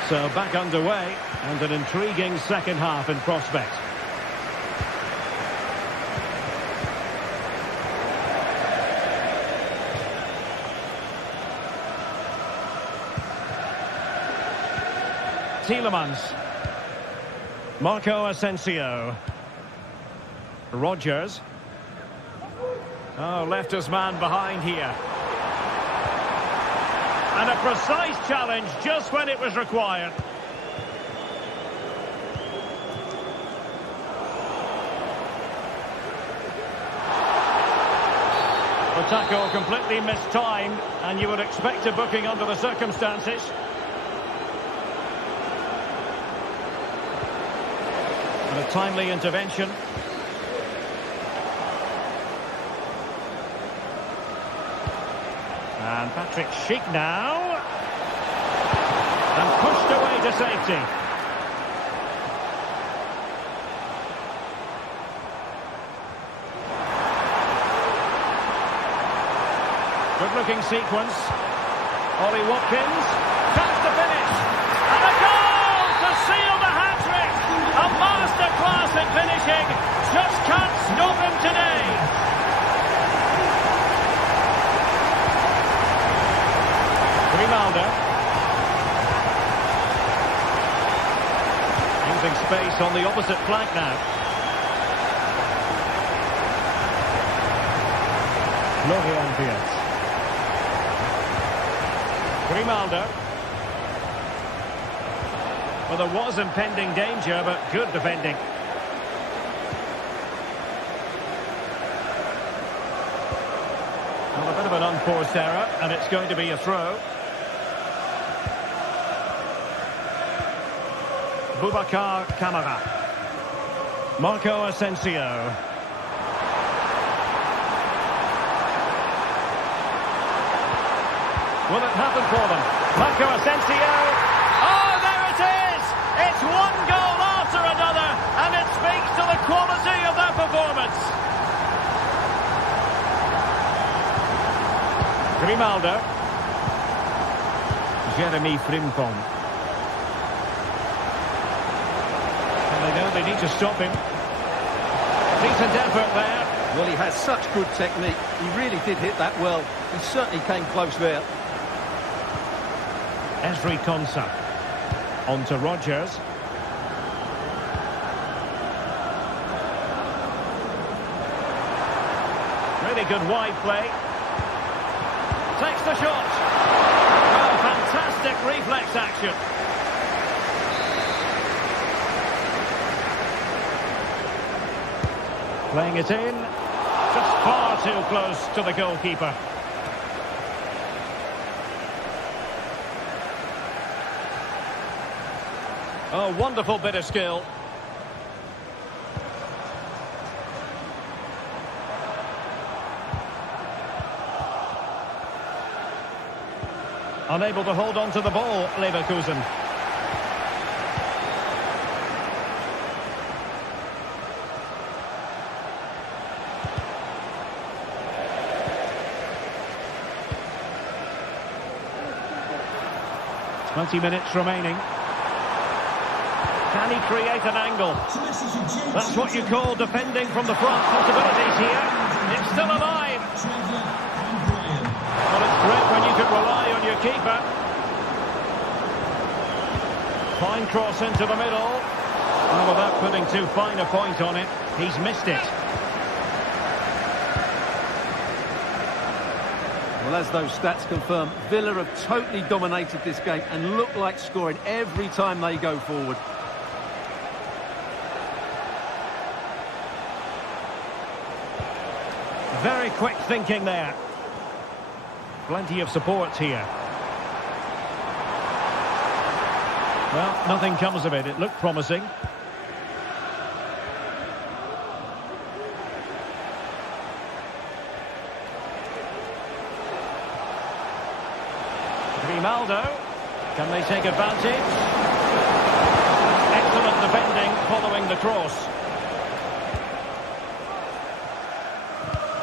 So back underway, and an intriguing second half in prospect. Tielemans. Marco Asensio. Rodgers. Oh, left his man behind here. And a precise challenge just when it was required. The tackle completely mistimed, and you would expect a booking under the circumstances. And a timely intervention. And Patrick Schick now. And pushed away to safety. Good-looking sequence. Ollie Watkins. Chance to finish. And a goal to seal the hat-trick. A masterclass in finishing. Just can't stop him today. Grimaldo. Using space on the opposite flank now. Florian Wirtz. Grimaldo. Well, there was impending danger, but good defending. Well, a bit of an unforced error, and it's going to be a throw. Boubacar Kamara. Marco Asensio. Will it happen for them? Marco Asensio. Oh, there it is! It's one goal after another, and it speaks to the quality of their performance. Grimaldo. Jeremy Frimpong. And they know they need to stop him. Decent effort there. Well, he has such good technique. He really did hit that well. He certainly came close there. Ezri Konsa. On to Rodgers. Really good wide play. Takes the shot. Oh, fantastic reflex action. Playing it in. Just far too close to the goalkeeper. Oh, wonderful bit of skill. Unable to hold on to the ball, Leverkusen. "20 minutes remaining. Can he create an angle? That's what you call defending from the front. Possibilities here. It's still alive. Well, it's great when you can rely on your keeper. Fine cross into the middle. Well, without putting too fine a point on it, he's missed it. Well, as those stats confirm, Villa have totally dominated this game and look like scoring every time they go forward. Very quick thinking there. Plenty of support here. Well, nothing comes of it. It looked promising. Grimaldo. Can they take advantage? Excellent defending following the cross.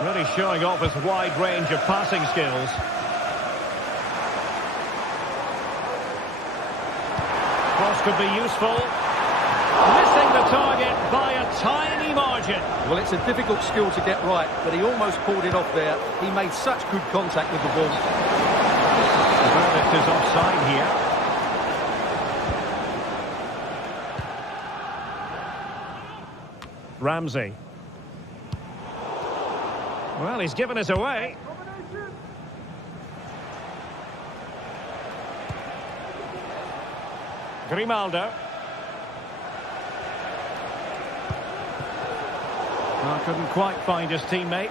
Really showing off his wide range of passing skills. Cross could be useful. Missing the target by a tiny margin. Well, it's a difficult skill to get right, but he almost pulled it off there. He made such good contact with the ball. The verdict is offside here. Ramsey. Well, he's given us away. Grimaldo. Well, couldn't quite find his teammate.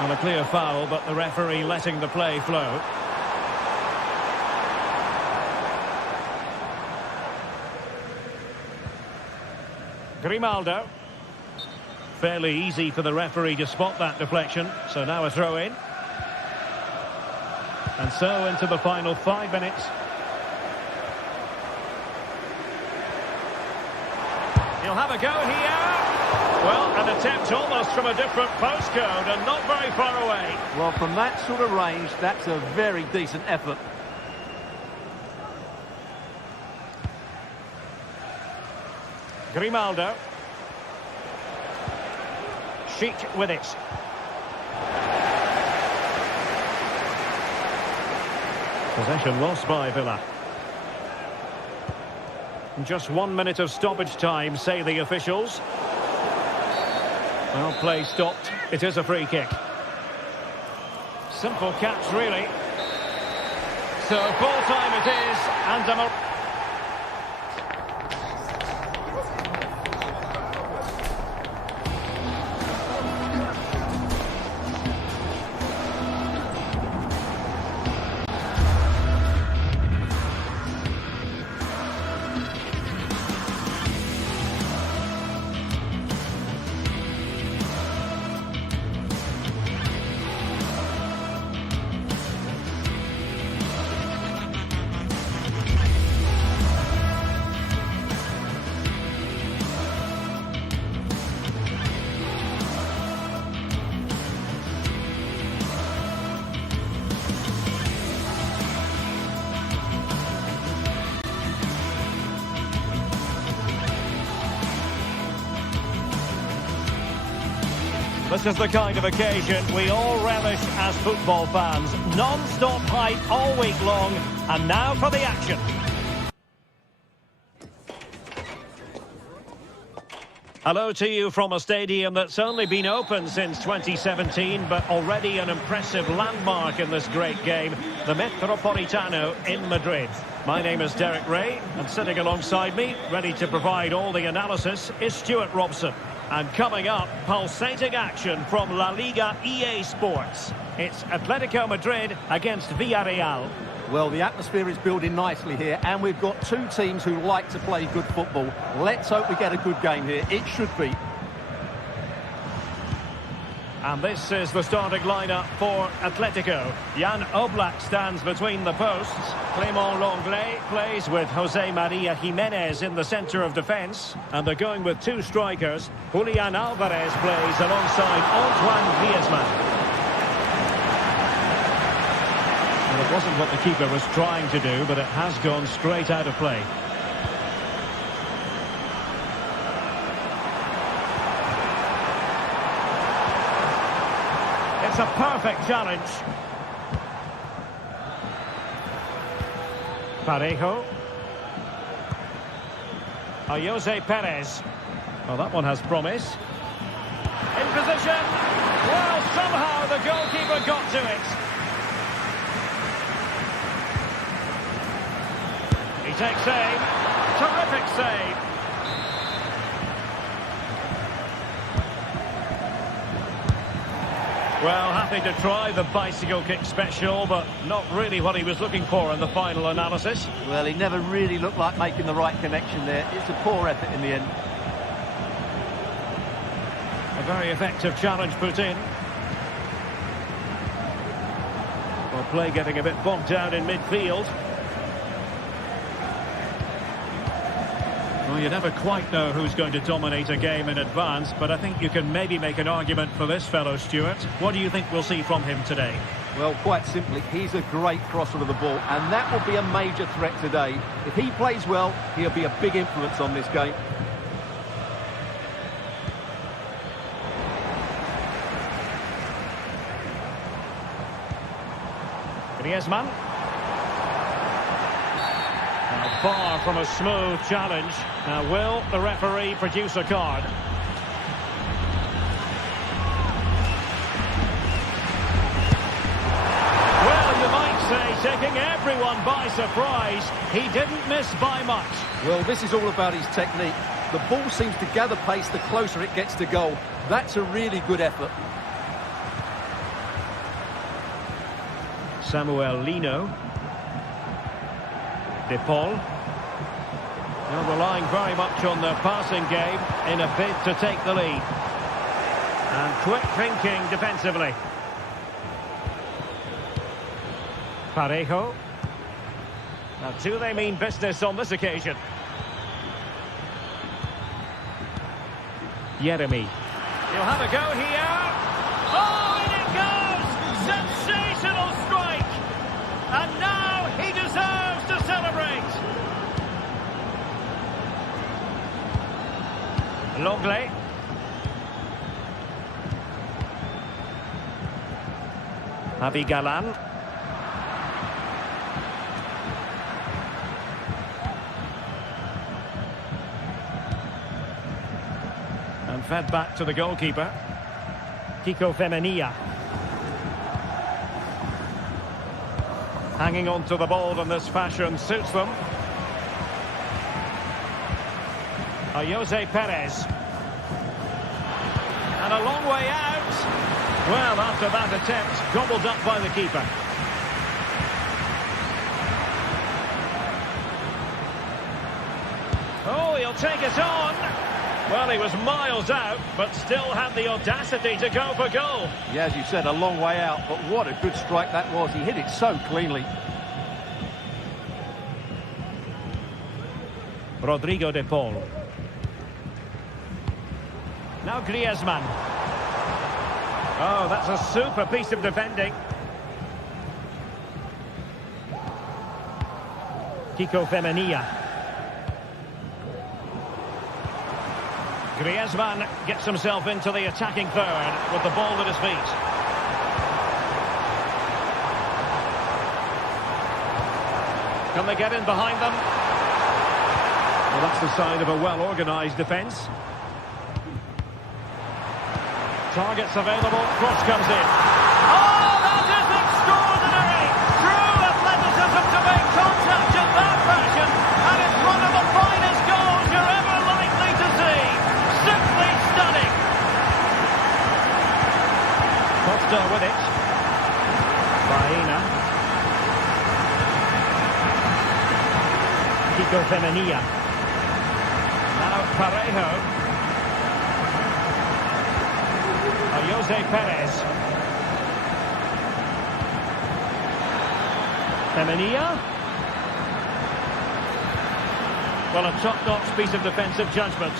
Well, a clear foul, but the referee letting the play flow. Grimaldo. Fairly easy for the referee to spot that deflection, so now a throw-in. And so into the final 5 minutes. He'll have a go here. Well, an attempt almost from a different postcode and not very far away. Well, from that sort of range, that's a very decent effort. Grimaldo. Sheik with it. Possession lost by Villa. Just 1 minute of stoppage time, say the officials. Well, play stopped. It is a free kick. Simple catch, really. So full time it is, and this is the kind of occasion we all relish as football fans. Non-stop hype all week long, and now for the action. Hello to you from a stadium that's only been open since 2017, but already an impressive landmark in this great game, the Metropolitano in Madrid. My name is Derek Ray, and sitting alongside me, ready to provide all the analysis, is Stuart Robson. And coming up, pulsating action from La Liga EA Sports. It's Atletico Madrid against Villarreal. Well, the atmosphere is building nicely here, and we've got two teams who like to play good football. Let's hope we get a good game here. It should be. And this is the starting lineup for Atletico. Jan Oblak stands between the posts. Clément Lenglet plays with Jose Maria Jimenez in the centre of defence. And they're going with two strikers. Julian Alvarez plays alongside Antoine Griezmann. Well, it wasn't what the keeper was trying to do, but it has gone straight out of play. It's a perfect challenge. Parejo. Jose Perez. Well, that one has promise. In position. Well, somehow the goalkeeper got to it. He takes aim. Terrific save. Well, happy to try the bicycle kick special, but not really what he was looking for in the final analysis. Well, he never really looked like making the right connection there. It's a poor effort in the end. A very effective challenge put in. Well, play getting a bit bogged down in midfield. Well, you never quite know who's going to dominate a game in advance, but I think you can maybe make an argument for this fellow, Stuart. What do you think we'll see from him today? Well, quite simply, he's a great crosser of the ball, and that will be a major threat today. If he plays well, he'll be a big influence on this game. Griezmann. Far from a smooth challenge. Now, will the referee produce a card? Well, you might say, taking everyone by surprise. He didn't miss by much. Well, this is all about his technique. The ball seems to gather pace the closer it gets to goal. That's a really good effort. Samuel Lino. De Paul. Now relying very much on their passing game in a bid to take the lead. And quick thinking defensively. Parejo. Now, do they mean business on this occasion? Yeremy. He'll have a go here. Oh, in it goes! Sensational strike! And now he deserves to celebrate. Lenglet. Javi Galán. And fed back to the goalkeeper. Kiko Femenia. Hanging on to the ball in this fashion suits them. Jose Perez. And a long way out. Well, after that attempt, gobbled up by the keeper. Oh, he'll take it on. Well, he was miles out, but still had the audacity to go for goal. Yeah, as you said, a long way out, but what a good strike that was. He hit it so cleanly. Rodrigo de Paul. Now Griezmann. Oh, that's a super piece of defending. Kiko Femenia. Griezmann gets himself into the attacking third with the ball at his feet. Can they get in behind them? Well, that's the sign of a well-organised defence. Targets available, cross comes in. Oh, that is extraordinary! True athleticism to make contact in that fashion, and it's one of the finest goals you're ever likely to see. Simply stunning. Costa with it. Baena. Kiko Femenia. Now Parejo. Jose Perez. Femenia. Well, a top-notch piece of defensive judgment.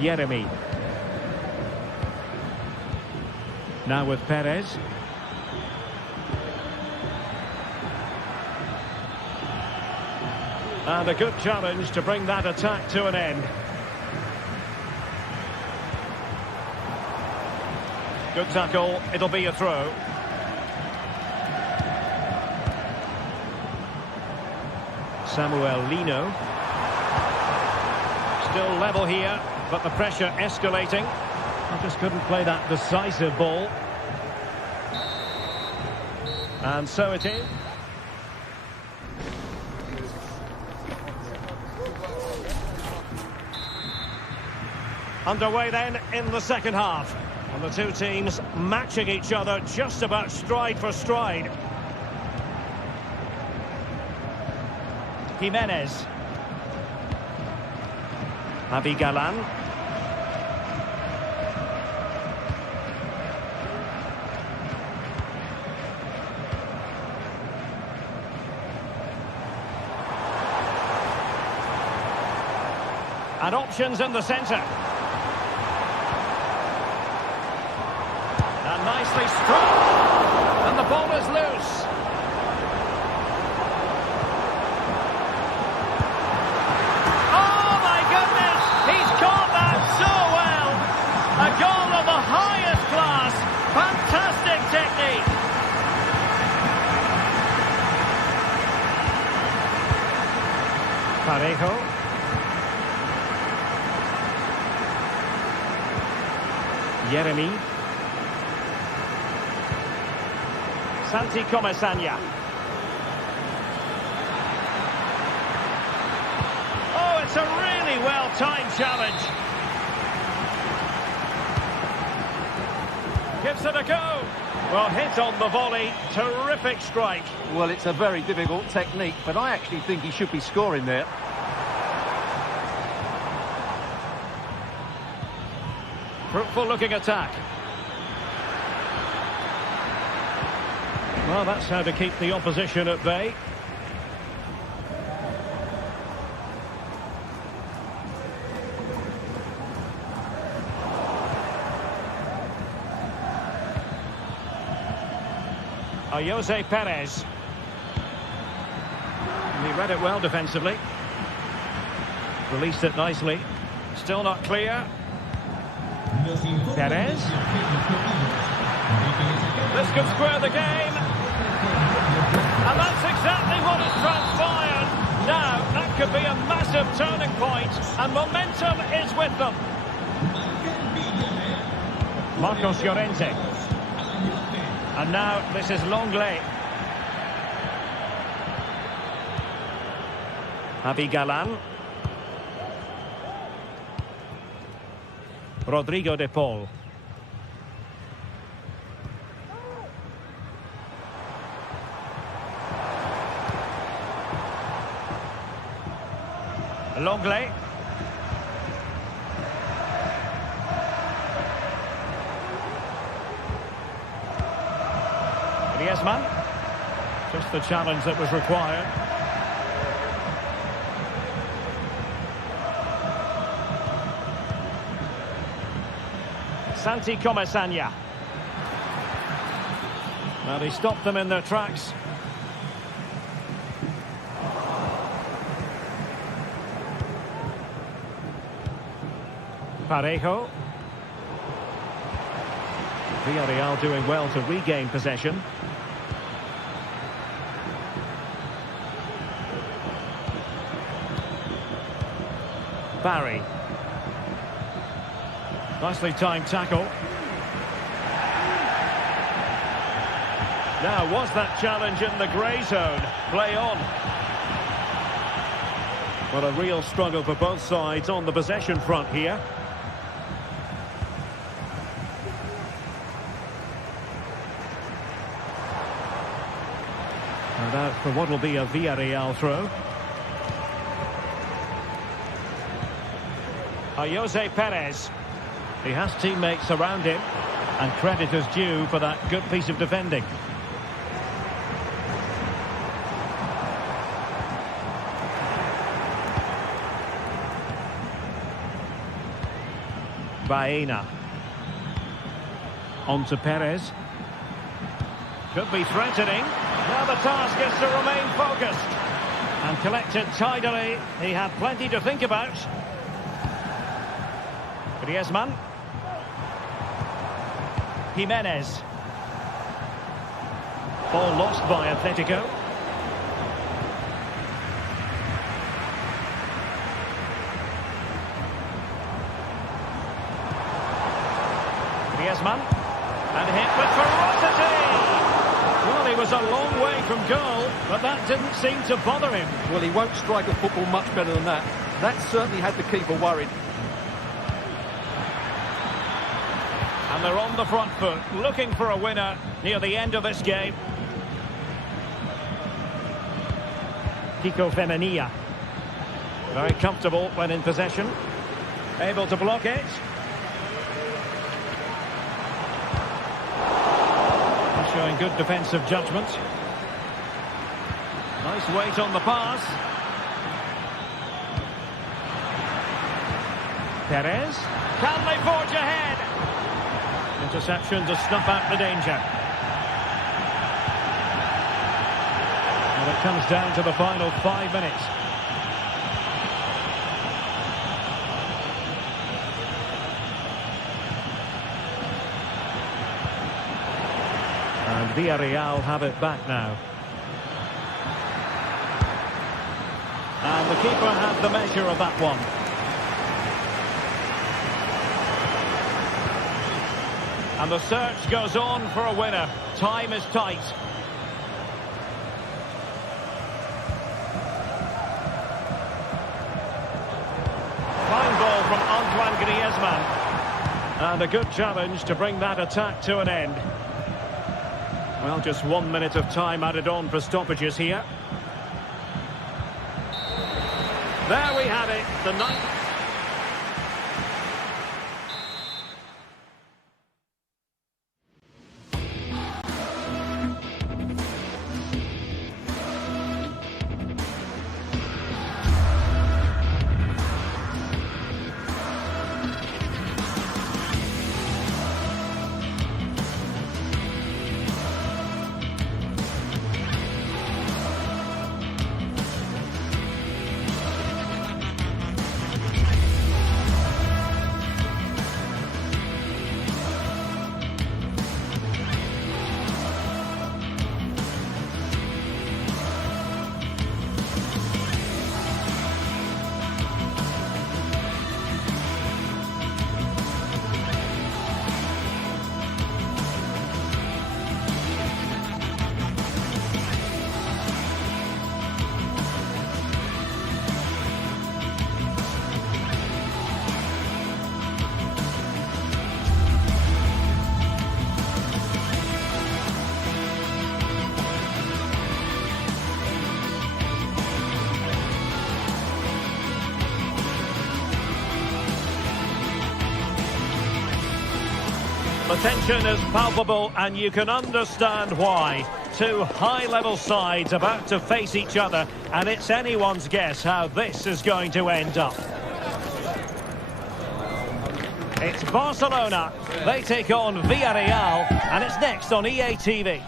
Jeremy. Now with Perez. And a good challenge to bring that attack to an end. Good tackle, it'll be a throw. Samuel Lino. Still level here. But the pressure escalating. I just couldn't play that decisive ball. And so it is. Underway then in the second half. And the two teams matching each other just about stride for stride. Jimenez. Javi Galan. And options in the centre. And nicely struck. And the ball is loose. Oh my goodness! He's caught that so well! A goal of the highest class. Fantastic technique. Parejo. Jeremy. Santi Comesaña. Oh, it's a really well-timed challenge. Gives it a go. Well, hit on the volley. Terrific strike. Well, it's a very difficult technique, but I actually think he should be scoring there. Fruitful looking attack. Well, that's how to keep the opposition at bay. Jose Perez. He read it well defensively. Released it nicely. Still not clear. Perez. This could square the game. And that's exactly what has transpired. Now, that could be a massive turning point, and momentum is with them. Marcos Llorente. And now, this is Longley. Javi Galan. Rodrigo de Paul. Longley. Griezmann. Just the challenge that was required. Santi Comesaña. Well, he stopped them in their tracks. Parejo. Villarreal doing well to regain possession. Barry. Nicely timed tackle. Now, was that challenge in the grey zone? Play on. Well, a real struggle for both sides on the possession front here. And out for what will be a Villarreal throw. Jose Perez. He has teammates around him, and credit is due for that good piece of defending. Baena. On to Perez. Could be threatening. Now the task is to remain focused. And collected tidily. He had plenty to think about. Griezmann. Jimenez. Ball lost by Atletico. Griezmann. And hit with ferocity. Well, he was a long way from goal, but that didn't seem to bother him. Well, he won't strike a football much better than that. That certainly had the keeper worried. And they're on the front foot, looking for a winner near the end of this game. Kiko Femenia. Very comfortable when in possession. Able to block it. Showing good defensive judgment. Nice weight on the pass. Perez. Can they forge ahead? Interception to snuff out the danger. And it comes down to the final 5 minutes. And Villarreal have it back now. And the keeper had the measure of that one. And the search goes on for a winner. Time is tight. Fine ball from Antoine Griezmann. And a good challenge to bring that attack to an end. Well, just 1 minute of time added on for stoppages here. There we have it, the ninth. The tension is palpable, and you can understand why. Two high-level sides about to face each other, and it's anyone's guess how this is going to end up. It's Barcelona. They take on Villarreal, and it's next on EA TV.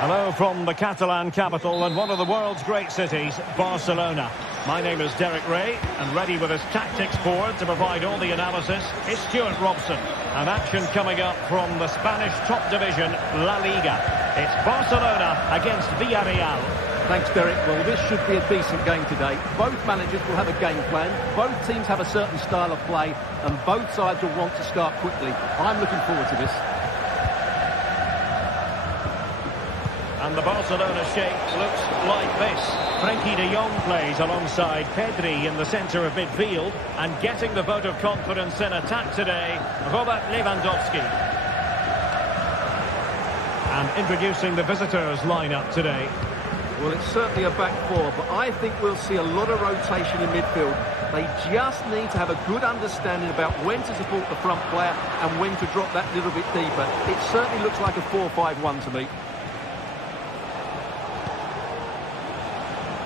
Hello from the Catalan capital and one of the world's great cities, Barcelona. My name is Derek Ray, and ready with his tactics board to provide all the analysis is Stuart Robson. An action coming up from the Spanish top division, La Liga. It's Barcelona against Villarreal. Thanks, Derek. Well, this should be a decent game today. Both managers will have a game plan. Both teams have a certain style of play, and both sides will want to start quickly. I'm looking forward to this. And the Barcelona shape looks like this. Frenkie de Jong plays alongside Pedri in the centre of midfield, and getting the vote of confidence in attack today, Robert Lewandowski. And introducing the visitors lineup today. Well, it's certainly a back four, but I think we'll see a lot of rotation in midfield. They just need to have a good understanding about when to support the front player and when to drop that little bit deeper. It certainly looks like a 4-5-1 to me.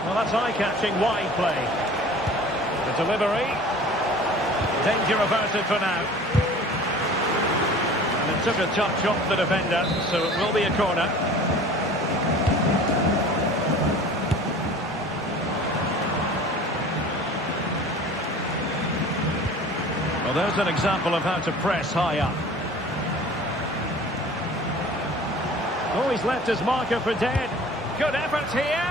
Well, that's eye-catching wide play. The delivery. Danger averted for now. And it took a touch off the defender, so it will be a corner. Well, there's an example of how to press high up. Oh, he's left his marker for dead. Good effort here.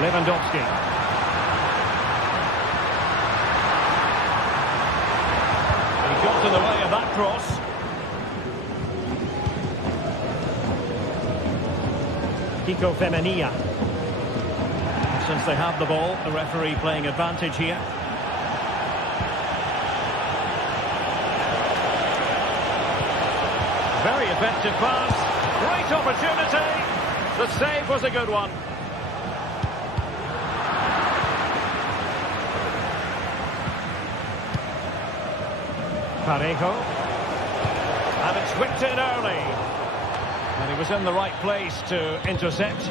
Lewandowski. He got in the way of that cross. Kiko Femenia. Since they have the ball, the referee playing advantage here. Very effective pass. Great opportunity. The save was a good one. Parejo. And it's whipped in early. And he was in the right place to intercept.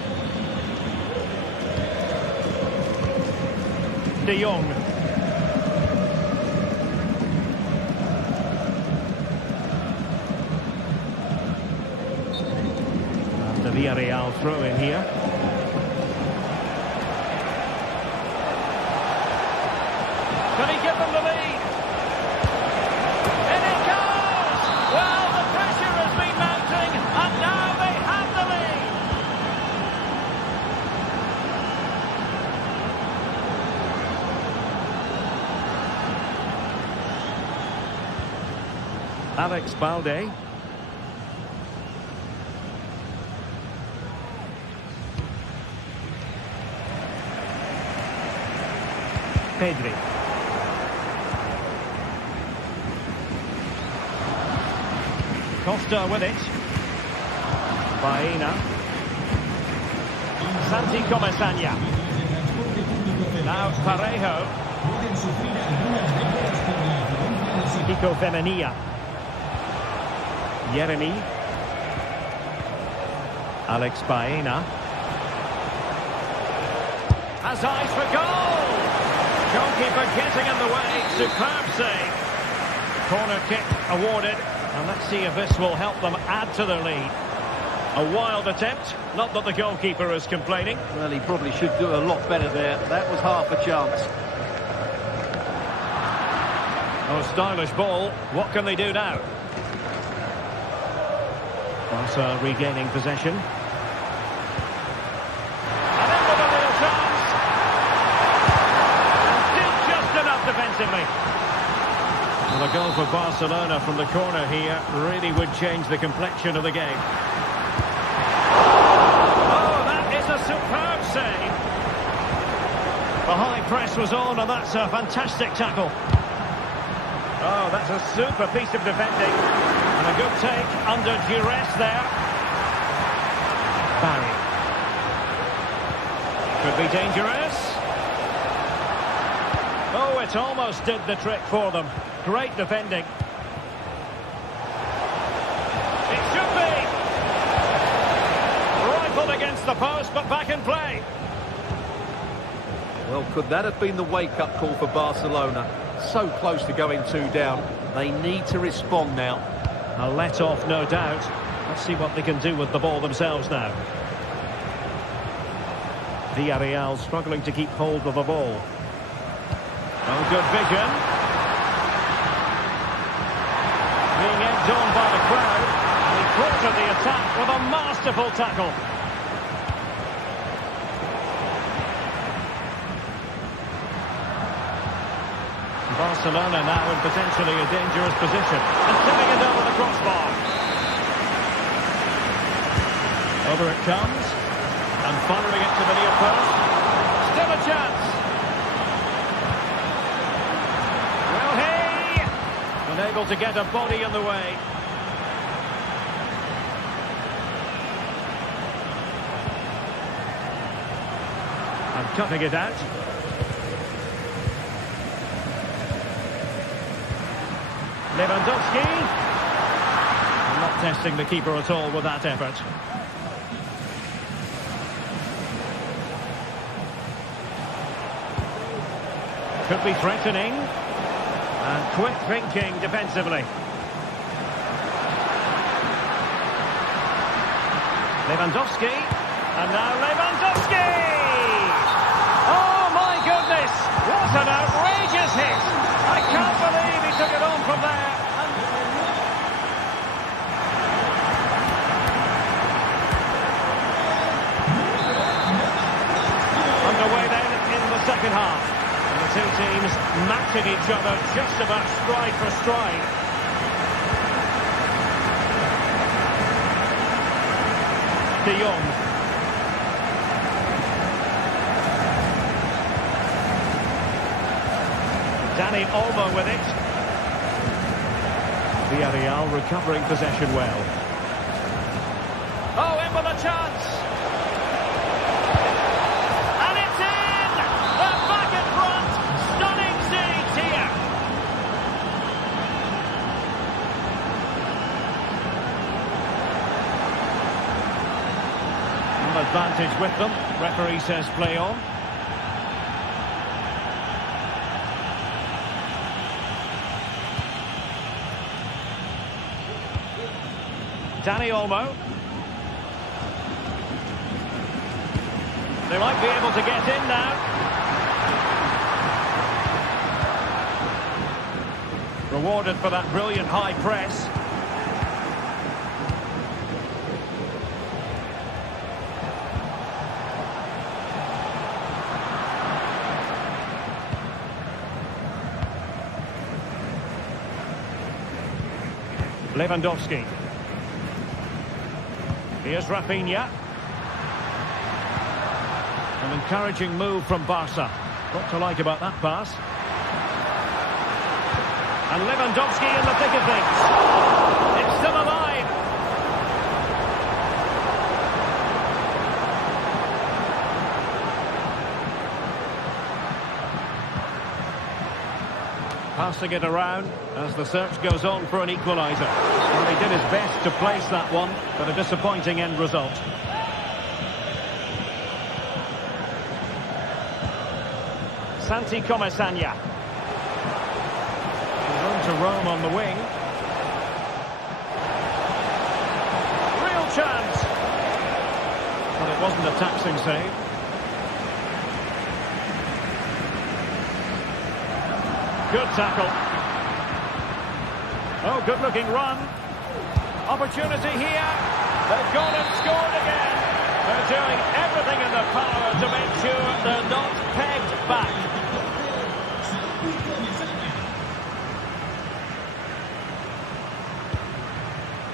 De Jong. And the Villarreal throw in here. Can he give them the lead? Alex Balde. Pedri. Costa with it. Baena. Santi Comesaña. Now Parejo. Kiko Femenia. Jeremy. Alex Baena. Has eyes for goal! Goalkeeper getting in the way. Superb save. Corner kick awarded. And let's see if this will help them add to their lead. A wild attempt. Not that the goalkeeper is complaining. Well, he probably should do a lot better there. That was half a chance. Oh, stylish ball. What can they do now? Barca regaining possession. And in with a real chance. And did just enough defensively. Well, a goal for Barcelona from the corner here really would change the complexion of the game. Oh, that is a superb save. The high press was on, and that's a fantastic tackle. Oh, that's a super piece of defending. And a good take under duress there. Barry. Could be dangerous. Oh, it almost did the trick for them. Great defending. It should be. Rifled against the post, but back in play. Well, could that have been the wake-up call for Barcelona? So close to going 2 down. They need to respond now. A let-off, no doubt. Let's see what they can do with the ball themselves now. Villarreal struggling to keep hold of the ball. Oh, good vision. Being egged on by the crowd. And he quartered the attack with a masterful tackle. Barcelona now in potentially a dangerous position. And tipping it over the crossbar. Over it comes. And firing it to the near post. Still a chance. Well, hey! Unable to get a body in the way. And cutting it out. Lewandowski. Not testing the keeper at all with that effort. Could be threatening. And quick thinking defensively. Lewandowski. And now Lewandowski! Oh my goodness! What an outrageous hit! I can't believe he took it on from there. Underway then in the second half. And the two teams matching each other just about stride for stride. De Jong. Dani Olmo with it. Villarreal recovering possession well. Oh, in with a chance. And it's in! They're back in front. Stunning scenes here. An advantage with them. Referee says play on. Dani Olmo. They might be able to get in now. Rewarded for that brilliant high press. Lewandowski. Here's Rafinha. An encouraging move from Barca. What to like about that pass. And Lewandowski in the thick of things. It's still alive. Passing it around as the search goes on for an equaliser. Well, he did his best to place that one, but a disappointing end result. Santi Comesaña. Room to roam on the wing. Real chance. But it wasn't a taxing save. Good tackle. Oh, good-looking run. Opportunity here. They've gone and scored again. They're doing everything in their power to make sure they're not pegged back.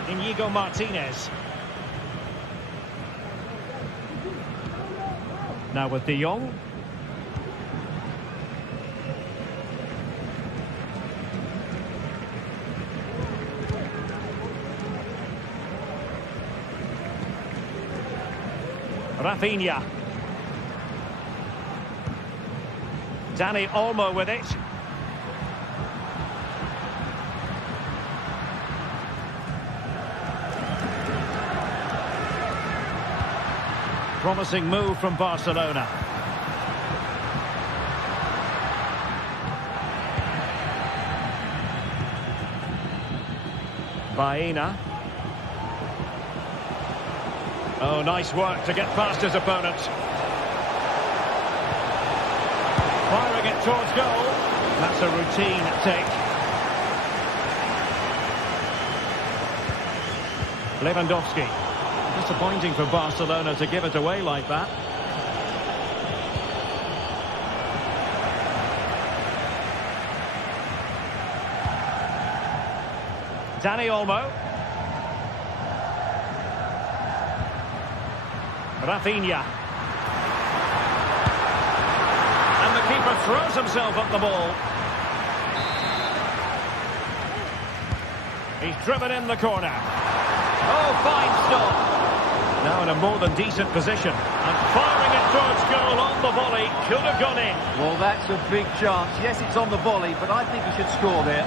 Inigo Martinez. Now with De Jong. Rafinha. Dani Olmo with it. Promising move from Barcelona. Baena. Oh, nice work to get past his opponent. Firing it towards goal. That's a routine take. Lewandowski. Disappointing for Barcelona to give it away like that. Dani Olmo. Rafinha. And the keeper throws himself at the ball. He's driven in the corner. Oh, fine stop. Now in a more than decent position. And firing it towards goal on the volley. Could have gone in. Well, that's a big chance. Yes, it's on the volley, but I think he should score there.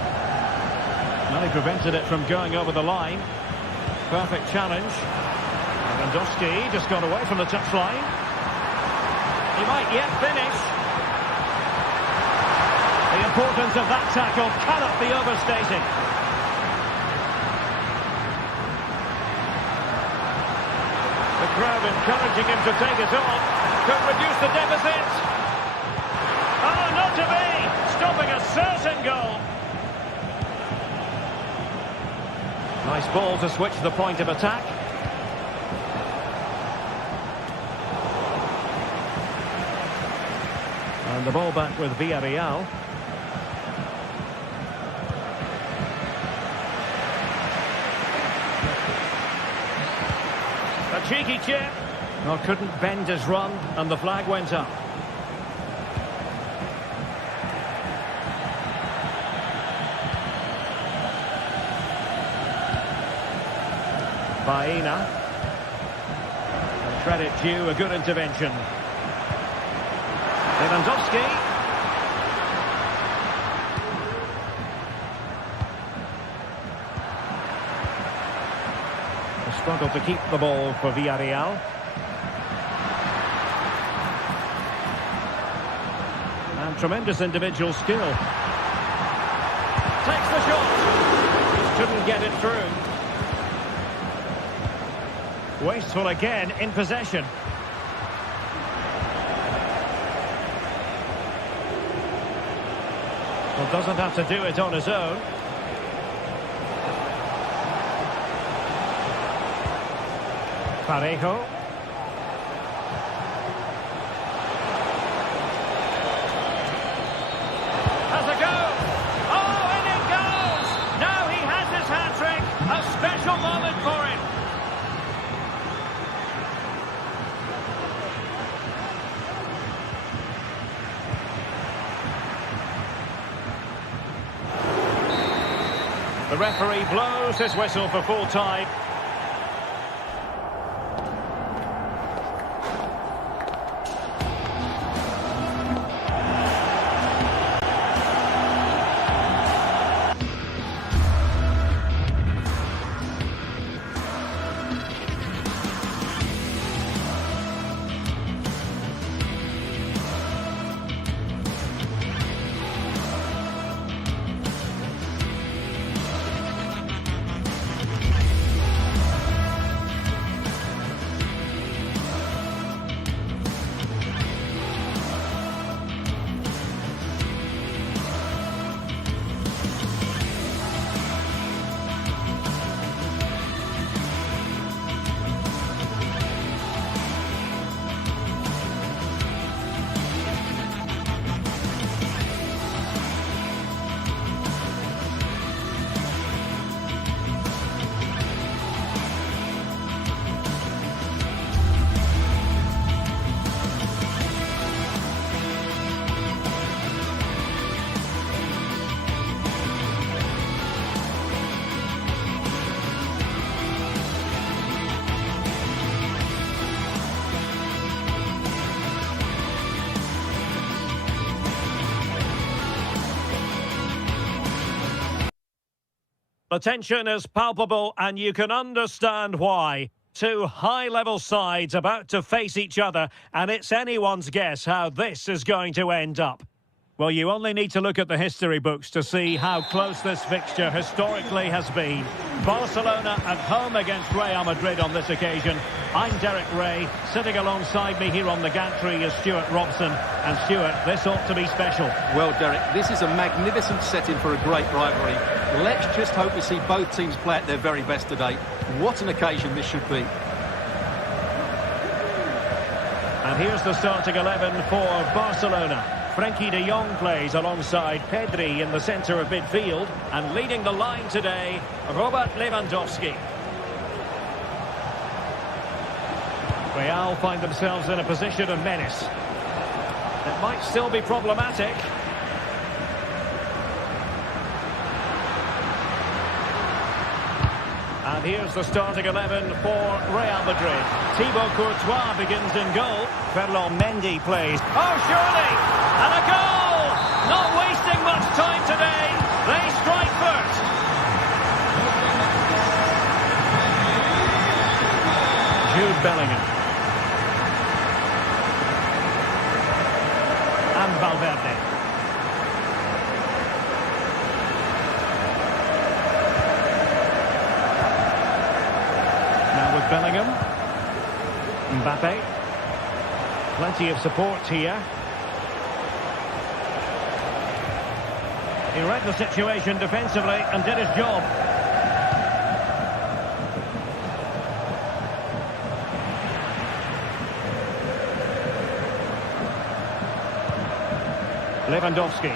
Well, he prevented it from going over the line. Perfect challenge. Lewandowski just got away from the touchline. He might yet finish. The importance of that tackle cannot be overstated. The crowd encouraging him to take it on. Could reduce the deficit. Oh, not to be! Stopping a certain goal. Nice ball to switch the point of attack. And the ball back with Villarreal. A cheeky chip. No, couldn't bend his run, and the flag went up. Baena. And credit due, a good intervention. Lewandowski. A struggle to keep the ball for Villarreal. And tremendous individual skill. Takes the shot. Couldn't get it through. Wasteful again in possession. Well, doesn't have to do it on his own. Parejo. Has a go. Oh, and it goes! Now he has his hat-trick. A special moment for him. The referee blows his whistle for full time. The tension is palpable, and you can understand why. Two high-level sides about to face each other, and it's anyone's guess how this is going to end up. Well, you only need to look at the history books to see how close this fixture historically has been. Barcelona at home against Real Madrid on this occasion. I'm Derek Ray. Sitting alongside me here on the gantry is Stuart Robson. And Stuart, this ought to be special. Well, Derek, this is a magnificent setting for a great rivalry. Let's just hope we see both teams play at their very best today. What an occasion this should be. And here's the starting 11 for Barcelona. Frenkie de Jong plays alongside Pedri in the centre of midfield. And leading the line today, Robert Lewandowski. Real find themselves in a position of menace. It might still be problematic. And here's the starting 11 for Real Madrid. Thibaut Courtois begins in goal. Ferland Mendy plays. Oh, surely! And a goal! Not wasting much time today. They strike first. Jude Bellingham. And Valverde. Now with Bellingham. Mbappe. Plenty of support here. He read the situation defensively and did his job. Lewandowski.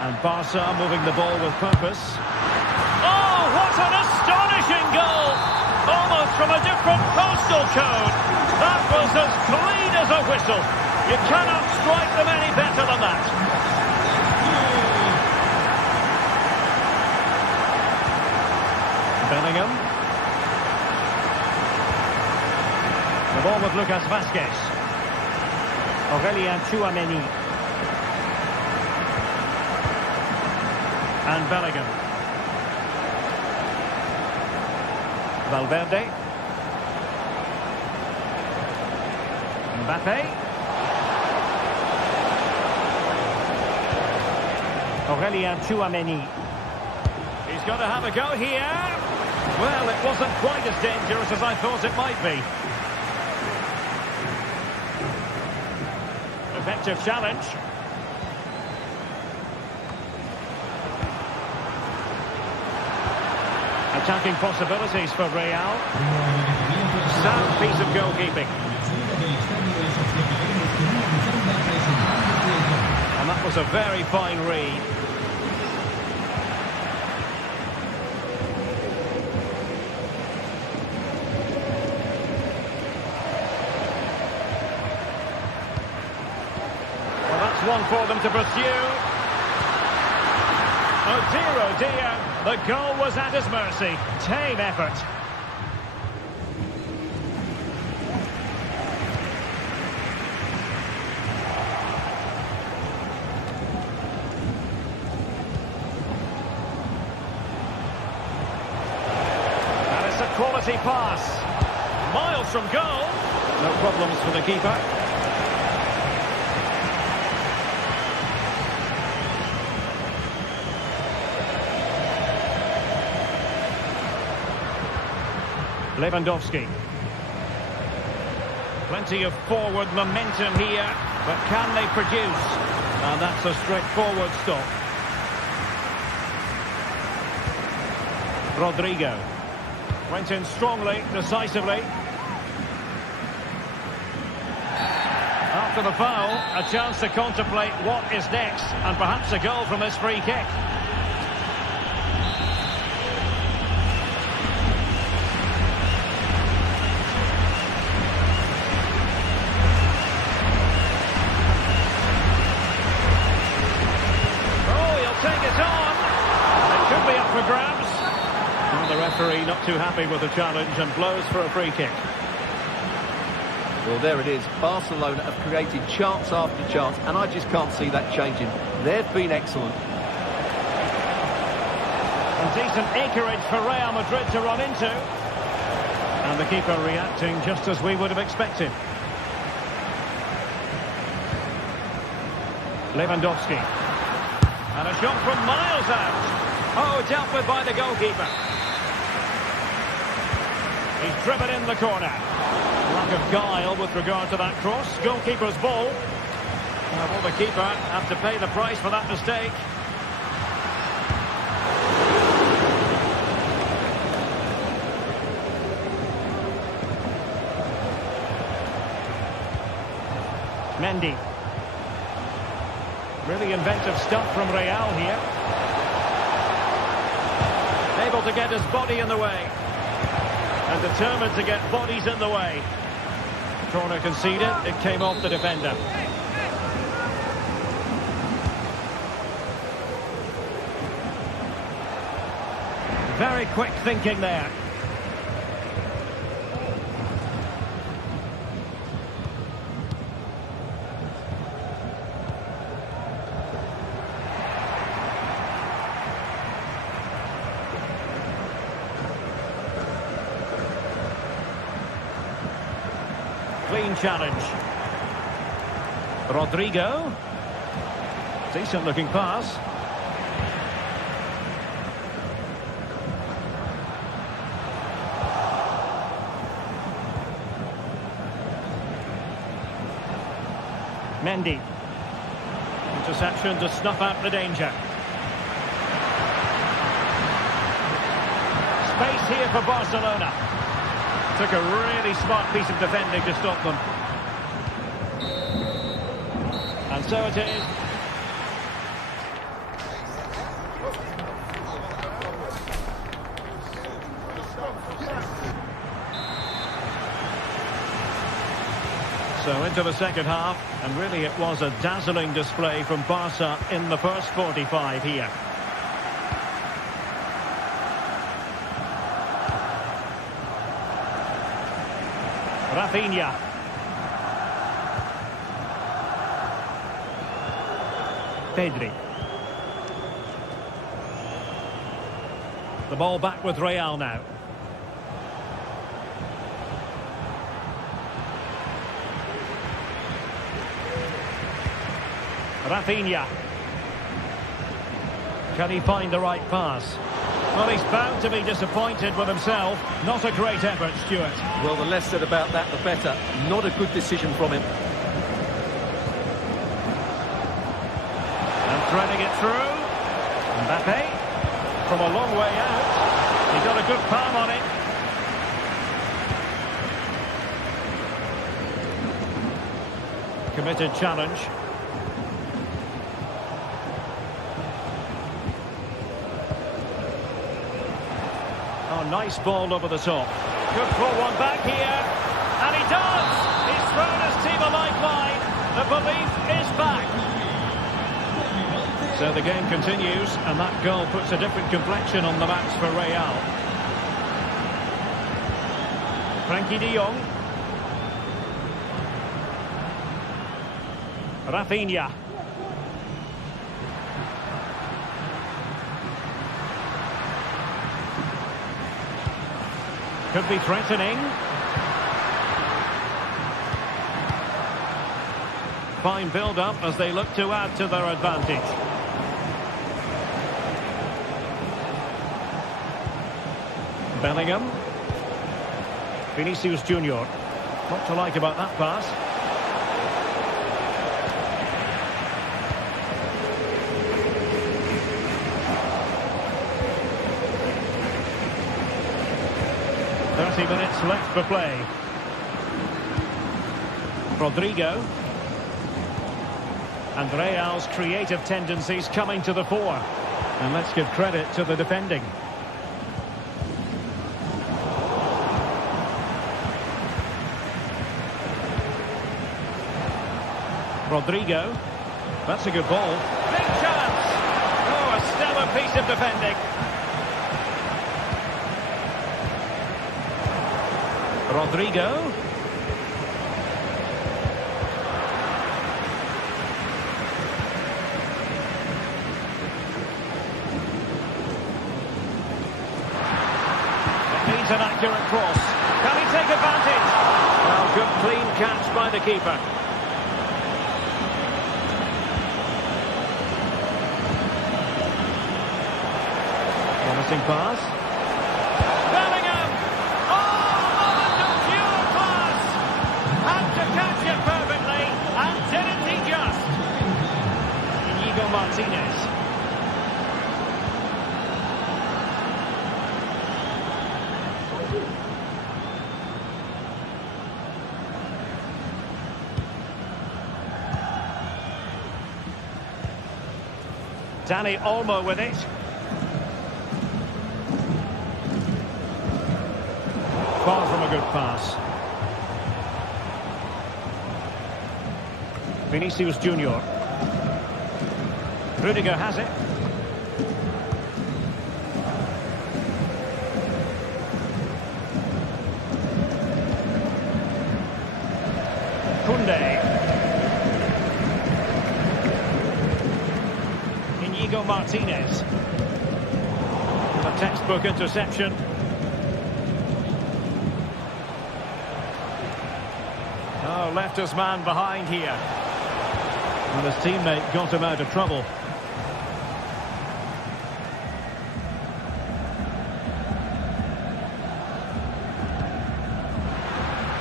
And Barca moving the ball with purpose. Oh, what an astonishing goal! Almost from a different postal code. That was as clean as a whistle. You cannot strike them any better than that. Bellingham. The ball with Lucas Vazquez. Aurélien Tchouameni. And Bellingham. Valverde. Mbappe. Aurélien Tchouameni. He's got to have a go here. Well, it wasn't quite as dangerous as I thought it might be. Effective challenge. Attacking possibilities for Real. Sound piece of goalkeeping. And that was a very fine read. Well, that's one for them to pursue. Oh dear, the goal was at his mercy. Tame effort. And it's a quality pass. Miles from goal. No problems for the keeper. Lewandowski. Plenty of forward momentum here, but can they produce? And that's a straightforward stop. Rodrigo. Went in strongly, decisively. After the foul, a chance to contemplate what is next, and perhaps a goal from this free kick. Referee not too happy with the challenge and blows for a free kick. Well, there it is. Barcelona have created chance after chance, and I just can't see that changing. They've been excellent. And decent acreage for Real Madrid to run into. And the keeper reacting just as we would have expected. Lewandowski. And a shot from miles out. Oh, dealt with by the goalkeeper. He's driven in the corner. Lack of guile with regard to that cross. Goalkeeper's ball. Will the keeper have to pay the price for that mistake? Mendy. Really inventive stuff from Real here. Able to get his body in the way. And determined to get bodies in the way. Corner conceded. It came off the defender. Very quick thinking there. Clean challenge. Rodrigo. Decent looking pass. Mendy. Interception to snuff out the danger. Space here for Barcelona. Took a really smart piece of defending to stop them. And so it is. So into the second half, and really it was a dazzling display from Barca in the first 45 here. Rafinha. Pedri. The ball back with Real now. Rafinha. Can he find the right pass? Well, he's bound to be disappointed with himself. Not a great effort, Stuart. Well, the less said about that, the better. Not a good decision from him. And threading it through. Mbappe. From a long way out. He got a good palm on it. Committed challenge. Oh, nice ball over the top. Could pull one back here. And he does! He's thrown his team a lifeline. The belief is back. So the game continues, and that goal puts a different complexion on the match for Real. Frankie de Jong. Rafinha. Could be threatening. Fine build-up as they look to add to their advantage. Bellingham. Vinicius Junior. Not to like about that pass. Minutes left for play. Rodrigo. And Real's creative tendencies coming to the fore. And let's give credit to the defending. Rodrigo. That's a good ball. Big chance! Oh, a stellar piece of defending. Rodrigo. It needs an accurate cross. Can he take advantage? Well, good clean catch by the keeper. Promising pass. Bellingham! Oh! Martinez. Dani Olmo with it. Far from a good pass. Vinicius Junior. Rudiger has it. Koundé. Inigo Martinez. A textbook interception. Oh, left his man behind here. And his teammate got him out of trouble.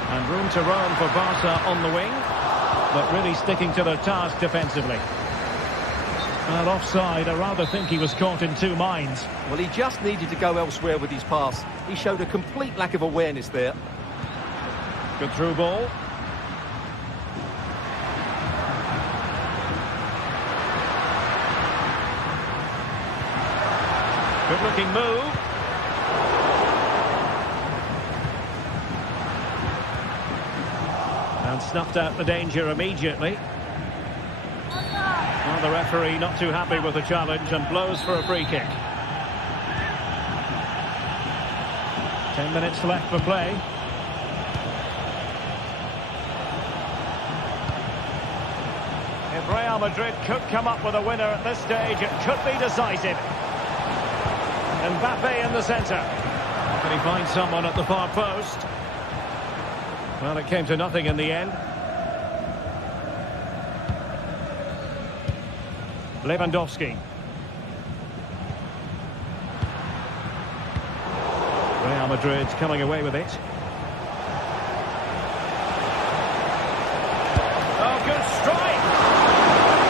And room to roam for Barca on the wing, but really sticking to their task defensively. And offside, I rather think he was caught in two minds. Well, he just needed to go elsewhere with his pass. He showed a complete lack of awareness there. Good through ball. Good looking move. And snuffed out the danger immediately. Well, the referee not too happy with the challenge and blows for a free kick. 10 minutes left for play. If Real Madrid could come up with a winner at this stage, it could be decisive. Mbappe in the centre. Can he find someone at the far post? Well, it came to nothing in the end. Lewandowski. Real Madrid coming away with it. Oh, good strike!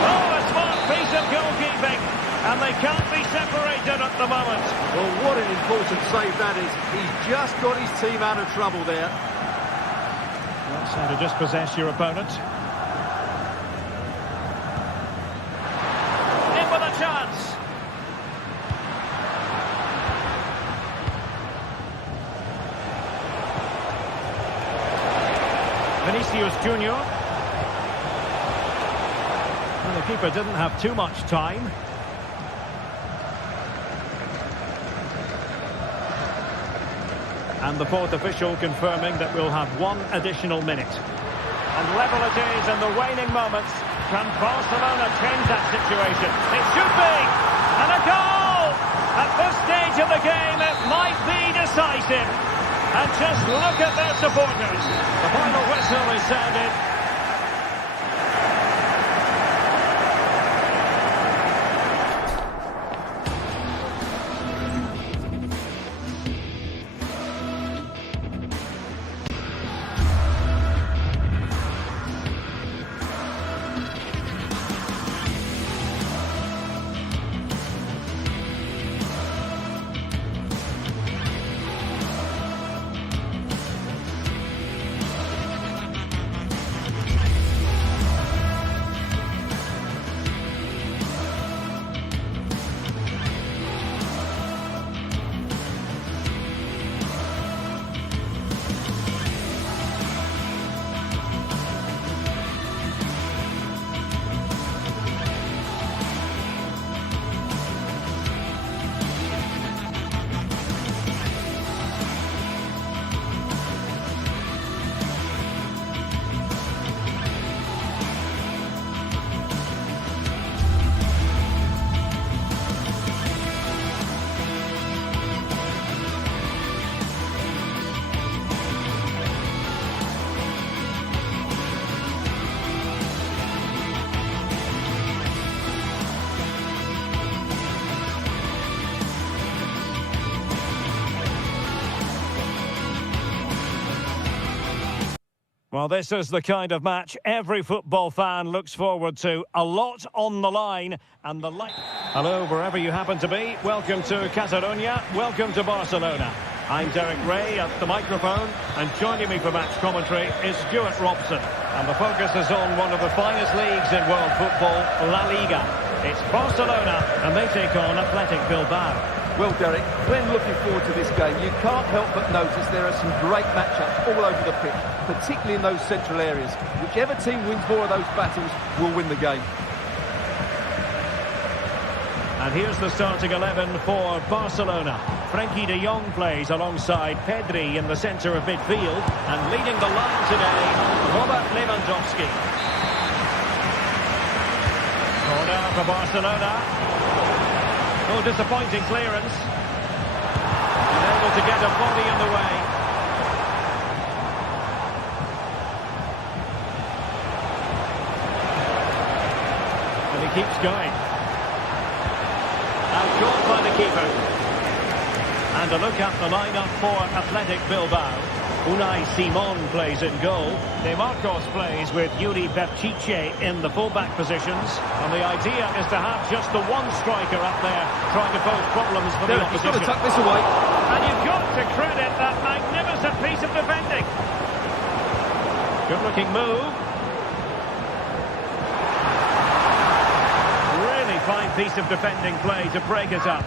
Oh, a smart piece of goalkeeping. And they can't be separated at the moment. Well, what an important save that is. He's just got his team out of trouble there. That's how to dispossess your opponent. In with a chance. Vinicius Junior. Well, the keeper didn't have too much time. And the fourth official confirming that we'll have one additional minute. And level it is in the waning moments. Can Barcelona change that situation? It should be! And a goal! At this stage of the game, it might be decisive. And just look at their supporters. The final whistle is sounded. Well, this is the kind of match every football fan looks forward to. A lot on the line and the light. Hello, wherever you happen to be. Welcome to Catalonia. Welcome to Barcelona. I'm Derek Ray at the microphone, and joining me for match commentary is Stuart Robson. And the focus is on one of the finest leagues in world football, La Liga. It's Barcelona, and they take on Athletic Bilbao. Well, Derek, when looking forward to this game, you can't help but notice there are some great matchups all over the pitch, particularly in those central areas. Whichever team wins more of those battles will win the game. And here's the starting 11 for Barcelona. Frenkie de Jong plays alongside Pedri in the centre of midfield, and leading the line today, Robert Lewandowski. Corner for Barcelona. Oh, disappointing clearance. Unable to get a body in the way. And he keeps going. Caught by the keeper. And a look at the lineup for Athletic Bilbao. Unai Simon plays in goal. De Marcos plays with Yuri Berchiche in the fullback positions. And the idea is to have just the one striker up there trying to pose problems for the opposition. He's got to tuck this away. And you've got to credit that magnificent piece of defending. Good-looking move. Fine piece of defending play to break it up.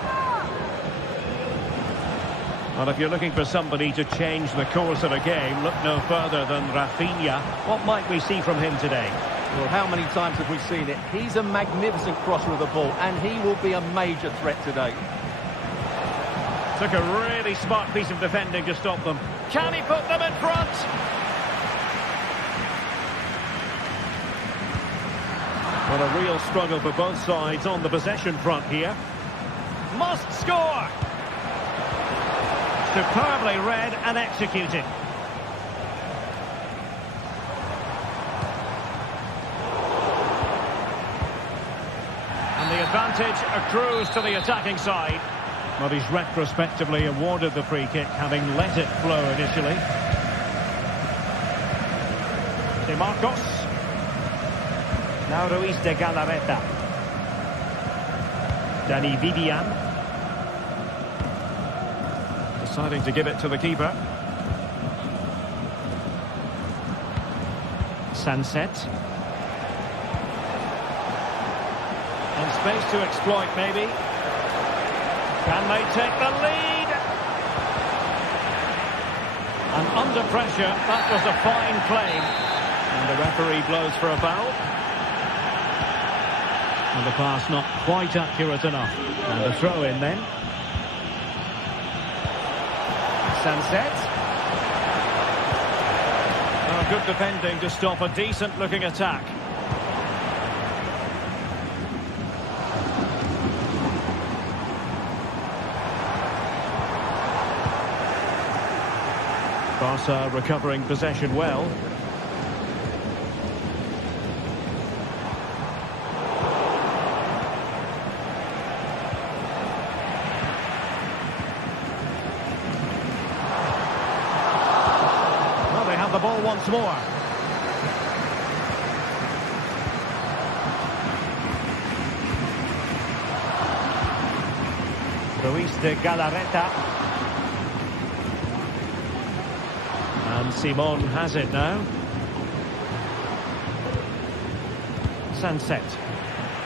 Well, if you're looking for somebody to change the course of a game, look no further than Rafinha. What might we see from him today? Well, how many times have we seen it? He's a magnificent crosser of the ball, and he will be a major threat today. Took a really smart piece of defending to stop them. Can he put them in front? Well, a real struggle for both sides on the possession front here. Must score! Superbly read and executed. And the advantage accrues to the attacking side. Well, he's retrospectively awarded the free kick, having let it flow initially. De Marcos. Now Ruiz de Galarreta. Danny Vivian. Deciding to give it to the keeper. Sunset. And space to exploit, maybe. Can they take the lead? And under pressure, that was a fine claim. And the referee blows for a foul. And the pass not quite accurate enough. And the throw in then. Sunset. Oh, good defending to stop a decent looking attack. Barca recovering possession well. The ball once more. Ruiz de Galarreta. And Simon has it now. Sunset.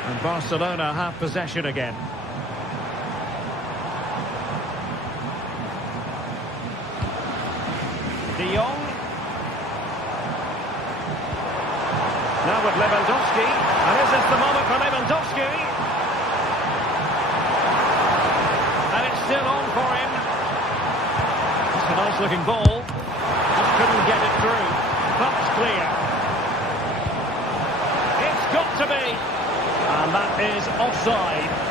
And Barcelona have possession again. De Jong. Now with Lewandowski, and is this the moment for Lewandowski? And it's still on for him. It's a nice looking ball. Just couldn't get it through. That's clear. It's got to be. And that is offside.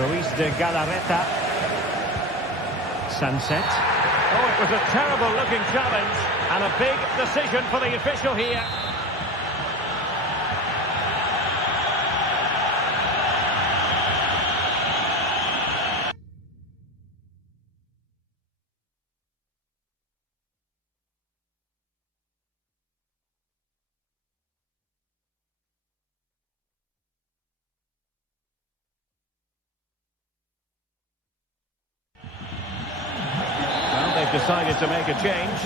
Ruiz de Galarreta. Sunset. Oh, it was a terrible looking challenge and a big decision for the official here. decided to make a change.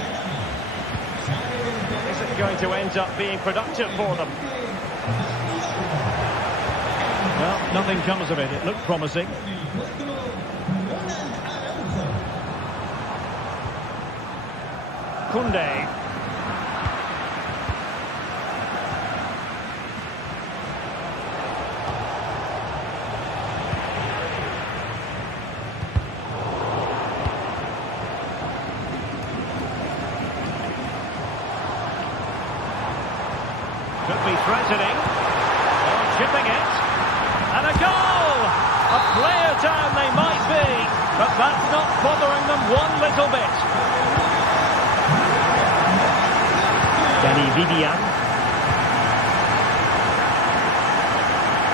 Is it going to end up being productive for them? Well, nothing comes of it. It looked promising. Koundé. Could be threatening. Oh, chipping it. And a goal! A player down they might be, but that's not bothering them one little bit. Danny Vivian.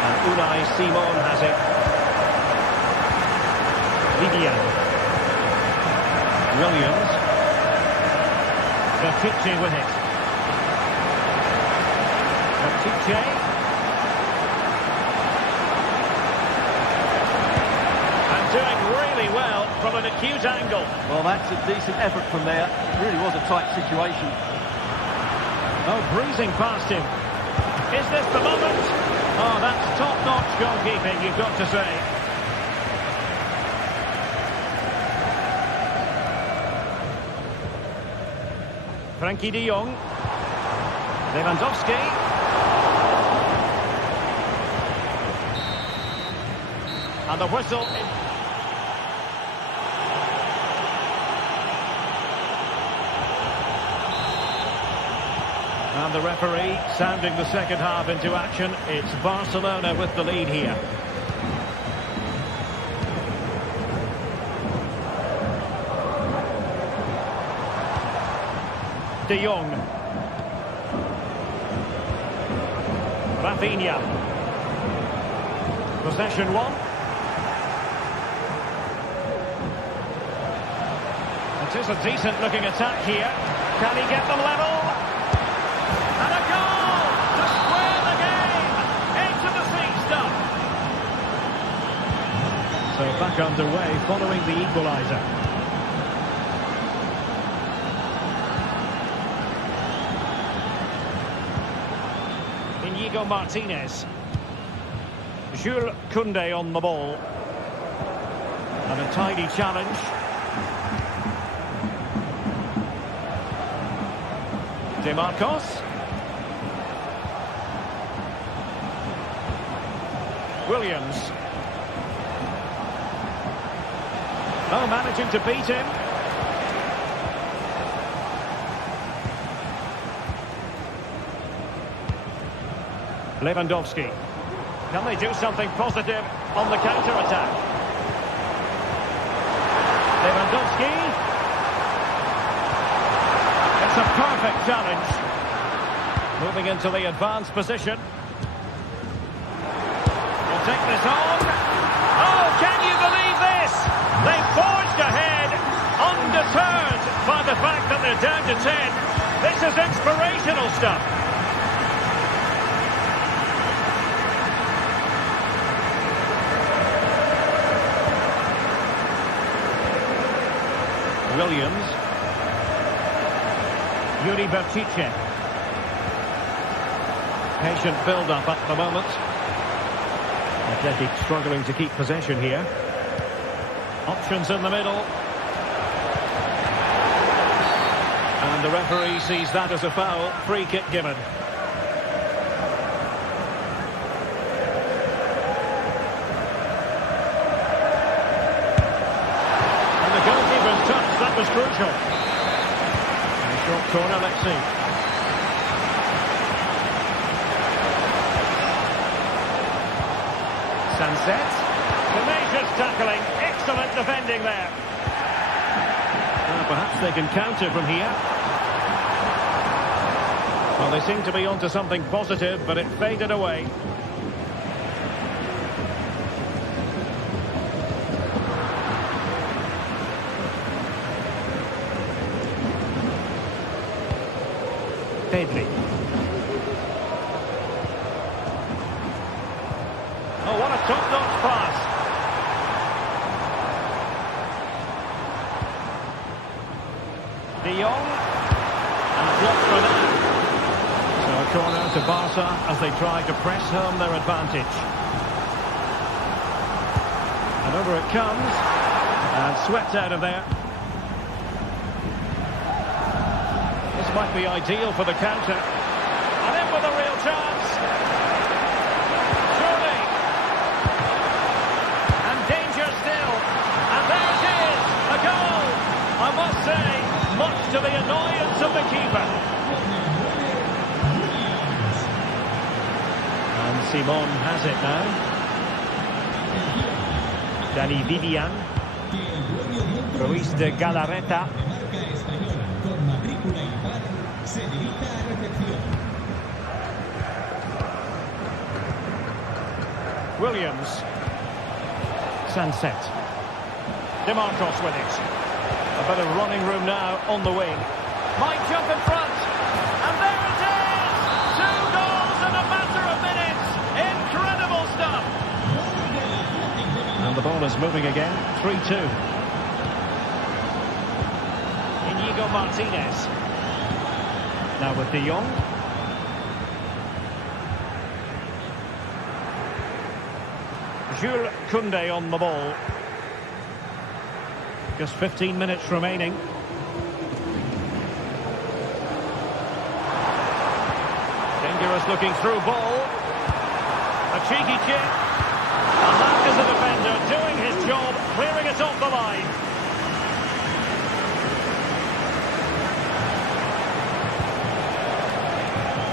And Unai Simon has it. Vivian. Williams. Bertice with it. Bertice. And doing really well from an acute angle. Well, that's a decent effort from there. It really was a tight situation. Oh, breezing past him. Is this the moment? Oh, that's top-notch goalkeeping, you've got to say. Frankie de Jong. Lewandowski. And the whistle. And the referee sounding the second half into action. It's Barcelona with the lead here. De Jong. Rafinha. Possession one. It is a decent looking attack here. Can he get them level? And a goal to square the game. Into the seat stuff. So back underway following the equaliser. Inigo Martinez. Jules Koundé on the ball. And a tidy challenge. De Marcos. Williams. Oh, managing to beat him. Lewandowski. Can they do something positive on the counter-attack? Lewandowski. It's a perfect challenge. Moving into the advanced position. We'll take this on. Oh, can you believe this? They forged ahead, undeterred by the fact that they're down to 10. This is inspirational stuff. Williams. Yuri Bertice. Patient build-up at the moment. Athletic struggling to keep possession here. Options in the middle. And the referee sees that as a foul. Free kick given. And the goalkeeper's touch, that was crucial. And a short corner, let's see. Sunset. Tenacious tackling. Excellent defending there. Well, perhaps they can counter from here. Well, they seem to be onto something positive, but it faded away. Pedri. Oh, what a top-notch pass. De Jong. And blocked for that. So a corner to Barca as they try to press home their advantage. And over it comes. And swept out of there. This might be ideal for the counter. And in with a real chance. Surely. And danger still. And there it is. A goal. I must say, much to the annoyance of the keeper. And Simon has it now. Danny Vivian. Ruiz de Galarreta. Williams. Sunset. DeMarcos with it. A bit of running room now on the wing. Might jump in front. And there it is! 2 goals in a matter of minutes. Incredible stuff. And the ball is moving again. 3-2. Inigo Martinez. Now with De Jong. Jules Koundé on the ball. Just 15 minutes remaining. Dangerous looking through ball. A cheeky chip. And that is the defender doing his job, clearing it off the line.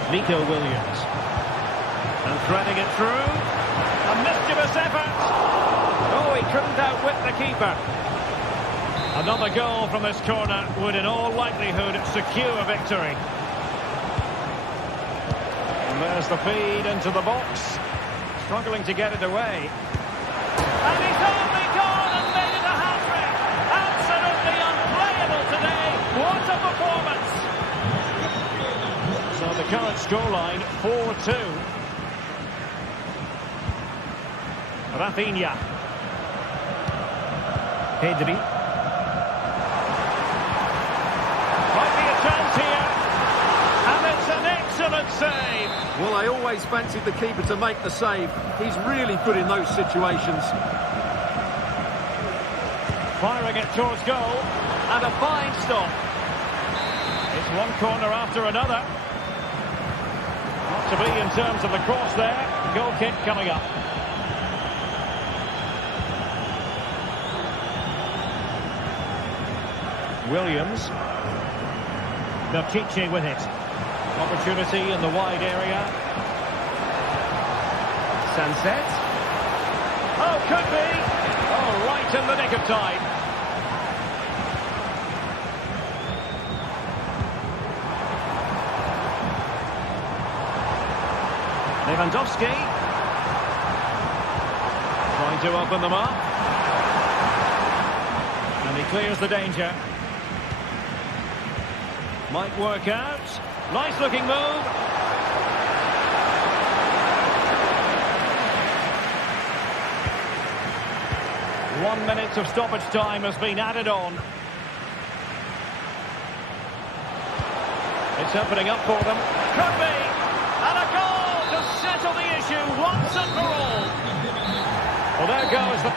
Nico Williams. And threading it through. A mischievous effort. Oh, he couldn't outwit the keeper. Another goal from this corner would in all likelihood secure victory. And there's the feed into the box. Struggling to get it away. And he's only gone and made it a hat-trick. Absolutely unplayable today. What a performance. So the current scoreline, 4-2. Rafinha. Pedri. Might be a chance here. And it's an excellent save. Well, I always fancied the keeper to make the save. He's really good in those situations. Firing it towards goal. And a fine stop. It's one corner after another. Not to be in terms of the cross there. Goal kick coming up. Williams. Nokichi with it. Opportunity in the wide area. Sunset. Oh, could be. Oh, right in the nick of time. Lewandowski. Trying to open them up. And he clears the danger. Might work out. Nice looking move. One minute of stoppage time has been added on. It's opening up for them. Could be. And a goal to settle the issue once and for all. Well, there goes the...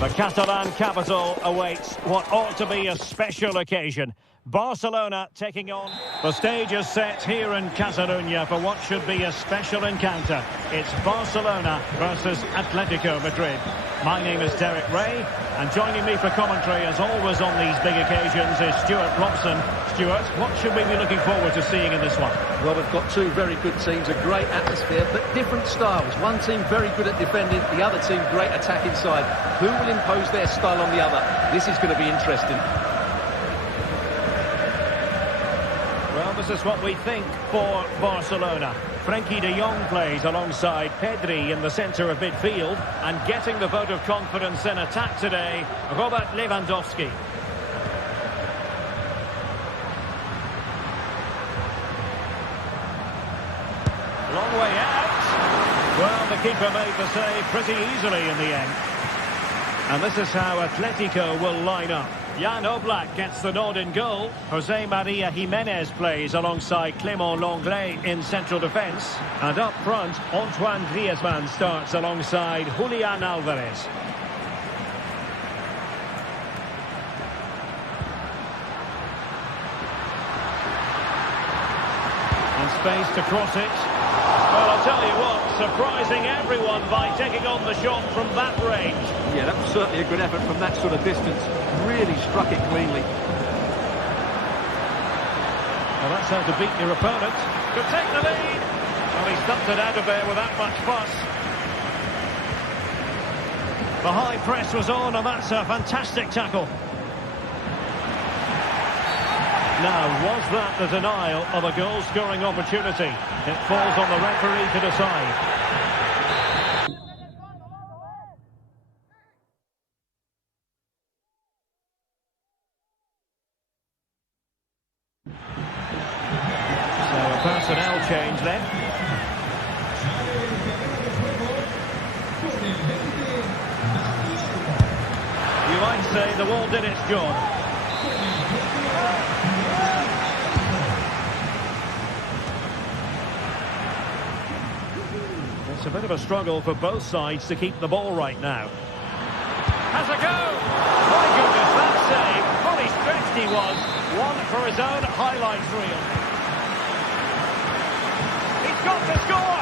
The Catalan capital awaits what ought to be a special occasion. Barcelona taking on. The stage is set here in Catalonia for what should be a special encounter. It's Barcelona versus Atletico Madrid. My name is Derek Ray, and joining me for commentary, as always on these big occasions, is Stuart Robson. Stuart, what should we be looking forward to seeing in this one? Well, we've got two very good teams, a great atmosphere, but different styles. One team very good at defending, the other team great attack inside. Who will impose their style on the other? This is going to be interesting. Well, this is what we think for Barcelona. Frenkie de Jong plays alongside Pedri in the centre of midfield, and getting the vote of confidence in attack today, Robert Lewandowski. Long way out. Well, the keeper made the save pretty easily in the end. And this is how Atletico will line up. Jan Oblak gets the nod in goal. Jose Maria Jimenez plays alongside Clément Lenglet in central defence. And up front, Antoine Griezmann starts alongside Julian Alvarez. And space to cross it. Well, I'll tell you what, surprising everyone by taking on the shot from that range. Yeah, that was certainly a good effort from that sort of distance. Really struck it cleanly. Well, that's how to beat your opponent. Could take the lead. Well, he stumped it out of there without much fuss. The high press was on, and that's a fantastic tackle. Now, was that the denial of a goal-scoring opportunity? It falls on the referee to decide. So a personnel change then. You might say the wall did its job. It's a bit of a struggle for both sides to keep the ball right now. Has a go! My goodness, that save! Fully stretched he was. One for his own highlights reel. He's got to score!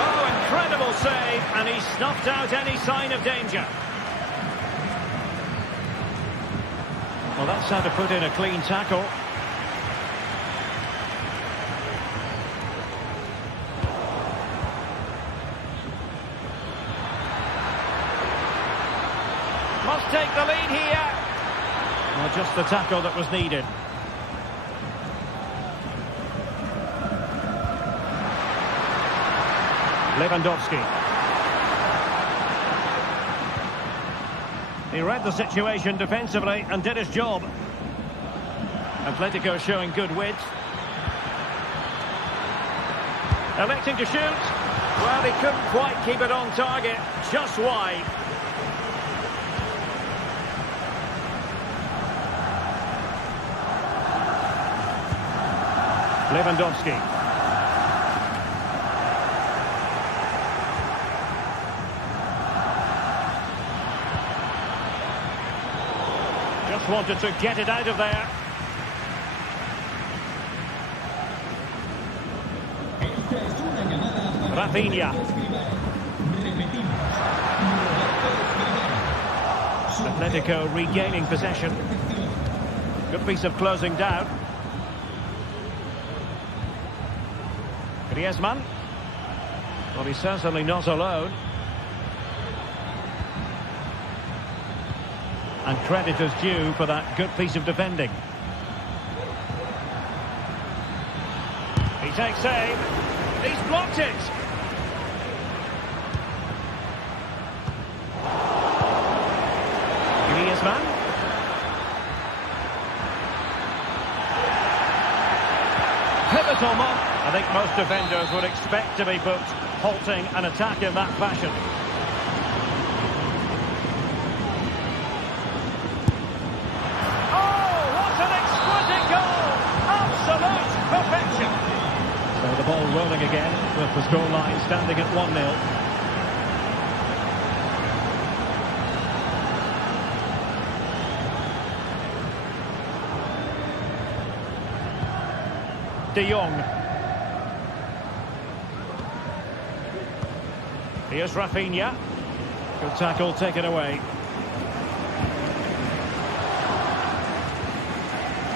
Oh, incredible save, and he snuffed out any sign of danger. Well, that's how to put in a clean tackle. Must take the lead here. Well, just the tackle that was needed. Lewandowski. He read the situation defensively and did his job. Atletico showing good width. Electing to shoot. Well, he couldn't quite keep it on target. Just wide. Lewandowski. Just wanted to get it out of there. Rafinha. Atletico regaining possession. Good piece of closing down. Griezmann. Well, he's certainly not alone. And credit is due for that good piece of defending. He takes aim. He's blocked it. Griezmann. Pivotal moment. I think most defenders would expect to be booked, halting an attack in that fashion. Oh, what an exquisite goal! Absolute perfection! So the ball rolling again, with the scoreline standing at 1-0. De Jong. Here's Rafinha. Good tackle taken away.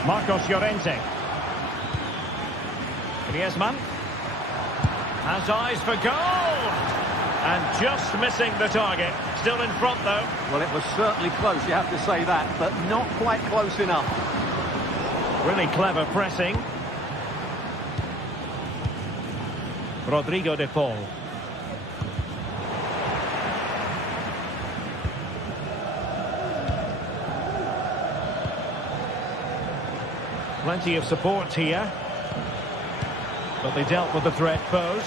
Marcos Llorente. Griezmann. Has eyes for goal. And just missing the target. Still in front, though. Well, it was certainly close, you have to say that, but not quite close enough. Really clever pressing. Rodrigo de Paul. Plenty of support here. But they dealt with the threat posed.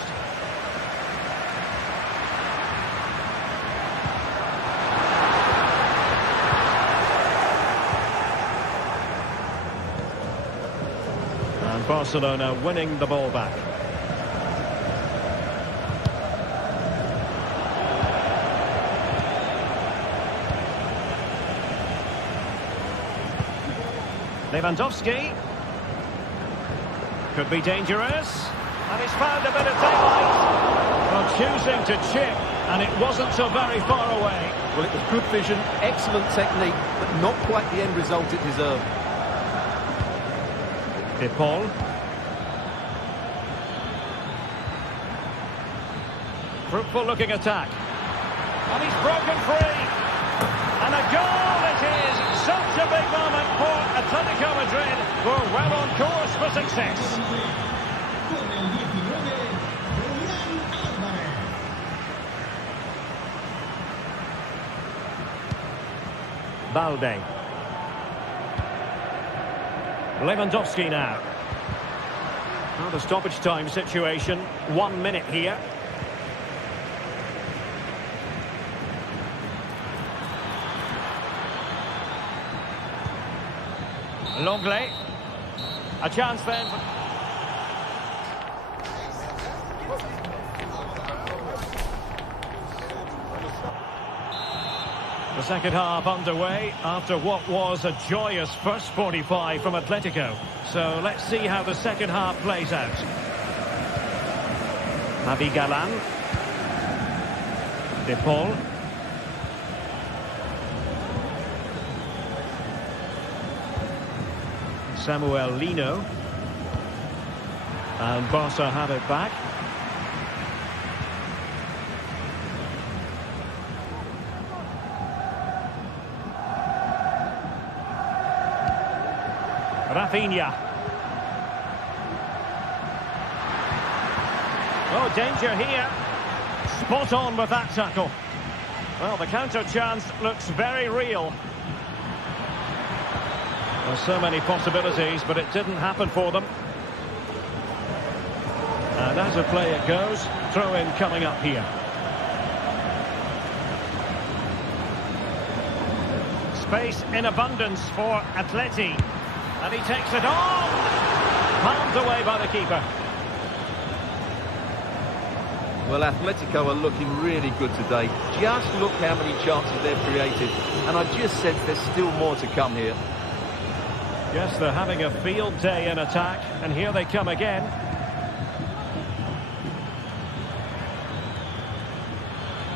And Barcelona winning the ball back. Lewandowski. Could be dangerous. And he's found a bit of daylight. Well, choosing to chip, and it wasn't so very far away. Well, it was good vision, excellent technique, but not quite the end result it deserved. De Paul. Fruitful looking attack. And he's broken free. And a goal it is. Such a big moment for Atletico Madrid. We're well on course for success. Con el 19, Julián Álvarez. Balde. Lewandowski now. Well, the stoppage time situation. 1 minute here. Longley. A chance then. The second half underway after what was a joyous first 45 from Atletico. So let's see how the second half plays out. Javi Galan. De Paul. Samuel Lino. And Barca have it back. Rafinha. Oh, danger here. Spot on with that tackle. Well, the counter chance looks very real. There's so many possibilities, but it didn't happen for them. And as a play it goes, throw-in coming up here. Space in abundance for Atleti. And he takes it on. Palmed away by the keeper. Well, Atletico are looking really good today. Just look how many chances they've created. And I just sense there's still more to come here. Yes, they're having a field day in attack, and here they come again.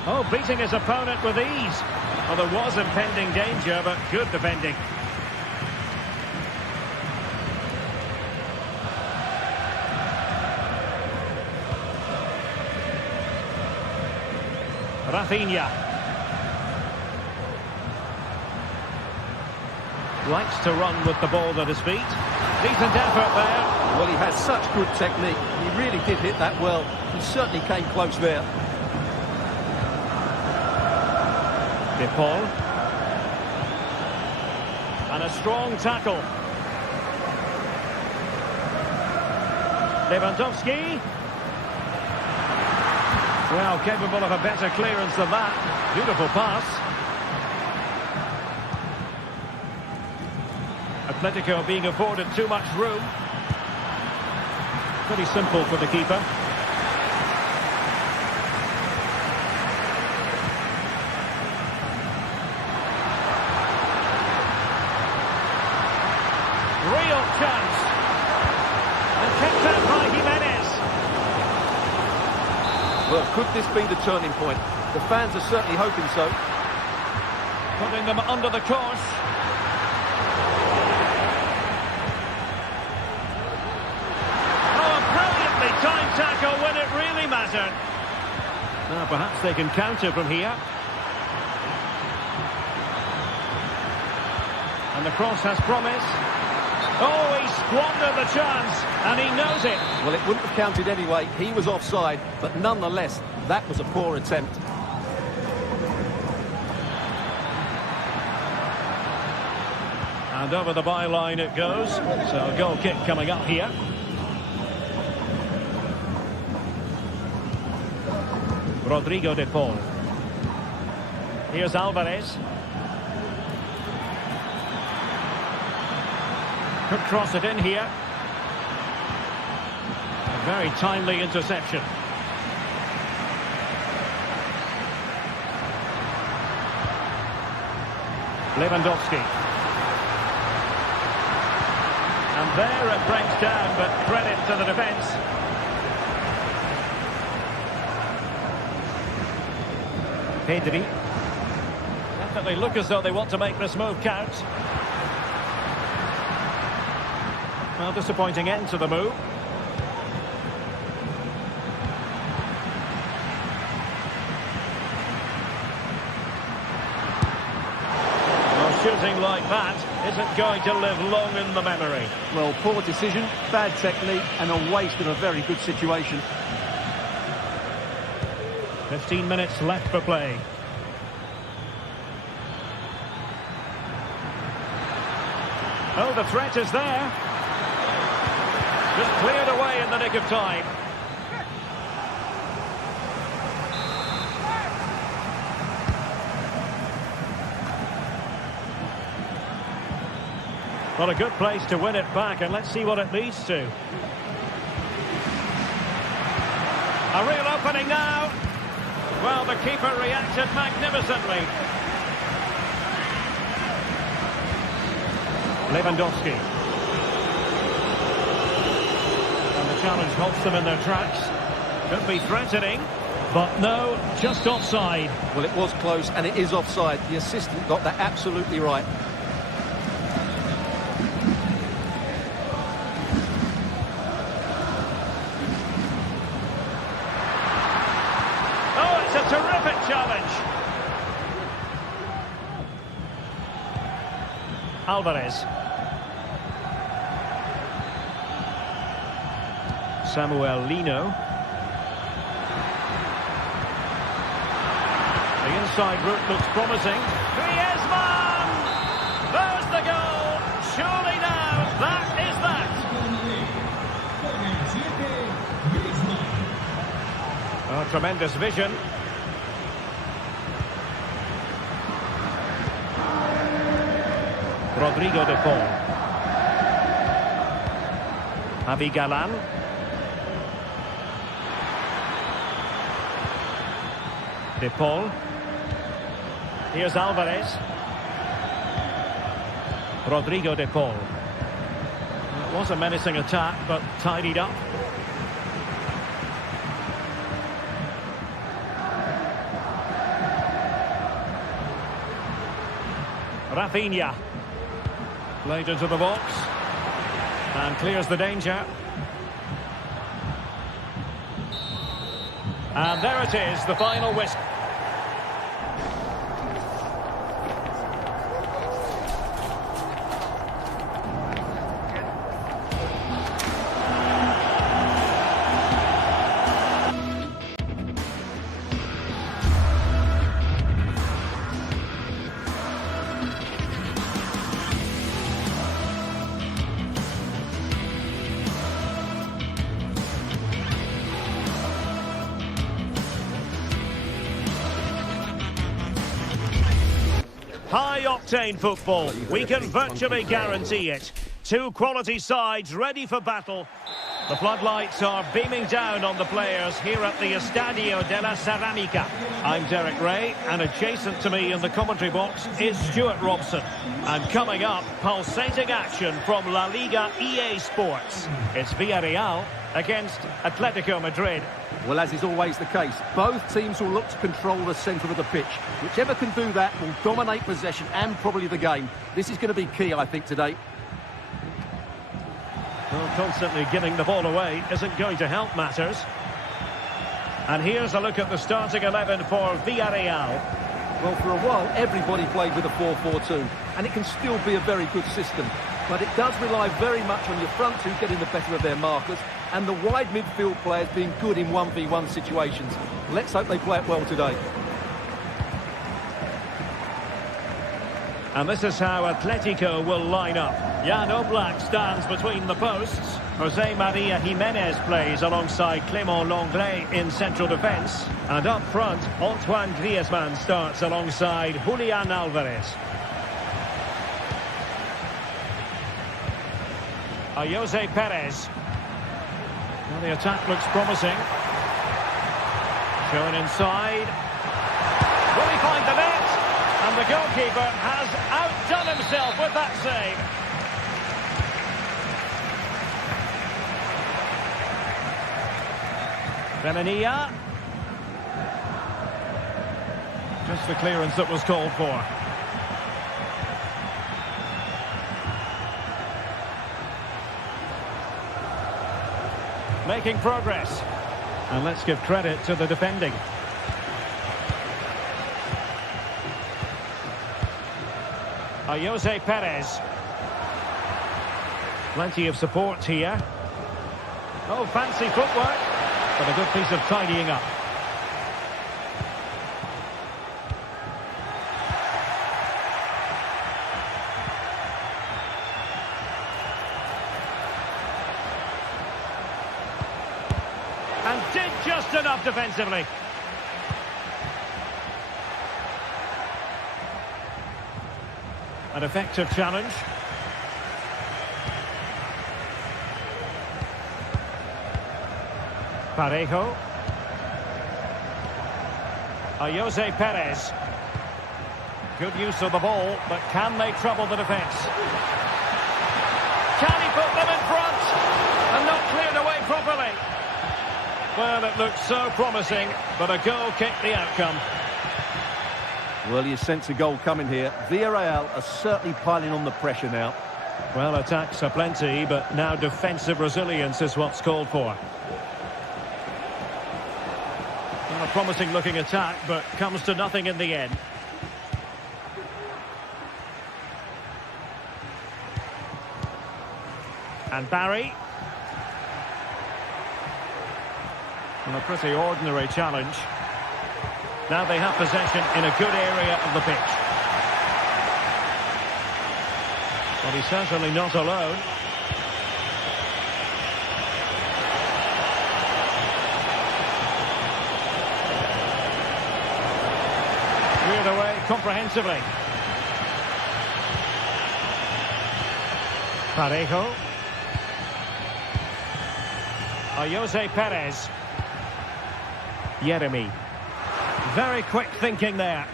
Oh, beating his opponent with ease. Well, there was impending danger, but good defending. Rafinha. Likes to run with the ball at his feet. Decent effort there. Well, he has such good technique. He really did hit that well. He certainly came close there. De Paul. And a strong tackle. Lewandowski. Well, capable of a better clearance than that. Beautiful pass. Atletico being afforded too much room. Pretty simple for the keeper. Real chance. And Kept out by Jimenez. Well, could this be the turning point? The fans are certainly hoping so. Putting them under the course. Oh, a brilliantly timed tackle when it really mattered. Now perhaps they can counter from here. And the cross has promise. Oh, he squandered the chance, and he knows it. Well, it wouldn't have counted anyway. He was offside, but nonetheless, that was a poor attempt. And over the byline it goes. So a goal kick coming up here. Rodrigo de Paul. Here's Alvarez. Could cross it in here. A very timely interception. Lewandowski. And there it breaks down, but credit to the defence. Pedri. Definitely look as though they want to make this move count. Well, disappointing end to the move. Well, shooting like that isn't going to live long in the memory. Well, poor decision, bad technique, and a waste of a very good situation. 15 minutes left for play. Oh, the threat is there. Just cleared away in the nick of time. Well, a good place to win it back, and let's see what it leads to. A real opening now. Well, the keeper reacted magnificently. Lewandowski. And the challenge halts them in their tracks. Could be threatening, but no, just offside. Well, it was close, and it is offside. The assistant got that absolutely right. Oh, it's a terrific challenge. Alvarez. Samuel Lino. The inside route looks promising. Griezmann! There's the goal! Surely now, that is that! Oh, tremendous vision. Rodrigo de Paul. Javi Galan. De Paul. Here's Alvarez. Rodrigo de Paul. It was a menacing attack, but tidied up. Rafinha. Played into the box. And clears the danger. And there it is, the final whistle. High-octane football, we can virtually guarantee it. Two quality sides ready for battle. The floodlights are beaming down on the players here at the Estadio de la Ceramica. I'm Derek Ray, and adjacent to me in the commentary box is Stuart Robson. And coming up, pulsating action from La Liga EA Sports. It's Villarreal against Atletico Madrid. Well, as is always the case, both teams will look to control the centre of the pitch. Whichever can do that will dominate possession and probably the game. This is going to be key, I think, today. Well, constantly giving the ball away isn't going to help matters. And here's a look at the starting 11 for Villarreal. Well, for a while, everybody played with a 4-4-2, and it can still be a very good system. But it does rely very much on your front two getting the better of their markers, and the wide midfield players being good in 1v1 situations. Let's hope they play it well today. And this is how Atletico will line up. Jan Oblak stands between the posts. Jose Maria Jimenez plays alongside Clément Lenglet in central defence. And up front, Antoine Griezmann starts alongside Julian Alvarez. Jose Perez. Well, the attack looks promising. Shown inside. Will he find the net? And the goalkeeper has outdone himself with that save. Benania. Just the clearance that was called for. Making progress. And let's give credit to the defending. Jose Perez. Plenty of support here. Oh, fancy footwork. But a good piece of tidying up. And did just enough defensively. An effective challenge. Parejo. Jose Perez. Good use of the ball, but can they trouble the defence? Can he put them in front? And not cleared away properly. Well, it looked so promising, but a goal kicked the outcome. Well, you sense a goal coming here. Villarreal are certainly piling on the pressure now. Well, attacks are plenty, but now defensive resilience is what's called for. Well, a promising looking attack, but comes to nothing in the end. And Barry. And a pretty ordinary challenge. Now they have possession in a good area of the pitch. Well, he's certainly not alone. Cleared away comprehensively. Parejo. Jose Perez. Yeremy. Very quick thinking there.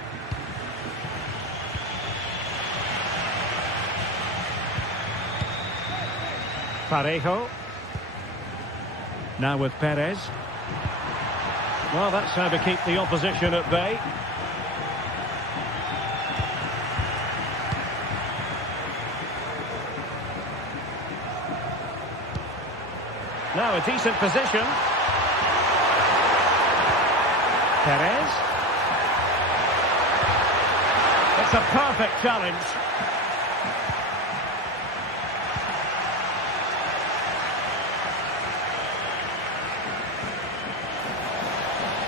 Parejo. Now with Perez. Well, that's how to keep the opposition at bay. Now a decent position. Perez. It's a perfect challenge.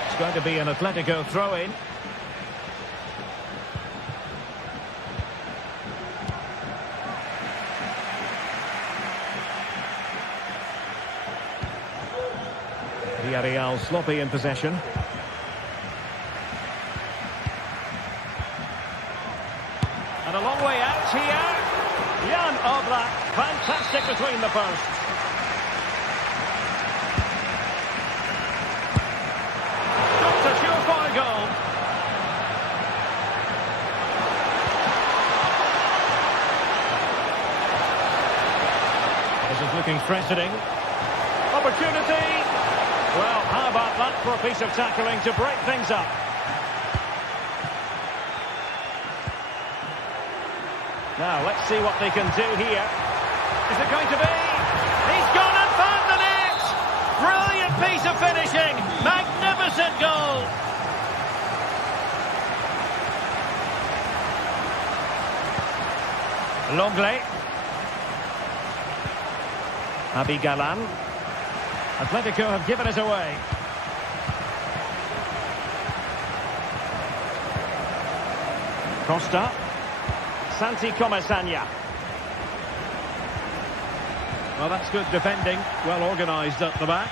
It's going to be an Atletico throw-in. Villarreal sloppy in possession. And a long way out here. Jan Oblak. attack. Fantastic between the posts. That's a surefire goal. This is looking threatening. Opportunity. Well, how about that for a piece of tackling to break things up? Now, let's see what they can do here. Is it going to be? He's gone and found the net! Brilliant piece of finishing! Magnificent goal! Longley. Galan. Atletico have given it away. Costa. Santi Comesaña. Well, that's good defending. Well organised at the back.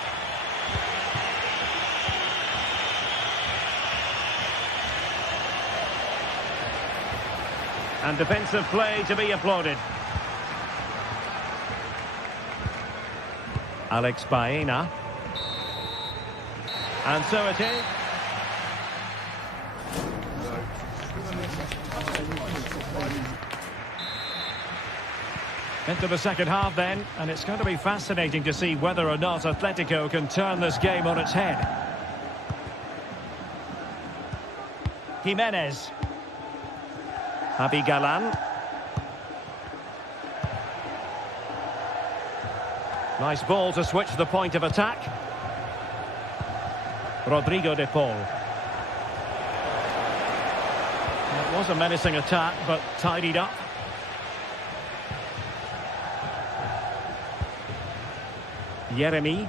And defensive play to be applauded. Alex Baena. And so it is. Into the second half then, and it's going to be fascinating to see whether or not Atletico can turn this game on its head. Jimenez. Galan. Nice ball to switch the point of attack. Rodrigo de Paul. It was a menacing attack, but tidied up. Yeremi.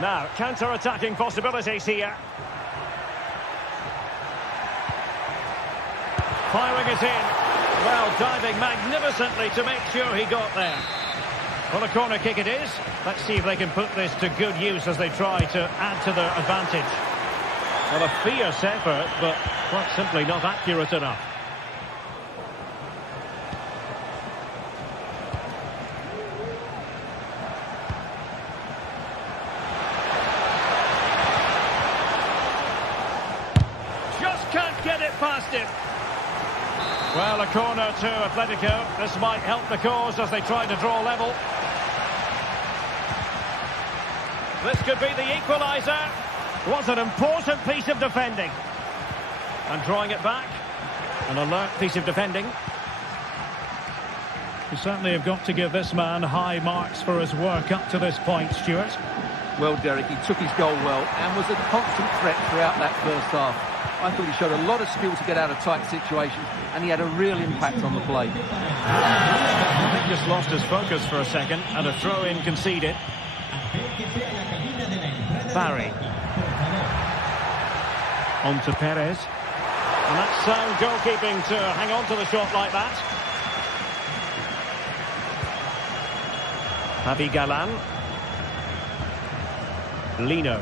Now, counter-attacking possibilities here. Firing it in. Well, diving magnificently to make sure he got there. Well, a corner kick it is. Let's see if they can put this to good use as they try to add to their advantage. Well, a fierce effort, but quite simply not accurate enough. Get it past him. Well, a corner to Atletico. This might help the cause as they try to draw level. This could be the equaliser. Was an important piece of defending. And drawing it back. An alert piece of defending. You certainly have got to give this man high marks for his work up to this point, Stuart. Well, Derek, he took his goal well and was a constant threat throughout that first half. I thought he showed a lot of skill to get out of tight situations, and he had a real impact on the play. I think just lost his focus for a second, and a throw-in conceded. Barry. On to Perez. And that's sound goalkeeping to hang on to the shot like that. Galan. Lino.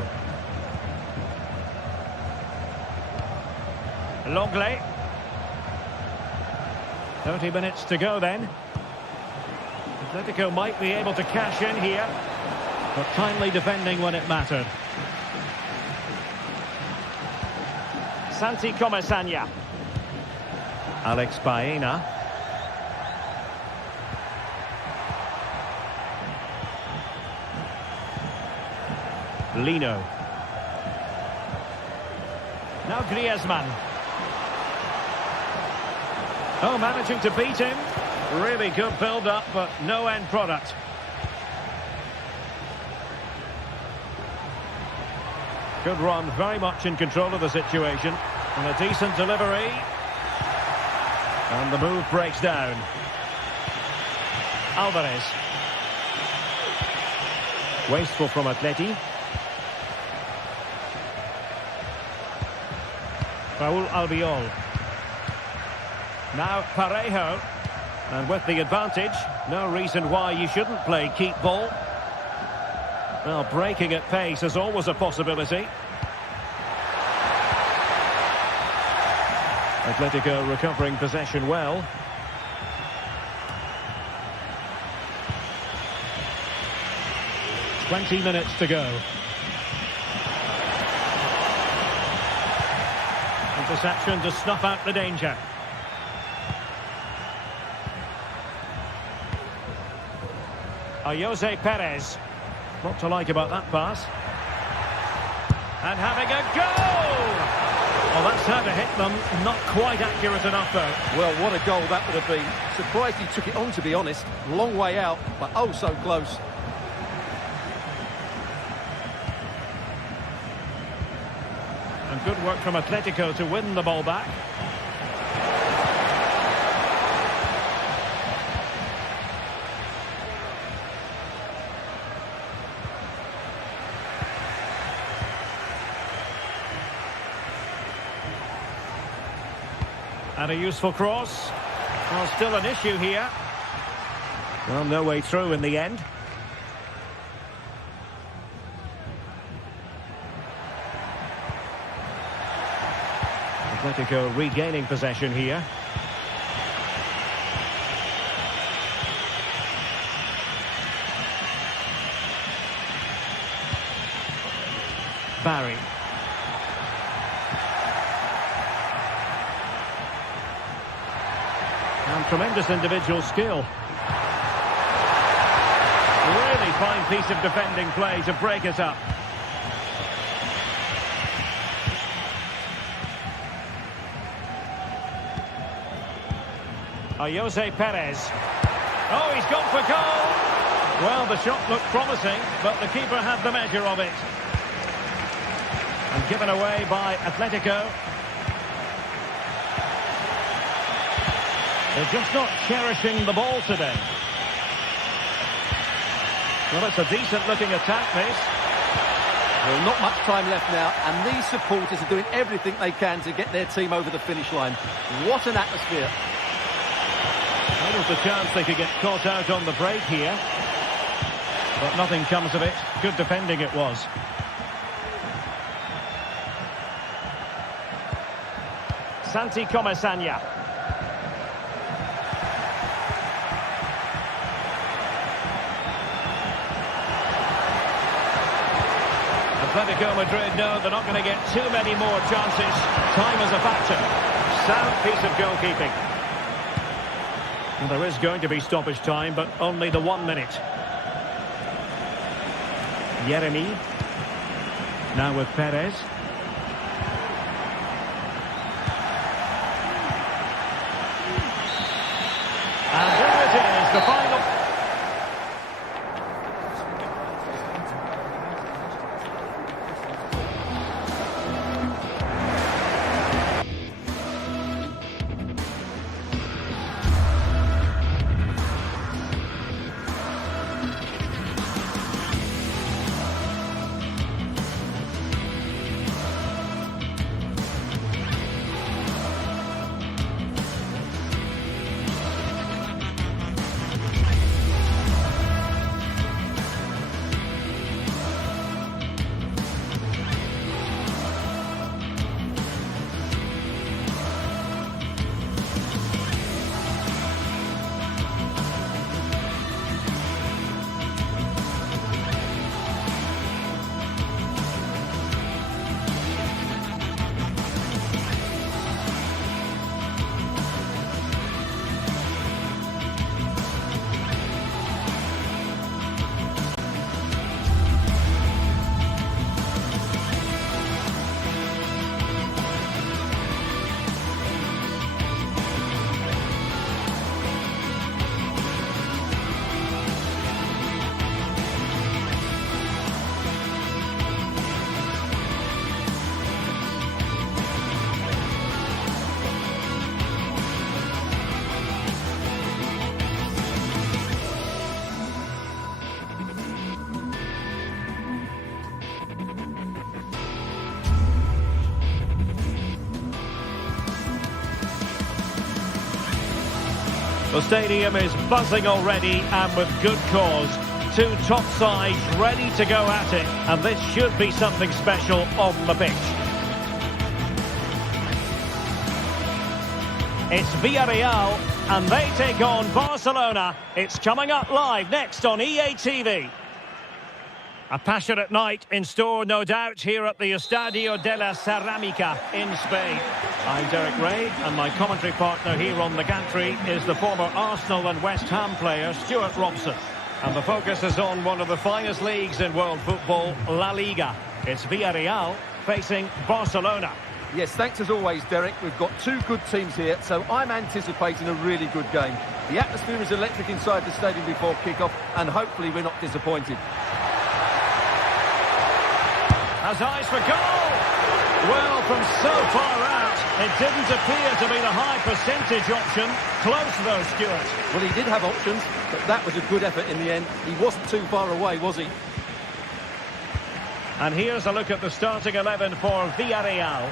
Longley. 30 minutes to go then. Atletico might be able to cash in here, but kindly defending when it mattered. Santi Comesaña. Alex Baena. Lino. Now Griezmann. Oh, managing to beat him. Really good build-up, but no end product. Good run, very much in control of the situation. And a decent delivery. And the move breaks down. Alvarez. Wasteful from Atleti. Raúl Albiol. Now Parejo. And with the advantage, no reason why you shouldn't play keep ball. Well, breaking at pace is always a possibility. Atletico recovering possession well. 20 minutes to go. Interception to snuff out the danger. Jose Perez. What to like about that pass? And having a go! Well, that's how to hit them. Not quite accurate enough, though. Well, what a goal that would have been. Surprised he took it on, to be honest. Long way out, but oh so close. And good work from Atletico to win the ball back. And a useful cross. Well, still an issue here. Well, no way through in the end. Atletico regaining possession here. Barry. And tremendous individual skill. Really fine piece of defending play to break it up. Jose Perez. Oh, he's gone for goal. Well, the shot looked promising, but the keeper had the measure of it. And given away by Atletico. They're just not cherishing the ball today. Well, it's a decent-looking attack, this. Well, not much time left now, and these supporters are doing everything they can to get their team over the finish line. What an atmosphere. Well, there's a chance they could get caught out on the break here. But nothing comes of it. Good defending it was. Santi Comesaña. Atletico Madrid know they're not going to get too many more chances. Time is a factor. Sound piece of goalkeeping. Well, there is going to be stoppage time, but only the 1 minute. Yeremy. Now with Perez. And there it is, the final. The stadium is buzzing already, and with good cause. Two top sides ready to go at it, and this should be something special on the pitch. It's Villarreal, and they take on Barcelona. It's coming up live next on EA TV. A passionate night in store, no doubt, here at the Estadio de la Cerámica in Spain. I'm Derek Ray, and my commentary partner here on the gantry is the former Arsenal and West Ham player, Stuart Robson. And the focus is on one of the finest leagues in world football, La Liga. It's Villarreal facing Barcelona. Yes, thanks as always, Derek. We've got two good teams here, so I'm anticipating a really good game. The atmosphere is electric inside the stadium before kick-off, and hopefully we're not disappointed. Has eyes for goal! Well, from so far out, it didn't appear to be the high percentage option. Close though, Stuart. Well, he did have options, but that was a good effort in the end. He wasn't too far away, was he? And here's a look at the starting 11 for Villarreal.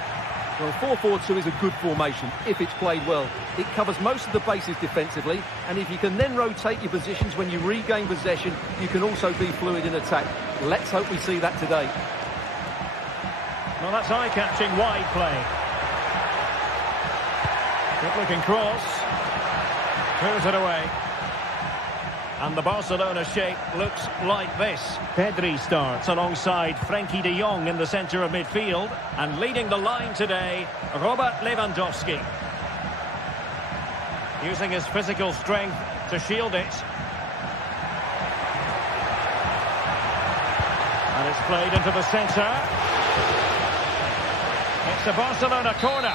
Well, 4-4-2 is a good formation if it's played well. It covers most of the bases defensively, and if you can then rotate your positions when you regain possession, you can also be fluid in attack. Let's hope we see that today. Well, that's eye-catching wide play. Good-looking cross. Clears it away. And the Barcelona shape looks like this. Pedri starts alongside Frenkie de Jong in the centre of midfield. And leading the line today, Robert Lewandowski. Using his physical strength to shield it. And it's played into the centre. It's a Barcelona corner.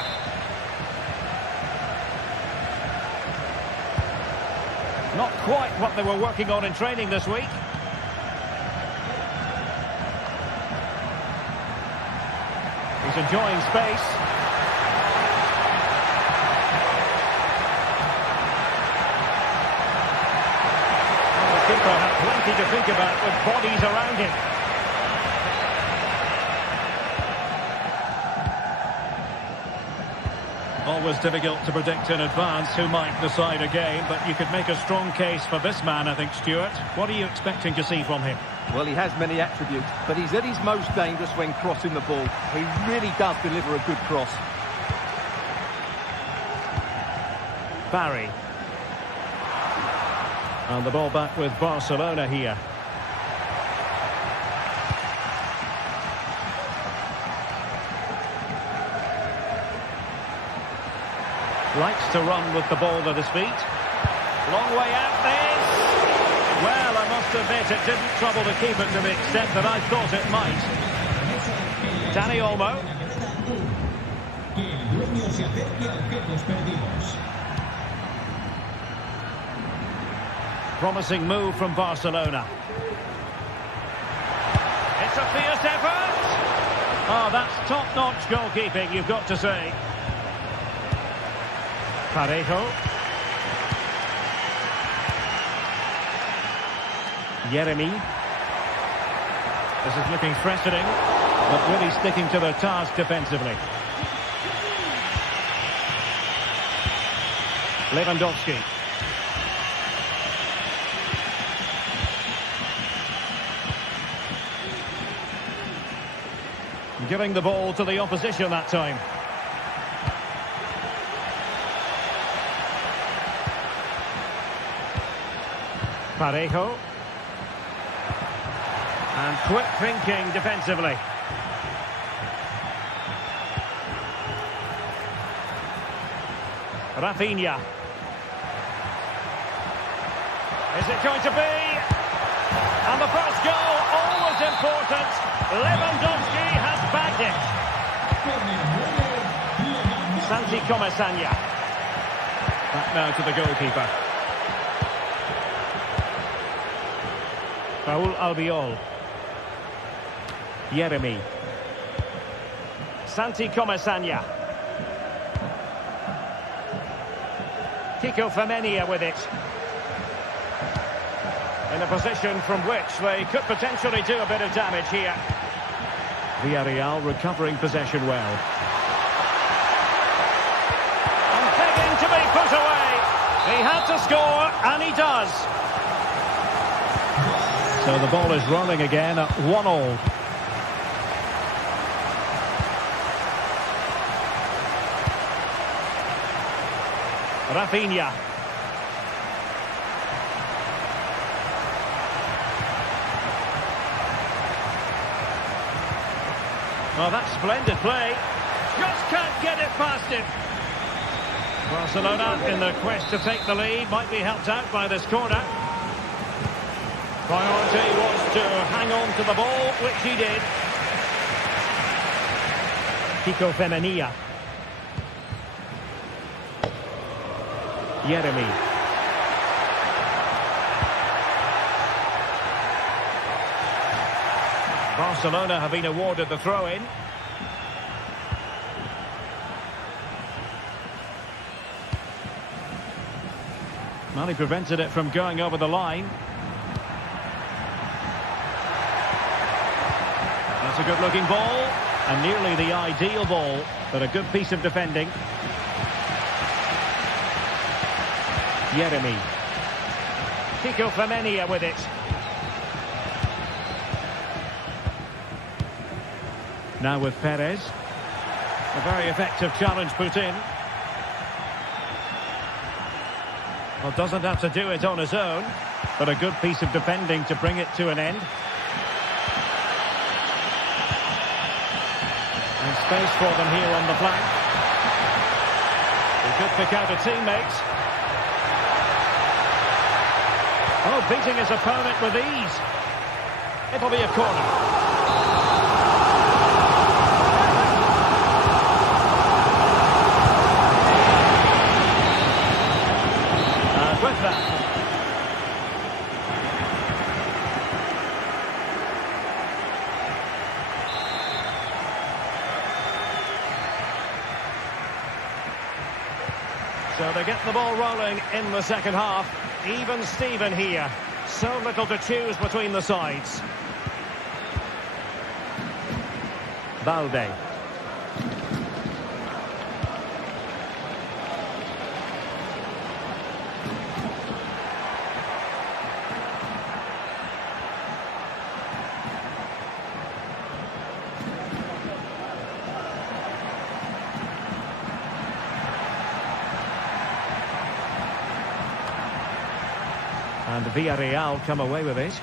Not quite what they were working on in training this week. He's enjoying space. Well, the keeper had plenty to think about with bodies around him. Always difficult to predict in advance who might decide a game, but you could make a strong case for this man, I think, Stuart. What are you expecting to see from him? Well, he has many attributes, but he's at his most dangerous when crossing the ball. He really does deliver a good cross. Barry. And the ball back with Barcelona here. Likes to run with the ball at his feet. Long way out this. Well, I must admit it didn't trouble the keeper to the extent that I thought it might. Dani Olmo. Promising move from Barcelona. It's a fierce effort. Oh, that's top-notch goalkeeping, you've got to say. Parejo. Yeremy. This is looking threatening, but really sticking to their task defensively. Lewandowski. Giving the ball to the opposition that time. Parejo. And quick thinking defensively. Rafinha. Is it going to be? And the first goal, always important. Lewandowski has bagged it. Santi Comesaña. Back now to the goalkeeper. Raúl Albiol. Yeremy. Santi Comesaña. Kiko Femenia with it. In a position from which they could potentially do a bit of damage here. Villarreal recovering possession well. And begging to be put away. He had to score, and he does. So the ball is rolling again at 1-1. Rafinha. Oh, that's splendid play. Just can't get it past him. Barcelona, in their quest to take the lead, might be helped out by this corner. Priority was to hang on to the ball, which he did. Kiko Femenia. Yeremy. Barcelona have been awarded the throw-in. Well, he prevented it from going over the line. That's a good-looking ball, and nearly the ideal ball, but a good piece of defending. Yeremy. Kiko Femenia with it. Now with Perez. A very effective challenge put in. Well, doesn't have to do it on his own, but a good piece of defending to bring it to an end. And space for them here on the flank. He could pick out a teammate. Oh, beating his opponent with ease. It'll be a corner. With that. So they get the ball rolling in the second half. Even Steven here. So little to choose between the sides. Balde. And Villarreal come away with it.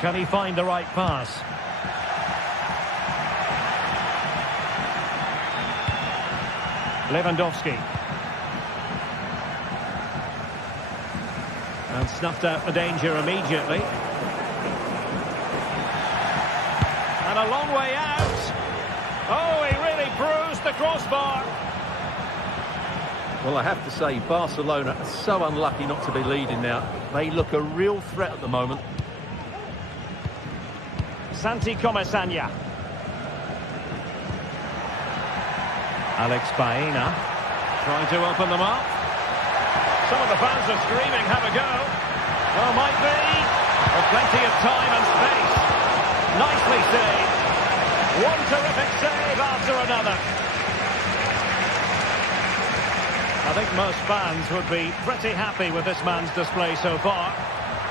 Can he find the right pass? Lewandowski. And snuffed out the danger immediately. And a long way out. Oh, he really bruised the crossbar. Well, I have to say, Barcelona are so unlucky not to be leading now. They look a real threat at the moment. Santi Comesaña. Alex Baena trying to open them up. Some of the fans are screaming, have a go. Well, might be. With plenty of time and space. Nicely saved. One terrific save after another. I think most fans would be pretty happy with this man's display so far.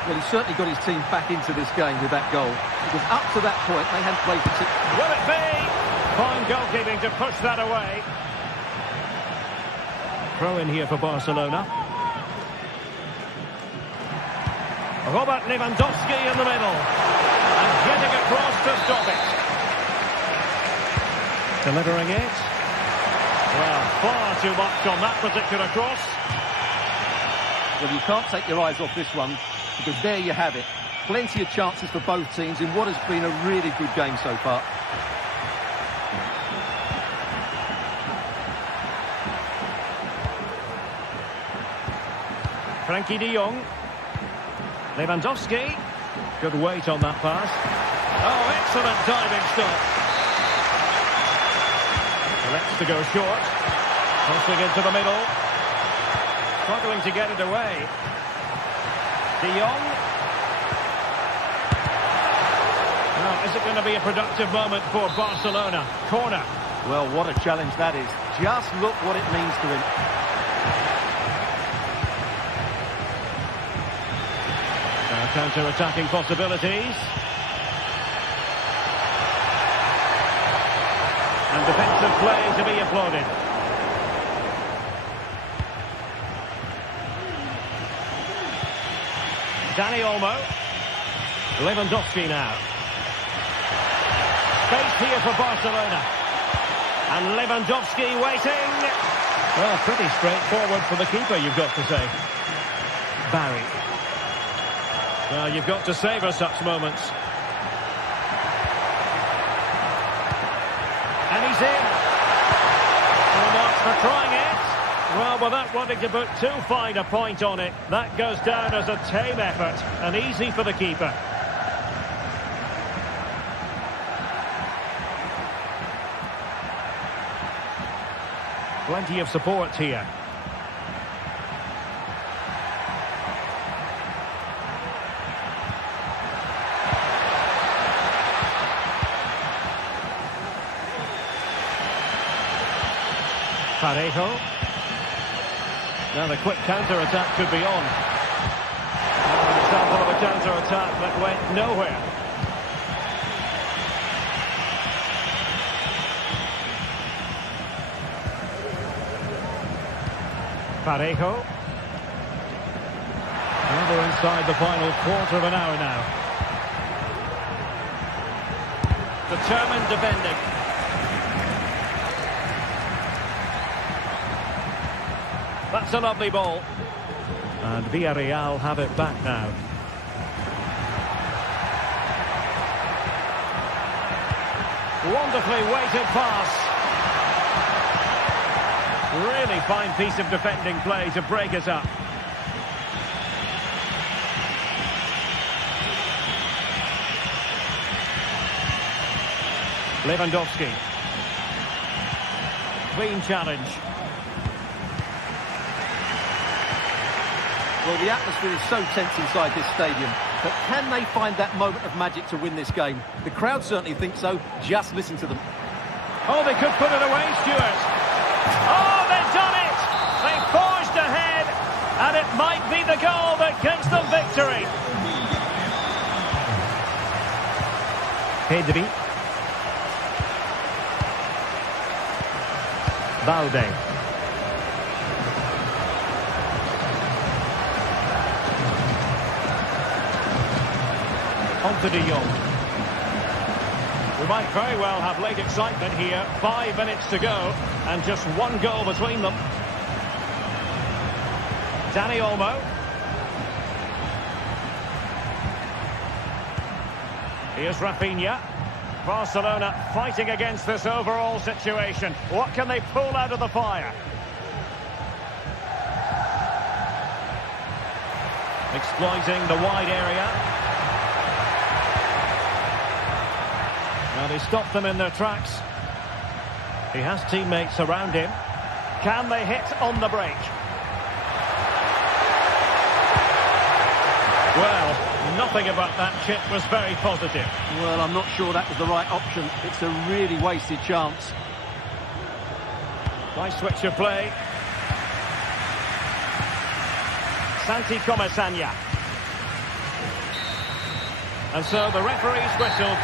Well, he's certainly got his team back into this game with that goal. Because up to that point, they hadn't played particularly. Will it be? Fine goalkeeping to push that away. Throw in here for Barcelona. Robert Lewandowski in the middle. And getting across to stop it. Delivering it. Well, far too much on that particular cross. Well, you can't take your eyes off this one, because there you have it. Plenty of chances for both teams in what has been a really good game so far. Frankie de Jong. Lewandowski. Good weight on that pass. Oh, excellent diving stop. Selects to go short. Crossing into the middle. Struggling to get it away. De Jong. Now, is it going to be a productive moment for Barcelona? Corner. Well, what a challenge that is. Just look what it means to him. Now, counter-attacking possibilities. And defensive play to be applauded. Dani Olmo. Lewandowski now. Space here for Barcelona. And Lewandowski waiting. Well, pretty straightforward for the keeper, you've got to say. Barry. Well, you've got to savour such moments. And he's in. Full marks for trying it. Well, without wanting to put too fine a point on it, that goes down as a tame effort and easy for the keeper. Plenty of support here. Parejo. Now the quick counter-attack could be on. An example of a counter-attack that went nowhere. Parejo. Well, we're inside the final quarter of an hour now. Determined defending. That's a lovely ball. And Villarreal have it back now. Wonderfully weighted pass. Really fine piece of defending play to break us up. Lewandowski. Clean challenge. Well, the atmosphere is so tense inside this stadium, but can they find that moment of magic to win this game? The crowd certainly think so. Just listen to them. Oh, they could put it away, Stuart. Oh, they've done it! They forged ahead, and it might be the goal that gives them victory. Pedri. Balde. On to De Jong. We might very well have late excitement here. 5 minutes to go, and just one goal between them. Dani Olmo. Here's Rafinha. Barcelona fighting against this overall situation. What can they pull out of the fire? Exploiting the wide area. Now they stop them in their tracks. He has teammates around him. Can they hit on the break? Well, nothing about that chip was very positive. Well, I'm not sure that was the right option. It's a really wasted chance. Nice switch of play. Santi Comesaña. And so the referee's whistle.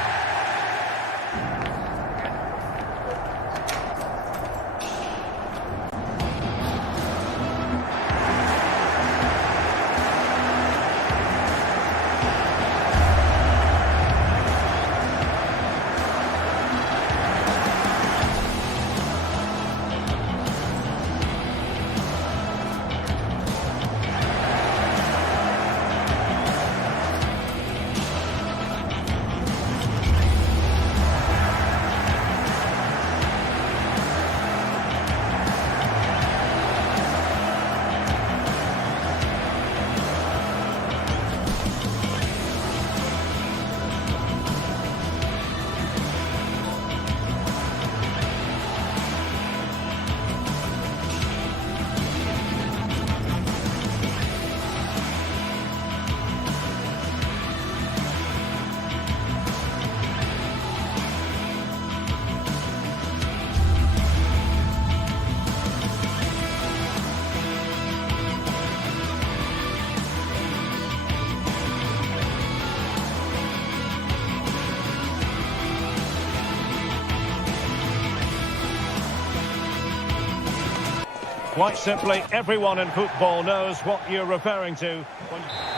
Quite simply, everyone in football knows what you're referring to.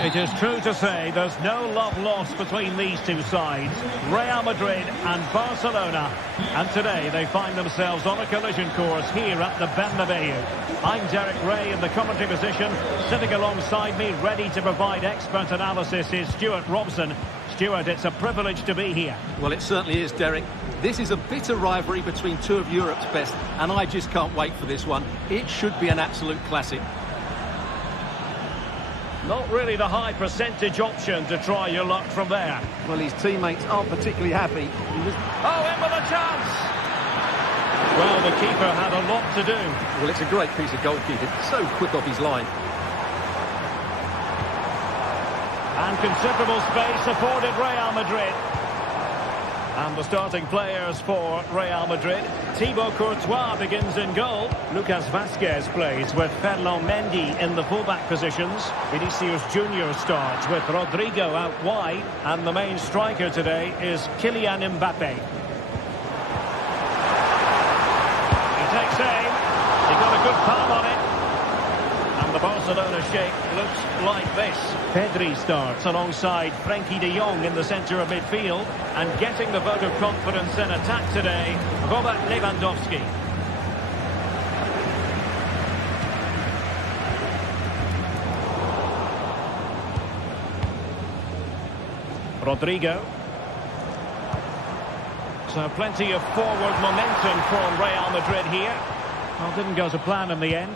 It is true to say there's no love lost between these two sides, Real Madrid and Barcelona. And today they find themselves on a collision course here at the Bernabeu. I'm Derek Ray in the commentary position. Sitting alongside me, ready to provide expert analysis, is Stuart Robson. Stuart, it's a privilege to be here. Well, it certainly is, Derek. This is a bitter rivalry between two of Europe's best, and I just can't wait for this one. It should be an absolute classic. Not really the high percentage option to try your luck from there. Well, his teammates aren't particularly happy. Oh, in with a chance! Well, the keeper had a lot to do. Well, it's a great piece of goalkeeping. So quick off his line. And considerable space afforded Real Madrid. And the starting players for Real Madrid. Thibaut Courtois begins in goal. Lucas Vazquez plays with Ferland Mendy in the fullback positions. Vinicius Junior starts with Rodrigo out wide. And the main striker today is Kylian Mbappe. He takes aim. He got a good palm on it. And the Barcelona shape looks like this. Pedri starts alongside Frenkie de Jong in the centre of midfield. And getting the vote of confidence in attack today, Robert Lewandowski. Rodrigo. So plenty of forward momentum from Real Madrid here. Well, didn't go to plan in the end.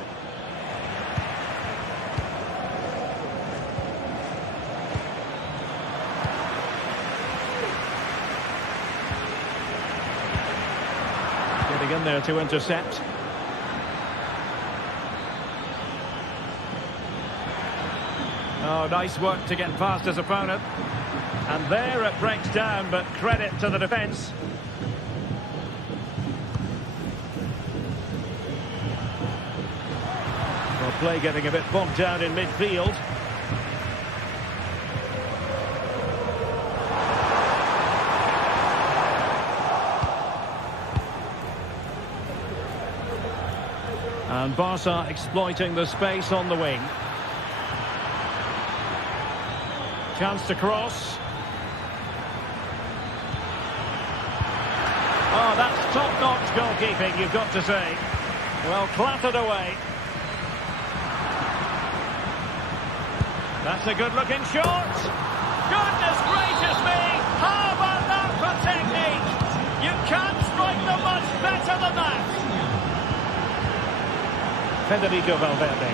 In there to intercept. Oh, nice work to get past his opponent. And there it breaks down, but credit to the defence. Well, play getting a bit bogged down in midfield. And Barca exploiting the space on the wing. Chance to cross. Oh, that's top-notch goalkeeping, you've got to say. Well, clattered away. That's a good-looking shot. Goodness gracious me! How about that for technique? You can't strike them much better than that. Federico Valverde.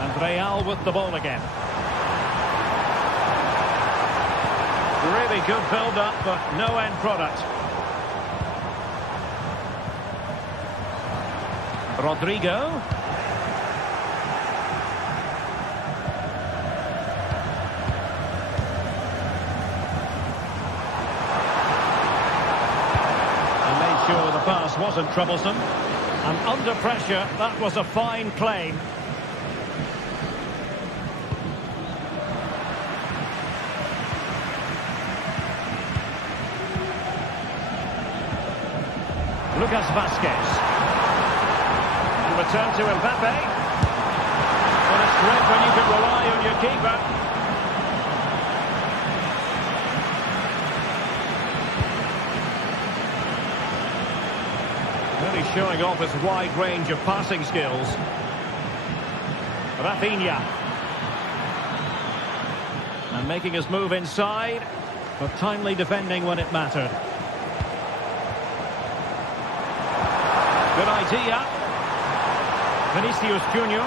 And Real with the ball again. Really good build-up, but no end product. Rodrigo. And made sure the pass wasn't troublesome. And under pressure, that was a fine claim. Lucas Vazquez. Return to Mbappe. Well, it's great when you can rely on your keeper. Really showing off his wide range of passing skills. Rafinha. And making his move inside, but timely defending when it mattered. Good idea. Vinicius Junior.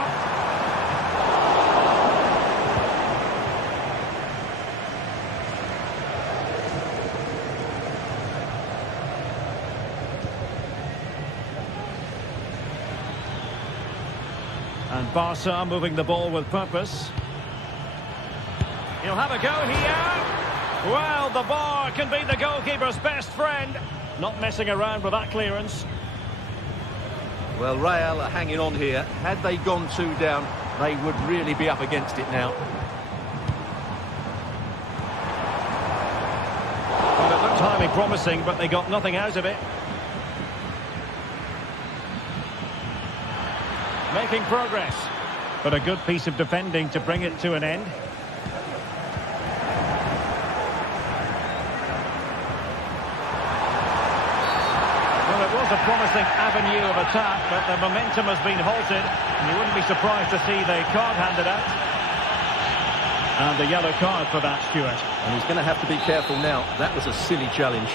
And Barca moving the ball with purpose. He'll have a go here. Well, the bar can be the goalkeeper's best friend. Not messing around with that clearance. Well, Real are hanging on here. Had they gone 2 down, they would really be up against it now. Well, it looked highly promising, but they got nothing out of it. Making progress, but a good piece of defending to bring it to an end. Well, it was a promising avenue of attack, but the momentum has been halted, and you wouldn't be surprised to see the card handed out. And the yellow card for that, Stuart. And he's going to have to be careful now. That was a silly challenge.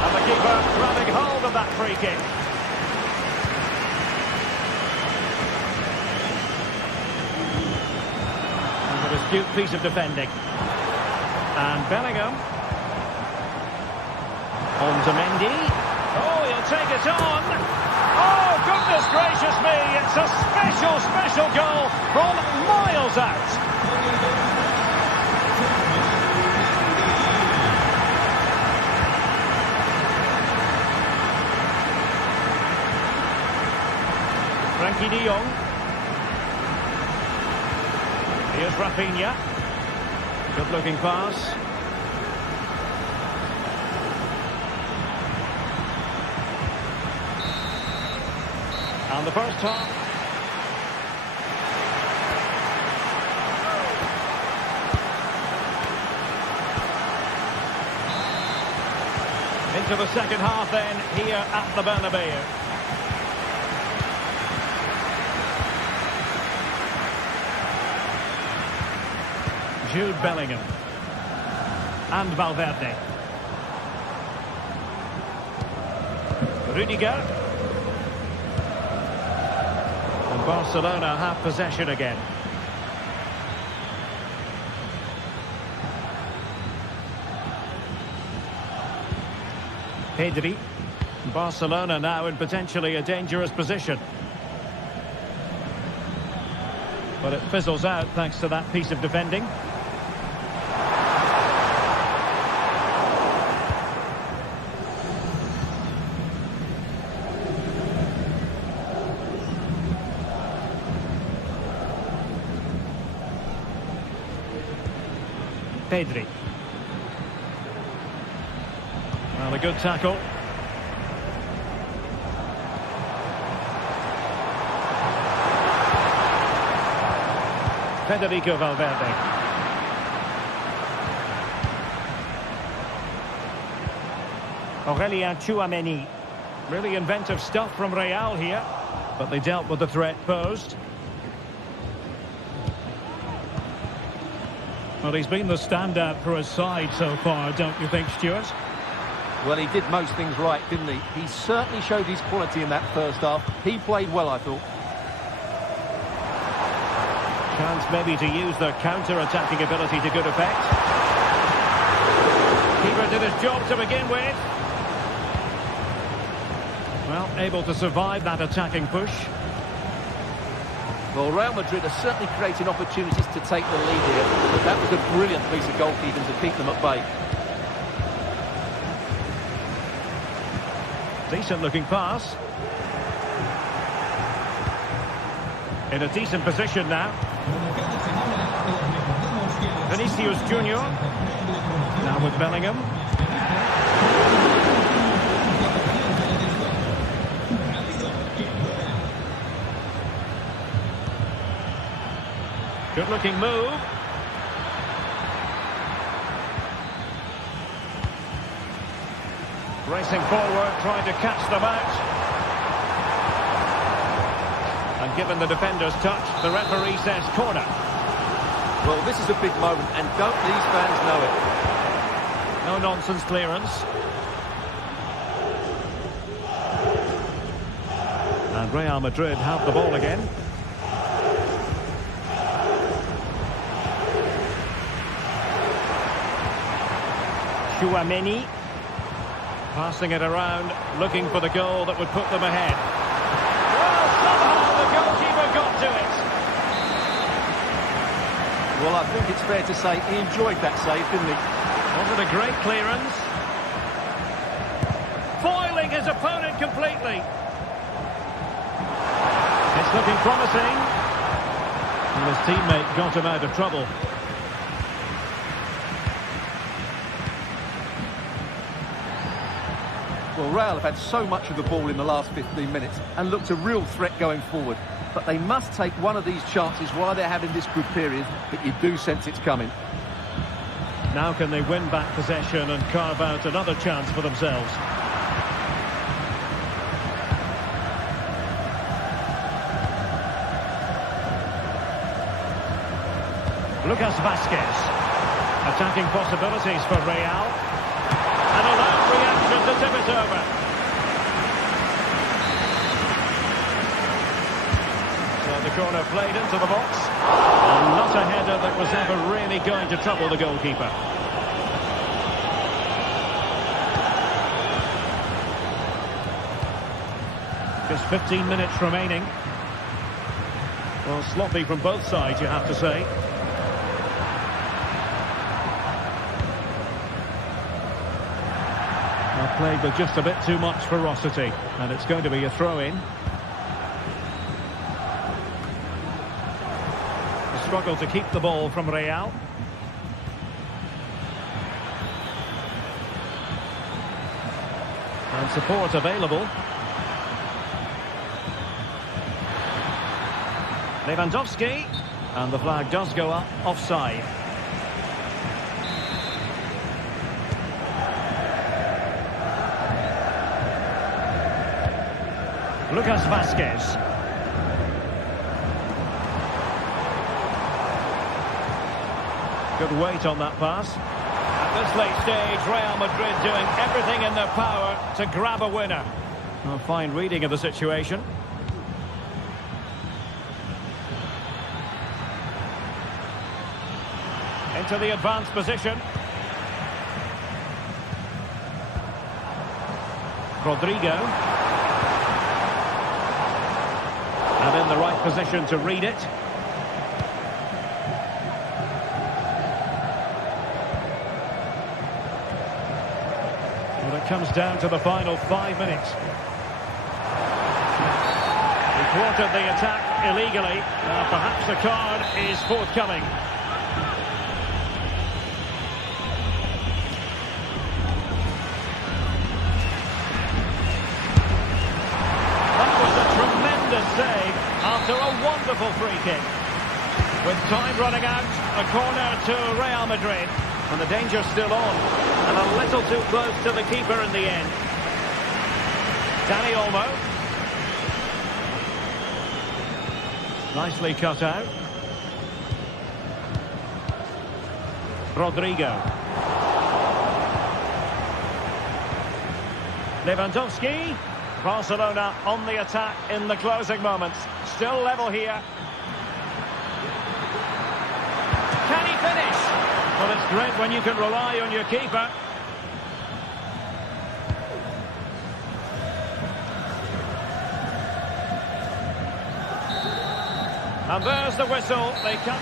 And the keeper grabbing hold of that free kick. And an astute piece of defending. And Bellingham. On to Mendy. Oh, he'll take it on. Oh, goodness gracious me. It's a special, special goal from miles out. Frankie de Jong. Here's Rafinha. Good-looking pass. And the first half. Into the second half then, here at the Bernabeu. Jude Bellingham. And Valverde. Rudiger. And Barcelona have possession again. Pedri. Barcelona now in potentially a dangerous position. But it fizzles out thanks to that piece of defending. Pedri. Well, a good tackle. Federico Valverde. Aurelien Tchouameni. Really inventive stuff from Real here, but they dealt with the threat posed. Well, he's been the standout for his side so far, don't you think, Stuart? Well, he did most things right, didn't he? He certainly showed his quality in that first half. He played well, I thought. Chance maybe to use their counter-attacking ability to good effect. Keeper did his job to begin with. Well, able to survive that attacking push. Well, Real Madrid are certainly creating opportunities to take the lead here, but that was a brilliant piece of goalkeeping to keep them at bay. Decent-looking pass. In a decent position now. Vinicius Junior. Now with Bellingham. Good-looking move. Racing forward, trying to catch them out. And given the defender's touch, the referee says corner. Well, this is a big moment, and don't these fans know it? No-nonsense clearance. And Real Madrid have the ball again. Tchouameni. Passing it around, looking for the goal that would put them ahead. Well, somehow the goalkeeper got to it. Well, I think it's fair to say he enjoyed that save, didn't he? Was it a great clearance? Foiling his opponent completely. It's looking promising. And his teammate got him out of trouble. Well, Real have had so much of the ball in the last 15 minutes and looked a real threat going forward. But they must take one of these chances while they're having this good period, but you do sense it's coming. Now can they win back possession and carve out another chance for themselves? Lucas Vazquez. Attacking possibilities for Real. And a loud reaction to tip it over. So the corner played into the box. And not a header that was ever really going to trouble the goalkeeper. Just 15 minutes remaining. Well, sloppy from both sides, you have to say. Played with just a bit too much ferocity, and it's going to be a throw-in. A struggle to keep the ball from Real. And support available. Lewandowski, and the flag does go up, offside. Lucas Vazquez. Good weight on that pass. At this late stage, Real Madrid doing everything in their power to grab a winner. A fine reading of the situation. Into the advanced position. Rodrigo. And in the right position to read it. Well, it comes down to the final 5 minutes. He thwarted the attack illegally. Perhaps the card is forthcoming. Save after a wonderful free kick. With time running out, a corner to Real Madrid. And the danger's still on. And a little too close to the keeper in the end. Dani Olmo. Nicely cut out. Rodrigo. Lewandowski. Barcelona on the attack in the closing moments. Still level here. Can he finish? Well, it's great when you can rely on your keeper. And there's the whistle. They come.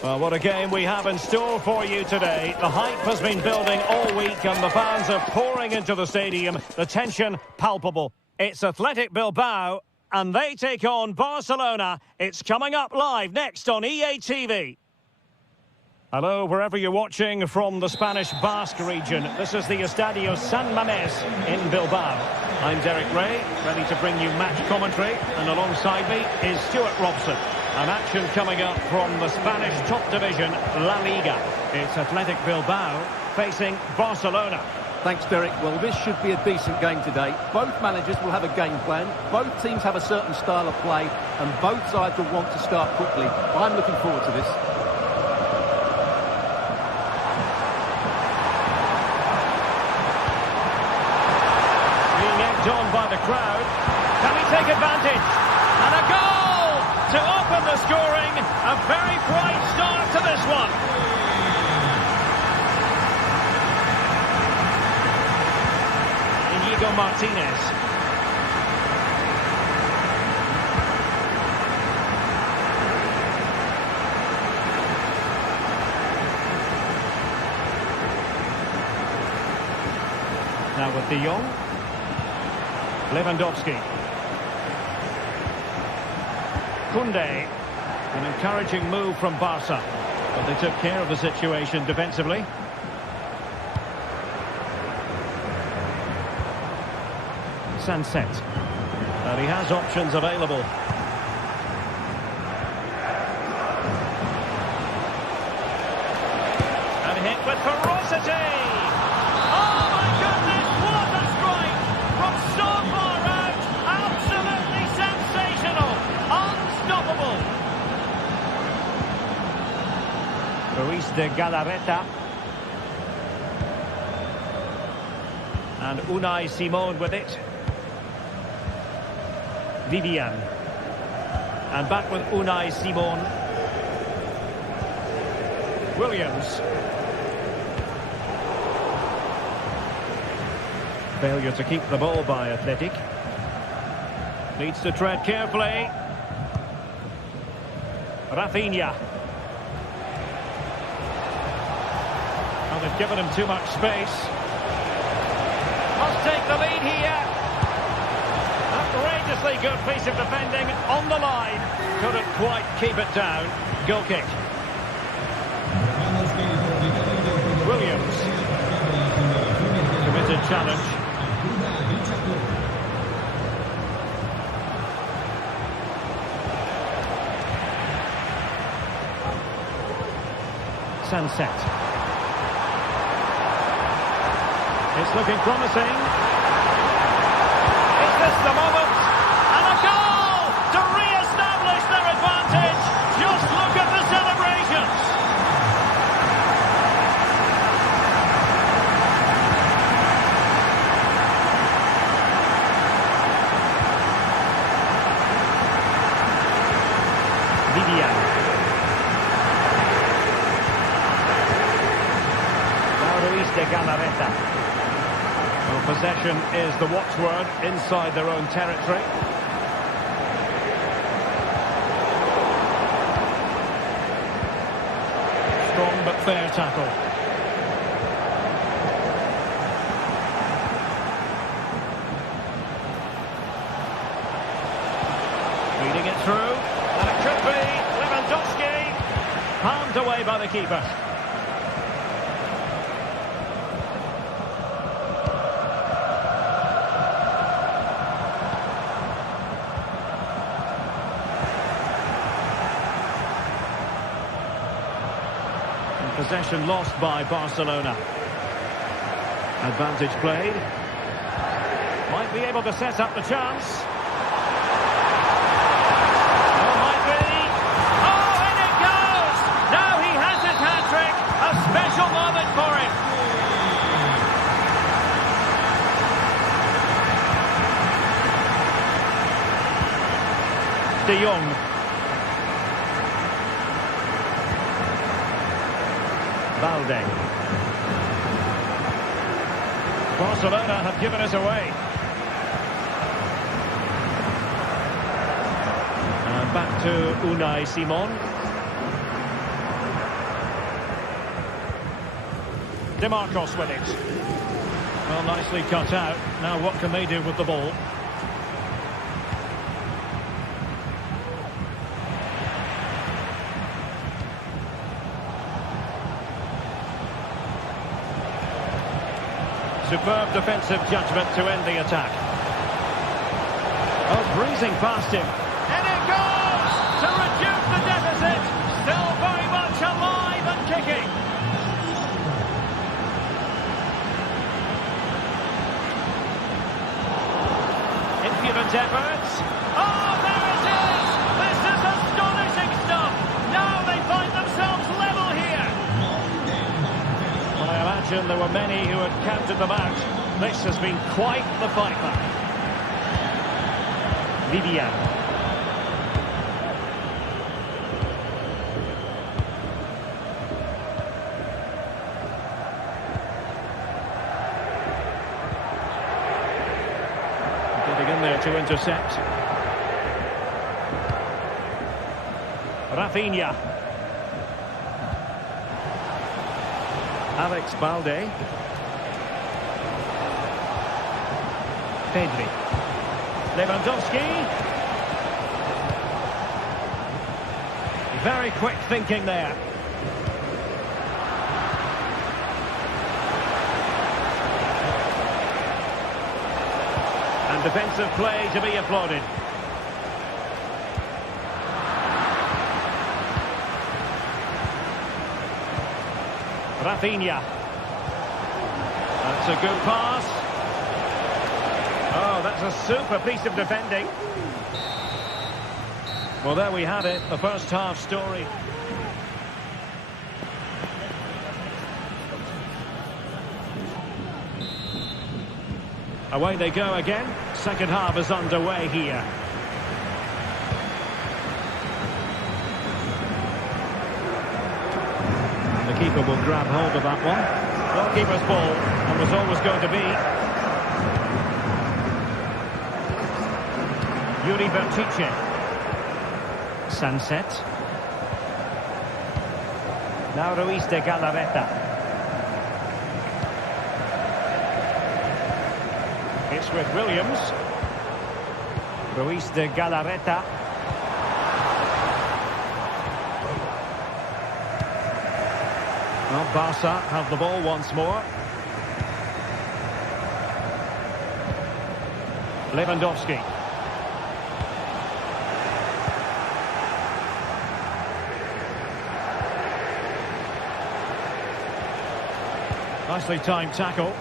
Well, what a game we have in store for you today. The hype has been building all week and the fans are pouring into the stadium. The tension palpable. It's Athletic Bilbao and they take on Barcelona. It's coming up live next on EA TV. Hello, wherever you're watching from the Spanish Basque region. This is the Estadio San Mamés in Bilbao. I'm Derek Ray, ready to bring you match commentary, and alongside me is Stuart Robson. An action coming up from the Spanish top division, La Liga. It's Athletic Bilbao facing Barcelona. Thanks, Derek. Well, this should be a decent game today. Both managers will have a game plan. Both teams have a certain style of play, and both sides will want to start quickly. I'm looking forward to this. On by the crowd. Can he take advantage? And a goal to open the scoring. A very bright start to this one. Inigo Martinez. Now with De Jong. Lewandowski. Koundé. An encouraging move from Barca. But they took care of the situation defensively. Sunset. And he has options available. And hit with ferocity. Oh my goodness, what a strike! From so far out, absolutely sensational, unstoppable. Ruiz de Galarreta. And Unai Simon with it. Vivian. And back with Unai Simon. Williams. Failure to keep the ball by Athletic. Needs to tread carefully. Rafinha. Well, they've given him too much space. Must take the lead here. Outrageously good piece of defending on the line. Couldn't quite keep it down. Goal kick. Williams. Committed challenge. Sunset. It's looking promising. Is this the moment? And a goal to re-establish their advantage. Just look at the celebrations. Vivian. Ruiz de Galarreta. Well, possession is the watchword inside their own territory. Strong but fair tackle. Reading it through, and it could be Lewandowski. Palmed away by the keeper. Possession lost by Barcelona. Advantage played. Might be able to set up the chance. Oh, might be. Oh, in it goes! Now he has his hat-trick. A special moment for him. De Jong. Valde. Barcelona have given us away. And back to Unai Simon. DeMarcos with it. Well, nicely cut out. Now what can they do with the ball? Superb defensive judgment to end the attack. Oh, breezing past him. And it goes to reduce the deficit. Still very much alive and kicking. Impudent efforts. Oh, there it is! This is astonishing stuff. Now they find themselves level here. Well, I imagine there were many who had counted them out. This has been quite the fight back. Vivian. Getting in there to intercept. Rafinha. Alex Balde. Pedri. Lewandowski. Very quick thinking there. And defensive play to be applauded. Rafinha. That's a good pass. Oh, that's a super piece of defending. Well, there we had it, the first half story. Away they go again. Second half is underway here. The keeper will grab hold of that one. Goalkeeper's ball, and was always going to be. Yuri Bertice. Sunset. Now Ruiz de Galarreta. It's with Williams. Ruiz de Galarreta. Well, Barca have the ball once more. Lewandowski. Nicely timed tackle.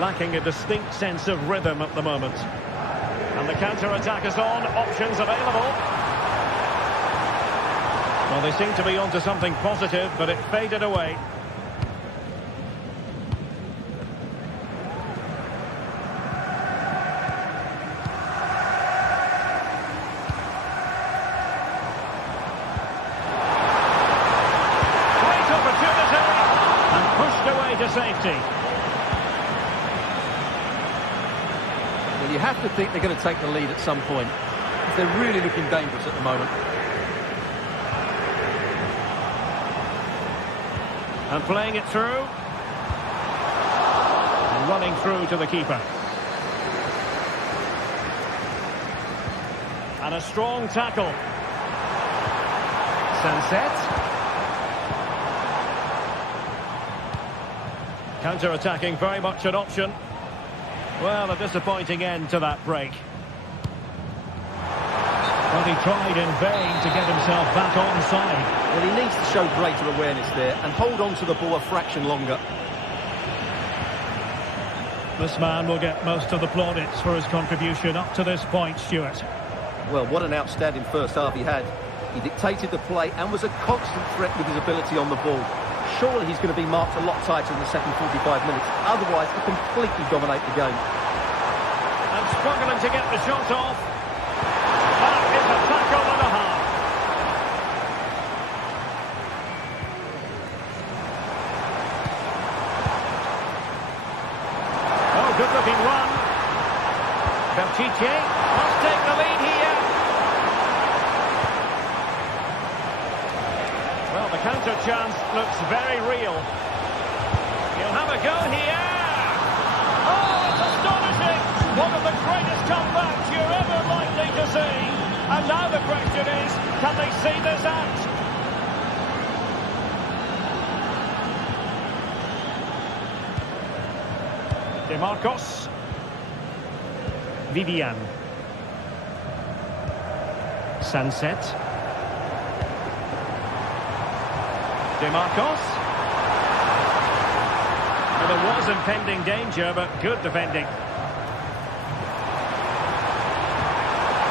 Lacking a distinct sense of rhythm at the moment. And the counter-attack is on. Options available. Well, they seem to be onto something positive, but it faded away. To safety. Well, you have to think they're going to take the lead at some point. They're really looking dangerous at the moment. And playing it through. And running through to the keeper. And a strong tackle. Sunset. Counter-attacking, very much an option. Well, a disappointing end to that break. Well, he tried in vain to get himself back onside. Well, he needs to show greater awareness there and hold on to the ball a fraction longer. This man will get most of the plaudits for his contribution up to this point, Stuart. Well, what an outstanding first half he had. He dictated the play and was a constant threat with his ability on the ball. Surely he's going to be marked a lot tighter in the second 45 minutes. Otherwise, he'll completely dominate the game. And struggling to get the shot off. That is a tackle and a half. Oh, good-looking run. Bertice must take the lead here. Well, the counter chance looks very real. He'll have a go here. Oh, it's astonishing. One of the greatest comebacks you're ever likely to see. And now the question is, can they see this out? De Marcos. Vivian. Sunset. De Marcos. Well, there was impending danger, but good defending.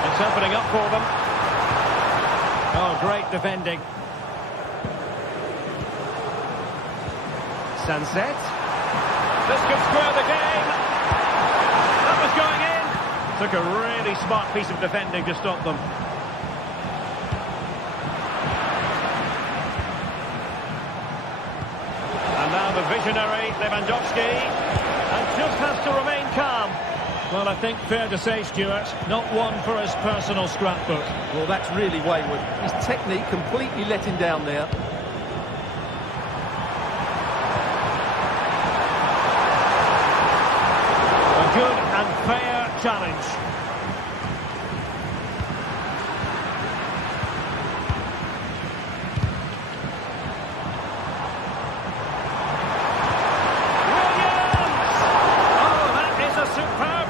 It's opening up for them. Oh, great defending. Sunset. This could square the game. That was going in. Took a really smart piece of defending to stop them. And now the visionary Lewandowski. And just has to remain calm. Well, I think fair to say, Stuart, not one for his personal scrapbook. Well, that's really wayward. His technique completely let him down there. A good and fair challenge.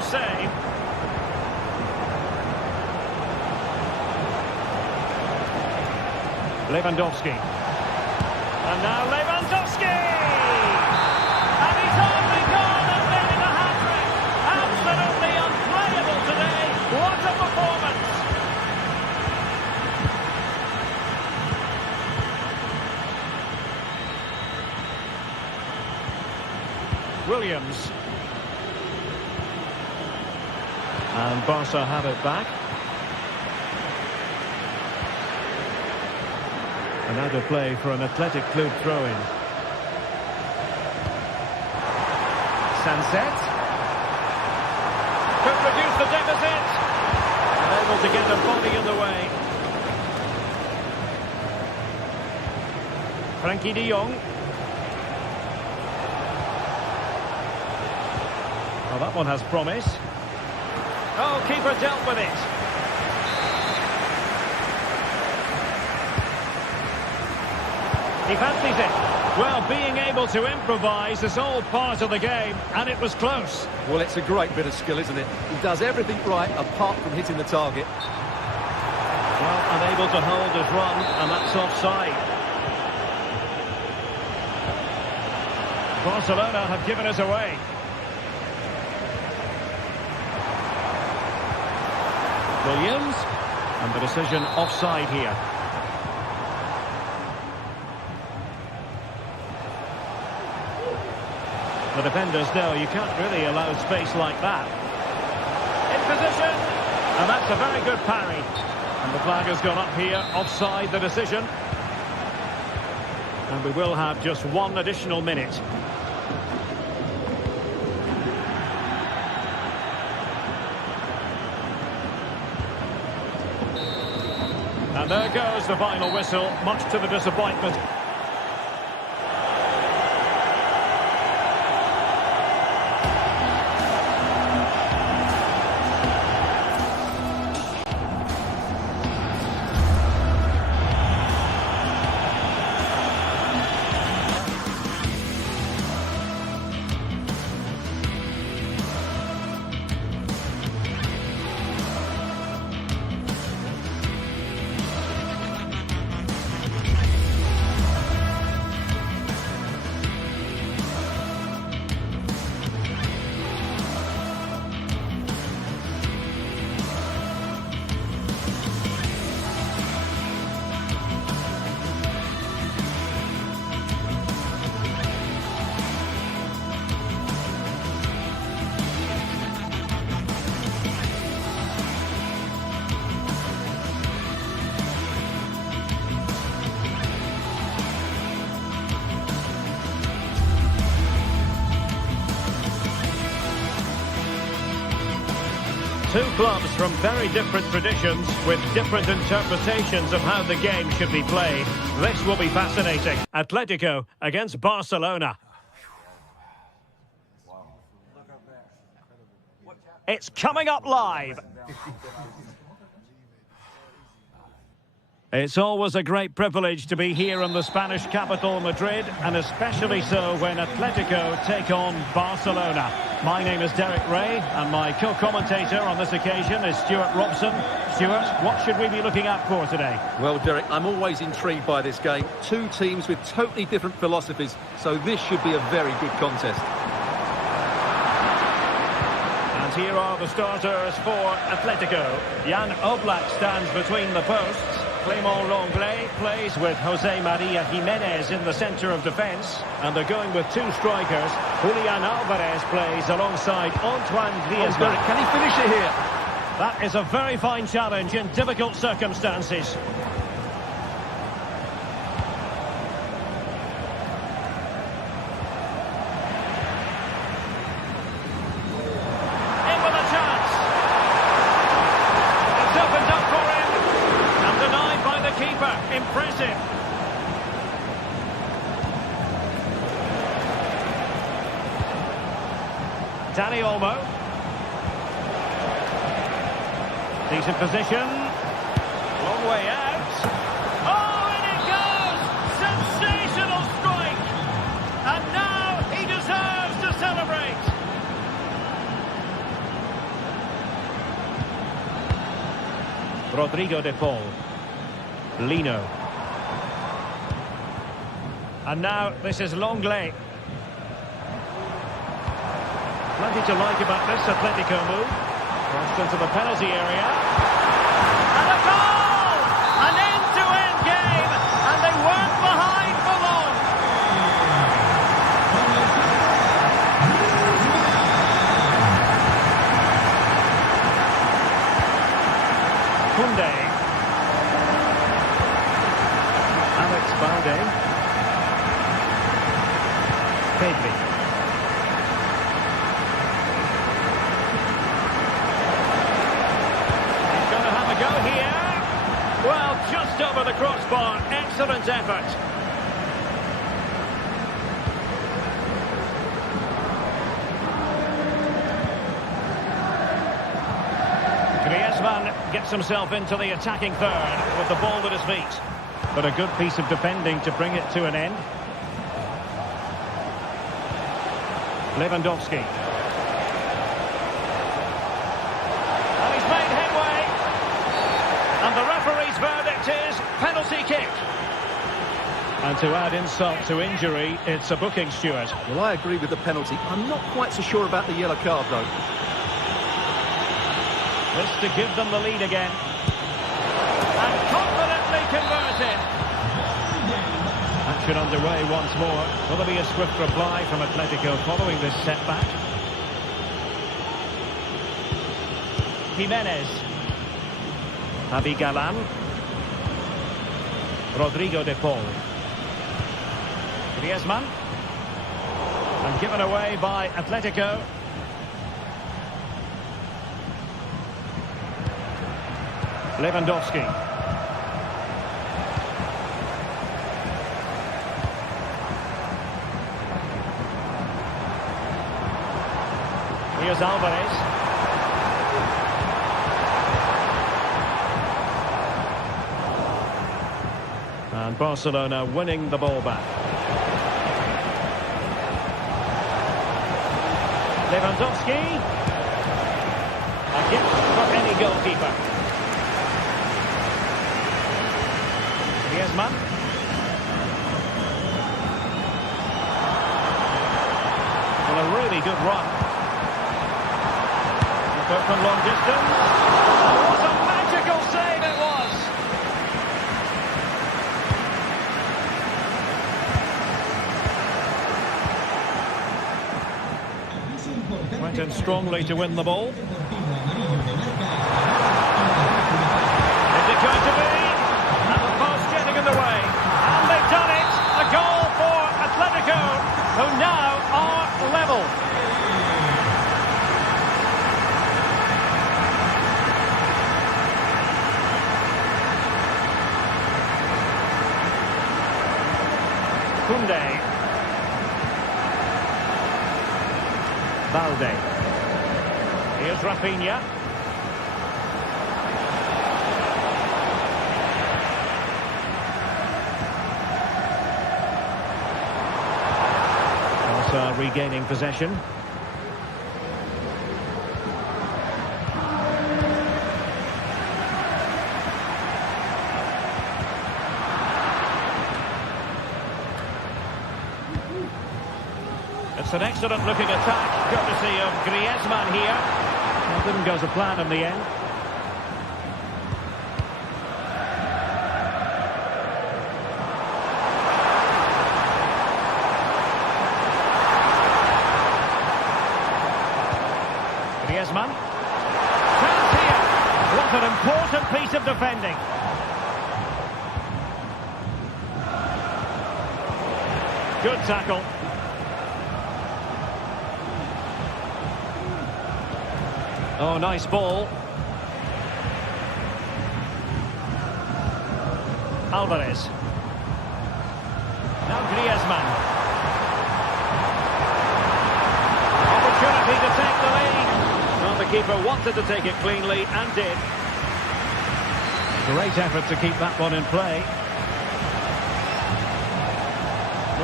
Save. Lewandowski. And now Lewandowski! And he's only gone and made it a hat-trick! Absolutely unplayable today! What a performance! Williams. And Barca have it back. Another play for an Athletic Club throw-in. Sunset. Could reduce the deficit. Unable to get the body in the way. Frankie de Jong. Well, that one has promise. Oh, keeper dealt with it. He fancies it. Well, being able to improvise is all part of the game, and it was close. Well, it's a great bit of skill, isn't it? He does everything right apart from hitting the target. Well, unable to hold his run, and that's offside. Barcelona have given us away. Williams, and the decision offside here. The defenders know you can't really allow space like that. In position, and that's a very good parry. And the flag has gone up here, offside the decision. And we will have just one additional minute. And there goes the final whistle, much to the disappointment. Two clubs from very different traditions with different interpretations of how the game should be played. This will be fascinating. Atletico against Barcelona. It's coming up live. It's always a great privilege to be here in the Spanish capital, Madrid, and especially so when Atletico take on Barcelona. My name is Derek Ray, and my co-commentator on this occasion is Stuart Robson. Stuart, what should we be looking out for today? Well, Derek, I'm always intrigued by this game. Two teams with totally different philosophies, so this should be a very good contest. And here are the starters for Atletico. Jan Oblak stands between the posts. Clément Lenglet plays with Jose Maria Jimenez in the centre of defence. And they're going with two strikers. Julian Alvarez plays alongside Antoine Griezmann. Can he finish it here? That is a very fine challenge in difficult circumstances. Impressive. Dani Olmo. Decent position. Long way out. Oh, and it goes! Sensational strike! And now he deserves to celebrate. Rodrigo de Paul. Lino. And now this is Lenglet. Plenty to like about this Atletico move. Crossed into the penalty area. And a goal! An end-to-end game, and they weren't behind for long. Koundé. Balde. Pedri. He's going to have a go here. Well, just over the crossbar. Excellent effort. Griezmann gets himself into the attacking third with the ball at his feet. But a good piece of defending to bring it to an end. Lewandowski. And he's made headway. And the referee's verdict is penalty kick. And to add insult to injury, it's a booking, Stuart. Well, I agree with the penalty. I'm not quite so sure about the yellow card, though. This to give them the lead again. And confidently converted. Action underway once more. Will there be a swift reply from Atletico following this setback? Jimenez. Javi Galan. Rodrigo de Paul. Griezmann. And given away by Atletico. Lewandowski. Here's Alvarez. And Barcelona winning the ball back. Lewandowski. A gift for any goalkeeper. Griezmann. Well, a really good run. But from long distance. Oh, what a magical save it was. Went in strongly to win the ball. Is it going to be? And the post getting in the way. And they've done it. A goal for Atletico, who now are level. Koundé. Balde. Here's Rafinha. Now regaining possession. It's an excellent looking attack, courtesy of Griezmann here. That didn't go to plan in the end. Griezmann. Chance here. What an important piece of defending. Good tackle. Oh, nice ball. Alvarez. Now Griezmann. Opportunity to take the lead. Well, the keeper wanted to take it cleanly and did. Great effort to keep that one in play.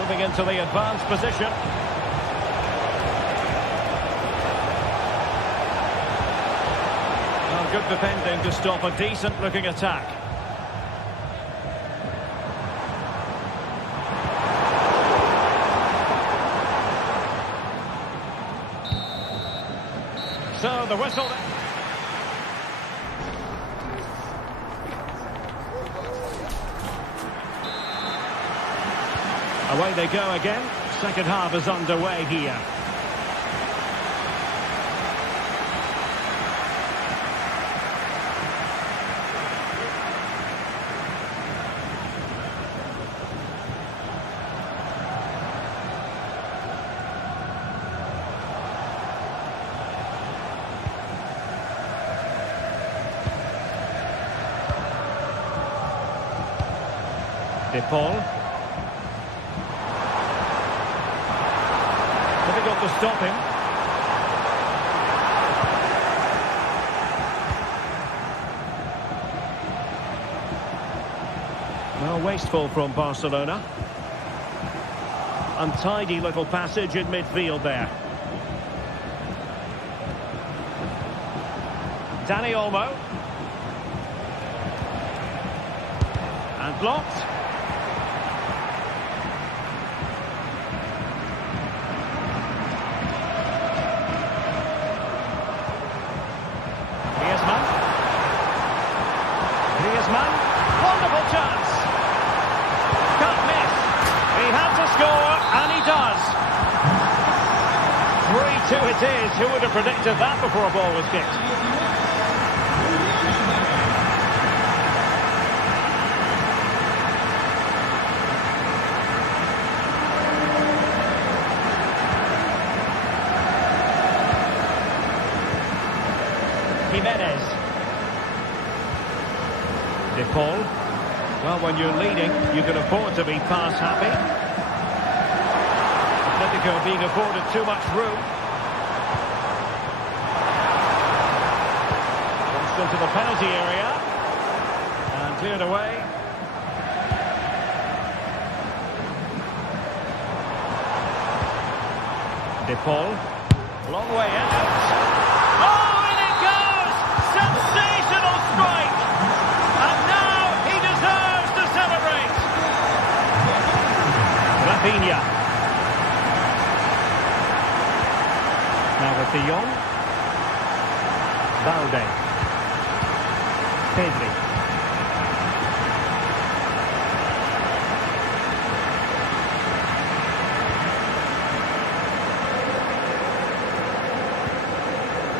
Moving into the advanced position. Well, good defending to stop a decent-looking attack. So the whistle. Away they go again. Second half is underway here. Paul. Difficult to stop him. Well, wasteful from Barcelona. Untidy little passage in midfield there. Dani Olmo. And blocked. Griezmann, wonderful chance. Can't miss. He had to score, and he does. 3-2 it is. Who would have predicted that before a ball was kicked? Jimenez. De Paul. Well, when you're leading, you can afford to be pass happy. Atletico being afforded too much room. Comes into the penalty area. And cleared away. De Paul. Long way out. Oh, and it goes! Sensational strike! And now he deserves to celebrate. Rafinha. Now with De Jong. Balde. Pedri.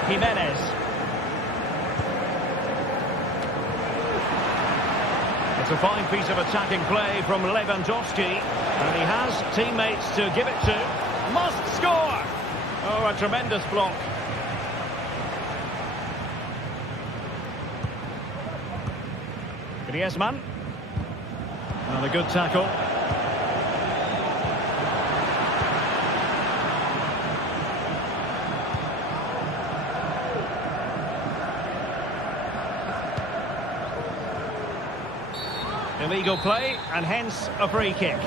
Jimenez. It's a fine piece of attacking play from Lewandowski, and he has teammates to give it to. Must score! Oh, a tremendous block. Griezmann. Another good tackle. Illegal play, and hence a free kick.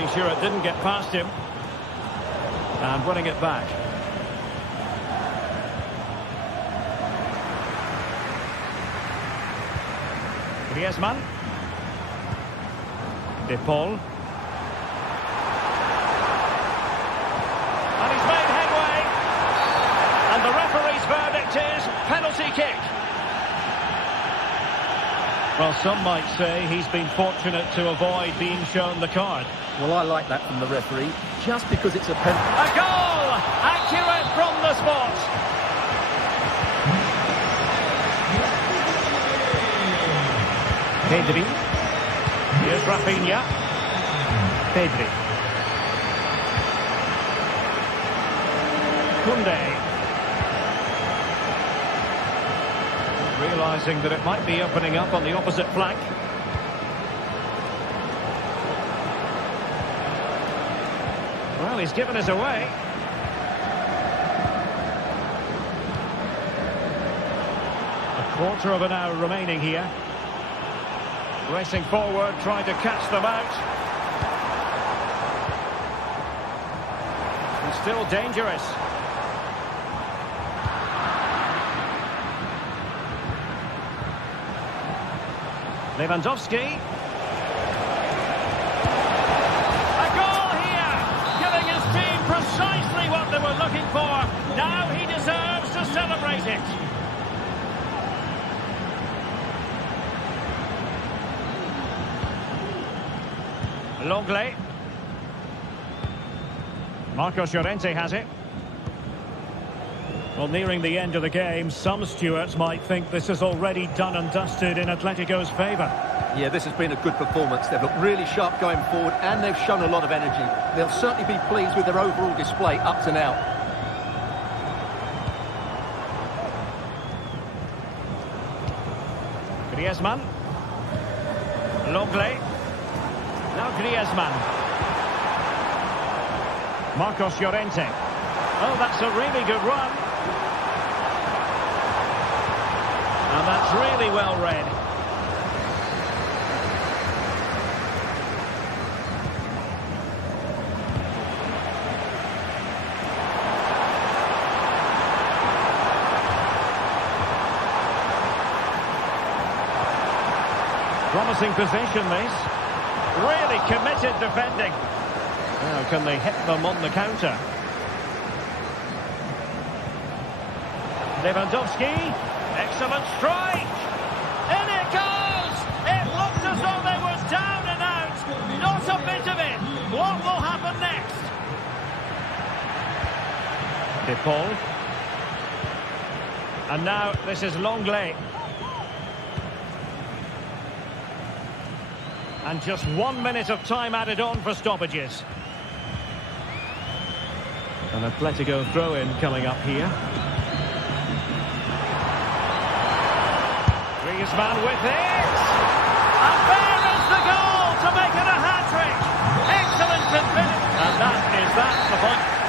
making sure it didn't get past him. And winning it back. Griezmann. De Paul. And he's made headway. And the referee's verdict is penalty kick. Well, some might say he's been fortunate to avoid being shown the card. Well, I like that from the referee, just because it's a penalty. A goal! Accurate from the spot. Pedri. Here's Rafinha. Pedri. Koundé. Realising that it might be opening up on the opposite flank. Well, he's given us away. A quarter of an hour remaining here. Racing forward, trying to catch them out. And still dangerous. Lewandowski. A goal here, giving his team precisely what they were looking for. Now he deserves to celebrate it. Longley. Marcos Llorente has it. Well, nearing the end of the game, some stewards might think this is already done and dusted in Atletico's favour. Yeah, this has been a good performance. They've looked really sharp going forward, and they've shown a lot of energy. They'll certainly be pleased with their overall display up to now. Griezmann. Longley. Now Griezmann. Marcos Llorente. Oh, that's a really good run. And that's really well read. Promising position, this. Really committed defending. Now, can they hit them on the counter? Lewandowski. Excellent strike. In it goes! It looked as though they were down and out. Not a bit of it. What will happen next? De Paul. And now this is Longley. And just 1 minute of time added on for stoppages. An Atletico throw-in coming up here. Griezmann with it. And there is the goal to make it a hat-trick. Excellent finish. And that is the point.